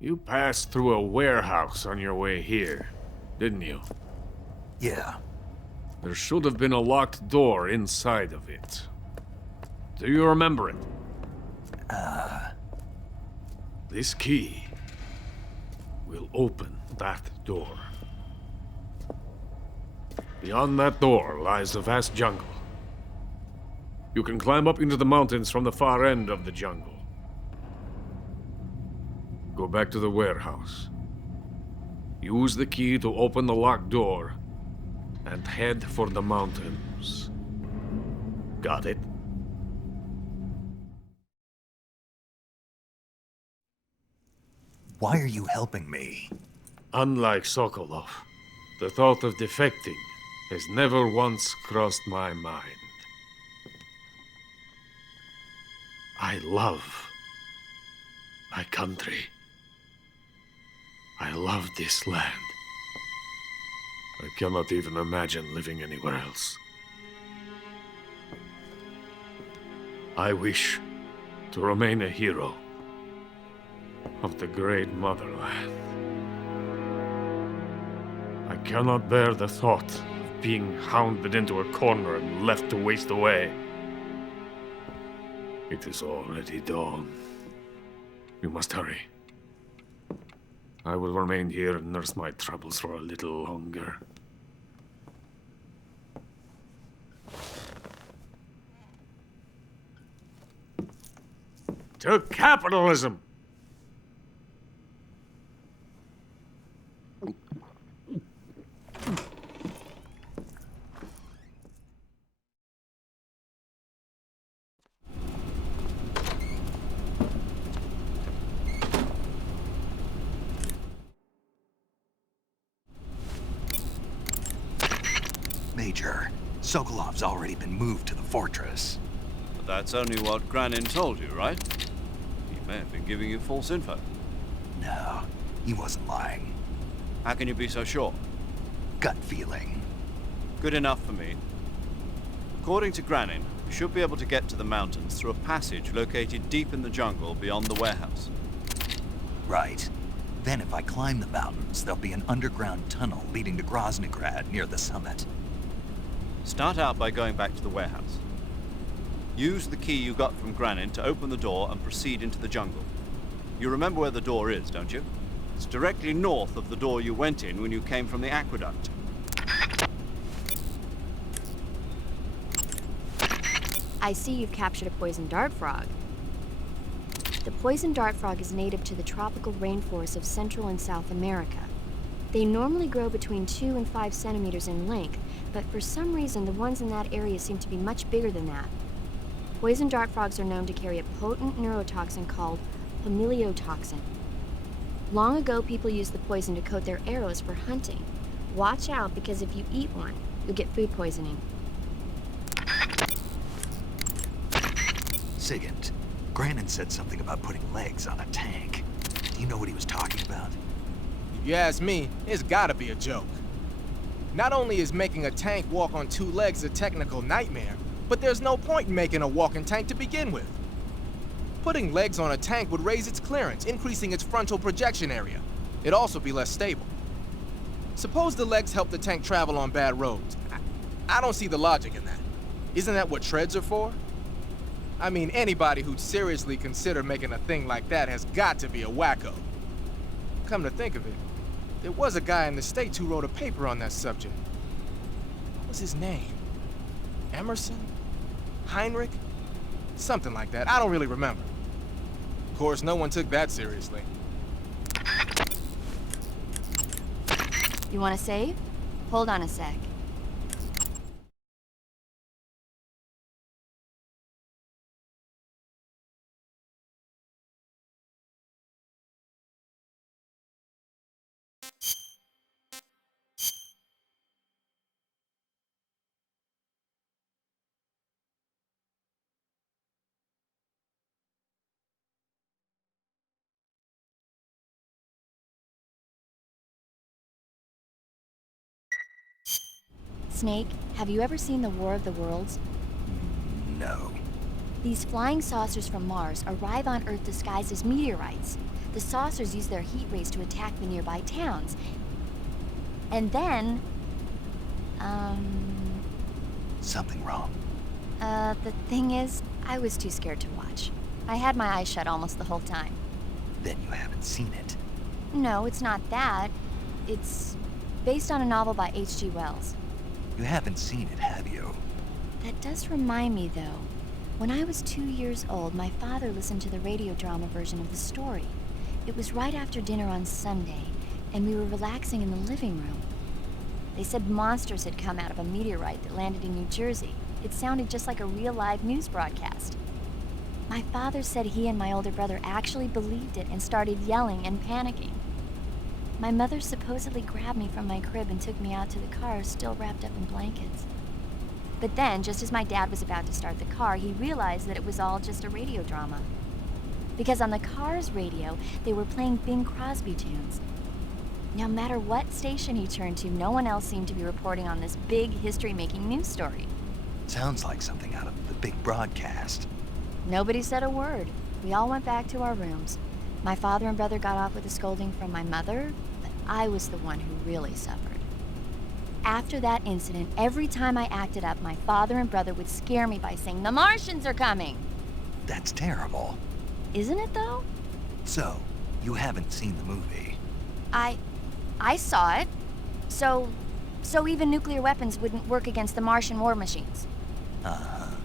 You passed through a warehouse on your way here, didn't you? Yeah. There should have been a locked door inside of it. Do you remember it? This key will open that door. Beyond that door lies the vast jungle. You can climb up into the mountains from the far end of the jungle. Go back to the warehouse. Use the key to open the locked door and head for the mountains. Got it? Why are you helping me? Unlike Sokolov, the thought of defecting has never once crossed my mind. I love my country. I love this land. I cannot even imagine living anywhere else. I wish to remain a hero of the great motherland. I cannot bear the thought of being hounded into a corner and left to waste away. It is already dawn. We must hurry. I will remain here and nurse my troubles for a little longer. To capitalism! Major, Sokolov's already been moved to the fortress. But that's only what Granin told you, right? He may have been giving you false info. No, he wasn't lying. How can you be so sure? Gut feeling. Good enough for me. According to Granin, you should be able to get to the mountains through a passage located deep in the jungle beyond the warehouse. Right. Then if I climb the mountains, there'll be an underground tunnel leading to Groznygrad near the summit. Start out by going back to the warehouse. Use the key you got from Granin to open the door and proceed into the jungle. You remember where the door is, don't you? It's directly north of the door you went in when you came from the aqueduct. I see you've captured a poison dart frog. The poison dart frog is native to the tropical rainforests of Central and South America. They normally grow between 2 and 5 centimeters in length, but for some reason the ones in that area seem to be much bigger than that. Poison dart frogs are known to carry a potent neurotoxin called pamiliotoxin. Long ago, people used the poison to coat their arrows for hunting. Watch out, because if you eat one, you'll get food poisoning. Sigint, Granin said something about putting legs on a tank. Do you know what he was talking about? If you ask me, it's gotta be a joke. Not only is making a tank walk on 2 legs a technical nightmare, but there's no point in making a walking tank to begin with. Putting legs on a tank would raise its clearance, increasing its frontal projection area. It'd also be less stable. Suppose the legs help the tank travel on bad roads. I don't see the logic in that. Isn't that what treads are for? I mean, anybody who'd seriously consider making a thing like that has got to be a wacko. Come to think of it, there was a guy in the States who wrote a paper on that subject. What was his name? Emerson? Heinrich? Something like that. I don't really remember. Of course, no one took that seriously. You want to save? Hold on a sec. Snake, have you ever seen the War of the Worlds? No. These flying saucers from Mars arrive on Earth disguised as meteorites. The saucers use their heat rays to attack the nearby towns. And then... Something wrong. The thing is, I was too scared to watch. I had my eyes shut almost the whole time. Then you haven't seen it. No, it's not that. It's based on a novel by H.G. Wells. You haven't seen it, have you? That does remind me, though. When I was 2 years old, my father listened to the radio drama version of the story. It was right after dinner on Sunday, and we were relaxing in the living room. They said monsters had come out of a meteorite that landed in New Jersey. It sounded just like a real live news broadcast. My father said he and my older brother actually believed it and started yelling and panicking. My mother supposedly grabbed me from my crib and took me out to the car, still wrapped up in blankets. But then, just as my dad was about to start the car, he realized that it was all just a radio drama. Because on the car's radio, they were playing Bing Crosby tunes. No matter what station he turned to, no one else seemed to be reporting on this big history-making news story. Sounds like something out of the big broadcast. Nobody said a word. We all went back to our rooms. My father and brother got off with a scolding from my mother, but I was the one who really suffered. After that incident, every time I acted up, my father and brother would scare me by saying, "The Martians are coming!" That's terrible. Isn't it, though? So, you haven't seen the movie? I saw it. So even nuclear weapons wouldn't work against the Martian war machines. Uh-huh.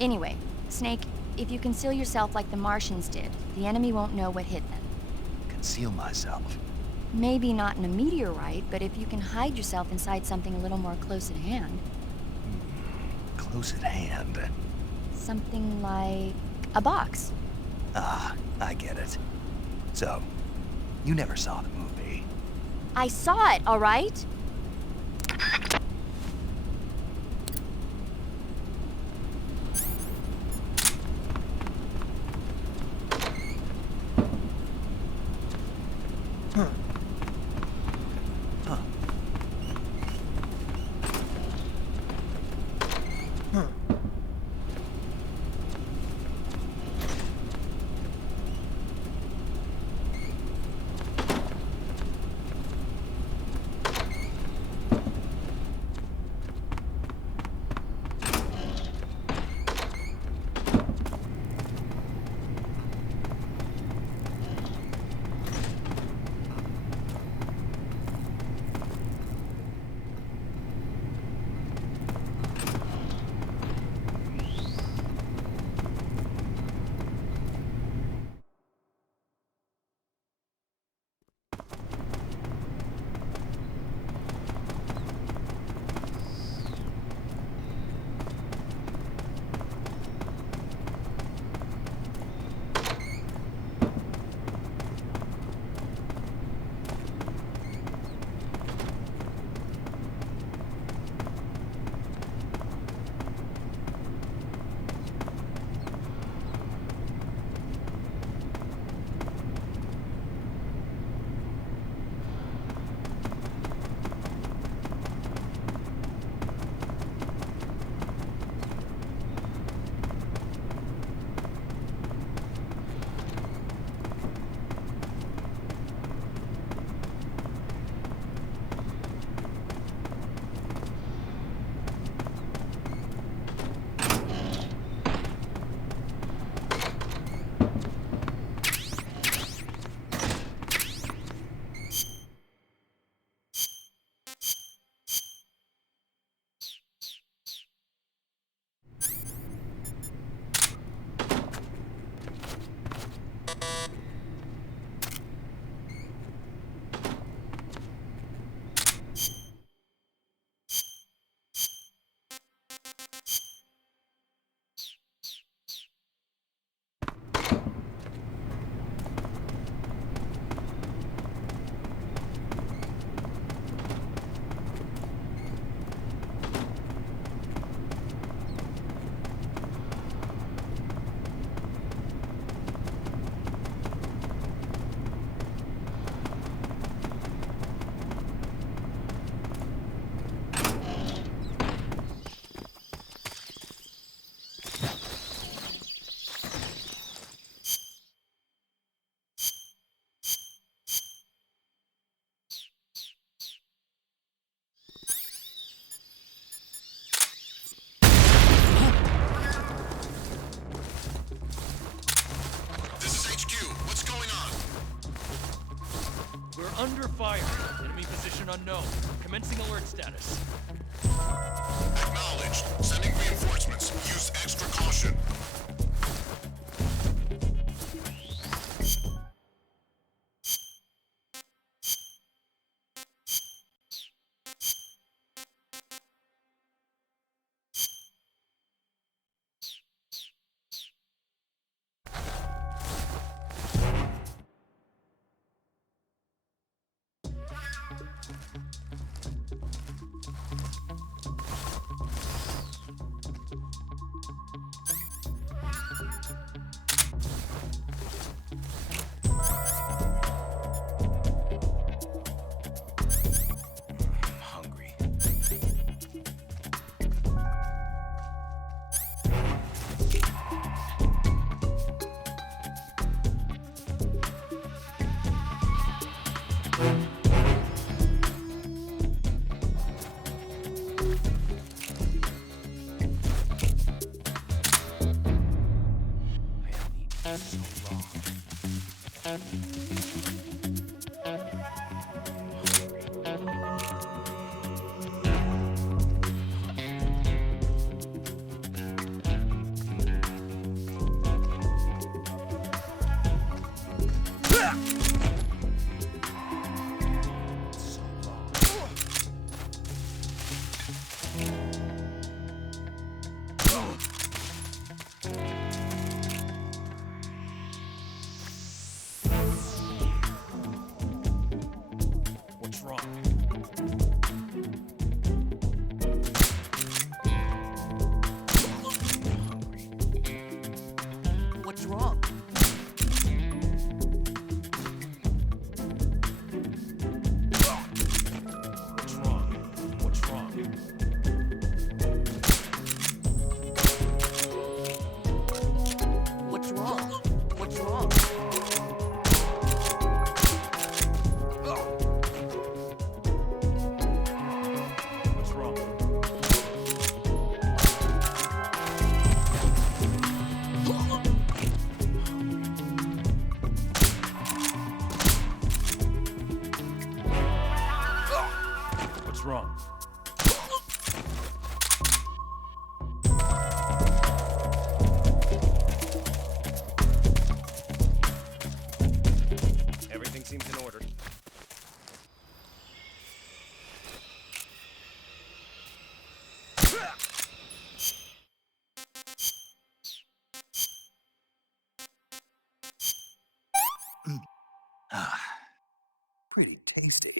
Anyway, Snake, if you conceal yourself like the Martians did, the enemy won't know what hit them. Conceal myself? Maybe not in a meteorite, but if you can hide yourself inside something a little more close at hand. Close at hand? Something like a box. Ah, I get it. So, you never saw the movie? I saw it, all right? Under fire. Enemy position unknown. Commencing alert status. Acknowledged. Sending reinforcements. Use extra caution. Pretty tasty.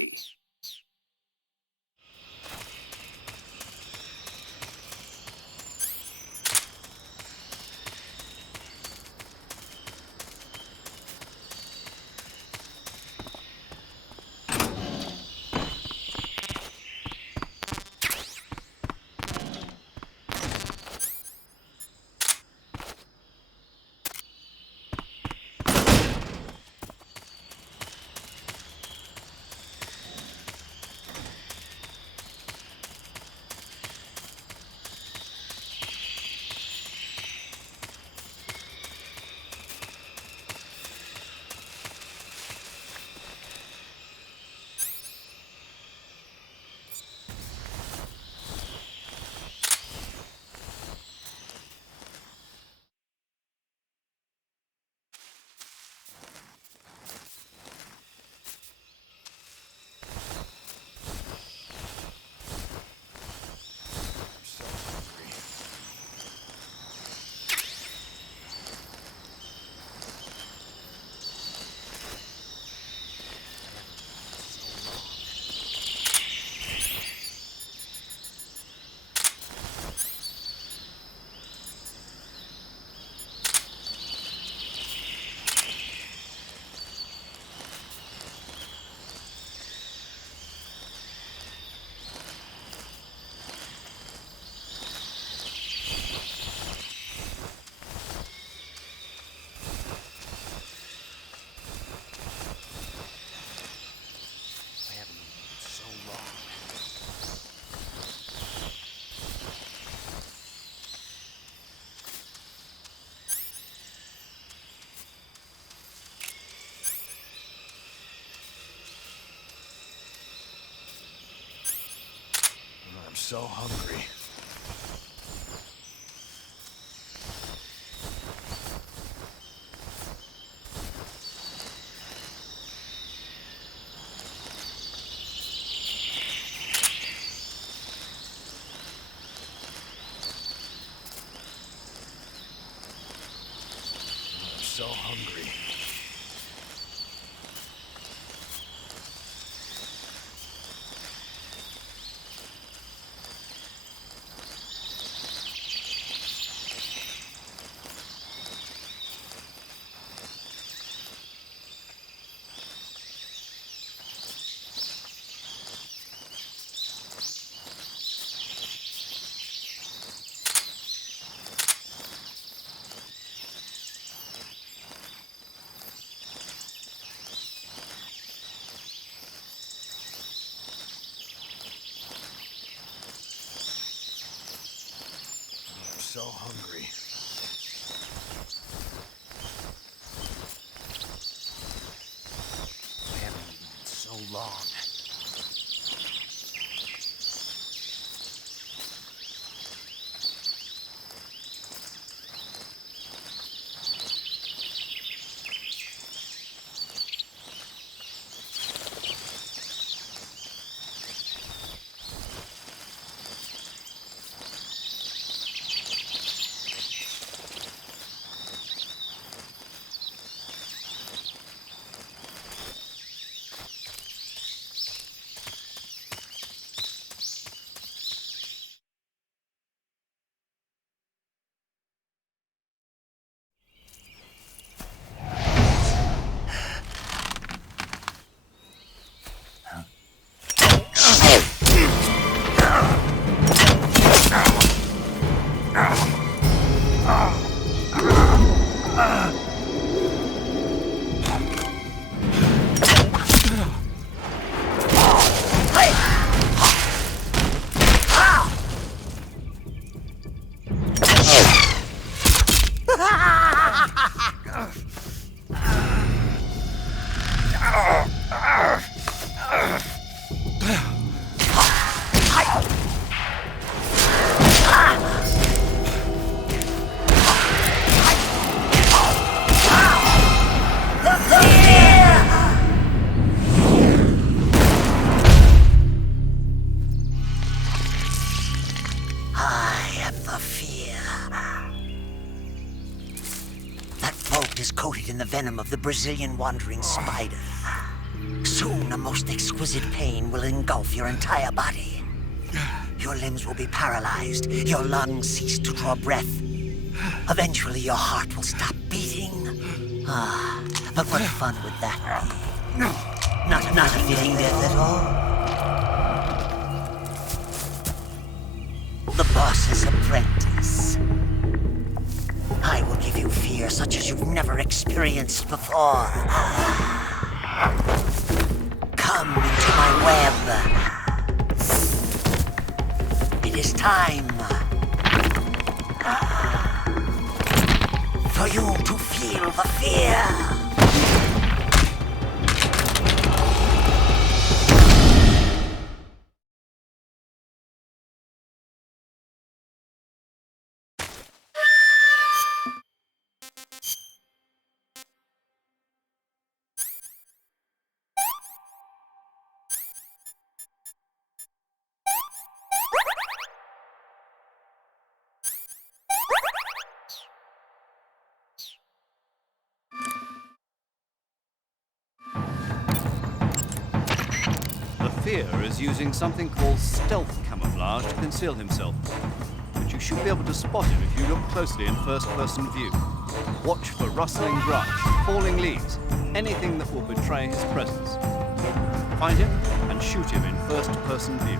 so hungry. I'm so hungry. So hungry. I haven't eaten in so long. In the venom of the Brazilian wandering spider. Soon a most exquisite pain will engulf your entire body. Your limbs will be paralyzed, your lungs cease to draw breath. Eventually your heart will stop beating. But what fun would that be? Not a feeling death at all. The boss's apprentice. I will give you fear such as you've never experienced before. Come into my web. It is time for you to feel the fear. Fear is using something called stealth camouflage to conceal himself. But you should be able to spot him if you look closely in first-person view. Watch for rustling brush, falling leaves, anything that will betray his presence. Find him and shoot him in first-person view.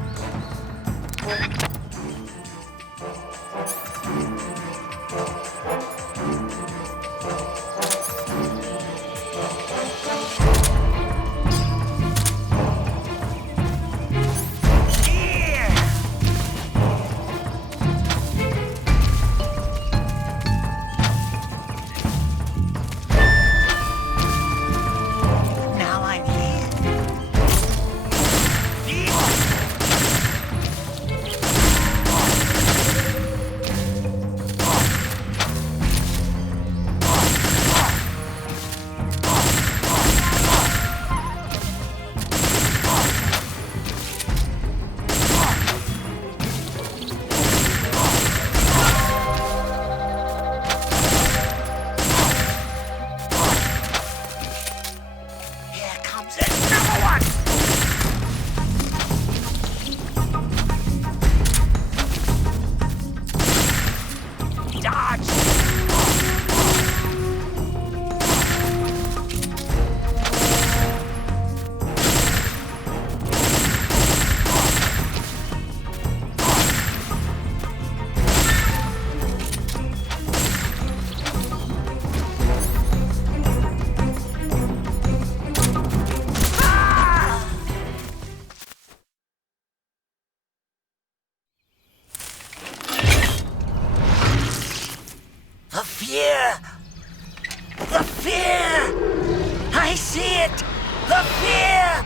fear! I see it! The fear!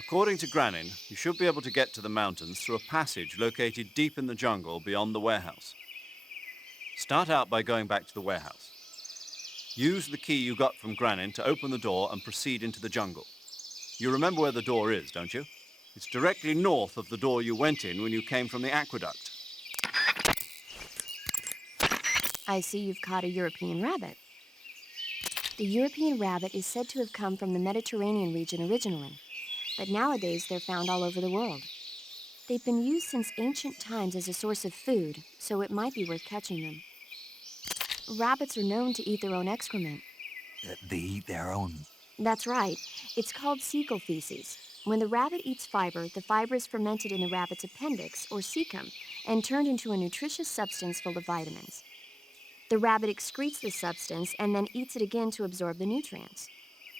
According to Granin, you should be able to get to the mountains through a passage located deep in the jungle beyond the warehouse. Start out by going back to the warehouse. Use the key you got from Granin to open the door and proceed into the jungle. You remember where the door is, don't you? It's directly north of the door you went in when you came from the aqueduct. I see you've caught a European rabbit. The European rabbit is said to have come from the Mediterranean region originally, but nowadays they're found all over the world. They've been used since ancient times as a source of food, so it might be worth catching them. Rabbits are known to eat their own excrement. They eat their own... That's right. It's called cecal feces. When the rabbit eats fiber, the fiber is fermented in the rabbit's appendix, or cecum, and turned into a nutritious substance full of vitamins. The rabbit excretes the substance and then eats it again to absorb the nutrients.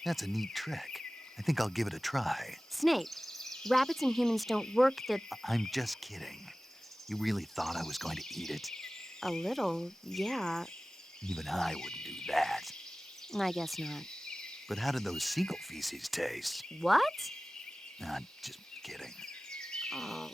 That's a neat trick. I think I'll give it a try. Snake, rabbits and humans don't work the... I'm just kidding. You really thought I was going to eat it? A little, yeah. Even I wouldn't do that. I guess not. But how did those seagull feces taste? What? Nah, just kidding. Oh...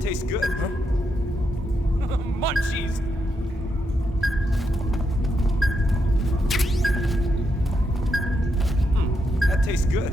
Tastes good, huh? Munchies! That tastes good.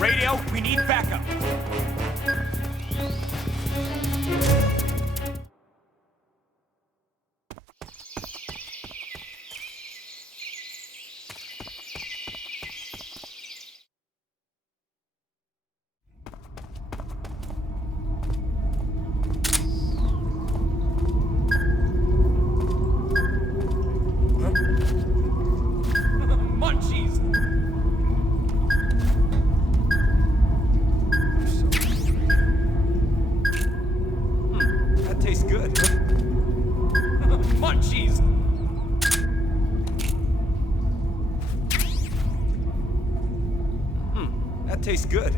Radio, we need backup. Tastes good.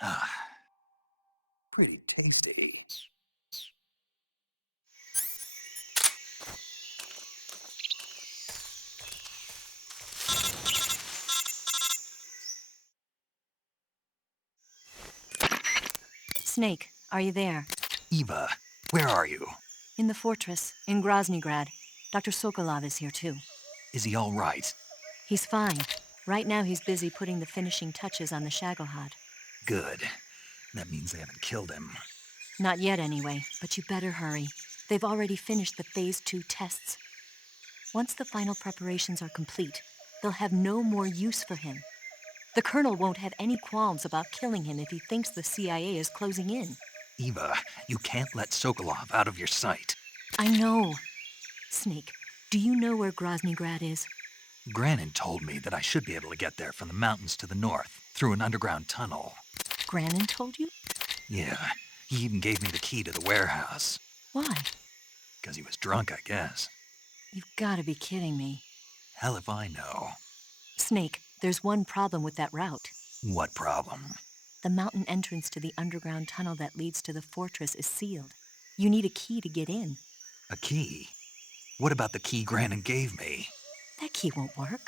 Ah, pretty tasty. Snake, are you there? Eva, where are you? In the fortress, in Groznygrad. Dr. Sokolov is here too. Is he all right? He's fine. Right now he's busy putting the finishing touches on the Shagohod. Good. That means they haven't killed him. Not yet anyway, but you better hurry. They've already finished the Phase 2 tests. Once the final preparations are complete, they'll have no more use for him. The Colonel won't have any qualms about killing him if he thinks the CIA is closing in. Eva, you can't let Sokolov out of your sight. I know. Snake, do you know where Groznygrad is? Granin told me that I should be able to get there from the mountains to the north, through an underground tunnel. Granin told you? Yeah, he even gave me the key to the warehouse. Why? Because he was drunk, I guess. You've got to be kidding me. Hell if I know. Snake, there's one problem with that route. What problem? The mountain entrance to the underground tunnel that leads to the fortress is sealed. You need a key to get in. A key? What about the key Granin gave me? That key won't work.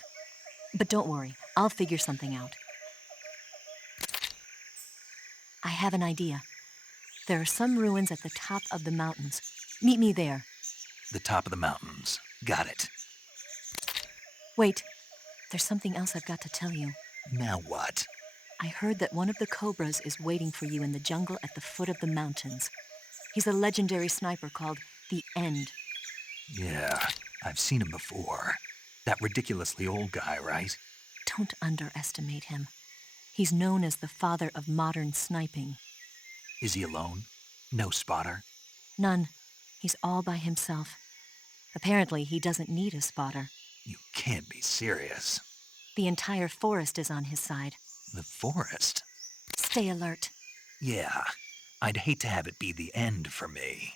But don't worry, I'll figure something out. I have an idea. There are some ruins at the top of the mountains. Meet me there. The top of the mountains. Got it. Wait, there's something else I've got to tell you. Now what? I heard that one of the Cobras is waiting for you in the jungle at the foot of the mountains. He's a legendary sniper called the End. Yeah, I've seen him before. That ridiculously old guy, right? Don't underestimate him. He's known as the father of modern sniping. Is he alone? No spotter? None. He's all by himself. Apparently, he doesn't need a spotter. You can't be serious. The entire forest is on his side. The forest? Stay alert. Yeah, I'd hate to have it be the end for me.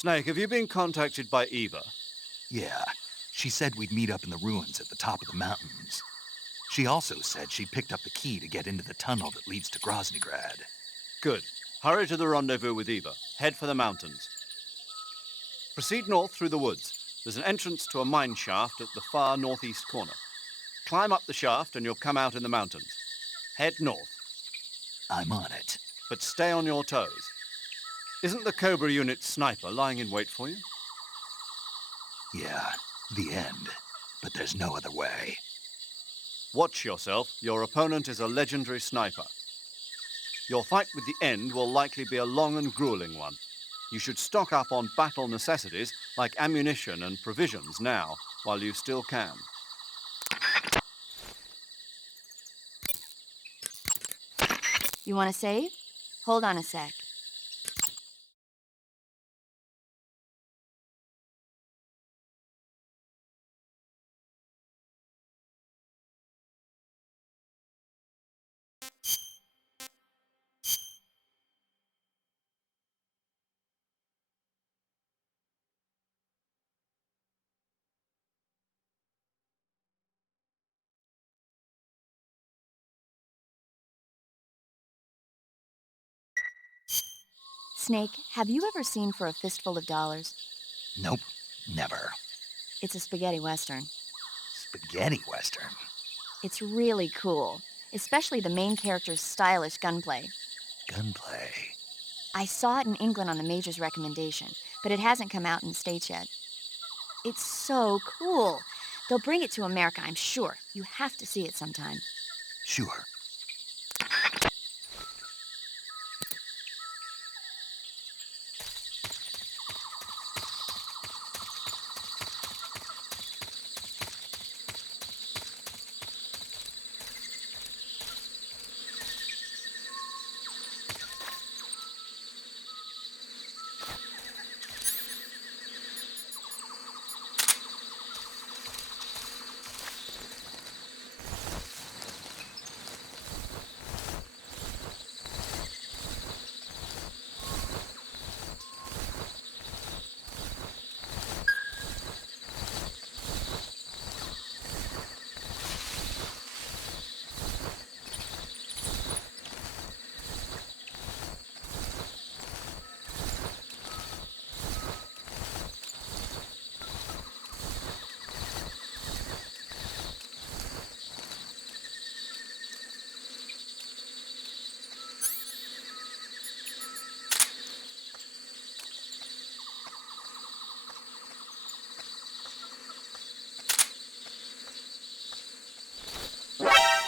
Snake, have you been contacted by Eva? Yeah, she said we'd meet up in the ruins at the top of the mountains. She also said she picked up the key to get into the tunnel that leads to Groznygrad. Good. Hurry to the rendezvous with Eva. Head for the mountains. Proceed north through the woods. There's an entrance to a mine shaft at the far northeast corner. Climb up the shaft and you'll come out in the mountains. Head north. I'm on it. But stay on your toes. Isn't the Cobra Unit sniper lying in wait for you? Yeah, the end. But there's no other way. Watch yourself. Your opponent is a legendary sniper. Your fight with the End will likely be a long and grueling one. You should stock up on battle necessities like ammunition and provisions now, while you still can. You want to save? Hold on a sec. Snake, have you ever seen For a Fistful of Dollars? Nope, never. It's a spaghetti western. Spaghetti western? It's really cool, especially the main character's stylish gunplay. Gunplay? I saw it in England on the Major's recommendation, but it hasn't come out in the States yet. It's so cool. They'll bring it to America, I'm sure. You have to see it sometime. Sure.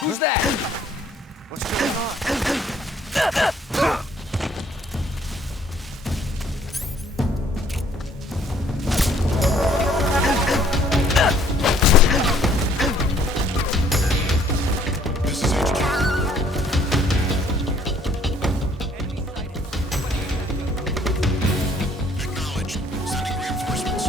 Who's that? What's going on? This is HQ. Acknowledged. Sending reinforcements.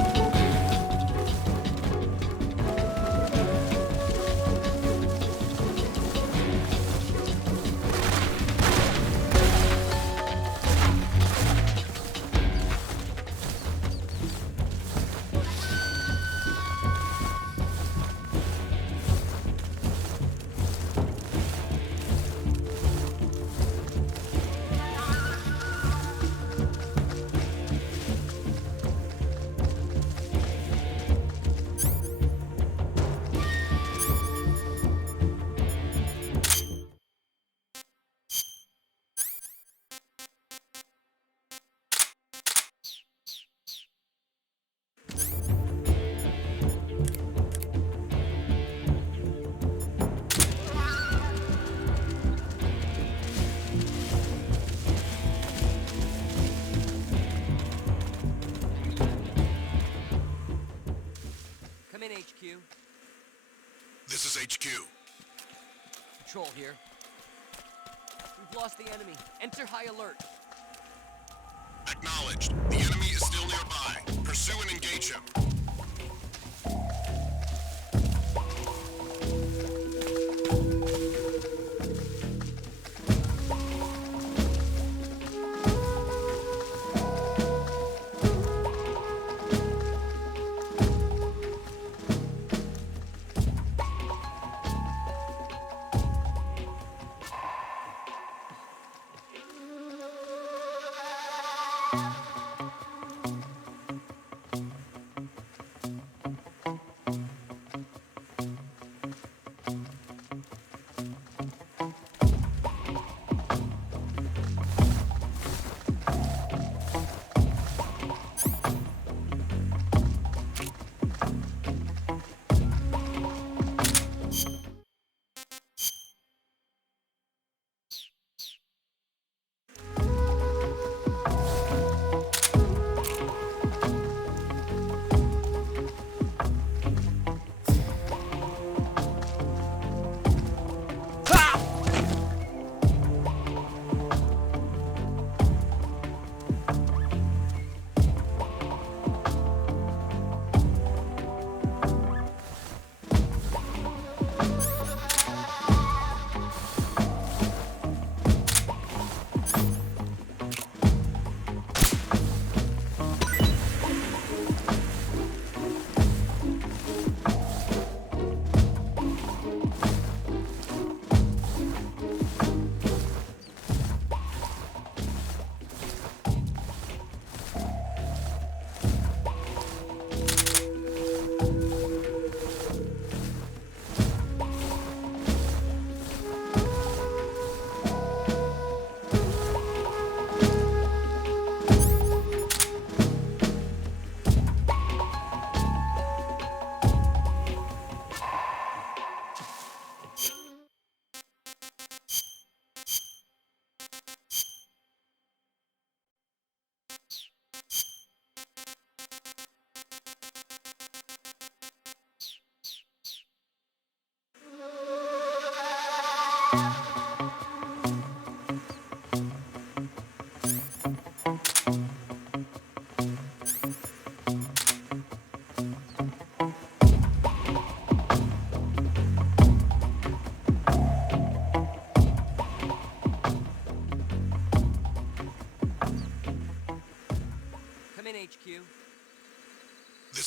Come in, HQ. This is HQ. Patrol here. We've lost the enemy. Enter high alert. Acknowledged. The enemy is still nearby. Pursue and engage him.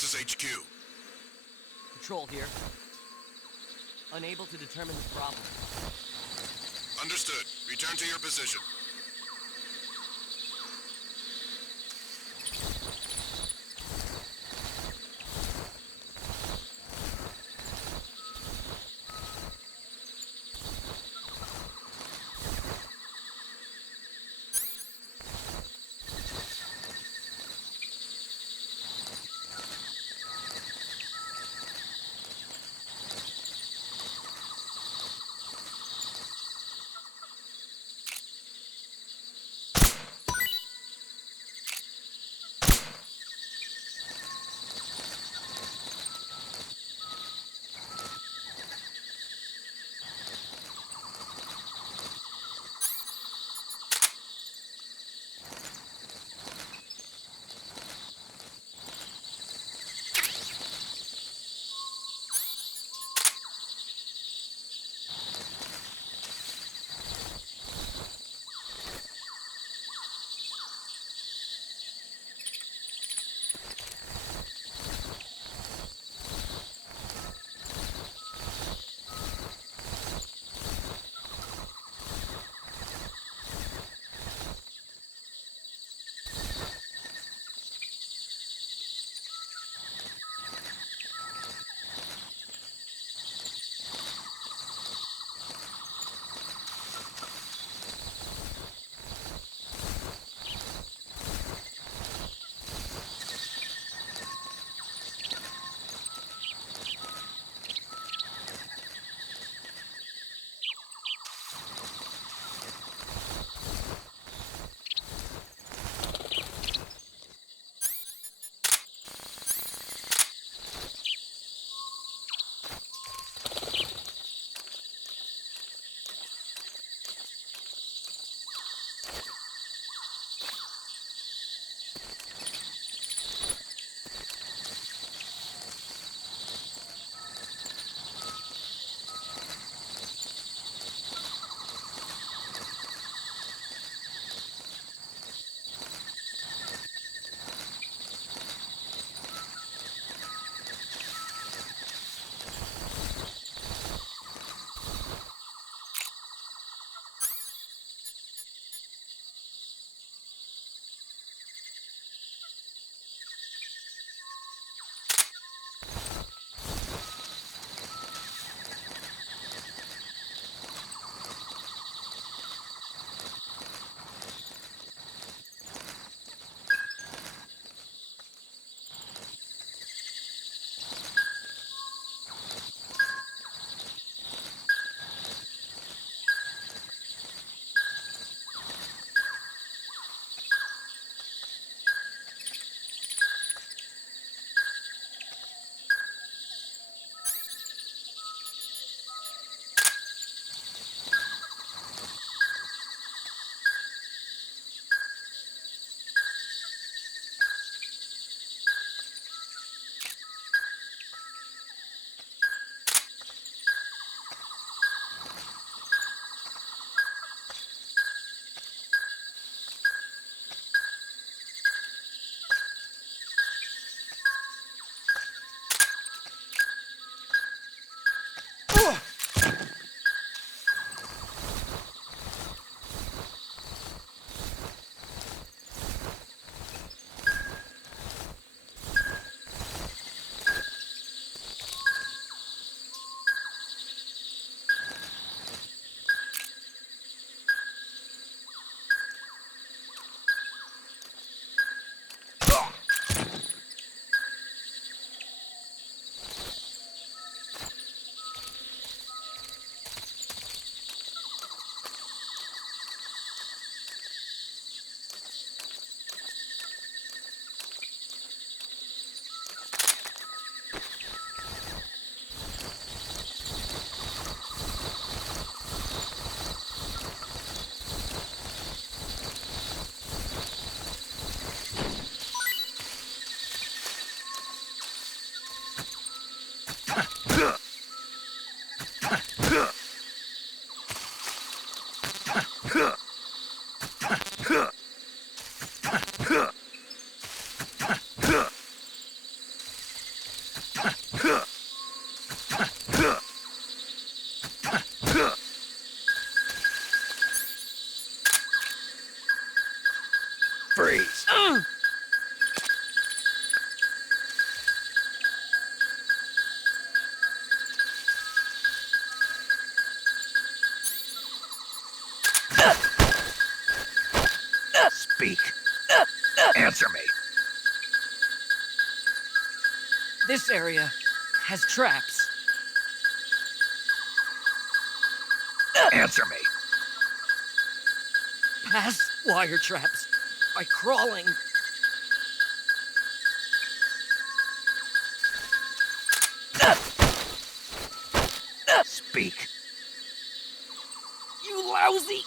is HQ. Patrol here. Unable to determine the problem. Understood. Return to your position. Freeze! Speak. Answer me. This area has traps. Answer me. Past wire traps by crawling. Speak. You lousy!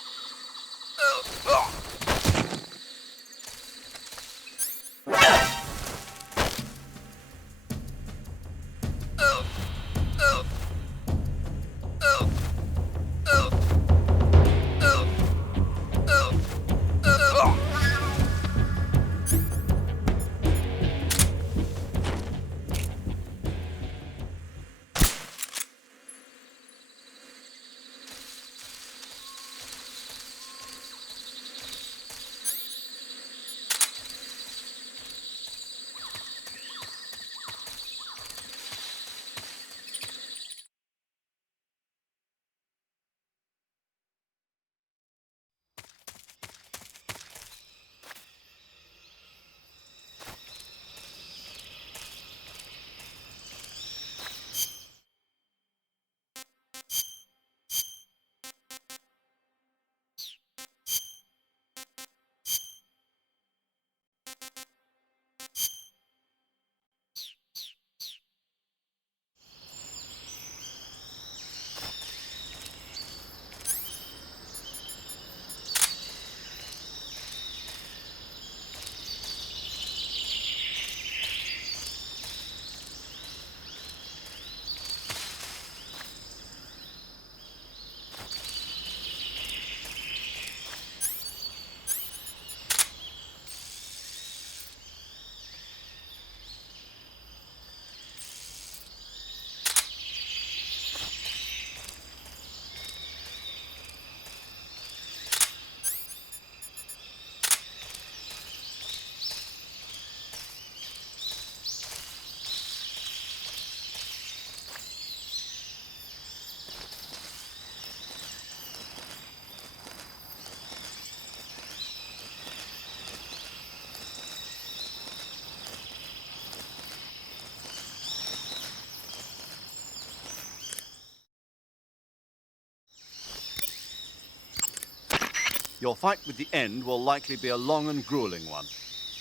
Your fight with the End will likely be a long and grueling one.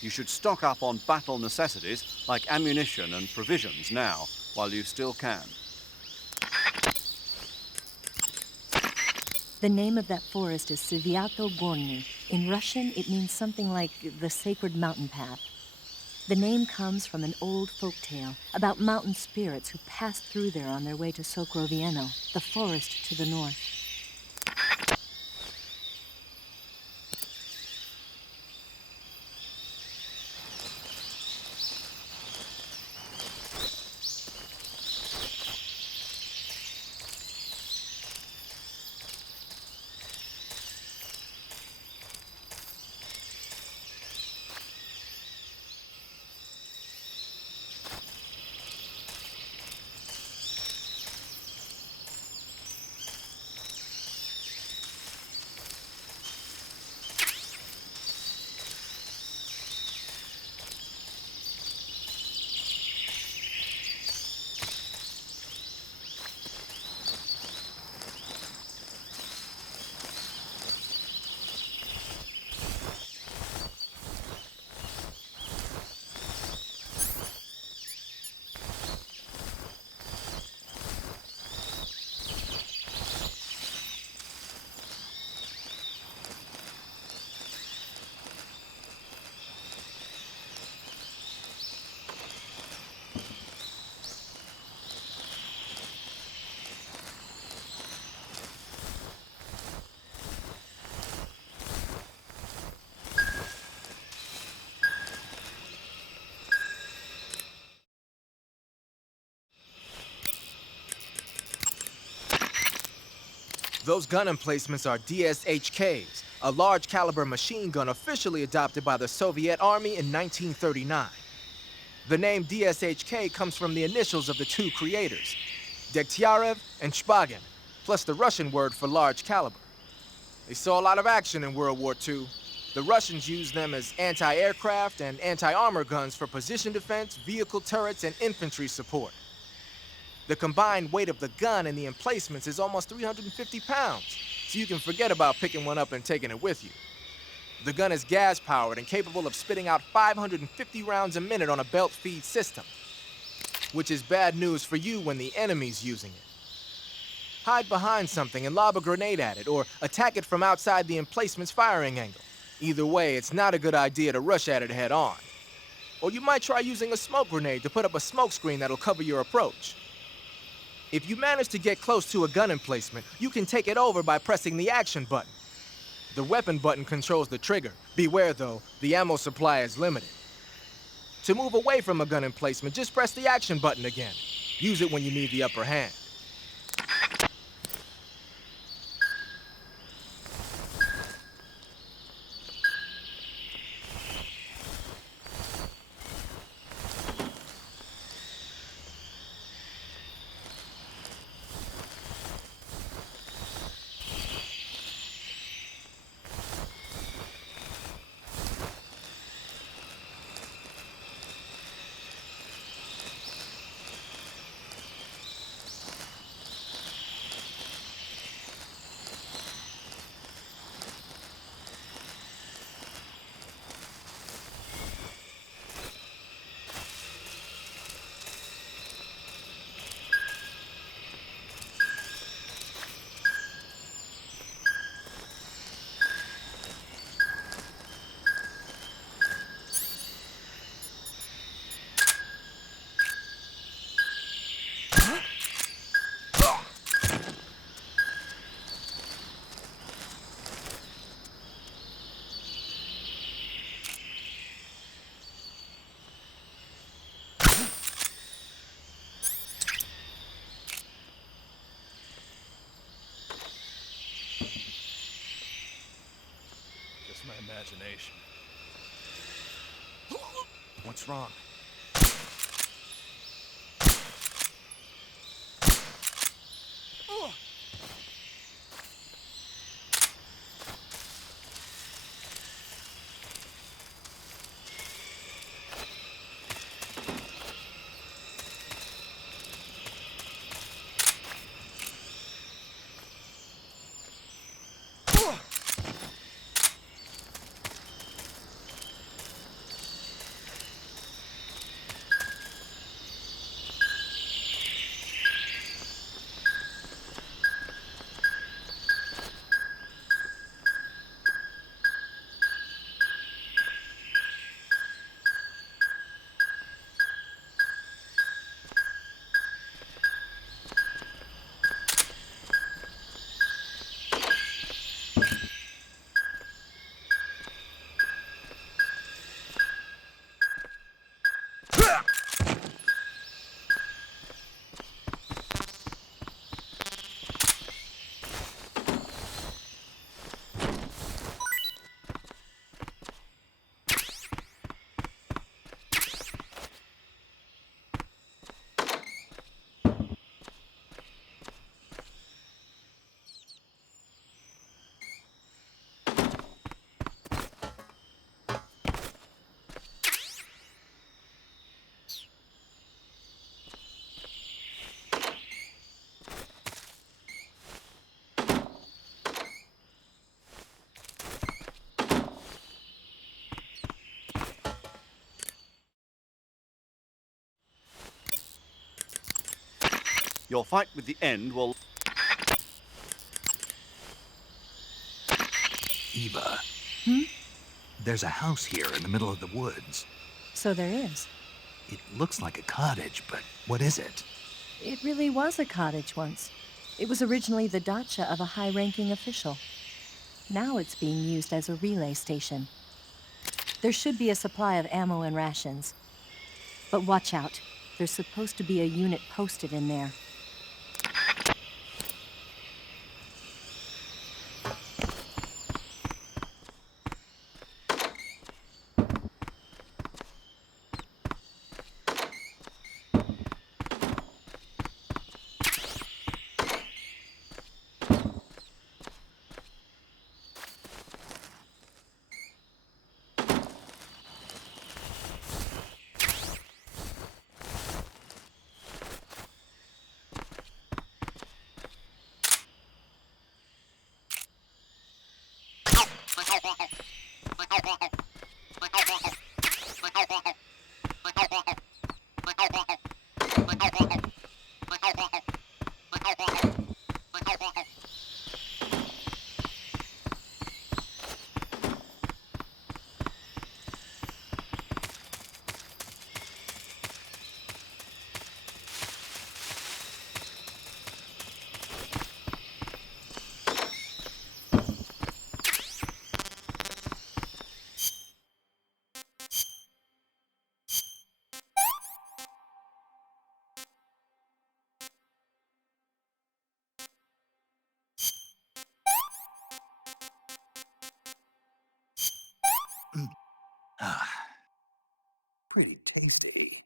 You should stock up on battle necessities like ammunition and provisions now, while you still can. The name of that forest is Sviato Gorny. In Russian, it means something like the sacred mountain path. The name comes from an old folk tale about mountain spirits who passed through there on their way to Sokrovieno, the forest to the north. Those gun emplacements are DSHKs, a large caliber machine gun officially adopted by the Soviet Army in 1939. The name DSHK comes from the initials of the two creators, Degtyarev and Shpagin, plus the Russian word for large caliber. They saw a lot of action in World War II. The Russians used them as anti-aircraft and anti-armor guns for position defense, vehicle turrets, and infantry support. The combined weight of the gun and the emplacements is almost 350 pounds, so you can forget about picking one up and taking it with you. The gun is gas-powered and capable of spitting out 550 rounds a minute on a belt feed system, which is bad news for you when the enemy's using it. Hide behind something and lob a grenade at it, or attack it from outside the emplacement's firing angle. Either way, it's not a good idea to rush at it head on. Or you might try using a smoke grenade to put up a smoke screen that'll cover your approach. If you manage to get close to a gun emplacement, you can take it over by pressing the action button. The weapon button controls the trigger. Beware though, the ammo supply is limited. To move away from a gun emplacement, just press the action button again. Use it when you need the upper hand. My imagination. What's wrong? Your fight with the end will... Eva. Hmm? There's a house here in the middle of the woods. So there is. It looks like a cottage, but what is it? It really was a cottage once. It was originally the dacha of a high-ranking official. Now it's being used as a relay station. There should be a supply of ammo and rations. But watch out. There's supposed to be a unit posted in there. Pretty tasty.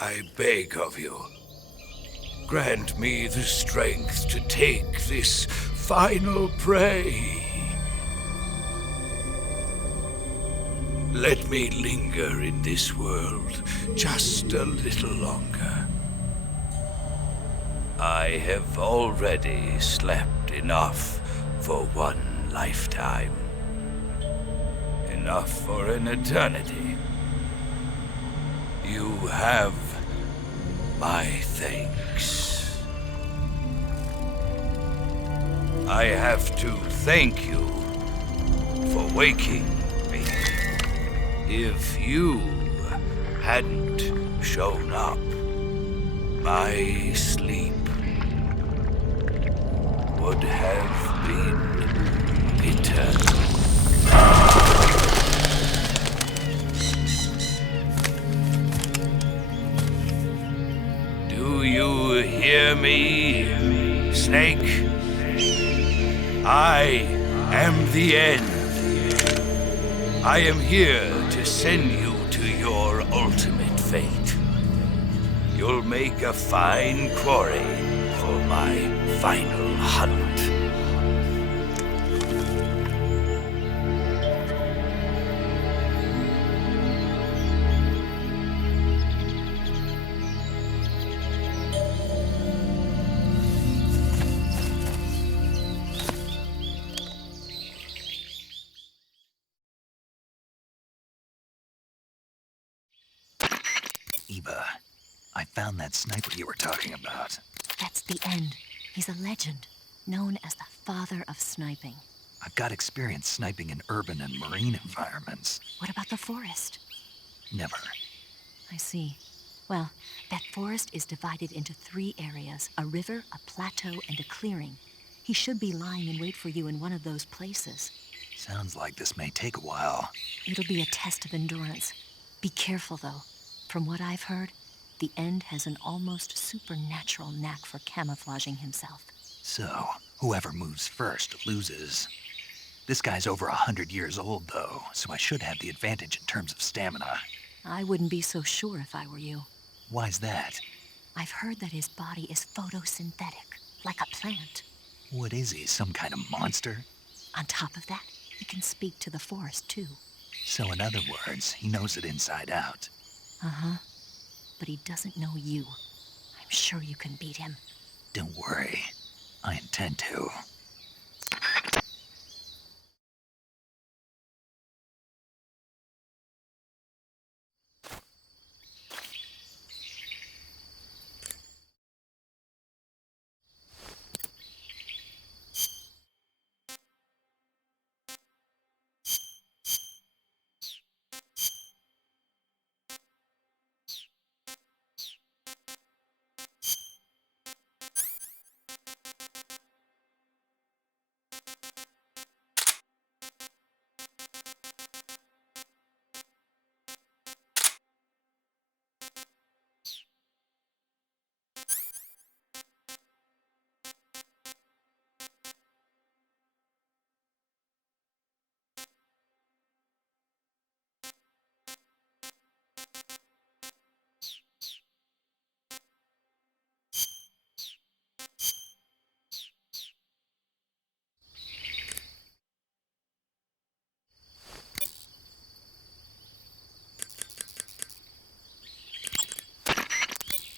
I beg of you, grant me the strength to take this final prey. Let me linger in this world just a little longer. I have already slept enough for one lifetime. Enough for an eternity. You have my thanks. I have to thank you for waking me. If you hadn't shown up, my sleep would have been eternal. hear me, Snake? I am the end. I am here to send you to your ultimate fate. You'll make a fine quarry for my final hunt. Eva, I found that sniper you were talking about. That's the end. He's a legend, known as the father of sniping. I've got experience sniping in urban and marine environments. What about the forest? Never. I see. Well, that forest is divided into 3 areas, a river, a plateau, and a clearing. He should be lying in wait for you in one of those places. Sounds like this may take a while. It'll be a test of endurance. Be careful, though. From what I've heard, the End has an almost supernatural knack for camouflaging himself. So, whoever moves first loses. This guy's over 100 years old, though, so I should have the advantage in terms of stamina. I wouldn't be so sure if I were you. Why's that? I've heard that his body is photosynthetic, like a plant. What is he, some kind of monster? On top of that, he can speak to the forest, too. So in other words, he knows it inside out. Uh-huh. But he doesn't know you. I'm sure you can beat him. Don't worry. I intend to.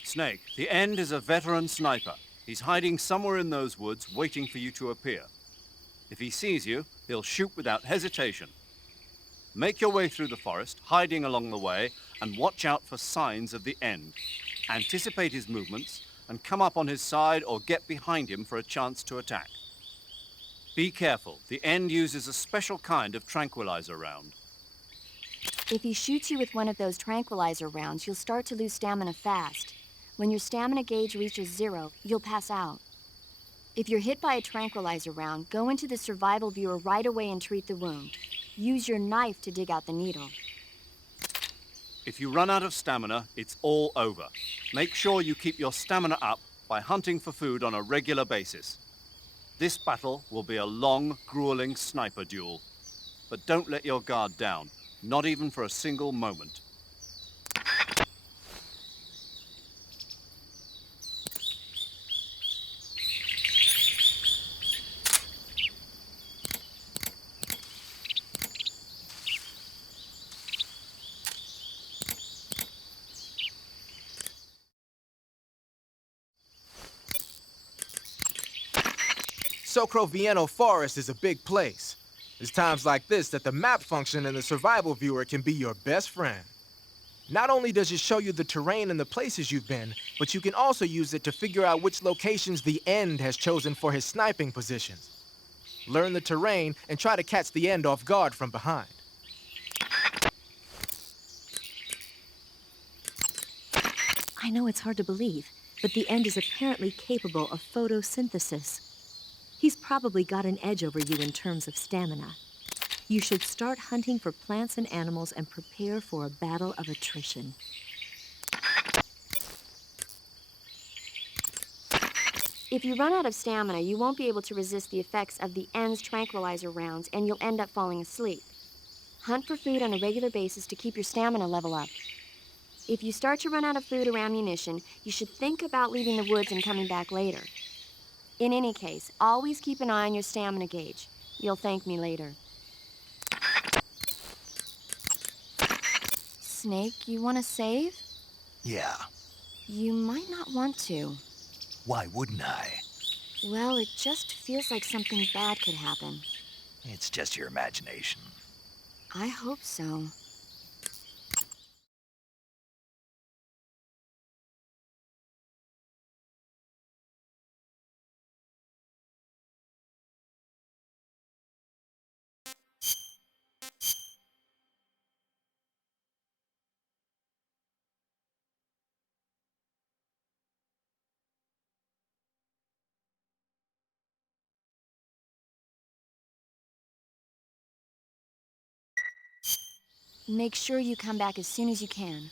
Snake, the End is a veteran sniper. He's hiding somewhere in those woods, waiting for you to appear. If he sees you, he'll shoot without hesitation. Make your way through the forest, hiding along the way, and watch out for signs of the End. Anticipate his movements, and come up on his side or get behind him for a chance to attack. Be careful, the End uses a special kind of tranquilizer round. If he shoots you with one of those tranquilizer rounds, you'll start to lose stamina fast. When your stamina gauge reaches 0, you'll pass out. If you're hit by a tranquilizer round, go into the survival viewer right away and treat the wound. Use your knife to dig out the needle. If you run out of stamina, it's all over. Make sure you keep your stamina up by hunting for food on a regular basis. This battle will be a long, grueling sniper duel. But don't let your guard down, not even for a single moment. Sokovievo Forest is a big place. It's times like this that the map function in the survival viewer can be your best friend. Not only does it show you the terrain and the places you've been, but you can also use it to figure out which locations the End has chosen for his sniping positions. Learn the terrain and try to catch the End off guard from behind. I know it's hard to believe, but the End is apparently capable of photosynthesis. He's probably got an edge over you in terms of stamina. You should start hunting for plants and animals and prepare for a battle of attrition. If you run out of stamina, you won't be able to resist the effects of the N's tranquilizer rounds, and you'll end up falling asleep. Hunt for food on a regular basis to keep your stamina level up. If you start to run out of food or ammunition, you should think about leaving the woods and coming back later. In any case, always keep an eye on your stamina gauge. You'll thank me later. Snake, you want to save? Yeah. You might not want to. Why wouldn't I? Well, it just feels like something bad could happen. It's just your imagination. I hope so. Make sure you come back as soon as you can.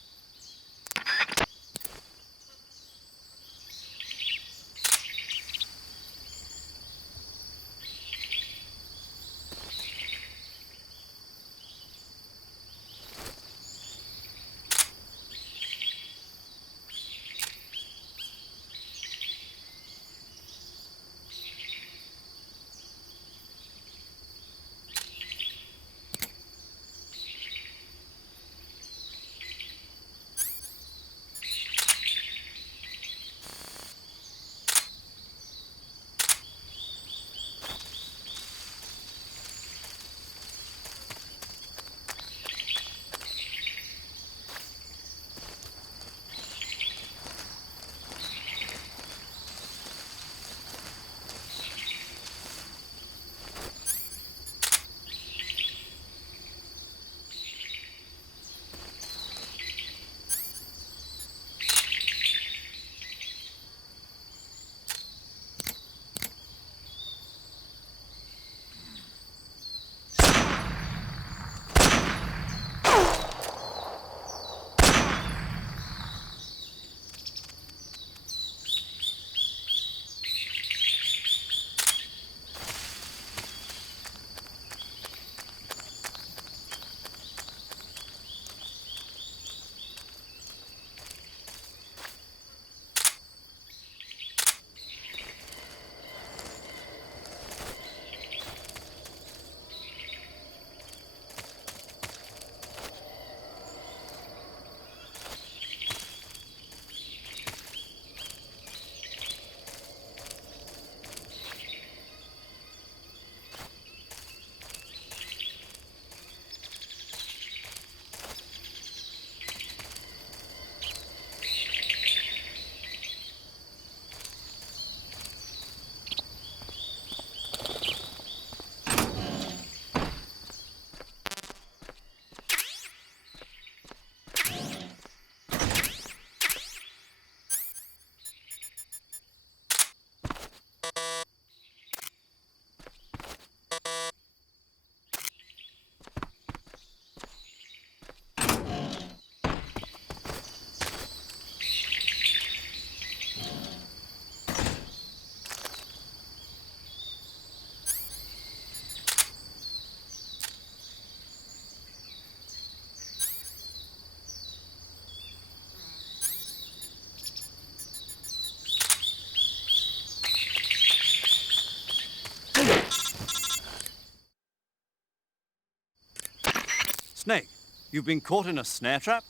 Snake, you've been caught in a snare trap?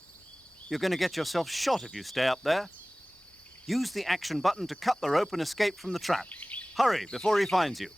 You're going to get yourself shot if you stay up there. Use the action button to cut the rope and escape from the trap. Hurry, before he finds you.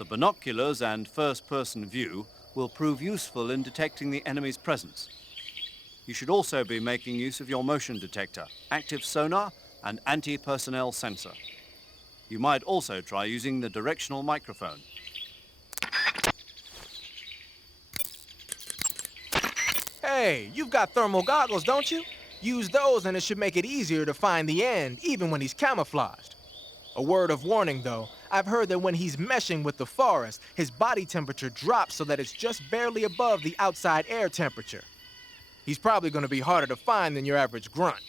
The binoculars and first-person view will prove useful in detecting the enemy's presence. You should also be making use of your motion detector, active sonar, and anti-personnel sensor. You might also try using the directional microphone. Hey, you've got thermal goggles, don't you? Use those and it should make it easier to find the end, even when he's camouflaged. A word of warning, though. I've heard that when he's meshing with the forest, his body temperature drops so that it's just barely above the outside air temperature. He's probably going to be harder to find than your average grunt.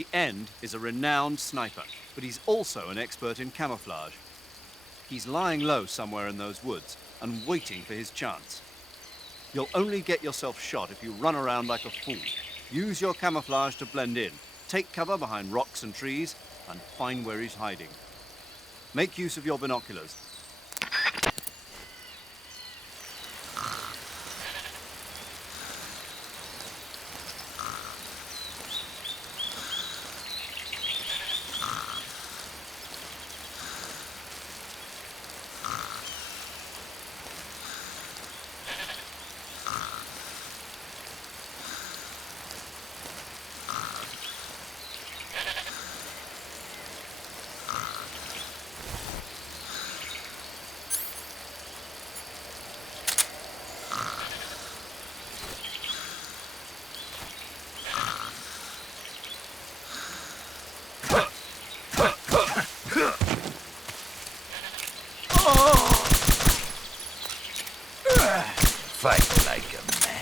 The End is a renowned sniper, but he's also an expert in camouflage. He's lying low somewhere in those woods and waiting for his chance. You'll only get yourself shot if you run around like a fool. Use your camouflage to blend in, take cover behind rocks and trees, and find where he's hiding. Make use of your binoculars. Fight like a man.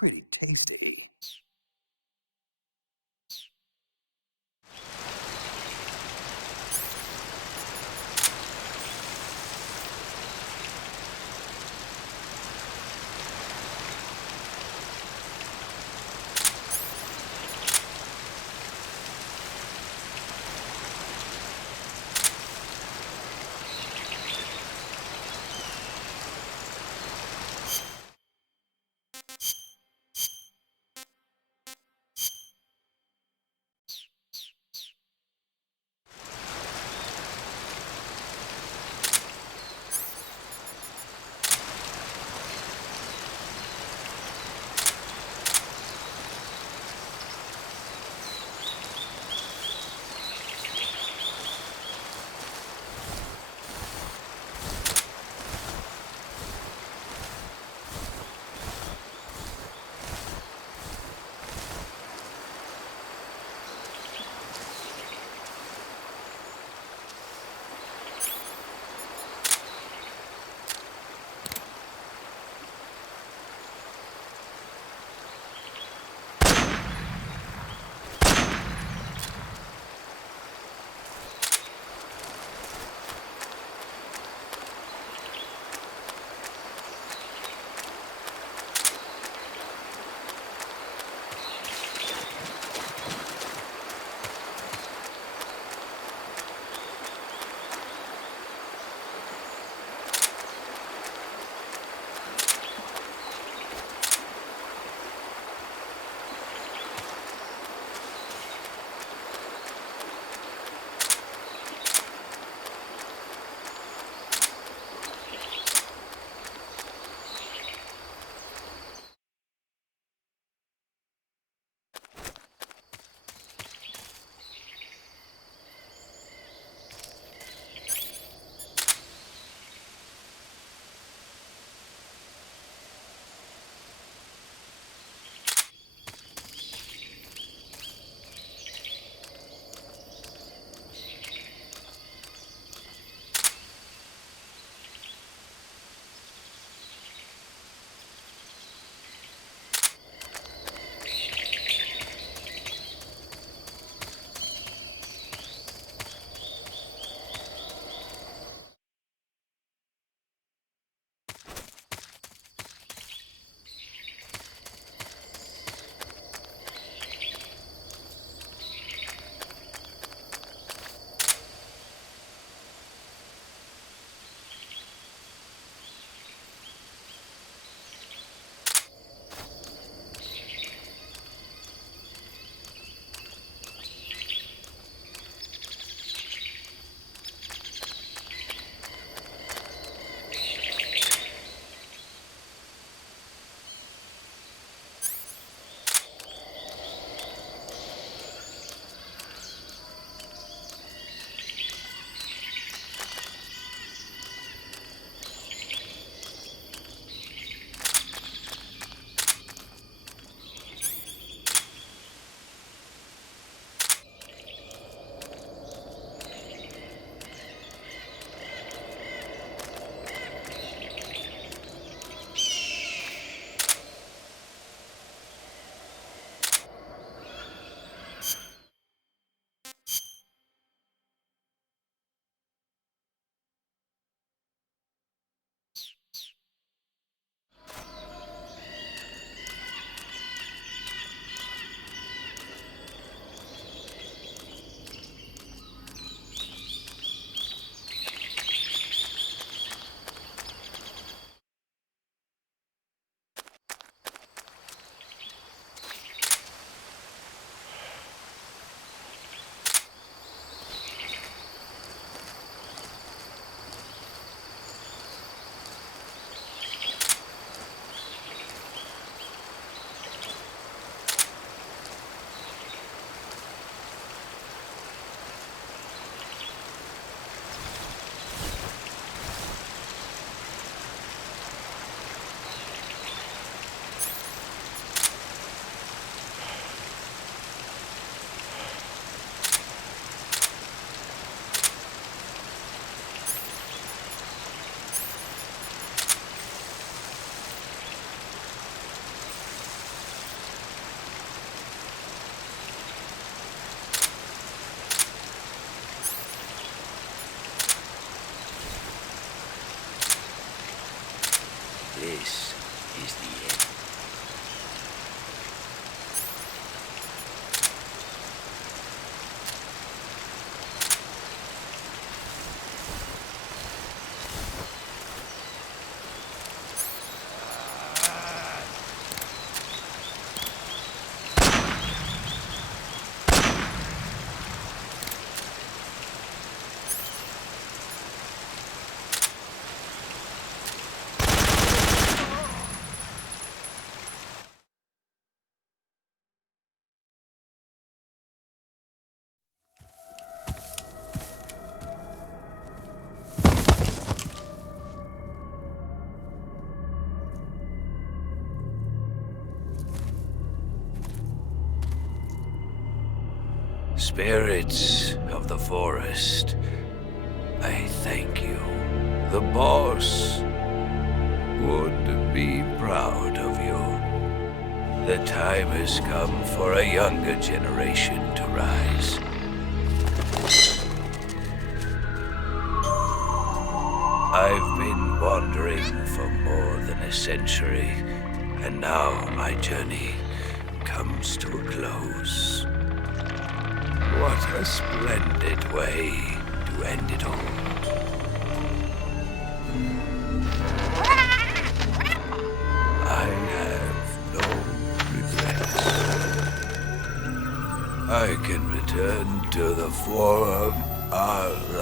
Pretty tasty. Spirits of the forest, I thank you. The boss would be proud of you. The time has come for a younger generation to rise. I've been wandering for more than a century, and now my journey comes to a close. What a splendid way to end it all. I have no regrets. I can return to the form of the...